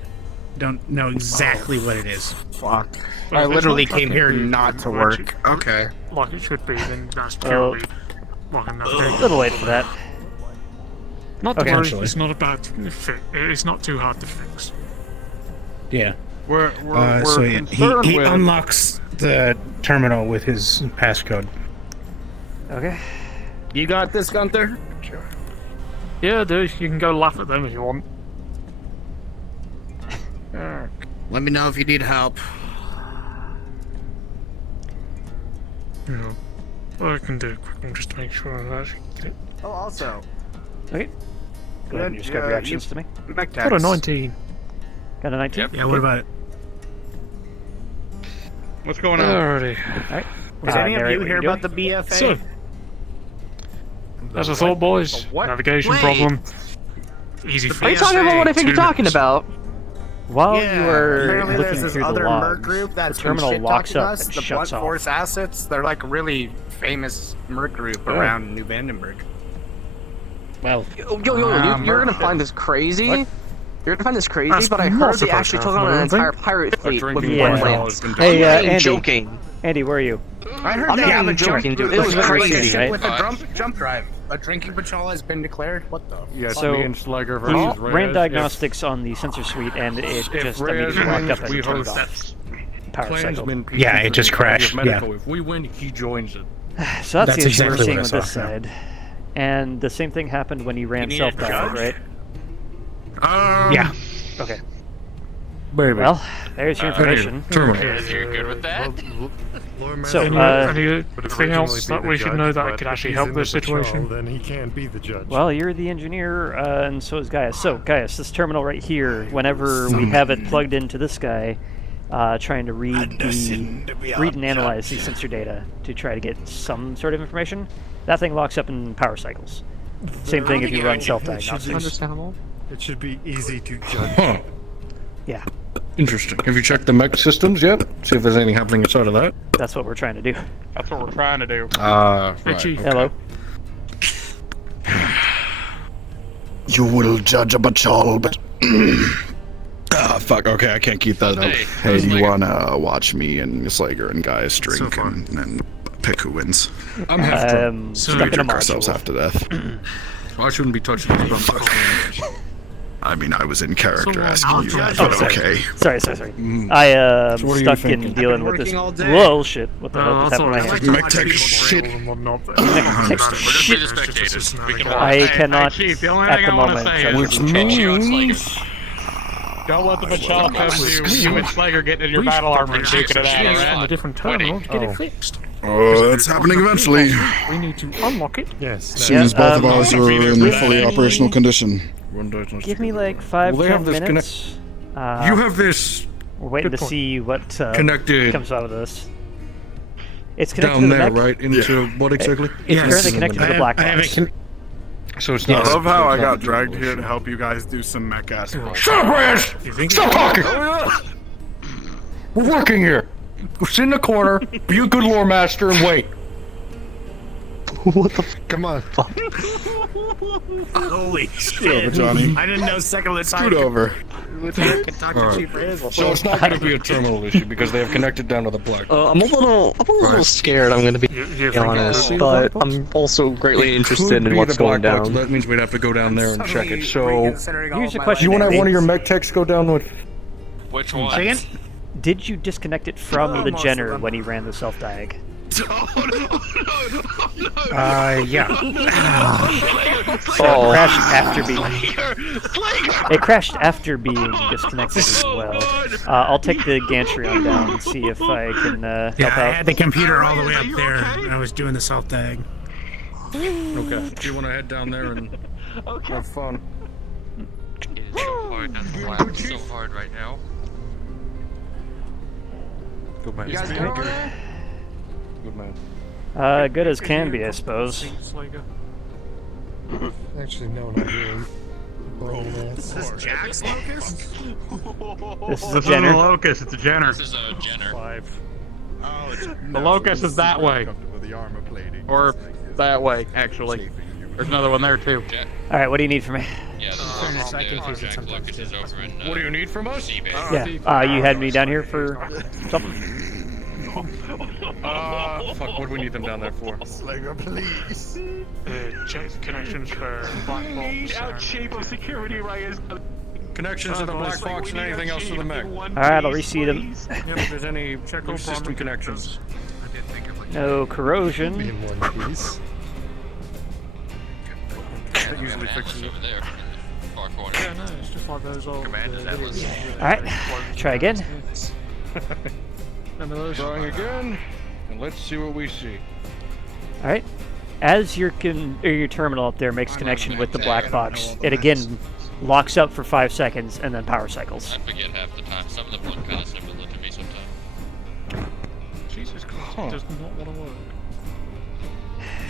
Don't know exactly what it is. Fuck. I literally came here not to work. Okay. Like it should be, then that's Well, purely like a another. little late for that. Not to worry, Potentially. it's not about. It's not too hard to fix. Yeah. We're So he concerned with. unlocks the terminal with his passcode. Okay. You got this, Gunther? Yeah, dude, you can go laugh at them if you want. Let me know if you need help. Yeah. Well, I can do it quick just to make sure I actually get it. Oh, also. Okay. Go ahead and just grab reactions to me. Got a 19. Got a 19? Yeah, what about it? What's going on? Alrighty. Alright. Did any of you hear about the BFA? So, as I thought, boys, navigation problem. Easy Are you talking about what I think you're talking about? While you are apparently looking there's this through the other logs, merc group that's the terminal been locks shit-talking up us, and the shuts Blunt off. Force assets. They're like a really famous merc group around New Vandenberg. Well, You're gonna find this crazy. What? You're gonna find this crazy, That's but I not heard they supposed actually to took happen, on an I don't entire think. pirate fleet with Yeah. one lance. Hey, I ain't Andy. joking. Andy, where are you? I heard I'm they not have even a joking, dude. It It was was crazy. right? with a jump drive. A drinking patrol has been declared. What the? Yeah, So, me and Slager He versus ran Reyes. diagnostics on the sensor suite, and it If just Reyes immediately walked up wins, and we turned host off. Power cycle. Klansman Yeah, it just Society of crashed, Medical. yeah. If we win, he joins it. So that's That's the issue we're exactly seeing what with I this saw, yeah. side. And the same thing happened when he ran need a self-dive, judge? right? Yeah. Okay. Baby. Well, there's your information. Terminal. You're good with that? So, Anything else that we should know that could actually help this situation? Then he can't be the judge. well, you're the engineer, and so is Gaius. So, Gaius, this terminal right here, whenever we have it plugged into this guy, trying to read and analyze the sensor data to try to get some sort of information, that thing locks up in power cycles. Same thing if you run self-diagnostics. Understandable. It should be easy to judge. Huh. Yeah, Interesting. Have you checked the mech systems yet? See if there's anything happening inside of that? that's what we're trying to do. That's what we're trying to do. Right. Richie. Okay. Hello. You will judge a patrol, but Ah, fuck. Okay, I can't keep that up. hey, do you wanna watch me and Slager and Gaius drink and pick who wins? I'm half drunk. So So stuck we in a drink ourselves module. half to death. I shouldn't be touching this, but I'm touching it. I mean, I was in character So, asking you that, Oh, but sorry. okay. Sorry. I So what are you stuck in thinking? dealing I've with been this working all day. bullshit. What the hell Oh, just that's happened to my alright. hand? Mech tech shit. Just be the spectators. We can watch. I cannot Chief, the only at thing the I wanna moment. say so is- I Which should check. means... Don't let the patrol come to you and Slager getting in your battle armor and duking it out, on alright? a different terminal to get it fixed. Oh, that's happening eventually. We need to unlock it. Yes. As soon as both of us are in give fully me- operational condition. Give me like 5 Well, they have 10 this minutes. You have this We're waiting Good to point. see what connected comes out of this. It's connected down to the there, mech. right? Into what exactly? It's currently connected to the black box. So it's I not... love how I got dragged here to help you guys do some mech ass work. Shut up, Reyes! Stop talking! We're working here. Go sit in the corner, be a good lore master, and wait. What the Come on. Holy Scoot over, shit! Johnny. I didn't know second of the time. Scoot over. Talk to Chief Reyes. So it's not going to be a terminal issue because they have connected down to the black. I'm a little scared. I'm gonna be honest, but I'm also greatly interested in what's going down. That means we'd have to go down there and check it. So, Here's a question. you want to have Andy. one of your mech techs go down with? Which one? Say again? Did you disconnect it from the Jenner when he ran the self-diag? Yeah. So it crashed after being. It crashed after being disconnected as well. I'll take the gantry on down and see if I can help Yeah, I out. had the computer all the way up there, and I was doing the self-tag. Okay. Do you want to head down there and have fun? It is so hard to laugh so hard right now. Good man. You guys good over there? Good man. Good as can be, I suppose. Actually, no, not really. Is this Jack's locust? This is a This isn't Jenner. a locust, it's a Jenner. This is a Jenner. Oh, it's The locust is that way. Or that way, actually. There's another one there, too. All right, what do you need from me? Yeah, fairness, I confuse it Jack sometimes, Lucas is over in, What do you need from us? Seabase. Yeah, you had me down here for something. Fuck, what do we need them down there for? Slinger, please. Check connections for black box. Our chief of security right is. Connections to the black box and anything else to the mech. Alright, I'll reseat them. If there's any loose system connections. No corrosion. One piece. That usually fixes it. Over there. Far corner. Yeah, no, it's just like those old. Alright, try again. Remember those? Trying again, and let's see what we see. Alright. As your terminal up there makes connection with the black box, it again locks up for 5 seconds and then power cycles. I forget half the time. Some of them look kind of similar to me sometimes. Jesus Christ, it does not want to work.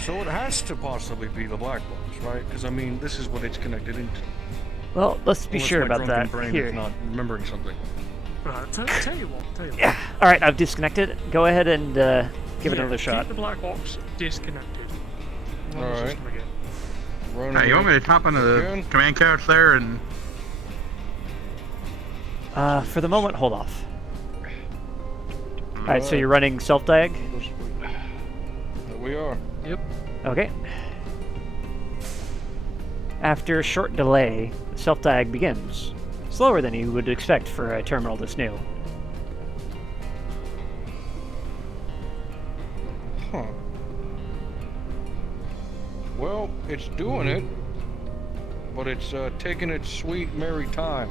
So it has to possibly be the black box, right? Because I mean, this is what it's connected into. Well, let's be Unless sure my about drunken that. brain Here. is not remembering something. Right, tell you what. Yeah. Alright, I've disconnected. Go ahead and give it another shot. Keep the black box disconnected. Run the Alright. system again. Hey, you want me to hop onto the command couch there and... For the moment, hold off. Alright, so you're running self-diag? There we are. Yep. Okay. After a short delay, self-diag begins. Slower than you would expect for a terminal this new. Huh. Well, it's doing it, but it's taking its sweet, merry time.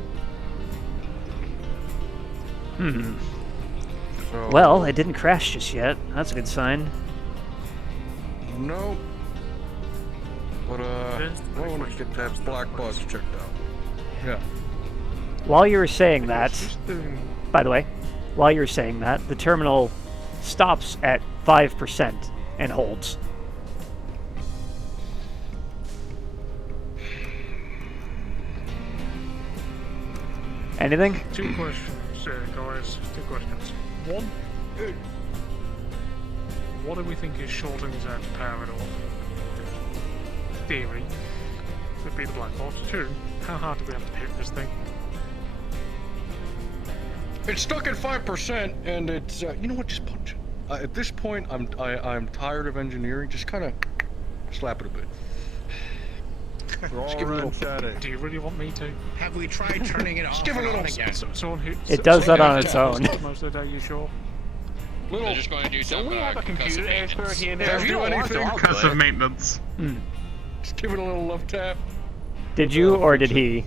So, Well, it didn't crash just yet. That's a good sign. No. But, well, let's get that black box checked out. Yeah. While you were saying that, by the way, while you were saying that, the terminal stops at 5% and holds. Anything? Two questions, guys. Two questions. One, what do we think is shorting us out to power it off? Theory would be the black box. Two, how hard do we have to hit this thing? It's stuck at 5%, and it's you know what? Just punch it. At this point, I'm tired of engineering. Just kind of slap it a bit. Just give it a little. Do you really want me to? Have we tried turning it off? Just give it a little. again? Someone who, It does that on its own. Most of the day, you sure? They're just going to do some we have a computer expert here now. Have you do anything? Concussive maintenance. Just give it a little love tap. Did you or did he?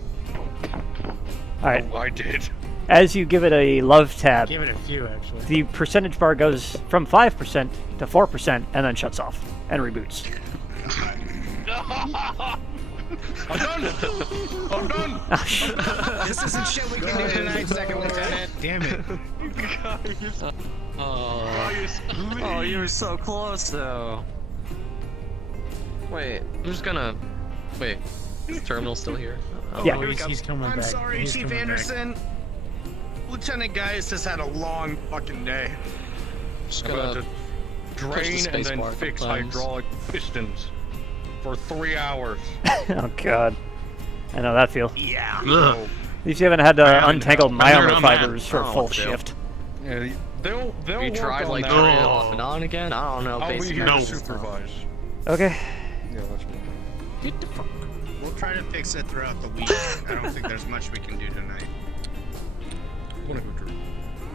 Alright. Oh, I did. As you give it a love tap, Give it a few, actually. the percentage bar goes from 5% to 4% and then shuts off and reboots. I'm done. I'm done. This isn't shit we can do tonight, Second Lieutenant. Damn it. Oh, you were so close though. Wait, I'm just gonna. Wait, is the terminal still here? Oh, Yeah. here we go. He's coming back. I'm sorry, He's Chief coming back. Anderson. Lieutenant Gaius has had a long fucking day. Just I'm about gonna to push drain the and space then bar fix sometimes. hydraulic pistons for 3 hours. Oh god. I know that feel. Yeah. At least you haven't had to untangle my never armor done that. fibers for a I don't know full what to do. shift. Yeah, they'll We work tried on like that. turning it off and on again. I don't know. I'll be Basic here to mechanisms. supervise. Okay. Yeah, that's me. Get the fuck. We'll try to fix it throughout the week. I don't think there's much we can do tonight. Wanna go drew.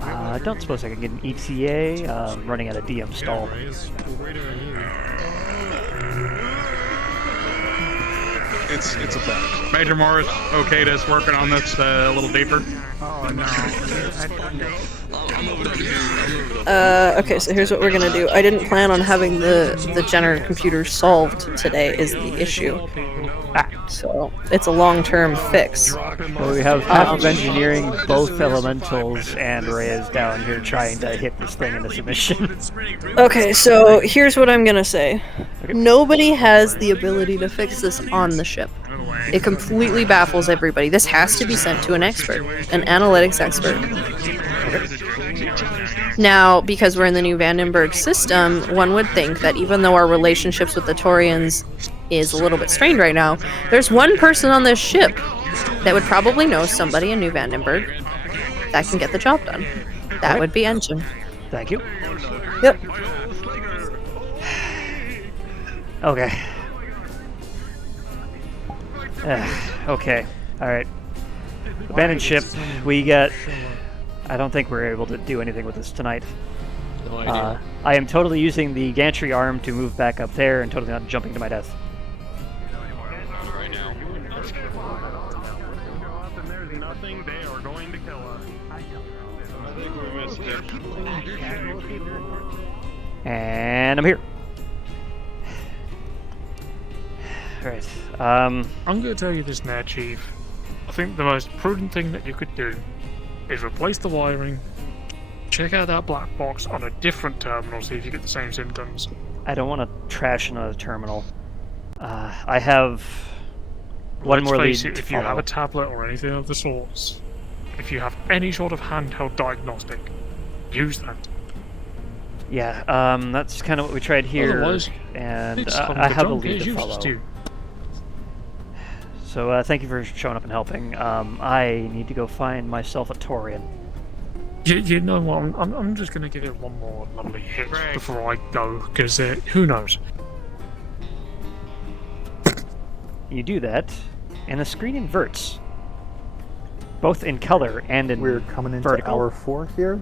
I don't suppose I can get an ETA. Running out of DM stall. It's a bad. Major Morris okayed us working on this a little deeper. Oh no. Okay, so here's what we're gonna do. I didn't plan on having the Jenner computer solved today is the issue. So it's a long-term fix. Well, we have half of engineering, both elementals, and Reyes down here trying to hit this thing into submission. Okay, so here's what I'm gonna say. Nobody has the ability to fix this on the ship. It completely baffles everybody. This has to be sent to an expert, an analytics expert. Now, because we're in the new Vandenberg system, one would think that even though our relationships with the Taurians is a little bit strained right now, there's one person on this ship that would probably know somebody in New Vandenberg that can get the job done. That would be Engine. Thank you. Yep. Okay. Okay. Alright. Abandoned ship. We got... I don't think we're able to do anything with this tonight. No idea. I am totally using the gantry arm to move back up there and totally not jumping to my death. And I'm here. Alright. I'm going to tell you this now, Chief. I think the most prudent thing that you could do is replace the wiring, check out that black box on a different terminal, see if you get the same symptoms. I don't want to trash another terminal. I have one more lead to if you have a tablet or anything of the sorts, if you have any sort of handheld diagnostic, use that. Yeah, that's kind of what we tried here, Otherwise, and I have a lead to follow. So thank you for showing up and helping. I need to go find myself a Taurian. You know what, I'm just going to give it one more lovely hit before I go, because who knows? You do that, and the screen inverts. Both in color and in We're coming into vertical. hour 4 here.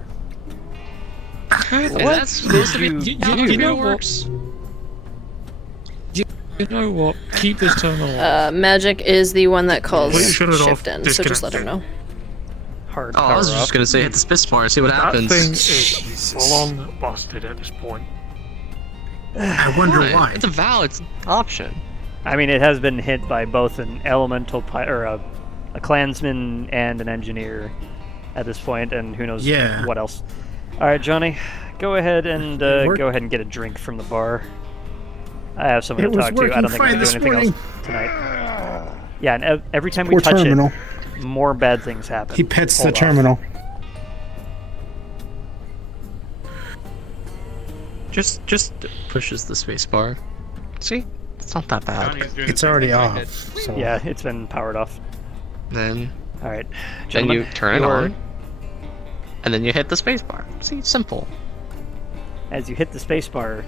That's supposed to be... You know what? You know what? Keep this terminal. Magic is the one that calls Please shut it off. shift in, so just let her know. Hard. Oh, I was just gonna say hit the space bar, see what happens. That thing is full-on busted at this point. I wonder why. It's a valid option. I mean, it has been hit by both an elemental or a clansman and an engineer at this point, and who knows what else. All right, Johnny, go ahead and get a drink from the bar. I have someone to talk to. I don't think I'm going to do anything else tonight. Yeah, and every time we touch it, more bad things happen. He pets the terminal. Just pushes the space bar. See? It's not that bad. It's already off. So. Yeah, it's been powered off. Then... Alright. Then you turn it on. And then you hit the space bar. See, it's simple. As you hit the space bar,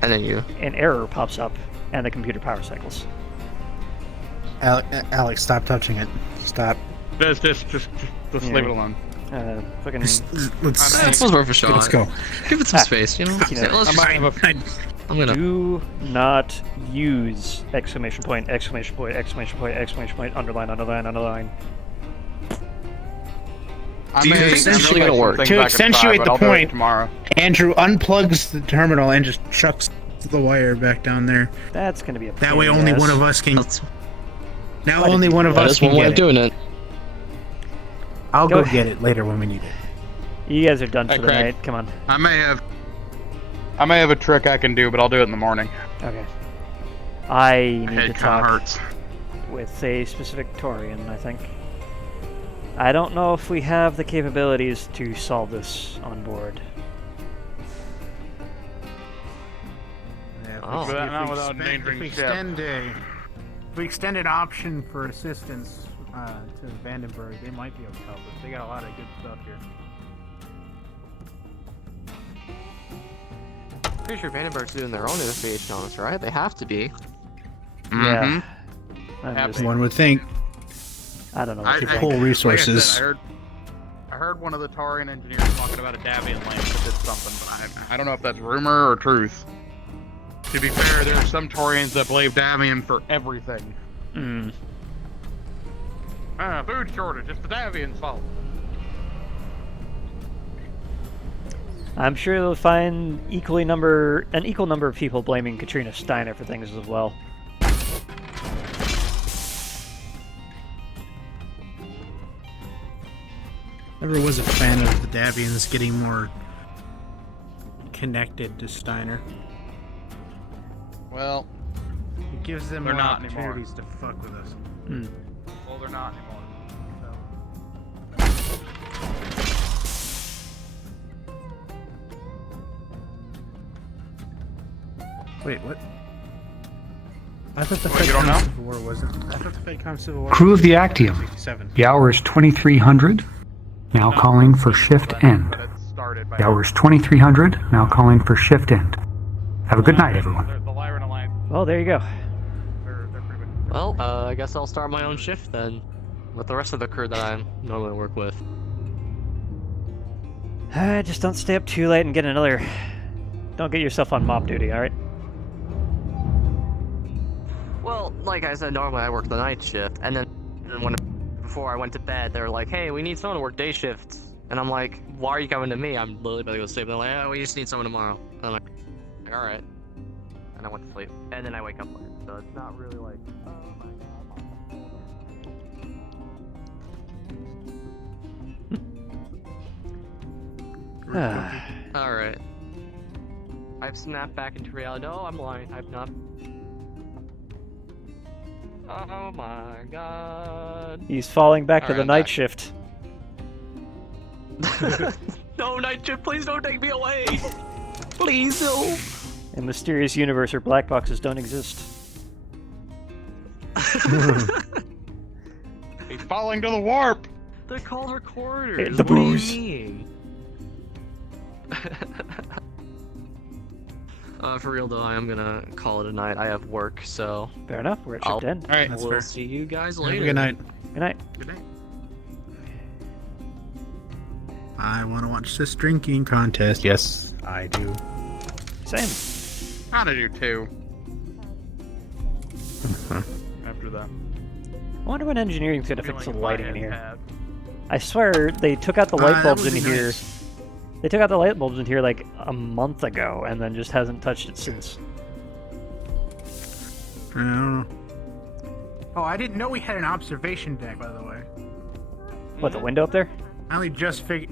and then an error pops up, and the computer power cycles. Alex, stop touching it. Stop. Just leave it alone. Fucking. It's worth a shot. Let's go. Give it some space, you know. I'm gonna. Do not use exclamation point, exclamation point, exclamation point, exclamation point, underline, underline, underline. To accentuate the point, Andrew unplugs the terminal and just chucks the wire back down there. That's gonna be a that way only one of us can. Now only one of us can get it. That's one way of doing it. I'll go get it later when we need it. You guys are done for the night. Come on. I may have a trick I can do, but I'll do it in the morning. Okay. I need to talk with a specific Taurian, I think. I don't know if we have the capabilities to solve this on board. If we extend an option for assistance to Vandenberg, they might be able to help us. They got a lot of good stuff here. Pretty sure Vandenberg's doing their own investigation on us, right? They have to be. Yeah. One would think. I don't know. What you pull resources. Like I heard one of the Taurian engineers talking about a Davian lamp that did something, but I don't know if that's rumor or truth. To be fair, there are some Taurians that blame Davian for everything. Food shortage, it's the Davian's fault. I'm sure they'll find an equal number of people blaming Katrina Steiner for things as well. Never was a fan of the Davians getting more connected to Steiner. Well, it gives them more opportunities to fuck with us. Well, they're not anymore. Wait, what? I thought the FedCom Civil War wasn't. I thought the FedCom Civil War. Crew of the Actium. The hour is 2300. Now calling for shift end. by The hour's 2300, now calling for shift end. Have a good night, everyone. the Lyran Alliance. Well, there you go. They're pretty much. Well, I guess I'll start my own shift then, with the rest of the crew that I normally work with. Just don't stay up too late and get another... Don't get yourself on mop duty, alright? Well, like I said, normally I work the night shift, and then before I went to bed, they were like, hey, we need someone to work day shifts. And I'm like, why are you coming to me? I'm literally about to go sleep. And they're like, oh, we just need someone tomorrow. And I'm like, alright. And I went to sleep. And then I wake up late. So it's not really like, oh my god. Alright. I've snapped back into reality. No, I'm lying. I've not. Oh my god. He's falling back to the Alright, night back. shift. No, night shift, please don't take me away! Please, no! A mysterious universe where black boxes don't exist. He's falling to the warp. They're called recorders. Hey, the what do you booze. mean? For real though, I am gonna call it a night. I have work, so... Fair enough, we're at shift end. Alright, We'll see you guys Have a later. good night. Good night. Good night. I want to watch this drinking contest. Yes, I do. Same. Kinda do too. After that. I wonder when engineering's gonna fix the lighting in here. I swear they took out the light that bulbs would in be here. nice. They took out the light bulbs in here like a month ago and then just hasn't touched it since. I don't know. Oh, I didn't know we had an observation deck, by the way. What, the window up there? I only just figured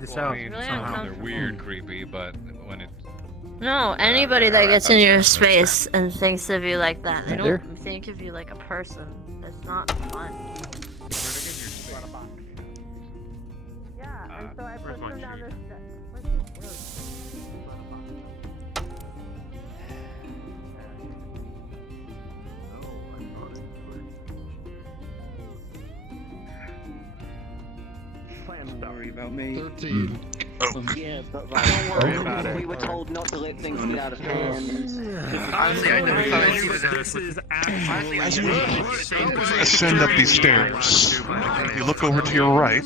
this out. somehow. They're weird, creepy, but when it... No, anybody that gets in your space and thinks of you like that, they Neither. don't think of you like a person. That's not fun. Yeah, and so I put them down this Don't worry about me. 13. Yeah, but Don't worry about it. we were told not to let things get out of hand. Honestly, I never thought I'd see this. As you ascend up these stairs, you look over to your right,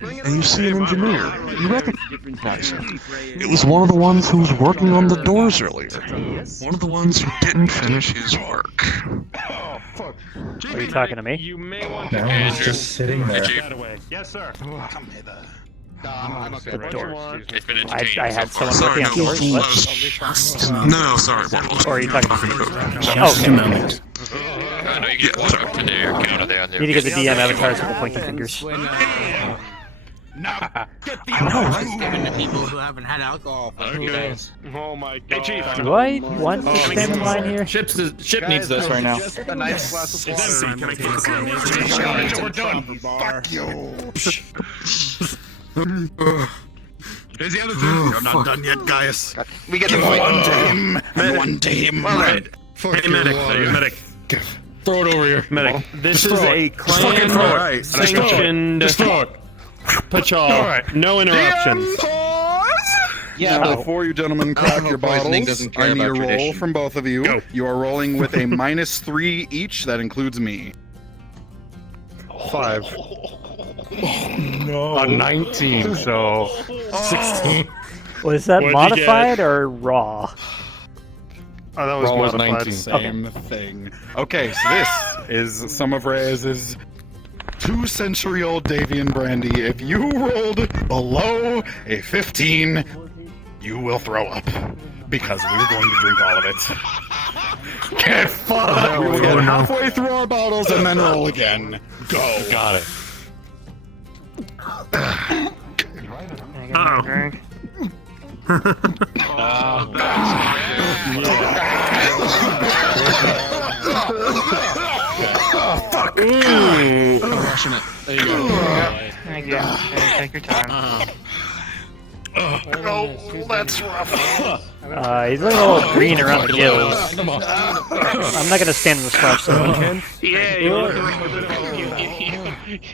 and you see an engineer. You recognize him. It was one of the ones who was working on the doors earlier. One of the ones who didn't finish his work. Are you talking to me? You may want No, he's just sitting there. Yes, sir. Come hither. I'm okay. The door. It's been I entertaining had so far. someone working on doors. What? No, sorry. Or are you talking to me? Just a moment. I know you get one up to there, counter there. You need to get the DM avatars with the pointy fingers. Now, get the alcohol given to people who haven't had alcohol for 2 days. Oh my god. Hey, Chief. Do I want to stand in line here? Ship needs this right now. Just a nice glass of It's water. empty. Can I take a We're done. Fuck you. There's the other two. I'm not done yet, Gaius. We get the Give point. one to him, and one to him. Alright. Hey, medic. Throw it over here. Medic, this is a Fucking throw it. clan sanctioned Just throw it. patrol. Alright. No interruptions. Now, before you gentlemen crack your poisoning bottles, doesn't care I need a about roll tradition. from both of you. Go. You are rolling with a -3 each. That includes me. 5. No. A 19, so 16. Was that What'd you modified get? or raw? Oh, that was Roll was modified. 19. Same thing. Okay, so this is some of Reyes's 2-century-old Davian brandy. If you rolled below a 15, you will throw up. Because we're going to drink all of it. Get fucked! We will get halfway through our bottles and then roll again. Go! Got it. Fuck! Passionate. There you go. Thank you. Take your time. Oh, that's rough. He's a little green around the gills. I'm not gonna stand in the splash zone. Yeah,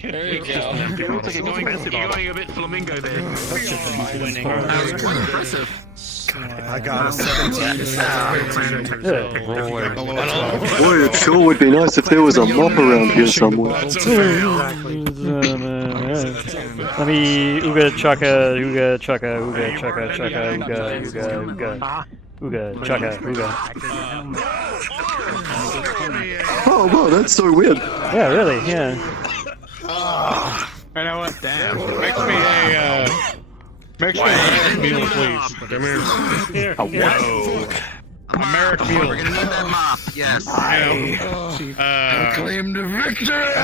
There you go. It looks like you're going a bit flamingo there. Quite impressive. I got a 17 Boy, it sure would be nice if there was a mop around here somewhere. Let me ooga chaka, ooga chaka, ooga chaka chaka, ooga ooga ooga. Ooga chaka, ooga. Oh, wow, that's so weird. Yeah, really, yeah. You know what? Damn. Mix me an American meal, please. Come here. Whoa. American meal. We're gonna need that mop. Yes. Claim the victory.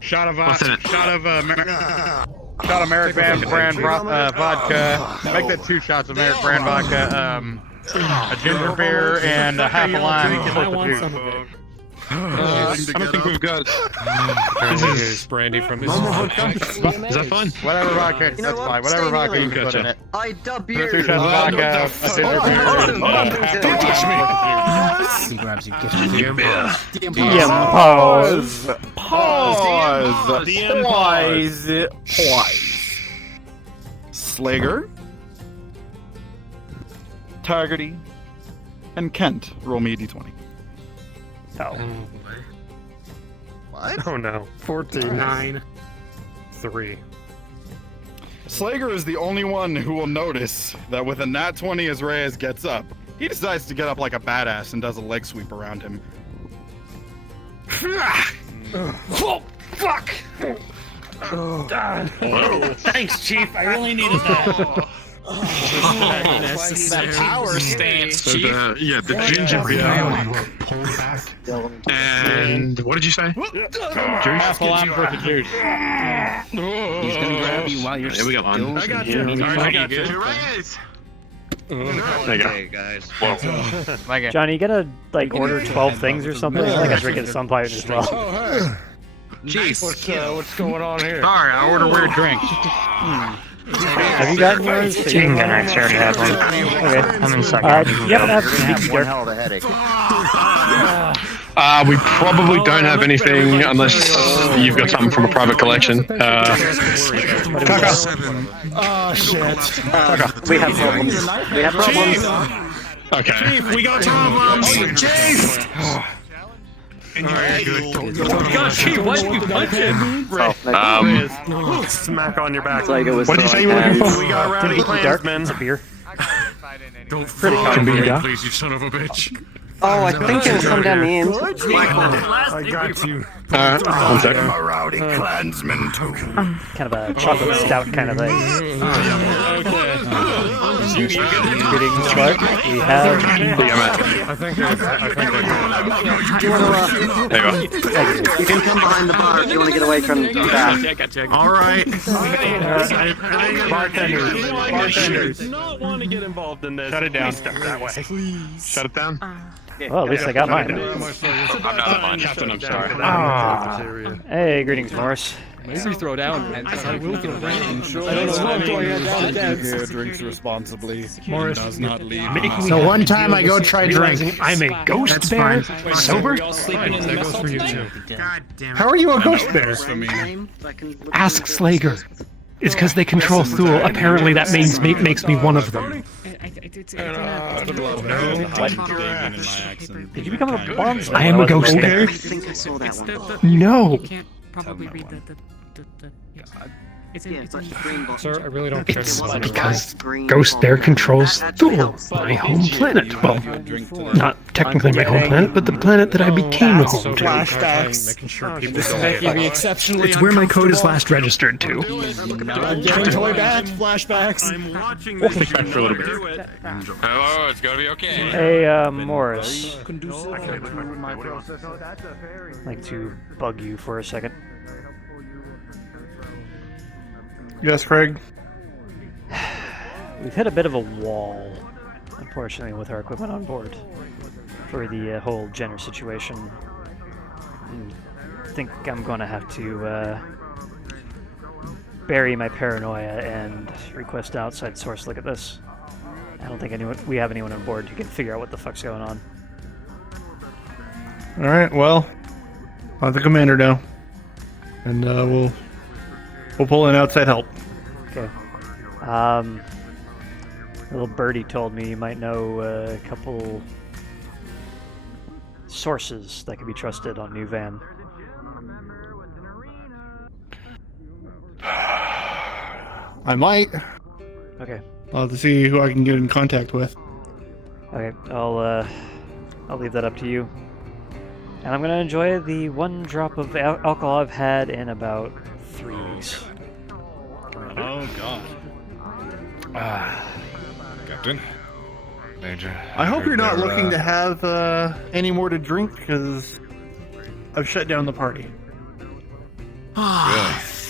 Shot of American brand vodka. Make that 2 shots of American brand vodka. A ginger beer and a half a lime. I don't think we've got. This is brandy from his. Is that fun? Whatever vodka, that's fine. Whatever vodka you can put in it. I dub 2 shots of vodka, a ginger beer, and Don't touch me! He grabs you, gets DM Pause. Pause. Slager, Targety, and Kent. Roll me a d20. Oh. What? Oh no. 14. 9. 3. Slager is the only one who will notice that with a nat 20 as Reyes gets up, he decides to get up like a badass and does a leg sweep around him. Oh, fuck! Thanks, Chief. I really needed that. That power stance, Chief. Yeah, the ginger beer. Pulled back. And what did you say? Half a lime for the juice. He's gonna grab you while you're There we go. I got you. I got you. Okay, guys. Johnny, you gotta like order 12 things or something. I think I drink at some point as well. Chief, What's going on here? Sorry, I order weird drinks. Have you gotten yours? Chicken Knights already have one. Okay. I'm in second. You haven't had one hell of a headache. We probably don't have anything unless you've got something from a private collection. Oh shit. We have problems. We have problems. Okay. Chief, we got problems. Chief! God, Chief, why did you punch him? Smack on your back. Like it was What did you say you were looking for? We got rowdy clansmen. It's a beer. Don't Pretty fucking be common. please, you son of a bitch. Oh, I think it was come down the end. I got you. One second. I'm a rowdy clansman too. Kind of a chocolate stout kind of thing. Greetings, Clark. We have. I think You can come behind the bar if you want to get away from the back. Alright. Bartenders. Do not want to get involved in this. Shut it down. Step that way. Shut it down. Well, at least I got mine. I'm not mine. Captain, I'm sorry. Hey, greetings, Morris. Maybe throw down. I will throw down. I don't know what going down again. Here drinks responsibly. Morris does not leave. So one time I go try drink. I'm a ghost That's bear. fine. Sober? That goes for you too. God damn it. How are you a ghost bear? Ask Slager. It's because they control Thule. Apparently that makes me one of them. Did you become a bondsman? I am a ghost bear. I think I saw that one. No. Probably read the It's in, Yeah, it's but in. green bottle. Sir, I really don't care. It's because Ghost Bear controls Thule, my home planet. Well, not technically my home planet, but the planet that I became a home to. Flashbacks. It's where my code is last registered to. Toy back. Flashbacks. We'll think back for a little bit. Oh, it's gonna be okay. Hey, Morris. I'd like to bug you for a second. Yes, Craig. We've hit a bit of a wall, unfortunately, with our equipment on board for the whole Jenner situation. I think I'm going to have to bury my paranoia and request an outside source look at this. I don't think we have anyone on board who can figure out what the fuck's going on. All right. Well, I'll let the commander know, and we'll pull in outside help. Okay. Little birdie told me you might know a couple sources that could be trusted on New Van. I might. Okay. I'll have to see who I can get in contact with. Okay, I'll leave that up to you. And I'm gonna enjoy the one drop of alcohol I've had in about 3 weeks. Oh God. Captain. Major. I hope you're not looking to have any more to drink because I've shut down the party.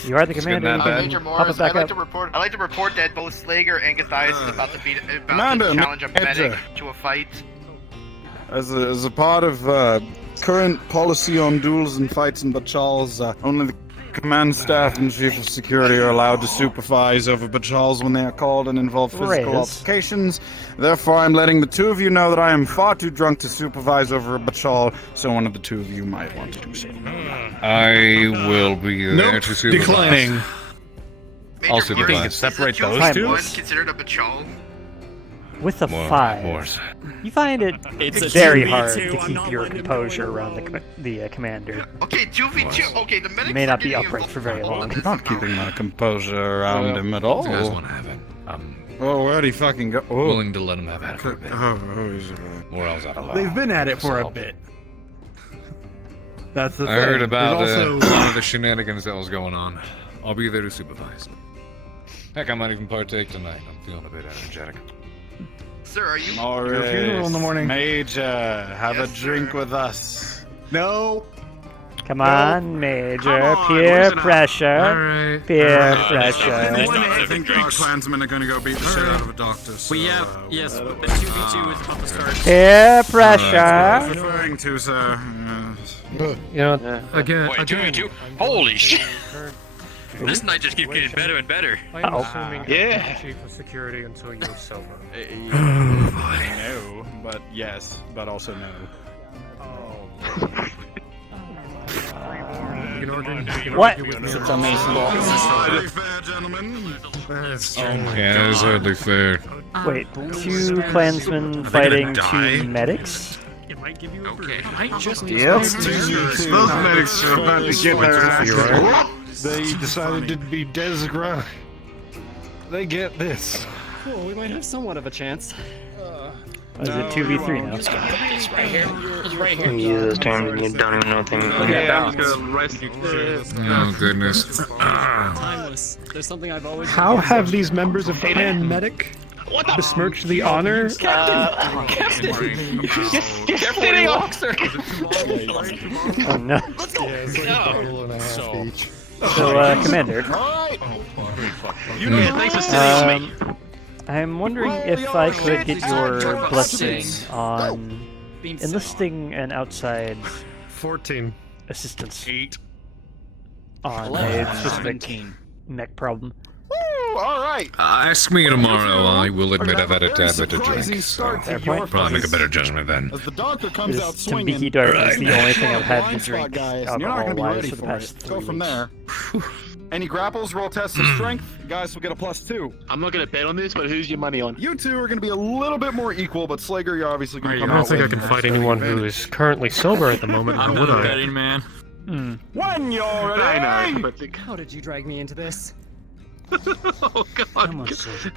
You are the commander. Major Morris, I'd like to report that both Slager and Guthias is about to challenge a medic to a fight. As a part of current policy on duels and fights in Bachals, only the command staff and chief of security are allowed to supervise over Bachals when they are called and involve physical altercations. Therefore, I'm letting the two of you know that I am far too drunk to supervise over a Bachal, so one of the two of you might want to do so. I will be there to supervise. Declining. I'll supervise. You think separate those two? Was considered a Bachal? With a 5, you find it's very hard to keep your composure around the commander. Okay, 2v2. Okay, the medics You may not be upright for very long. I'm not keeping my composure around him at all. You guys want to have it? Oh, where'd he fucking go? Oh. Willing to let him have it for a bit. Or else out of luck. They've been at it for a bit. That's the I thing. heard about Also... one of the shenanigans that was going on. I'll be there to supervise. Heck, I might even partake tonight. I'm feeling a bit energetic. Sir, are you? Your funeral in the morning. Major, have a drink with us. No. Come on, Major. Peer pressure. Peer pressure. I think our clansmen are going to go beat the shit out of a doctor. So, yes, the 2v2 is about to start. Peer pressure. Referring to, sir. You know, again. Wait, 2v2? Holy shit! This night just keeps getting better and better. I'm assuming yeah. Chief of security until you're sober. No, but yes, but also no. What? It's amazing. Fair, gentlemen. Yeah, it's hardly fair. Wait, 2 clansmen fighting 2 medics? Okay. Yep. Those medics are about to get their ass. They decided to be Desgra. They get this. Cool, we might have somewhat of a chance. Is it 2v3 now? It's right here. It's right here. You use those terms and you don't even know what they mean. Oh, goodness. Timeless. There's something I've always. How have these members of Clan Medic besmirched the honor? Captain! You're sitting officer! Oh no. Let's go! So, Commander. Thanks for sitting with me. I'm wondering if I could get your blessing on enlisting an outside 14 assistance 8 on a specific mech problem. All right. Ask me tomorrow. I will admit I've had a tablet to drink. So probably make a better judgment then. As the doctor comes out This swinging, Tambiki Dart is the only thing I've had to drink guys, and you're not going to be alcohol-wise ready for the for past it. 3 Go from weeks. there. Any grapples, roll tests of strength. Guys will get a +2. I'm not gonna bet on this, but who's your money on? You two are going to be a little bit more equal, but Slager, you're obviously going to come I out don't think I with can the fight most anyone who advantage. is currently sober at the moment. I'm would not I? betting, man. When you're ready. I know, but How did you drag me into this? oh god. Oh shit.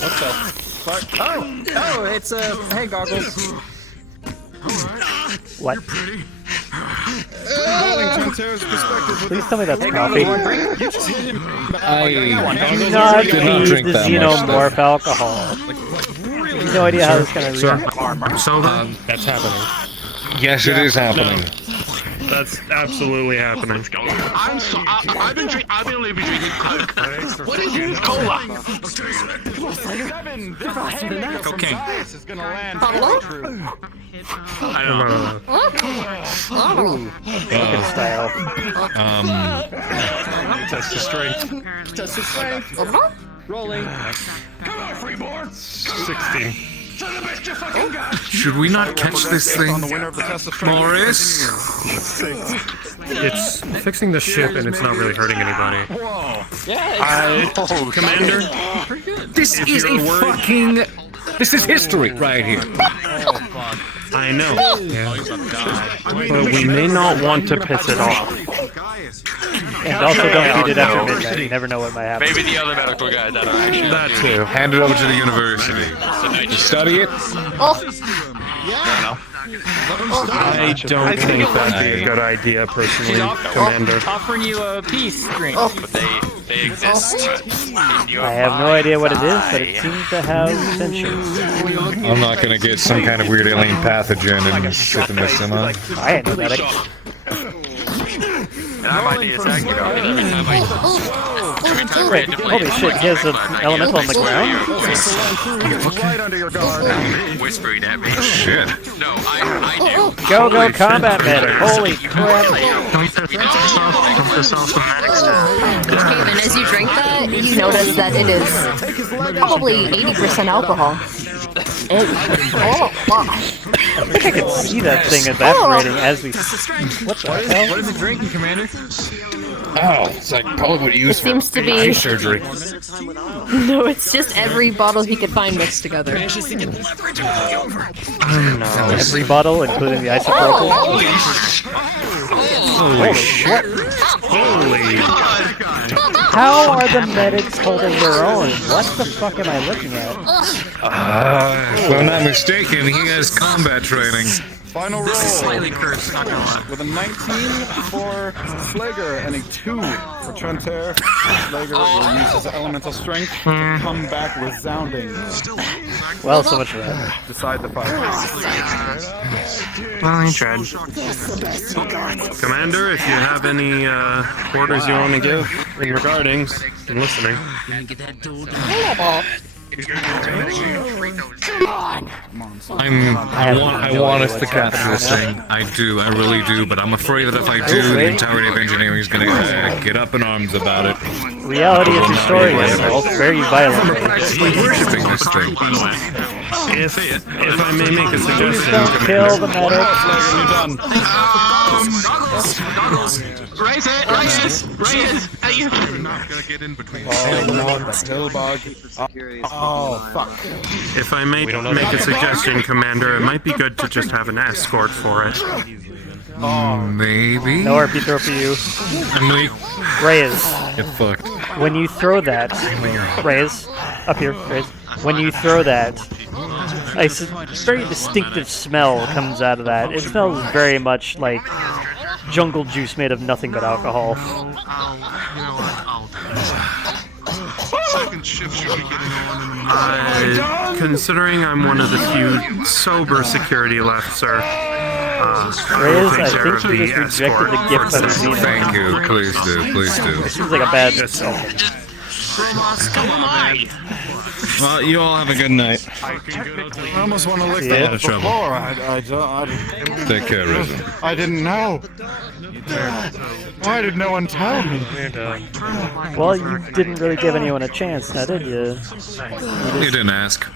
What the fuck? Oh, it's hey, Goggles. What? Please tell me that's coffee. I Do not did not feed drink the that much stuff. xenomorph alcohol. You have no idea how this is going to react. So that's happening. Yes, it is happening. That's absolutely happening. I've been only drinking Coke. What is this? Cola. Cocaine. This is gonna land true. I don't know. Style. Test the strength. Test the strength. Rolling. Come on, freeboard. 16. Should we not catch this thing, Morris? It's fixing the ship and it's not really hurting anybody. Commander, This is a fucking... This is history right here. I know. But we may not want to piss it off. And also don't feed it after midnight. You never know what might happen. Maybe the other medical guys that are actually. That too. Hand it over to the university. You study it? I don't think that'd be a good idea, personally, Commander. Offering you a peace drink. But they exist. I have no idea what it is, but it seems to have sentience. I'm not gonna get some kind of weird alien pathogen and sit in this semi. I ain't no medic. And I might need a second every time Wait, holy shit, he has an elemental on the ground? Right under your guard. whispering at me. Shit. No, I do. Go, combat medic. Holy crap. Haven, as you drink that, you notice that it is probably 80% alcohol. I think I can see that thing evaporating as we... What the hell? What is it drinking, Commander? Oh, it's like probably what you use It seems to be... eye surgery. No, it's just every bottle he could find mixed together. Every bottle, including the isopropyl. Holy shit. Holy... How are the medics holding their own? What the fuck am I looking at? If I'm not mistaken, he has combat training. Final roll. Slightly cursed, not gonna lie. With a 19 for Slager and a 2 for Trentair. Slager will use his elemental strength to come back resounding. Well, so much for that. Decide the fight. Well, he tried. Commander, if you have any orders you want to give in regarding, I'm listening. I want us to capture this thing. I do, I really do, but I'm afraid that if I do, the entirety of engineering is going to get up in arms about it. Reality is restoring itself very violently. We're worshipping this thing. If I may make a suggestion, Don't kill the medic. Raise it! I'm not gonna get in between. Oh, fuck. if I may make a suggestion, Commander, it might be good to just have an escort for it. Maybe? No RP throw for you. Reyes. Get fucked. When you throw that, Reyes, up here, Reyes. When you throw that, a very distinctive smell comes out of that. It smells very much like jungle juice made of nothing but alcohol. Considering I'm one of the few sober security left, sir, Reyes, I think you just rejected the gift of the Xena. Thank you. Please do. Please do. It seems like a bad... Well, you all have a good night. I almost want to lick the floor. I don't. Take care, Risen. I didn't know. Why did no one tell me? Well, you didn't really give anyone a chance, now did you? You didn't ask.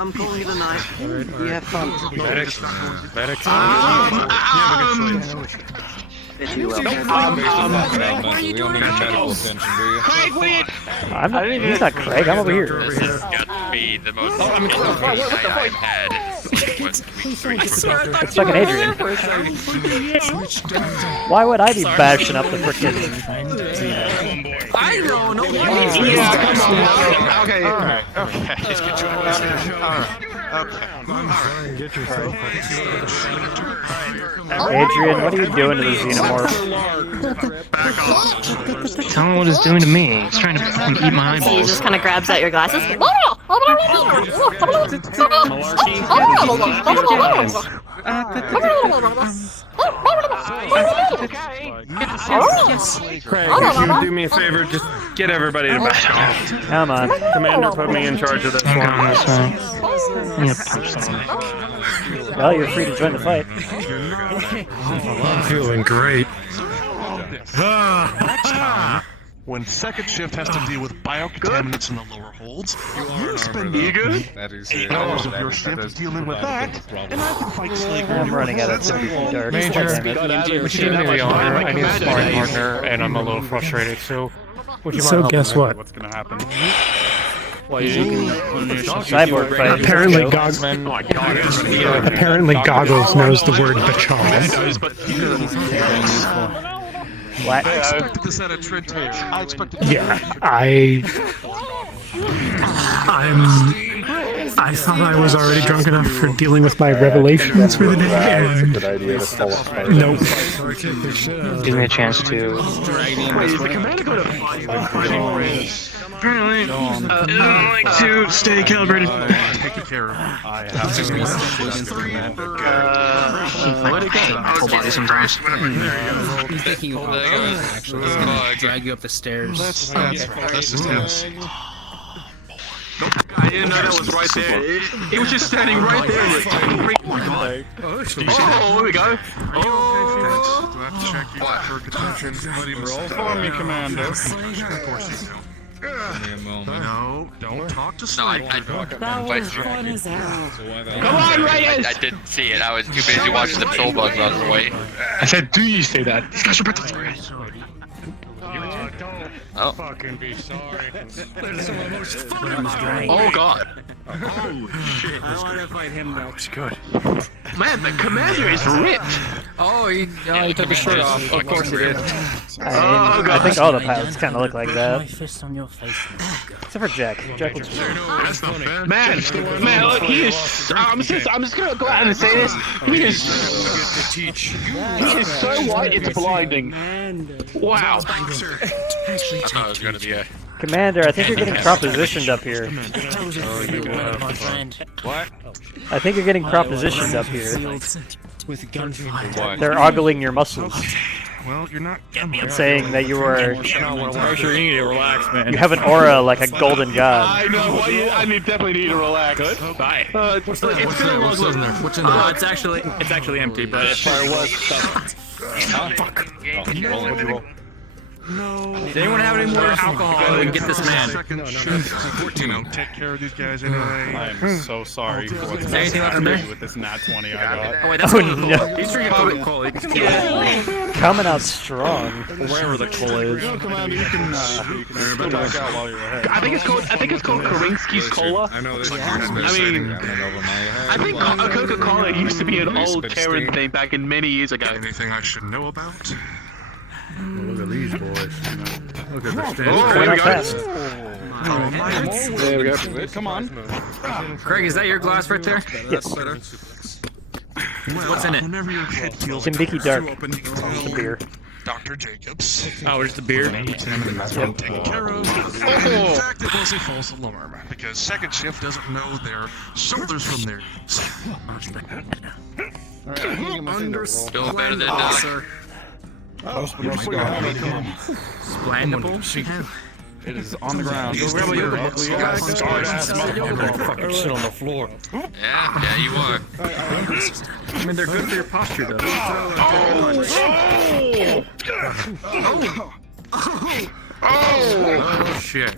I'm calling it a night. You have fun. Medics. You will. We don't need medical attention, do you? I'm not, he's not Craig, I'm over here. This has got to be the most I've had. It's fucking Adrian. Why would I be bashing up the frickin' Xena? I know, no. Okay, alright. Okay. Adrian, what are you doing to the Xenomorph? Tell him what it's doing to me. He's trying to eat my So he eyeballs. just kind of grabs out your glasses. Whoa! Craig, if you would do me a favor, just get everybody to back off. Come on. Commander put me in charge of this one. Well, you're free to join the fight. I'm feeling great. When second shift has to deal with biocontaminants in the lower holds, you spend hours of your shift dealing with that, and I can fight slavery. I'm running out of sympathy dark. Major, would you do me the honor? I need a sparring partner, and I'm a little frustrated, so would you mind helping guess me? what? What's gonna happen? Cyborg fight. Apparently Goggles knows the word bachal. What? I expected this at a Trent here. I expected. Yeah, I thought I was already drunk enough for dealing with my revelations for the day, and Good idea to pull up. nope. Give me a chance to. Wait, is the commander going to apparently, like to stay calibrated. Take care of it. I have to Full body sometimes. He's taking you drag you up the stairs. That's just him. I didn't know that was right there. He was just standing right there. Oh, here we go. Roll for me, Commander. No, don't talk to No, slavery. Come on, Reyes! I didn't see it. I was too busy watching the soul bugs on the way. I said, do you say that? These guys are about to Oh. Fucking be sorry. Oh god. Oh shit. I want to fight him though. It's good. Man, the commander is ripped. Oh, he took his shirt off. Of course he did. I think all the pilots kind of look like that. My fist on your face. Except for Jack. Jack looks weird. Man, look, he is. I'm just gonna go out and say this. He is so white, it's blinding. Wow. I thought it was gonna be a. Commander, I think you're getting propositioned up here. What? I think you're getting propositioned up here. What? They're ogling your muscles. Well, you're not. Saying that you are. You need to relax, man. You have an aura like a golden god. I know. I definitely need to relax. Good. Bye. What's in there? What's in there? It's actually empty, but as far as was stuff. Fuck. No. Does anyone have any more alcohol? We can get this man. Take care of these guys anyway. I am so sorry for what's Anything left in there? with this nat 20 I got. Oh wait, that's no. He's drinking Coca-Cola. Coming out strong. Wherever the cola is. Commander, you can go back out while you're ahead. I think it's called Karinsky's Cola. I know this. I think Coca-Cola used to be an old Terran thing back in many years ago. Anything I should know about? Look at these boys. Look at the There we go. Come on. Craig, is that your glass right there? Yes. What's in it? Whenever your head feels Timbiki Dark. open, The beer. Dr. Jacobs. Oh, just the beer? Taken care of. In fact, it was a false alarm because second shift doesn't know their shoulders from their. Still better than Doc. Splendable. It is on the ground. Sit on the floor. Yeah, you are. I mean, they're good for your posture, though. Oh shit.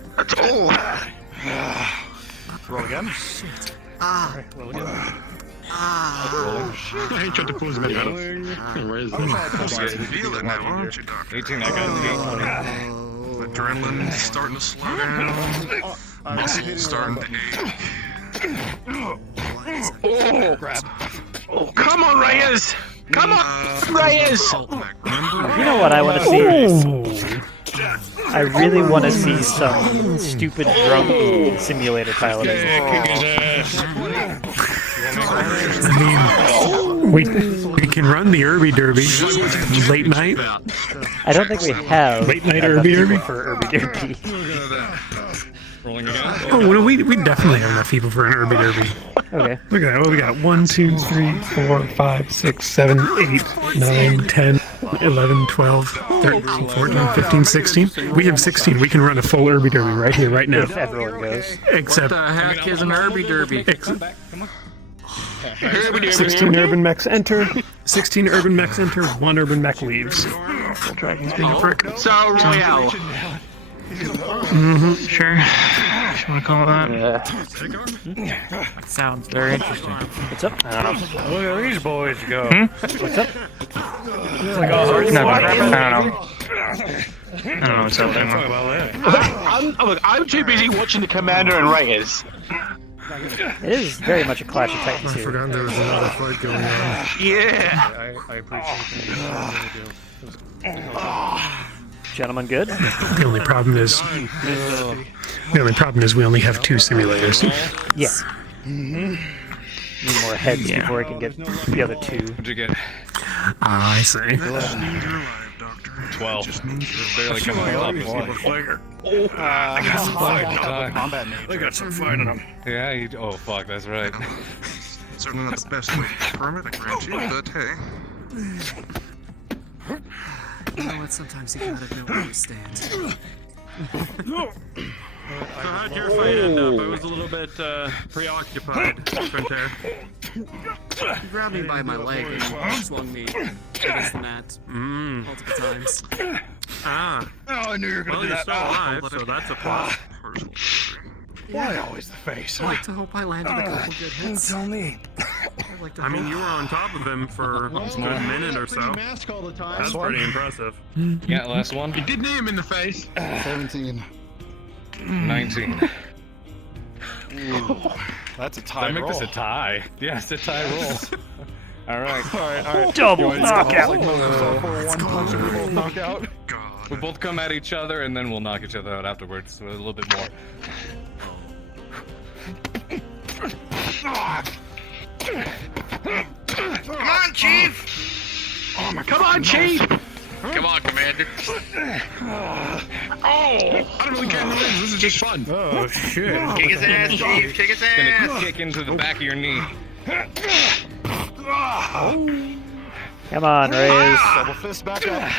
Roll again. Roll again. I ain't tried to pull as many out. Where is it? Feel it now, aren't you, Doctor? 18, I got Adrenaline starting to slow down. Muscles starting to ache. Oh, come on, Reyes! Come on, Reyes! You know what I want to see? I really want to see some stupid drunk simulator piloting. I mean, we can run the Irby Derby late night. I don't think we have late night enough Irby people Derby for Irby Derby. Rolling again. Oh, well, we definitely have enough people for an Irby Derby. Okay. Look at that. What we got? 1, 2, 3, 4, 5, 6, 7, 8, 9, 10, 11, 12, 13, 14, 15, 16. We have 16. We can run a full Irby Derby right here, right now. If everyone goes. Except. What the heck is an Irby Derby? 16 urban mechs enter. 16 urban mechs enter. 1 urban mech leaves. Dragon's being a prick. So Royale. Sure. You want to call it that? That sounds very interesting. What's up? Look at these boys go. What's up? It's like, oh, I don't know what's up anymore. Look, I'm too busy watching the Commander and Raiders. It is very much a Clash of Titans I here. forgot there was another fight going on. Yeah. I appreciate that. Gentlemen, good? The only problem is we only have 2 simulators. Yeah. Need more heads before I can get the other 2. What'd you get? I see. 12. Just barely coming up. I got some fight in them. They got some fight in them. Yeah, oh fuck, that's right. Certainly not the best way to confirm it, I grant you, but hey. You know what? Sometimes you gotta know where you stand. So how'd your fight end up? I was a little bit preoccupied, Frontier. He grabbed me by my leg and swung me against the mat multiple times. Ah. Oh, I knew you were gonna do Well, you're that. still alive, so that's a plus. Why always the face? I like to hope I landed a couple good hits. Tell me. I mean, you were on top of him for a good minute or so. That's pretty impressive. Yeah, last one. You did name him in the face. 17. 19. That's a tie Did I make roll. this a tie? Yes, a tie roll. Alright. Alright. Double knockout. One punch and we both knock out. We'll both come at each other and then we'll knock each other out afterwards. So a little bit more. Come on, Chief! Oh my Come on, Chief! Come on, Commander. Oh! I don't really care who wins. This is just fun. Oh, shit. Kick his ass, Chief! Kick his Gonna ass! kick into the back of your knee. Come on, Rays. Double fist back up.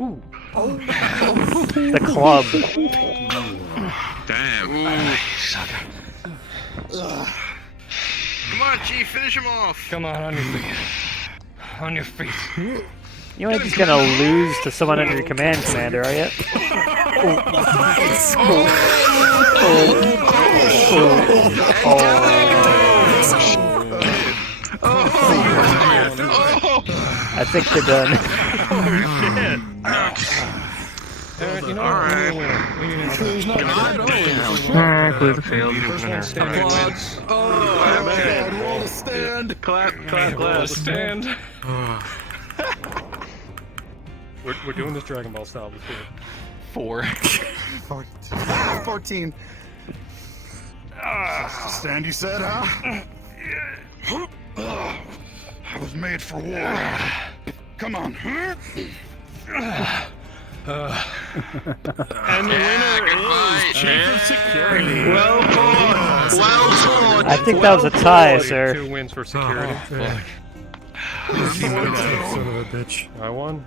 Ooh. The club. Damn. Come on, Chief, finish him off! Come on your feet. On your feet. You ain't just gonna lose to someone under your command, Commander, are you? I think they're done. You know, Alright. Clear the field. Applause. Roll to stand. Clap. Stand. We're doing this Dragon Ball style before. 4. 14. Stand, you said, huh? I was made for war. Come on. And the winner is Chief of Security. Well fought! Well fought! I think that was a tie, sir. 2 wins for security. Son of a bitch. I won.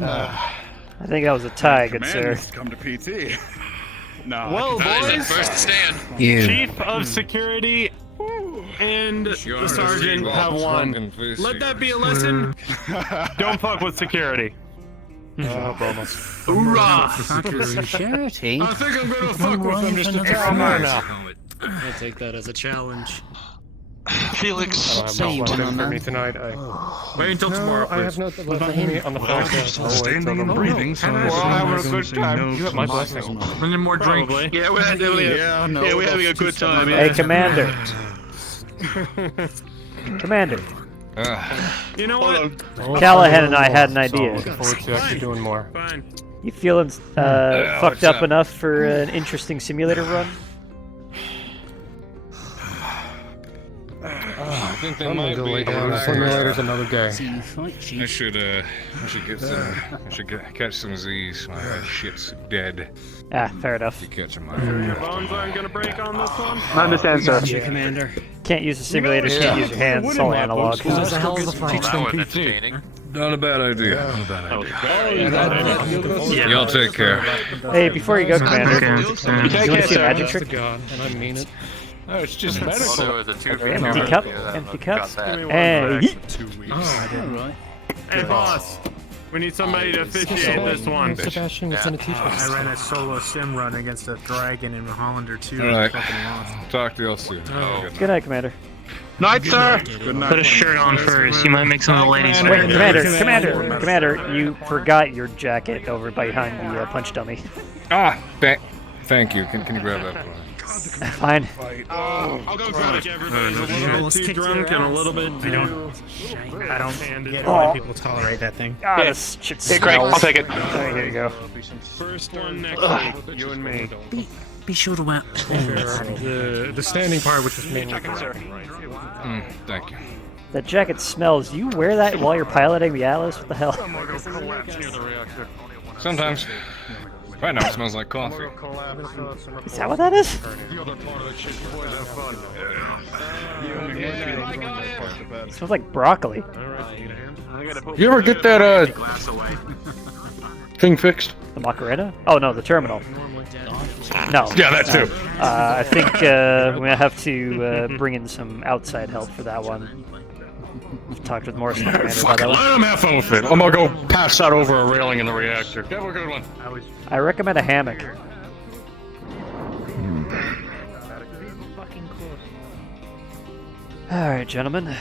I think that was a tie, good sir. Come to PT. No. Well, That is boys, a first stand. Chief of Security and the Sergeant have won. Let that be a lesson. Don't fuck with security. Hoorah! Security? I think I'm gonna fuck with them just to try now. I'll take that as a challenge. Felix, I don't have no weapon for me tonight. Wait until tomorrow, please. I have nothing left for me on the phone. Standing and breathing, so we're all having a good time. You have my blessing. We need more drinks. Yeah, we're having a good time. Hey, Commander. Commander. You know what? Callahan and I had an idea. Looking forward to actually doing more. Fine. You feeling fucked up enough for an interesting simulator run? think they I'm gonna might go be. lay down. The simulator's another guy. I should get some. I should catch some Z's. My shit's dead. Ah, fair enough. You catching my. Your bones aren't gonna break on this one? I understand, sir. Yeah. Commander. Can't use the simulator, can't use your hands, it's all analog. That was entertaining. Not a bad idea. Not a bad idea. Y'all take care. Hey, before you go, Commander, you want to see a magic trick? And I mean it. Oh, it's just medical. So the two Empty cup, empty cups. Hey, Hey, boss. We need somebody to officiate this one. Sebastian was gonna teach us. I ran a solo sim run against a dragon in Hollander 2. All right. Fucking lost. Talk to y'all soon. good night, Commander. Night, sir. Good night. Put a shirt on first. You might make some of the ladies Wait, wear. Commander, you forgot your jacket over behind the punch dummy. Ah, thank you. Can you grab that? Fine. I'll go grab it. Everybody's a little bit too drunk and a little bit too... I don't get why people tolerate that thing. Ah, this shit Hey, Craig, I'll take it. Alright, here you go. First one next week, you and me. Be sure to wear. The standing part, which is mainly. Thank you. That jacket smells. You wear that while you're piloting the Atlas? What the hell? Sometimes. Right now it smells like coffee. Is that what that is? It smells like broccoli. You ever get that thing fixed? The Macarena? Oh no, the terminal. No. Yeah, that too. I think we're gonna have to bring in some outside help for that one. I've talked with Morrison Commander about that one. Let him have fun with it. I'm gonna go pass that over a railing in the reactor. Have a good one. I recommend a hammock. Alright, gentlemen.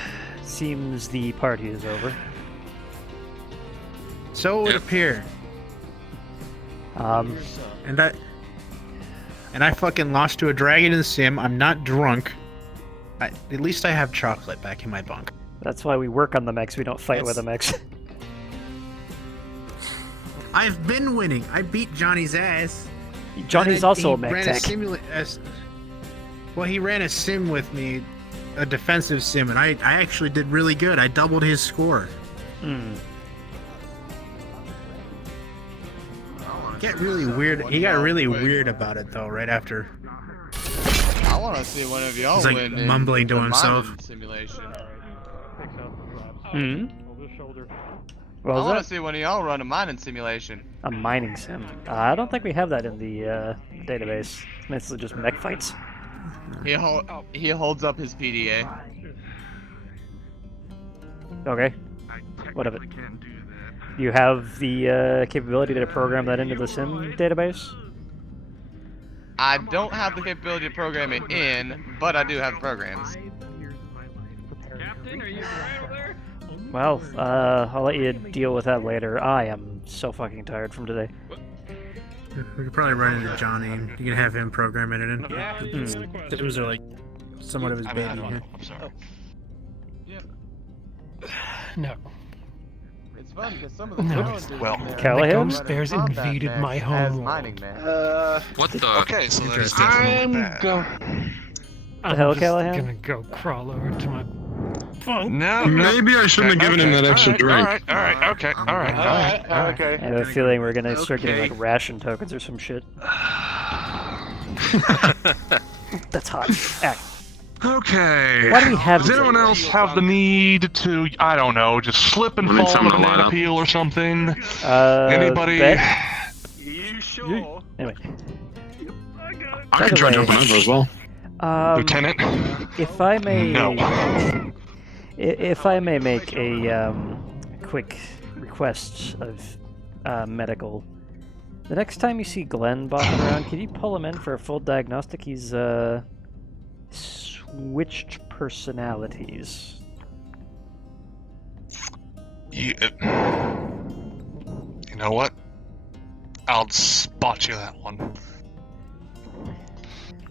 Seems the party is over. So it would appear. And I fucking lost to a dragon in sim. I'm not drunk. At least I have chocolate back in my bunk. That's why we work on the mechs, we don't fight with the mechs. I've been winning. I beat Johnny's ass. Johnny's also a mech ran tech. Well, he ran a sim with me, a defensive sim, and I actually did really good. I doubled his score. Get really weird. He got really weird about it though. Right after. I want to see one of y'all He's like win mumbling in to the himself. mining simulation. What I was want that? to see one of y'all run a mining simulation. A mining sim. I don't think we have that in the database. It's mostly just mech fights. He holds up his PDA. Okay. What of it? Do you have the capability to program that into the sim database? I don't have the capability to program it in, but I do have programs. Well, I'll let you deal with that later. I am so fucking tired from today. We could probably run into Johnny and you can have him program it in. Sims are like somewhat of his baby here. I'm sorry. No. It's fun because some of the No. challenges Well, Callahan? the ghost bears invaded my home. mining man. What the? Okay, so there's I'm The hell, Callahan? gonna go crawl over to my bunk. No, Maybe I shouldn't have given him that extra drink. Alright, okay. I have a feeling we're gonna start getting like ration tokens or some shit. That's hot. Act. Okay. Why do we have Does these anyone anyway? else have the need to, I don't know, just slip and fall on a banana peel or something? Anybody? You sure? Anyway. I can try jumping over as well. Lieutenant? If I may... No. If I may make a quick request of medical. The next time you see Glenn bopping around, can you pull him in for a full diagnostic? He's switched personalities. You know what? I'll spot you that one.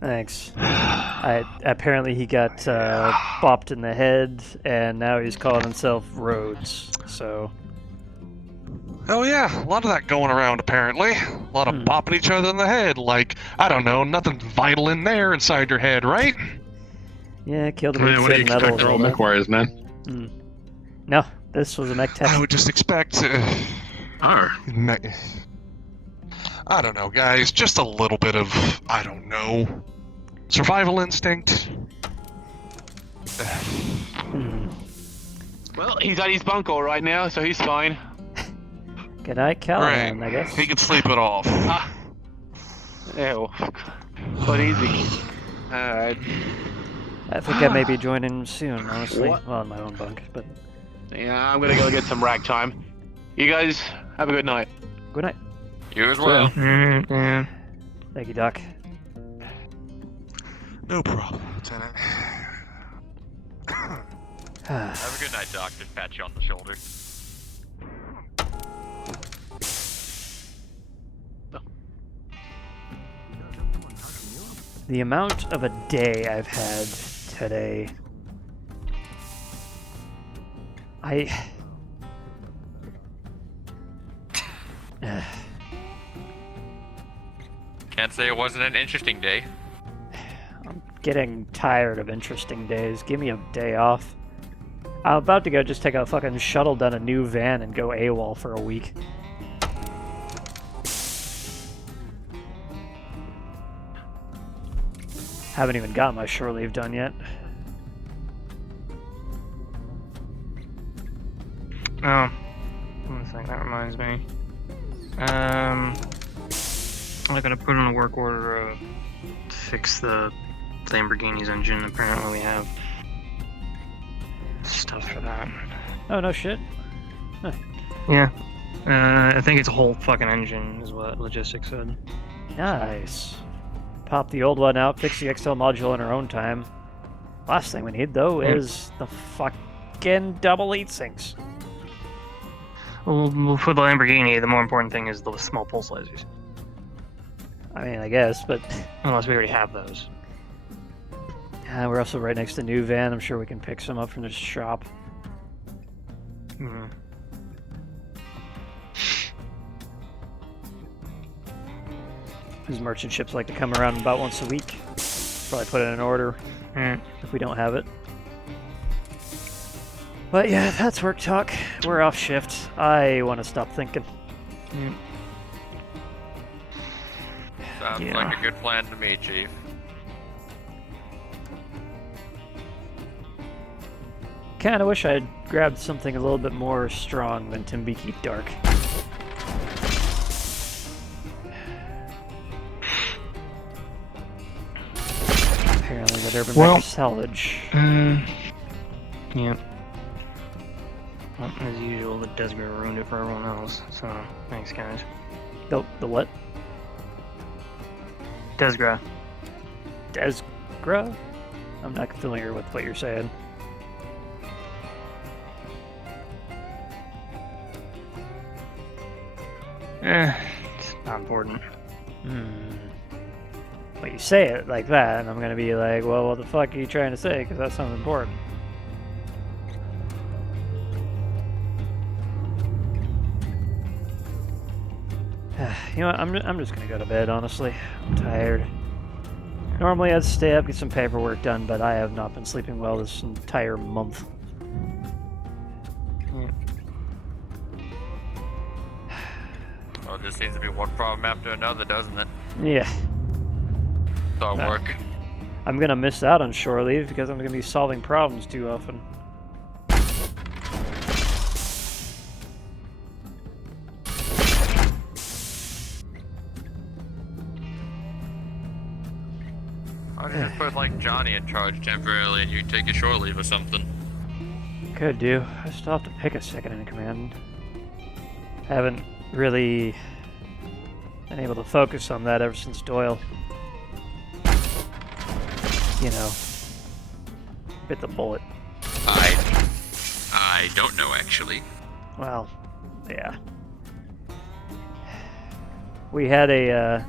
Thanks. Apparently he got bopped in the head, and now he's calling himself Rhodes, so... Oh yeah, a lot of that going around apparently. A lot of bopping each other in the head, like, I don't know, nothing vital in there inside your head, right? Yeah, killed the What do you metal. expect all mech warriors, man? No, this was a mech tech. I would just expect... I don't know, guys. Just a little bit of, I don't know, survival instinct. Well, he's at his bunker right now, so he's fine. Good night, Callahan, I guess. He can sleep it off. Ew. But easy. Alright. I think I may be joining soon, honestly. What? Well, in my own bunk, but... Yeah, I'm gonna go get some rack time. You guys, have a good night. Good night. You as well. Thank you, Doc. No problem, Lieutenant. Have a good night, Doc. Just pat you on the shoulder. The amount of a day I've had today... Can't say it wasn't an interesting day. I'm getting tired of interesting days. Give me a day off. I'm about to go just take a fucking shuttle down a new van and go AWOL for a week. Haven't even got my shore leave done yet. Oh, one second, that reminds me. I gotta put in a work order to fix the Lamborghini's engine. Apparently we have stuff for that. Oh, no shit. Huh. Yeah. I think it's a whole fucking engine is what logistics said. Nice. Pop the old one out, fix the XL module in our own time. Last thing we need, though, is the fucking double heat sinks. Well, for the Lamborghini, the more important thing is the small pulse lasers. I mean, I guess, but... Unless we already have those. We're also right next to New Van. I'm sure we can pick some up from the shop. These merchant ships like to come around about once a week. Probably put in an order if we don't have it. But yeah, that's work talk. We're off shift. I want to stop thinking. Sounds like a good plan to me, Chief. Kinda wish I'd grabbed something a little bit more strong than Timbiki Dark. Apparently that urban mech is salvage. Yeah. Well, as usual, the Desgra ruined it for everyone else, so thanks guys. The what? Desgra. Desgra? I'm not familiar with what you're saying. It's not important. Well, you say it like that, and I'm gonna be like, well, what the fuck are you trying to say? Because that sounds important. You know what, I'm just gonna go to bed, honestly. I'm tired. Normally I'd stay up, get some paperwork done, but I have not been sleeping well this entire month. Well, it just seems to be one problem after another, doesn't it? Yeah. It's all work. I'm gonna miss out on shore leave because I'm gonna be solving problems too often. Why don't you just put like Johnny in charge temporarily and you take a shore leave or something? Could do. I still have to pick a second in command. Haven't really been able to focus on that ever since Doyle, you know, bit the bullet. I don't know actually. Well, yeah. We had a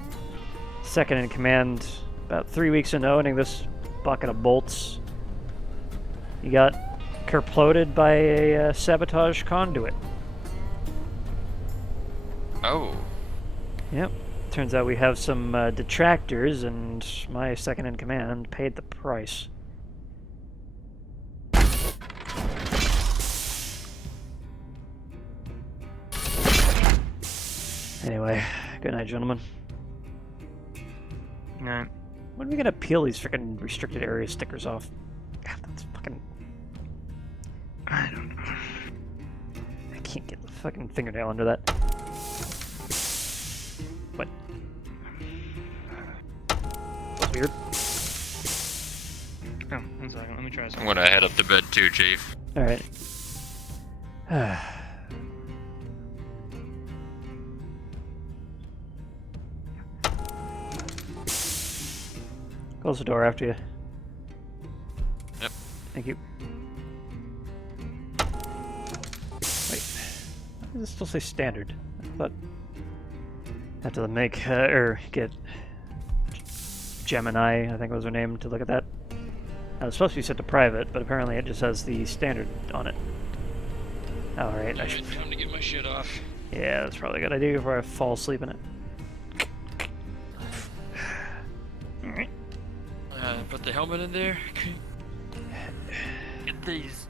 second in command about 3 weeks into owning this bucket of bolts. He got kerploded by a sabotage conduit. Oh. Yep. Turns out we have some detractors, and my second in command paid the price. Anyway, good night, gentlemen. Alright. When are we gonna peel these freaking restricted area stickers off? God, that's fucking... I don't know. I can't get the fucking fingernail under that. What? That's weird. Oh, 1 second, let me try something. I'm gonna head up to bed too, Chief. Alright. Close the door after you. Yep. Thank you. Wait. Why does it still say standard? I thought I have to make or get Gemini, I think was her name, to look at that. It was supposed to be set to private, but apparently it just has the standard on it. Alright, I should... Time to get my shit off. Yeah, that's probably a good idea before I fall asleep in it. Alright. Put the helmet in there. Get these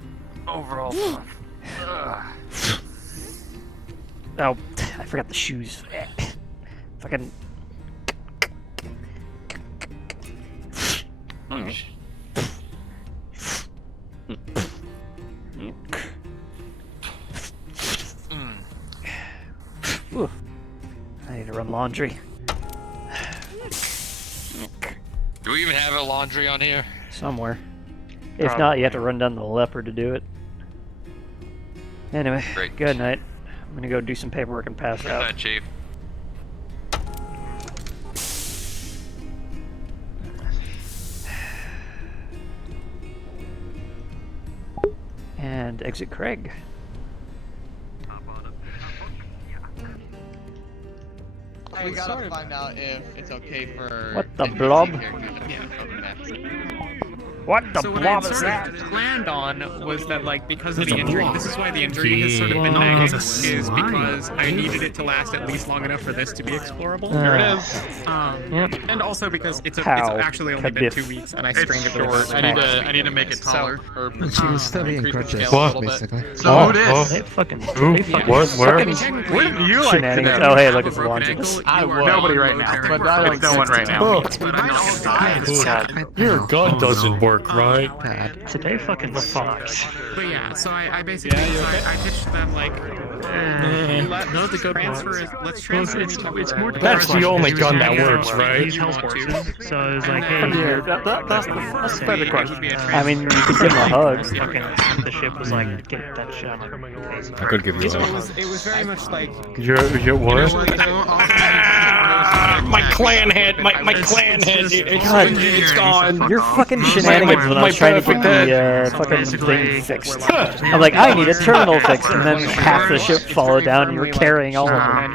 overalls off. Oh, I forgot the shoes. Fucking... Ooh. I need to run laundry. Do we even have a laundry on here? Somewhere. If not, you have to run down the leopard to do it. Anyway, Great. good night. I'm gonna go do some paperwork and pass Good out. night, Chief. And exit Craig. We gotta find out if it's okay for... What the blob? What the So what I blob had is sort that? of planned on was that, like, because of It's the a injury, blob. this is why the injury has sort of been Yeah. nagging, It's a is slime. because I needed it to last at least long enough for this to be explorable. There it is. And also because it's How actually only been Kadiff. 2 weeks, and I It's strained it short. short. I need to make it taller. She was studying crutches, What? basically. So it is. They fucking... Who? they fucking- What? Where? fucking Wouldn't you like to shenanigans. know? Oh, hey, Have look, a it's broken launching. ankle, I you are would. Nobody right now, but it's no one right now. Your gun doesn't work, right? Today fucking sucks. But yeah, so I basically I pitched them like, No, the good transfer is, let's transfer it's me more That's the only gun that works, right? He's health portion. So it's like, hey, Yeah, that's a better question. I mean, you could give him a hug. Fucking half the ship was like, get that shit. I could give you a hug. It was very much like Your what? My clan head, my clan head, it's gone. Your fucking shenanigans when I was trying to get the fucking thing fixed. I'm like, I need a terminal fixed, and then half the ship followed down and you were carrying all of them.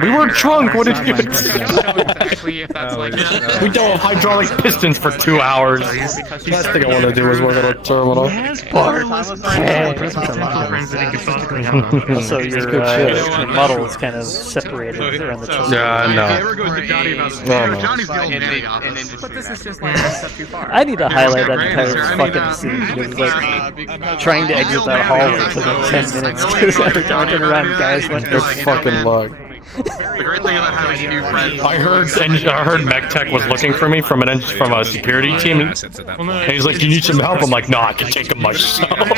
We were drunk, what did you do? exactly if that's like We dealt with hydraulic pistons for 2 hours. Last thing I want to do is work on a terminal. Also, your model is kind of separated around the chest. Yeah, I know. But this is just like a step too far. I need to highlight that entire fucking scene because it's like trying to exit that hallway for like 10 minutes because every time I turn around, guys went Good fucking luck. The great thing about having new friends. I heard MechTech was looking for me from a security team. And he's like, "You need some help?" I'm like, "Nah, I can take them myself." fucking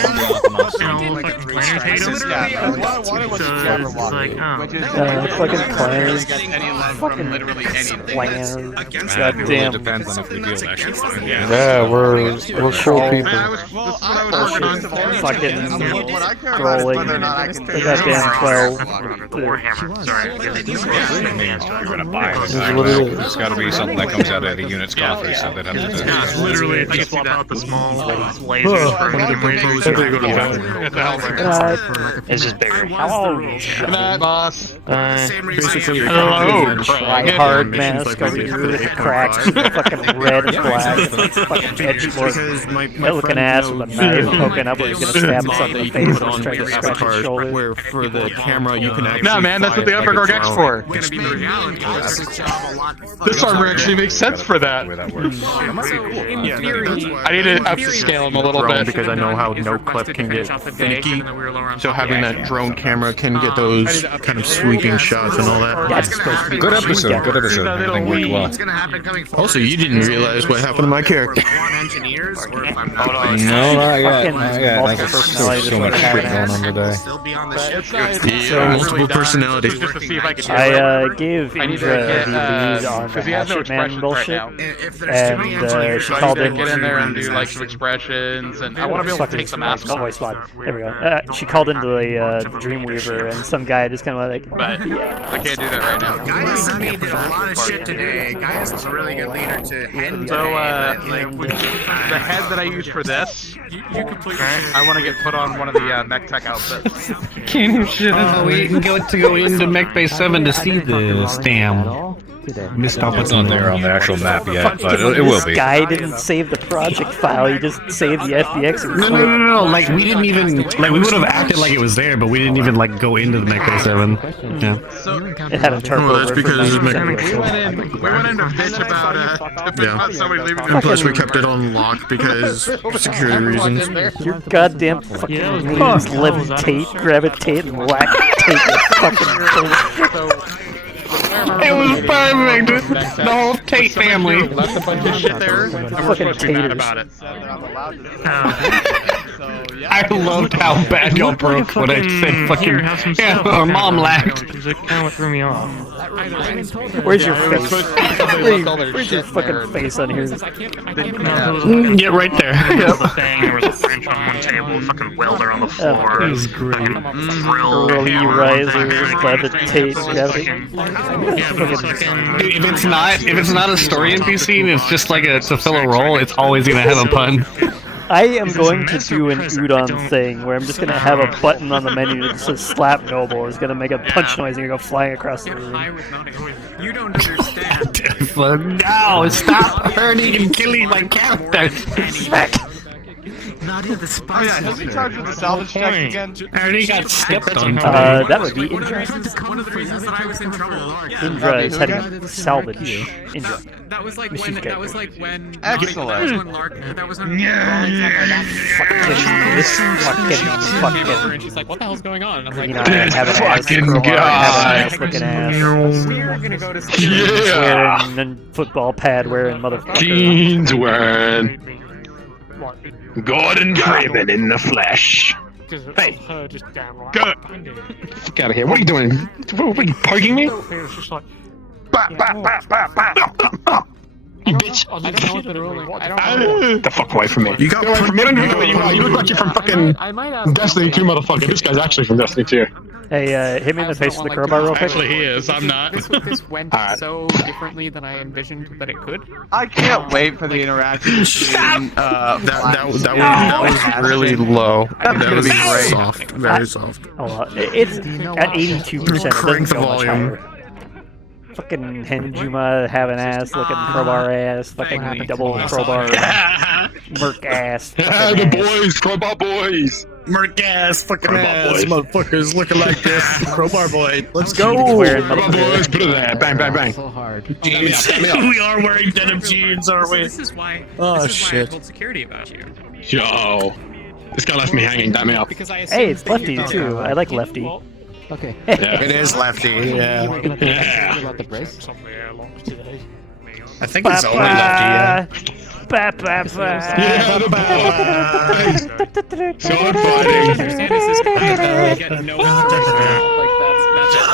planners. Fucking planners. Goddamn. Depends on if we deal actually. Yeah, we're cool people. Fucking scrolling. The goddamn 12. You're gonna buy it. It's gotta be something that comes out of the unit's coffers, so they don't have to do Literally, if you swap out the small lasers for it's just bigger. Hello. Good night, boss. Basically, Try hard mask over here with the cracks, fucking red and black, fucking edge looking ass with a knife poking up where he's gonna stab himself in the face and try to scratch his shoulder. Where for the camera you can actually. Nah, man, that's what the upper guard X for? Gonna be the reality. This armor actually makes sense for that. In theory, I need to upscale him a little bit because I know how no clip can get finicky. So having that drone camera can get those kind of sweeping shots and all that. That's supposed to be Good episode. Good episode. Everything worked well. Also, you didn't realize what happened to my character. No, not yet. Not yet. Like, so much shit going on today. Yeah, multiple personalities. I gave Indra the lead on the Hatchet Man bullshit, and she called in. Get in there and do like some expressions, and I want to be able to take the mask off. Voice line. There we go. She called into the Dreamweaver, and some guy just kind of like. But I can't do that right now. Guys, Sunny did a lot of shit today. Guys is a really good leader to head. So, the head that I use for this, I want to get put on one of the mech tech outfits. We can go into Mech Bay 7 to see this. Damn. Missed It's not there on the actual map yet, but it will be. This guy didn't save the project file. He just saved the FBX. No. Like we didn't even we would have acted like it was there, but we didn't even go into the Mech Bay 7. Yeah. It had a turbo. That's because we went in to bitch about somebody leaving. And plus, we kept it on lock because security reasons. Your goddamn fucking names levitate, gravitate, and lactate. It was perfect. The whole Tate family. Left a bunch of shit there, and we're supposed to be mad about it. I loved how bad y'all broke when I said fucking. Yeah, our mom laughed. It kind of threw me off. Where's your face? Where's your fucking face on here? Get right there. There was a thing, there was a bench on one table, a fucking welder on the floor. It was great. Early risers, levitate, gravity. If it's not a story NPC and it's just to fill a role, it's always gonna have a pun. I am going to do an Udon thing where I'm just going to have a button on the menu that says slap noble. It's going to make a punch noise and you go flying across the room. You don't understand. No, stop hurting and killing my characters. Nadia, the spice. Has he charged with the salvage check again? I already got stepped on. That would be interesting. One of the reasons that I was in trouble. Indra is heading salvage. Indra. That was like when. That was like when. Excellent. That was when. Fucking. And she's like, "What the hell's going on?" And I'm like, "Fucking God." Looking ass. We're gonna go to. Wearing a football pad wearing motherfucker. Jeans wearing. Gordon Freeman in the flesh. Hey, go! Fuck out of here! What are you doing? What are you poking me? You bitch! Get the fuck away from me! You got permission? You look like you're from fucking Destiny 2, motherfucker. This guy's actually from Destiny 2. Hey, hit me in the face with the crowbar real quick. Actually, he is. I'm not. This went so differently than I envisioned that it could. I can't wait for the interaction. That was really low. That was great. Soft, very soft. Oh, it's at 82%. Crank the volume. Fucking Henjuma have an ass, looking crowbar ass, fucking double crowbar, merc ass. The boys, crowbar boys. Merc ass, fucking ass, motherfuckers looking like this. Crowbar boy, let's go. Crowbar boys, put it there. Bang, bang, bang. So hard. Jeans. We are wearing denim jeans, aren't we? This is why. Oh this is shit. Why I told security about you. Yo, this guy left me hanging. Damn me up. Hey, it's Lefty too. I like Lefty. Okay. Yeah. It is Lefty. Yeah. About the brace? I think it's only Lefty. Yeah. Yeah, the sword fighting.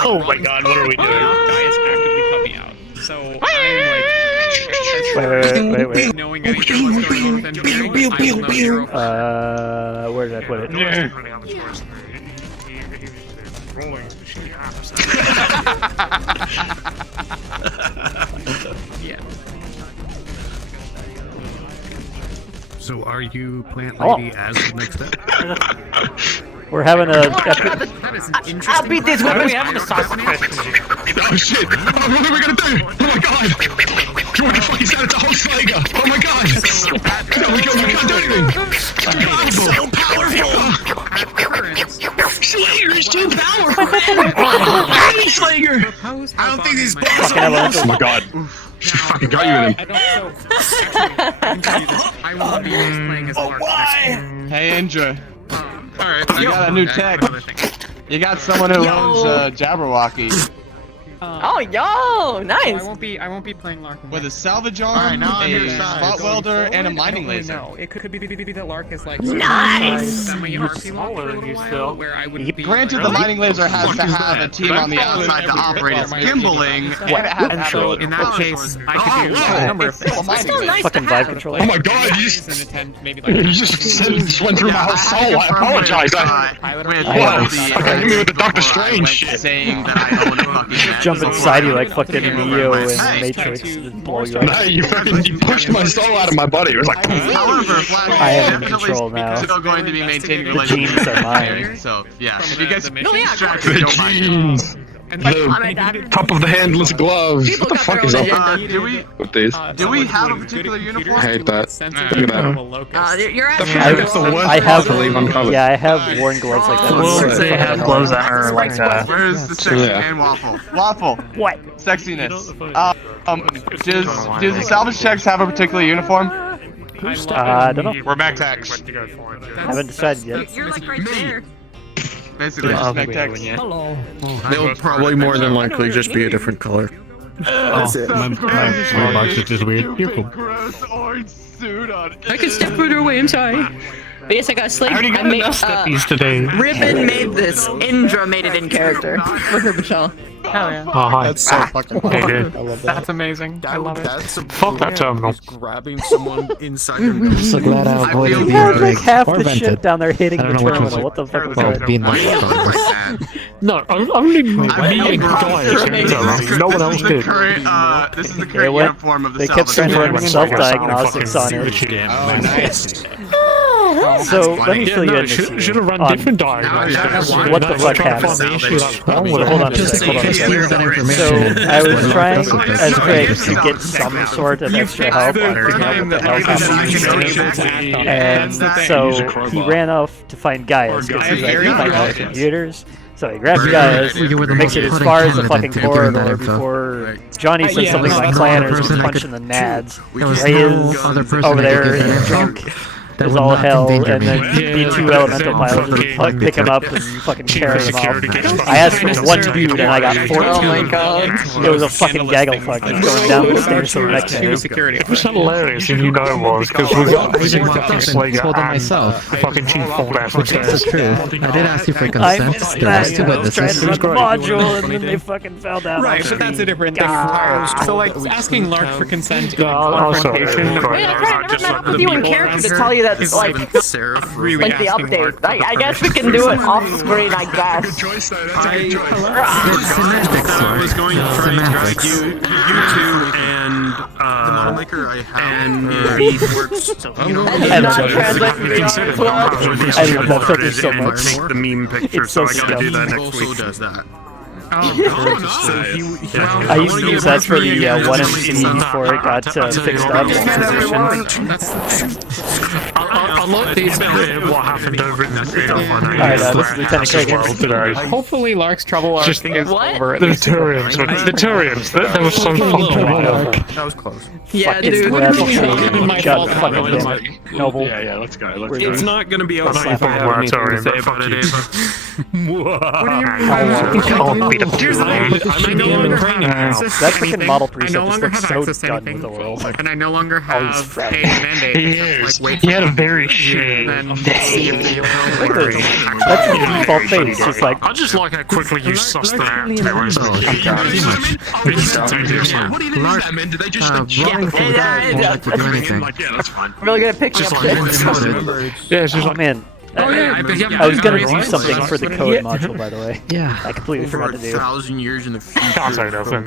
Oh my god, what are we doing? Guy is actively coming out. So I'm like, wait. knowing anything what's going on with engineering, I will know zero. Where did I put it? Yeah. So are you Plant Lady as the next step? We're having a. That is interesting. I'll beat this when we have the sausage. Oh shit! Oh, what are we gonna do? Oh my god! What the fuck is that? It's a whole Slayer! Oh my god! No, we can't do anything! It's so powerful! Slayer is too powerful! Slayer! I don't think these boys Oh my god. She fucking got you with him. I will not be playing as Lark. Hey, Indra. Alright, I got a new tech. You got someone who owns Jabberwocky. Oh, yo, nice. So I won't be playing Lark. With a salvage arm, a spot welder, and a mining laser. No, it could be that Lark is like nice. Where I would be. Granted, the mining laser has to have a team on the outside to operate its gimbaling. In that case, I could do a number of things. Fucking vibe controller. Oh my god, you just went through my whole soul. I apologize. I hit me with the Doctor Strange shit. Saying that I own a fucking Jump inside you like fucking Neo in Matrix and blow you No, up. you pushed my soul out of my body. It was like. However, Flash I am in definitely control now. still going to be maintaining The genes relationships. are mine. So yeah, if you guys The genes. The top of the handless gloves. What the fuck is up with these? Do we have a particular uniform? I hate that. Look at that. You're I have worn gloves like that. They have gloves that are like that. Where's the sexy man Waffle? Waffle. What? Sexiness. Does salvage checks have a particular uniform? I don't know. We're back tax. Haven't decided yet. You're like right there. Basically, just back tax. Hello. They'll probably more than likely just be a different color. That's it. My box is just weird. You're cool. Gross orange suit on. I can step further away, I'm sorry. But yes, I got Slave. I already got enough steppies today. Ribbon made this. Indra made it in character. For her, Michelle. Hell yeah. Oh, hi. That's so fucking cool. Hey, dude. I love that. That's amazing. I love it. Fuck that terminal. Grabbing someone inside their I'm so glad I avoided You being had like half or the vented. shit down there hitting I the don't know which terminal. was What the fuck was Oh, that? being like No, only me and no one else did. This is the current uniform of the They kept salvage. running self-diagnostics on it. Oh, nice. So let me fill you in. Should have run different diagnostics. What the fuck happened? Hold on a second. So I was trying as Greg to get some sort of extra help on figuring out what the hell happened. And so he ran off to find Gaius because he's like, he might know computers. So he grabs Gaius, makes it as far as the fucking corridor before Johnny says something like clanners and punching the nads. Ray is over there drunk as all hell, and then the two elemental pilots just pick him up and fucking carry him off. I asked for one dude and I got 14. Oh my god. It was a fucking gaggle fuck just going down the stairs to the next day. It was hilarious, and you know it was, because we got fucking Slayer told them and myself. fucking Chief fall down the That's stairs. the truth. I did ask you for consent. There was two I was trying witnesses. to run the module and then they fucking fell down. Right, but that's a different thing entirely. So like asking Lark for consent in confrontation. Wait, I never met with you in character to tell you that, like the update. I guess we can do it off screen, I guess. I was going to try and drag you two and beef works. I love that filter so much. The meme picture, It's so so I gotta do that scummy. next week. Does that. I used to use that for the 1MC before it got fixed up. I like the what happened over in the Alright, this is Lieutenant Craig today. Hopefully Lark's trouble arc is over. The Turians, that was so fucking That was close. Yeah, Fucking dude. Rebel. My God fault. fucking damn it. Noble. Yeah, let's go. It's not gonna be over if I have anything to say about it, That freaking model preset no just longer looks have so access to done with anything, the world. and I no longer have paid mandate. He is. He had a very shitty. Look at this. That's the default face. It's like, I just like how quickly you sussed that out, to be honest. What do you think that meant? Did they just Running from guys won't like to do anything. Yeah, that's fine. Really good at picking up shit. Yeah, it's just oh like, man. I was gonna do something for the code module, by the way. Yeah. I completely forgot to do. 1,000 years in the future. can't say nothing.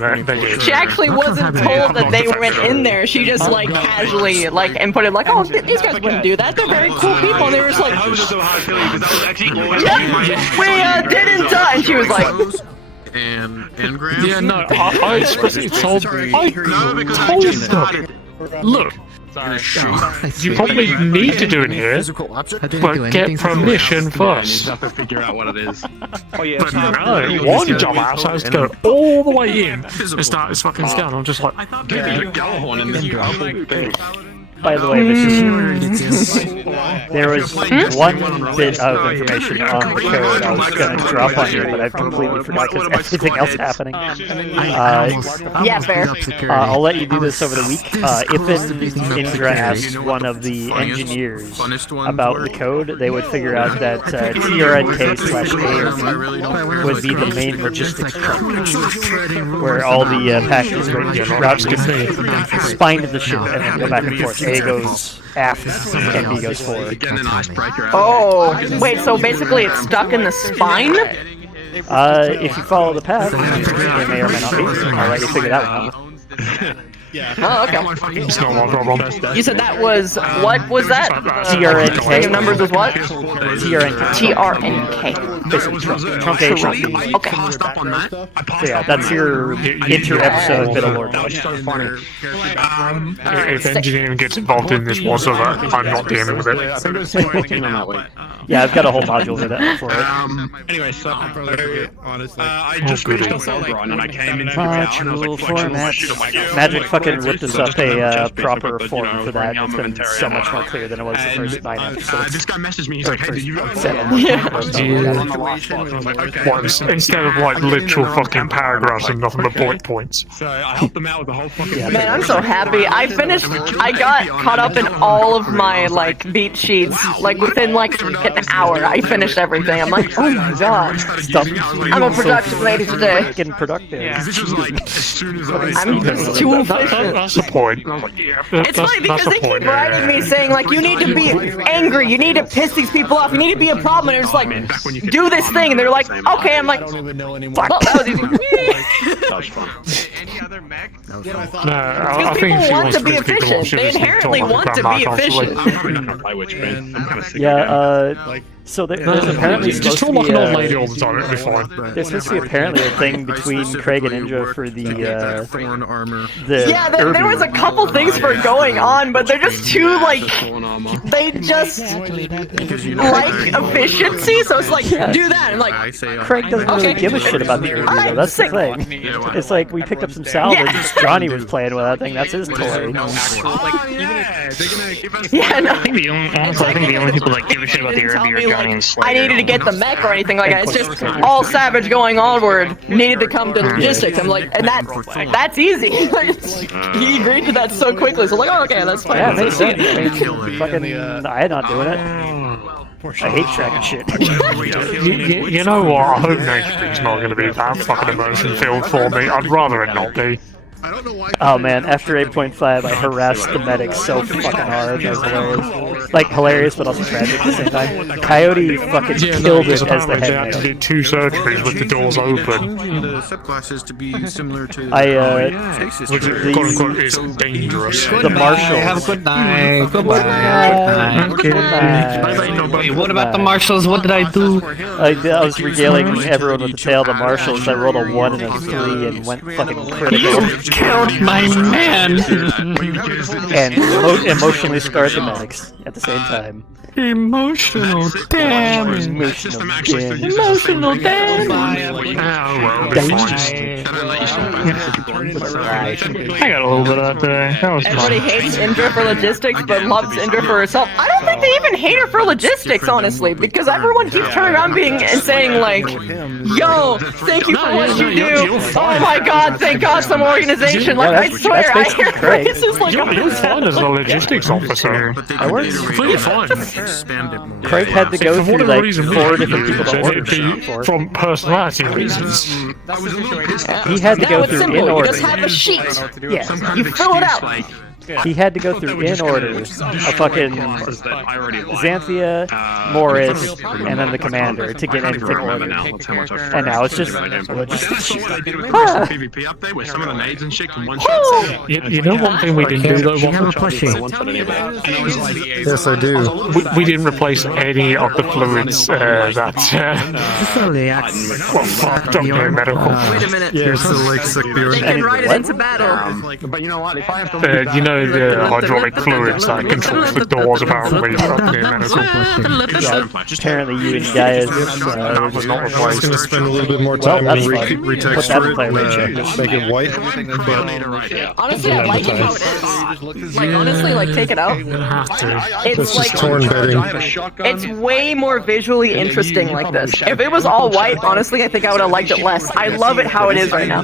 She actually wasn't told that they went in there. She just like casually like inputted like, oh, these guys wouldn't do that. They're very cool people. And they were just like, yeah, we didn't. And she was like, And Graham? Yeah, no, I expressly told them. Look, You probably need to do it here, but get permission first. You have to figure out what it is. But no, one dumbass has to go all the way in and start his fucking scan. I'm just like, by the way, there was one bit of information on the code I was going to drop on you, but I've completely forgot because everything else happening. Yeah, fair. I'll let you do this over the week. If Indra asked one of the engineers about the code, they would figure out that TRNK/A would be the main logistics truck, where all the packages routes get spine to the ship and then go back and forth. A goes aft and B goes forward. Oh, wait, so basically it's stuck in the spine? If you follow the path, it may or may not be. I'll let you figure that one out. Oh, okay. it's not my problem. You said that was, what was that? TRNK. String of numbers was what? TRNK. TRNK. Truncation. Okay. So yeah, that's your inter-episode bit of lore. If engineering gets involved in this whatsoever, I'm not dealing with it. Yeah, I've got a whole module for that for it. Anyway, so I just finished a full run and I came into town and I was like, Magic fucking whipped us up a proper form for that. It's been so much more clear than it was the first 9 episodes. This guy messaged me, he's like, hey, did you got Instead of like literal fucking paragraphs and nothing but bullet points. So I helped them out with the whole fucking thing. Man, I'm so happy. I got caught up in all of my like beat sheets, like within like an hour. I finished everything. I'm like, oh my god. I'm a productive lady today. Getting productive. Yeah. This was like as soon as I I'm too efficient. That's the point. It's funny because they keep writing me saying like, you need to be angry, you need to piss these people off, you need to be a problem, and it's like, do this thing, and they're like, okay, I'm like, fuck, that was easy. Any other mech? Because people want to be efficient. They inherently want to be efficient. Yeah, so there's apparently supposed to be there's supposed to be apparently a thing between Craig and Indra for the yeah, there was a couple things for going on, but they're just too like, they just like efficiency, so it's like, do that, and like, Craig doesn't really give a shit about the Urbi though, that's the thing. It's like, we picked up some salvage, Johnny was playing with that thing, that's his toy. Yeah, no. I think the only people that give a shit about the Urbi are Johnny and Slayer. I needed to get the mech or anything like that. It's just all Savage going onward. Needed to come to logistics. I'm like, and that's easy. He agreed to that so quickly. So I'm like, oh, okay, that's fine. Yeah, makes sense. Fucking, I'm not doing it. I hate tracking shit. You know what? I hope next week's not going to be that fucking emotion filled for me. I'd rather it not be. Oh man, after 8.5 I harassed the medics so fucking hard, that was hilarious. Like, hilarious but also tragic at the same time. Coyote fucking killed it as the head medic. Did 2 surgeries with the doors open. The subclasses to be similar to which is dangerous. The marshal. Have a good night. Goodbye. Good night. Wait, what about the marshals? What did I do? I was regaling everyone with the tale of the marshals. I rolled a 1 and a 3 and went fucking critical. Killed my man! And emotionally scarred the medics at the same time. Emotional damage. Emotional damage. Emotional damage. I got a little bit of that today. That was Everybody fun. hates Indra for logistics, but loves Indra for herself. I don't think they even hate her for logistics, honestly, because everyone keeps turning around and saying like, "Yo, thank you for what you do. Oh my God, thank God, some organization." Like, I swear, I hear voices like, You're fine as a logistics officer. I worked Completely fine. Craig had to go through like 4 different people to order shit for. From personality reasons. He had to go through in You order. just have a sheet. Yeah. You fill it out. He had to go through in order a fucking Xanthia, Morris, and then the commander to get anything ordered. And now it's just logistics. PvP update where some of the nades and shit can one shot. You know one thing we didn't do though? Yes, I do. We didn't replace any of the fluids that fucked up their medical. Wait a minute. You're so like sick. They can ride it into battle. But you know what? If I have to You know hydraulic fluid that controls the doors apparently up near medical. Apparently you and guys was not I was replaced. going to spend a little bit more time Well, and that's fine. retexture Put that in it, play, make it white, but Honestly, I like it how it is. Like, honestly, like, take it out. It's it's like, just torn bedding. it's way more visually interesting like this. If it was all white, honestly, I think I would have liked it less. I love it how it is right now.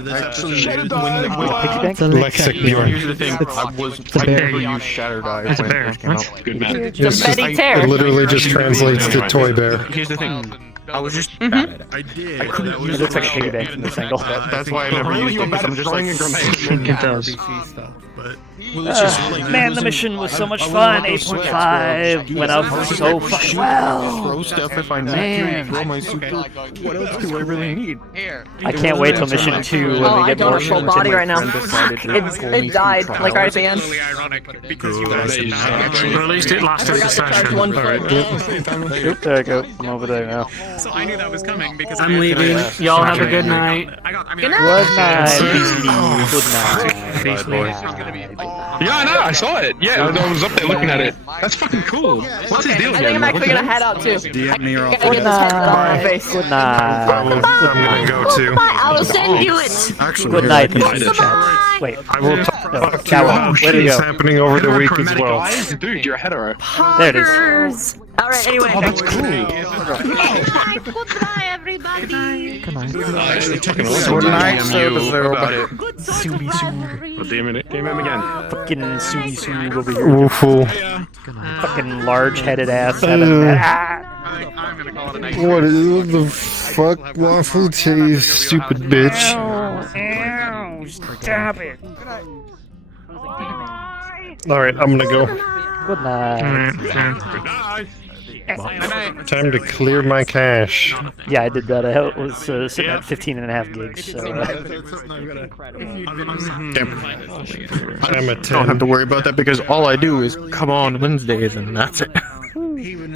Lexic Bjorn. Here's the thing, I never used Shattered Eye when it first came out. Good man. It's a Betty Tear. It literally just translates to toy bear. Here's the thing, I was just It looks like a piggy bank from this angle. that's why I never used it, because I'm just like, It does. Man, the mission was so much fun. 8.5 went up so fucking well. throw stuff if I need Man. to, throw my super. What else do I really need? I can't wait till mission 2 when Oh, we I get don't more have full body right now. It died, like right at the end. At least it lasted the session. One Oop, there I go. I'm over there now. So I knew that was coming because I'm leaving. Y'all have a good night. Good Good night. night. Good night. Yeah, I know, I saw it. Yeah, I was up there looking at it. That's fucking cool. What's his deal I think I'm actually gonna head out too. I gotta get this head on my face. Good night. I'm gonna go too. I will send you it. Actually, Good night. Bye. Wait. I will No, talk to Cowan, how where shit do you is go? happening over the week as well. Dude, you're hetero. There it is. Alright, anyway. Oh, that's cool. Goodbye, everybody. Come on. Good night, so about it. What demon it came in again? Fucking Subi over here. Ooh, fool. Fucking large-headed ass. What the fuck? Waffle cheese, stupid bitch. Ow, stop it. Alright, I'm gonna go. Good night. Time to clear my cache. Yeah, I did that. I was sitting at 15.5 gigs, so... I'm a 10. Don't have to worry about that because all I do is come on Wednesdays and that's it.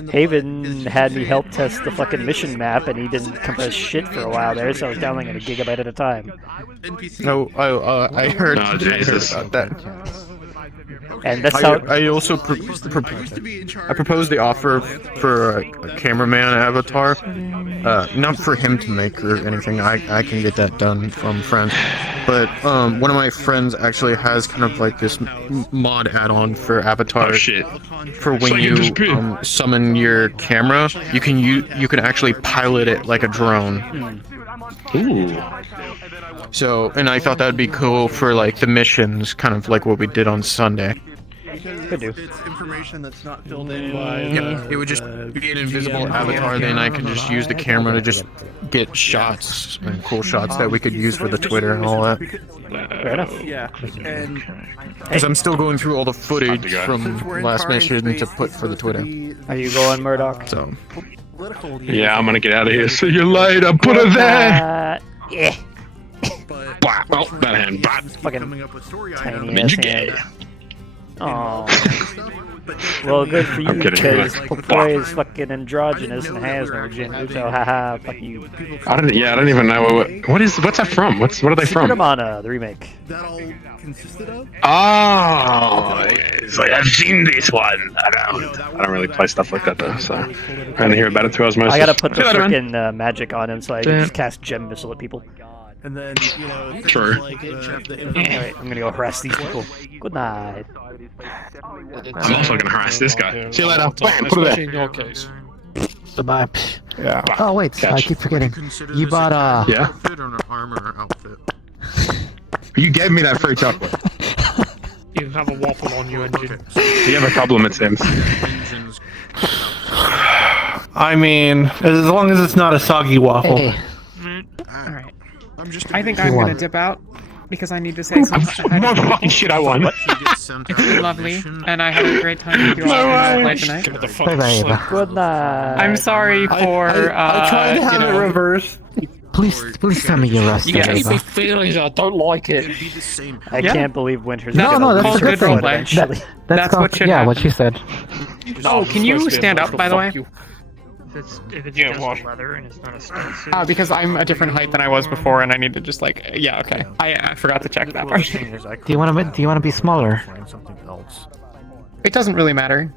Haven had me help test the fucking mission map, and he didn't compress shit for a while there, so I was downloading at a gigabyte at a time. No, I heard about that. And that's how... I also I proposed the offer for a cameraman avatar, not for him to make or anything. I can get that done from friends, but one of my friends actually has kind of like this mod add-on for avatar. For when you summon your camera, you can actually pilot it like a drone. Ooh. So, and I thought that'd be cool for like the missions, kind of like what we did on Sunday. Could do. It's information that's not filled in by. Yeah, it would just be an invisible avatar. Then I can just use the camera to just get shots and cool shots that we could use for the Twitter and all that. Fair enough. Yeah, and because I'm still going through all the footage from last mission to put for the Twitter. Are you going, Murdoch? So. Yeah, I'm gonna get out of here. See you later. Put her there. Yeah. Well, that hand. Fucking tiny ass hand. Aww. Well, good for you, because Popoi is fucking androgynous and has no gender, so haha, fuck you. I don't even know what's that from? What are they from? Secret of Mana, the remake. that all consisted of? Oh, it's like I've seen this one. I don't really play stuff like that though, so I only hear about it through osmosis. I gotta put the freaking magic on him so I can just cast gem missile at people. And then, you know, True. like, Alright, I'm gonna go harass these people. Good night. I'm also gonna harass this guy. See you later. Bam, put it there. your case. Goodbye. Yeah. Oh wait, I keep forgetting. You bought Yeah. armor outfit. You gave me that free chocolate. You have a waffle on your engine. You have a problem, it seems. I mean, as long as it's not a soggy waffle. Hey. Alright. I think I'm gonna dip out because I need to say something. More fucking shit I want. It's been lovely, and I had a great time with you all tonight. Bye-bye. Good night. I'm sorry for I tried to have it reversed. Please tell me you're rusty. You gave me feelings, I don't like it. I can't believe Winter's No, gonna that's lose a her good phone thing. eventually. That's what should yeah, happen. what she said. Oh, can you stand up, by the way? If it's just leather and it's not a stealth suit. Because I'm a different height than I was before, and I need to just like, yeah, okay. I forgot to check that part. Do you want to be smaller? It doesn't really matter.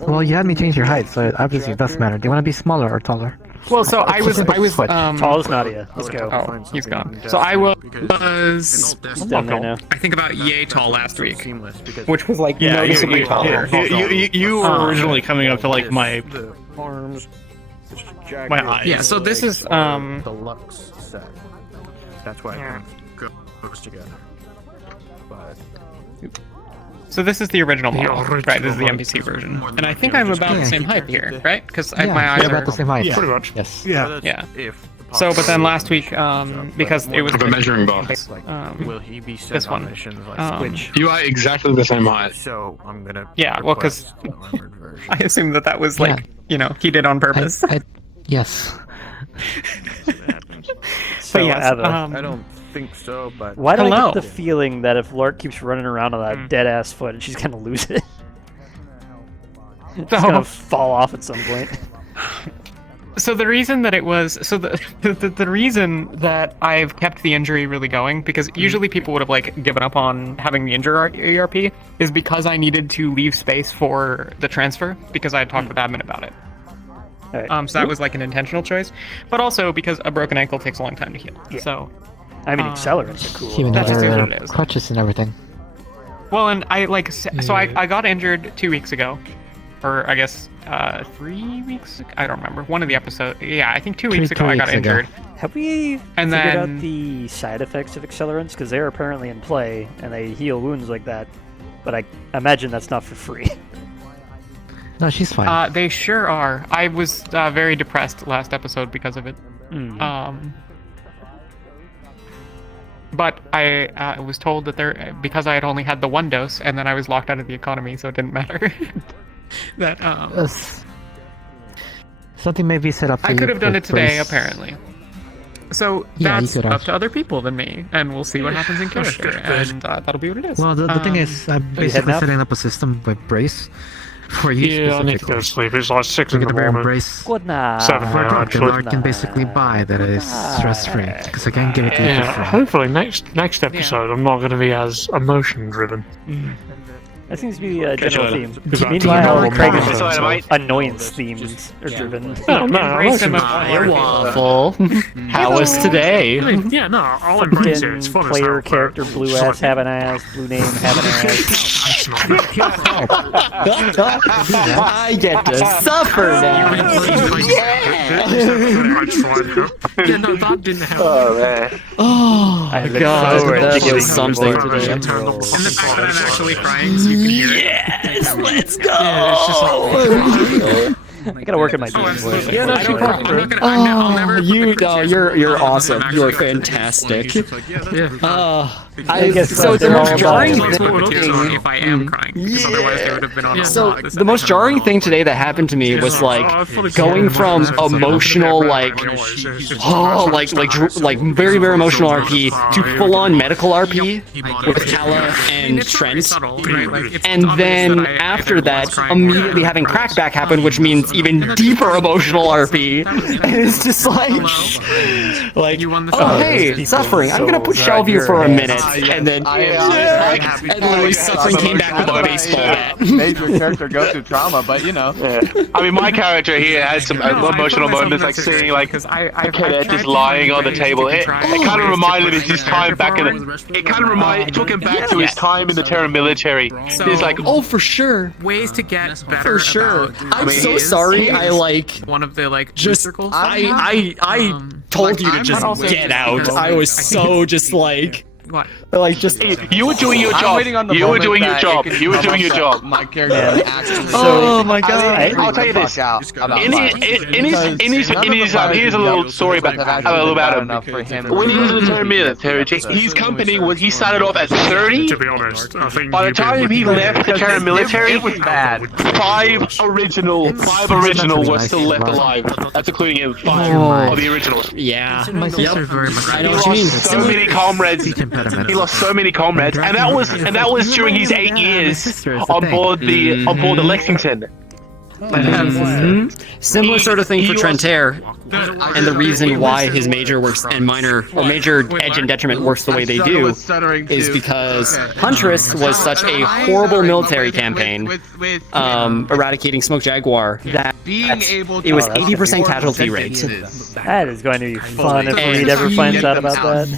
Well, you had me change your height, so obviously it does matter. Do you want to be smaller or taller? Well, so I was tall as Nadia. Let's go. Oh, he's gone. So I was down there now. I think about yay tall last week, which was like noticeably taller. You were originally coming up to like my arms, my eyes. Yeah. So this is deluxe set. That's why it kind of goes together. But So this is the original model, right? This is the NPC version, and I think I'm about the same height here, right? Because my eyes are about the same height. Yeah. Pretty much. Yes. Yeah. So, but then last week, because it was a measuring box. Will he be sent this on one. missions like which? You are exactly the same height. So I'm gonna. Yeah. Well, because I assumed that was like, he did on purpose. Yes. So, yes, I don't think so, but why do I get the feeling that if Lark keeps running around on that dead ass foot, and she's gonna lose it? It's gonna fall off at some point. So the reason that it was the reason that I've kept the injury really going, because usually people would have like given up on having the injury ERP, is because I needed to leave space for the transfer because I had talked with admin about it. Right. So that was like an intentional choice, but also because a broken ankle takes a long time to heal. Yeah. So, I mean, accelerants are cool. Even That's just their what it is. crutches and everything. Well, and I like so I got injured 2 weeks ago, or I guess 3 weeks. I don't remember. One of the episodes. Yeah, I think 2 weeks ago I got injured. Have we figured out the side effects of accelerants? Because they're apparently in play and they heal wounds like that, but I imagine that's not for free. No, she's fine. They sure are. I was very depressed last episode because of it. But I was told that because I had only had the one dose, and then I was locked out of the economy, so it didn't matter. That something may be set up for I could have done it today, brace. apparently. So Yeah, that's you could up have. to other people than me, and we'll see what happens in character, and that'll be what it is. Well, the thing is, I'm basically setting up a system with brace for you Yeah, I need to go to sleep. It's like 6 in the morning. Brace. Good night. 7 The Lord can basically buy that is stress-free, because I can't give it to you Yeah, for free. hopefully next episode I'm not going to be as emotion-driven. That seems to be a general theme. Because I- Meanwhile, Craig's Dynamite. annoyance themes are driven. No, Embrace emotion. them Hi, Waffle. How was today? Yeah, no, I'll embrace it. It's fun as Player hell, character, but- blue ass, have an ass, blue name, have an ass. I get to suffer now. Yeah, no, that didn't happen. Oh man. Oh my god, that was something today. And the fact that I'm actually crying so you can hear it. Yes, let's go. I gotta work on my game voice. Yeah, no, I'll never you're awesome. You're fantastic. I guess so the most jarring thing if I am crying, because otherwise they would have been on. So the most jarring thing today that happened to me was like going from emotional like very very emotional RP to full on medical RP with Kala and Trent, and then after that immediately having crackback happen, which means even deeper emotional RP, and it's just like oh hey suffering, I'm gonna put shelve you for a minute. And then, and literally suffering came back with a baseball bat. Made your character go through trauma, but you know. I mean, my character here had some emotional moments, like seeing like a cadet just lying on the table. It kind of reminded me of his time back in the. It kind of took him back to his time in the Terran military. It's like, oh, for sure. Ways to get better. For sure. I'm so ways. sorry. I like one of the like just circles. I told you to just get out. I was so just like. What? Like just you were doing your job. You were doing your job. You were doing your job. My character actually. Oh my god! I'll tell you this. Here's a little story about him. When he was in the Terran military, his company he started off at 30. To be honest, I think By the time he left the Terran military, it was bad. Five original were still left alive. That's including him. 5 of the originals. Yeah. I know what you mean. So many comrades. He lost so many comrades, and that was during his 8 years on board the Lexington. Similar sort of thing for Trentair, and the reason why his major works and minor, or major edge and detriment works the way they do, is because Huntress was such a horrible military campaign, eradicating Smoke Jaguar, that it was 80% casualty rate. That is going to be fun if Reed ever finds out about that.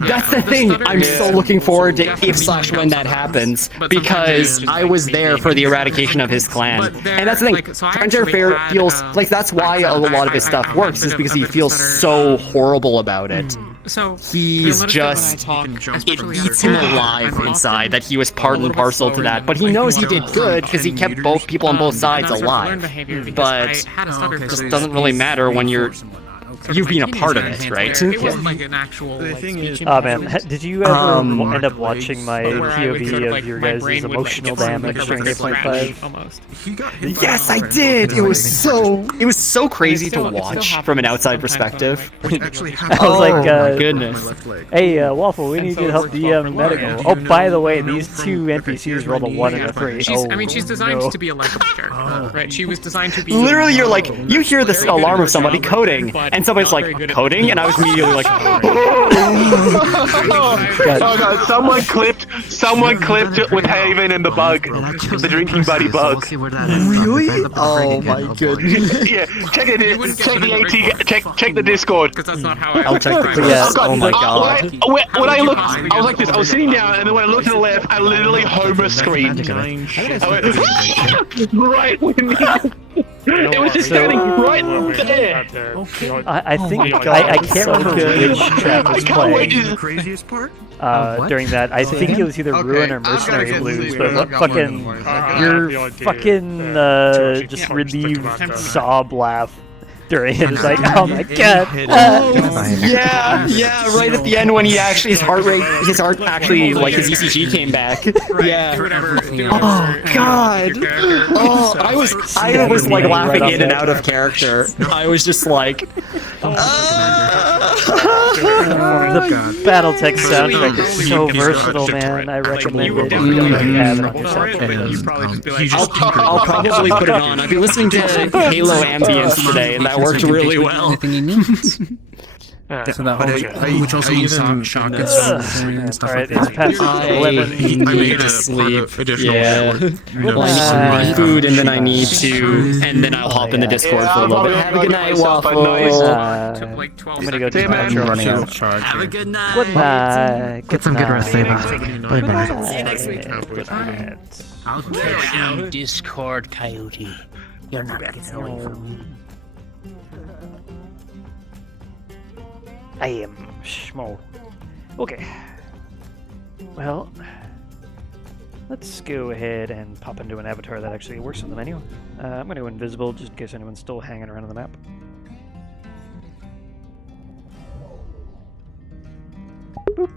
That's the thing. I'm so looking forward to if/when that happens, because I was there for the eradication of his clan, and that's the thing. Trentair feels like that's why a lot of his stuff works, is because he feels so horrible about it. So he's just, it eats him alive inside that he was part and parcel to that, but he knows he did good because he kept both people on both sides alive. But it just doesn't really matter when you've been a part of it, right? It wasn't like an actual. Oh man, did you ever end up watching my POV of your guys' emotional damage during 8.5? Almost. Yes, I did. It was so crazy to watch from an outside perspective. I was like, my goodness. Hey, Waffle, we need you to help DM medical. Oh, by the way, these two NPCs rolled a 1 and a 3. I mean, she's designed to be a likable character, right? She was designed to be. Literally, you're like, you hear this alarm of somebody coding, and somebody's like, coding? And I was immediately like, oh god, someone clipped with Haven and the bug, the drinking buddy bug. Really? Oh my goodness. Yeah, check it. Check the AT. Check the Discord. Because that's not how I'll check the yes. Oh my god. When I looked, I was like this. I was sitting down, and then when I looked to the left, I literally Homer screamed. I went, right when it was just standing right there. I think I can't remember which trap was playing. The craziest part? During that, I think it was either Ruin or Mercenary Blues, but fucking your fucking just relieved sob laugh during it is like, oh my god. Yeah, right at the end when he actually his heart actually, like his ECG came back. Yeah. Oh god. Oh, I was like laughing in and out of character. I was just like, the Battletech soundtrack is so versatile, man. I recommend it. I'll probably put it on. I've been listening to Halo ambience today, and that worked really well. Anything you need? So that whole which also uses shock and stuff like that. It's past 11. I need to sleep. Yeah. Well, I need food, and then I need to, and then I'll hop in the Discord for a little bit. Have a good night, Waffle. I'm gonna go to my running out of charge. Have a good night. Good night. Get some good rest, Ava. Bye bye. See you next week. I'll catch you, Discord Coyote. You're not getting away from me. I am small. Okay. Well, let's go ahead and pop into an avatar that actually works on the menu. I'm going to go invisible just in case anyone's still hanging around on the map. Boop.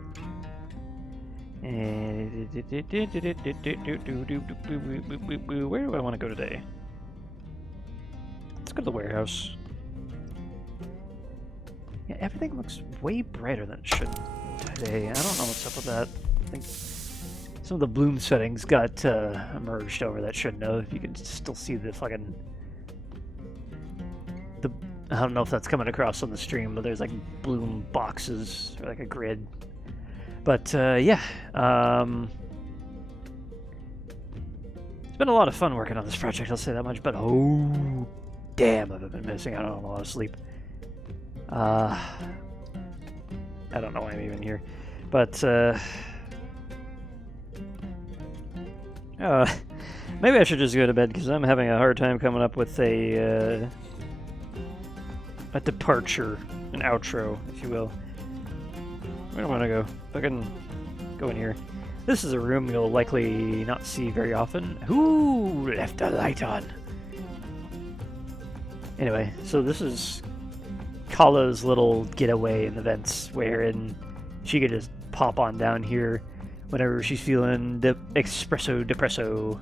Where do I want to go today? Let's go to the warehouse. Yeah, everything looks way brighter than it should today. I don't know what's up with that. I think some of the bloom settings got merged over that shouldn't have. You can still see the fucking... I don't know if that's coming across on the stream, but there's like bloom boxes, or like a grid. But yeah, it's been a lot of fun working on this project, I'll say that much, but oh, damn, I've been missing out on a lot of sleep. I don't know why I'm even here, but maybe I should just go to bed because I'm having a hard time coming up with a departure, an outro, if you will. Where do I want to go? I can go in here. This is a room you'll likely not see very often. Who left the light on? Anyway, so this is Kala's little getaway in the vents, wherein she could just pop on down here whenever she's feeling espresso depresso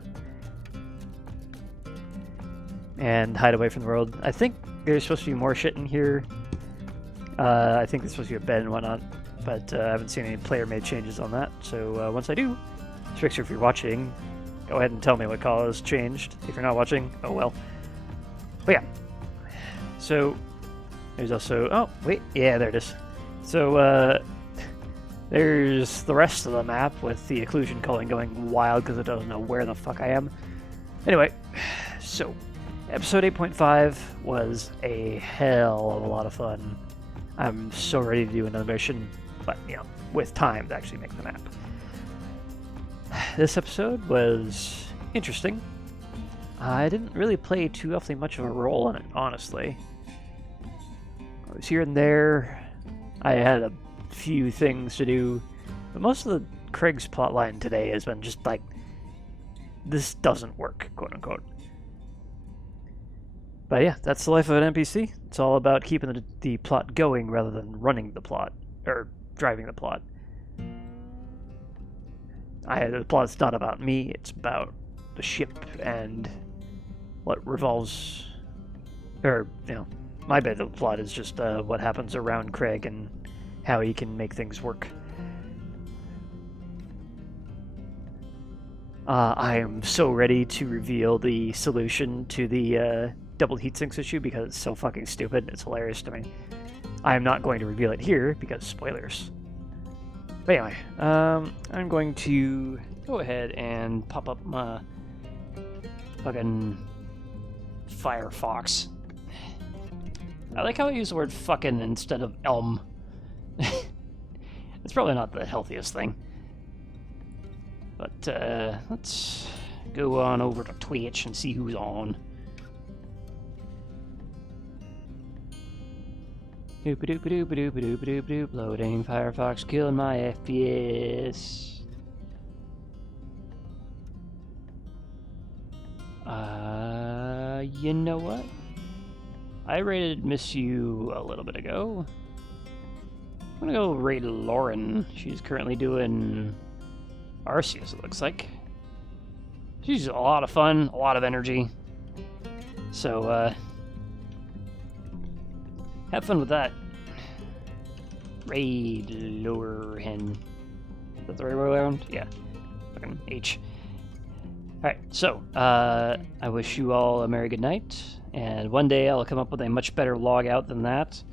and hide away from the world. I think there's supposed to be more shit in here. I think there's supposed to be a bed and whatnot, but I haven't seen any player-made changes on that. So once I do, Strixer, if you're watching, go ahead and tell me what color has changed. If you're not watching, oh well. But yeah. So, there's also... Oh, wait. Yeah, there it is. So, there's the rest of the map with the occlusion culling going wild because it doesn't know where the fuck I am. Anyway, so, episode 8.5 was a hell of a lot of fun. I'm so ready to do another mission, but, you know, with time to actually make the map. This episode was interesting. I didn't really play too awfully much of a role in it, honestly. I was here and there. I had a few things to do, but most of the Craig's plotline today has been just like, this doesn't work, quote unquote. But yeah, that's the life of an NPC. It's all about keeping the plot going rather than running the plot, or driving the plot. The plot's not about me, it's about the ship and what revolves, or, you know, my bit of the plot is just what happens around Craig and how he can make things work. I am so ready to reveal the solution to the double heatsinks issue because it's so fucking stupid. It's hilarious to me. I am not going to reveal it here because spoilers. But anyway, I'm going to go ahead and pop up my fucking Firefox. I like how I use the word fucking instead of elm. It's probably not the healthiest thing. But let's go on over to Twitch and see who's on. Doop-a-doop-a-doop-a-doop-a-doop-a-doop-a-doop. Loading Firefox, killing my FPS. You know what? I raided Miss You a little bit ago. I'm gonna go raid Lauren. She's currently doing Arceus, it looks like. She's a lot of fun, a lot of energy. So, have fun with that. Raid Lauren. Is that the right way around? Yeah. Fucking H. Alright, so, I wish you all a merry good night, and one day I'll come up with a much better log out than that.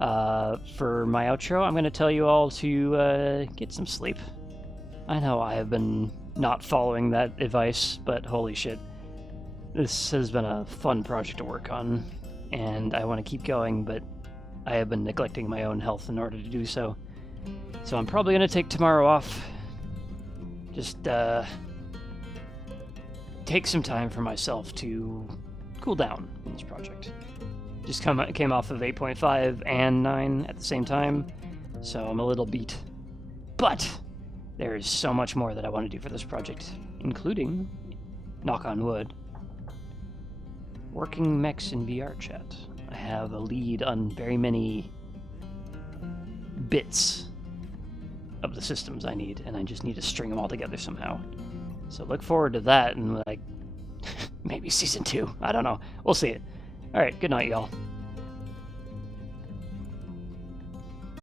For my outro, I'm going to tell you all to get some sleep. I know I have been not following that advice, but holy shit. This has been a fun project to work on, and I want to keep going, but I have been neglecting my own health in order to do so. So I'm probably going to take tomorrow off. Just, take some time for myself to cool down on this project. Just came off of 8.5 and 9 at the same time, so I'm a little beat. But there's so much more that I want to do for this project, including, knock on wood, working mechs in VR chat. I have a lead on very many bits of the systems I need, and I just need to string them all together somehow. So look forward to that, and like, maybe season 2. I don't know. We'll see it. Alright, good night, y'all.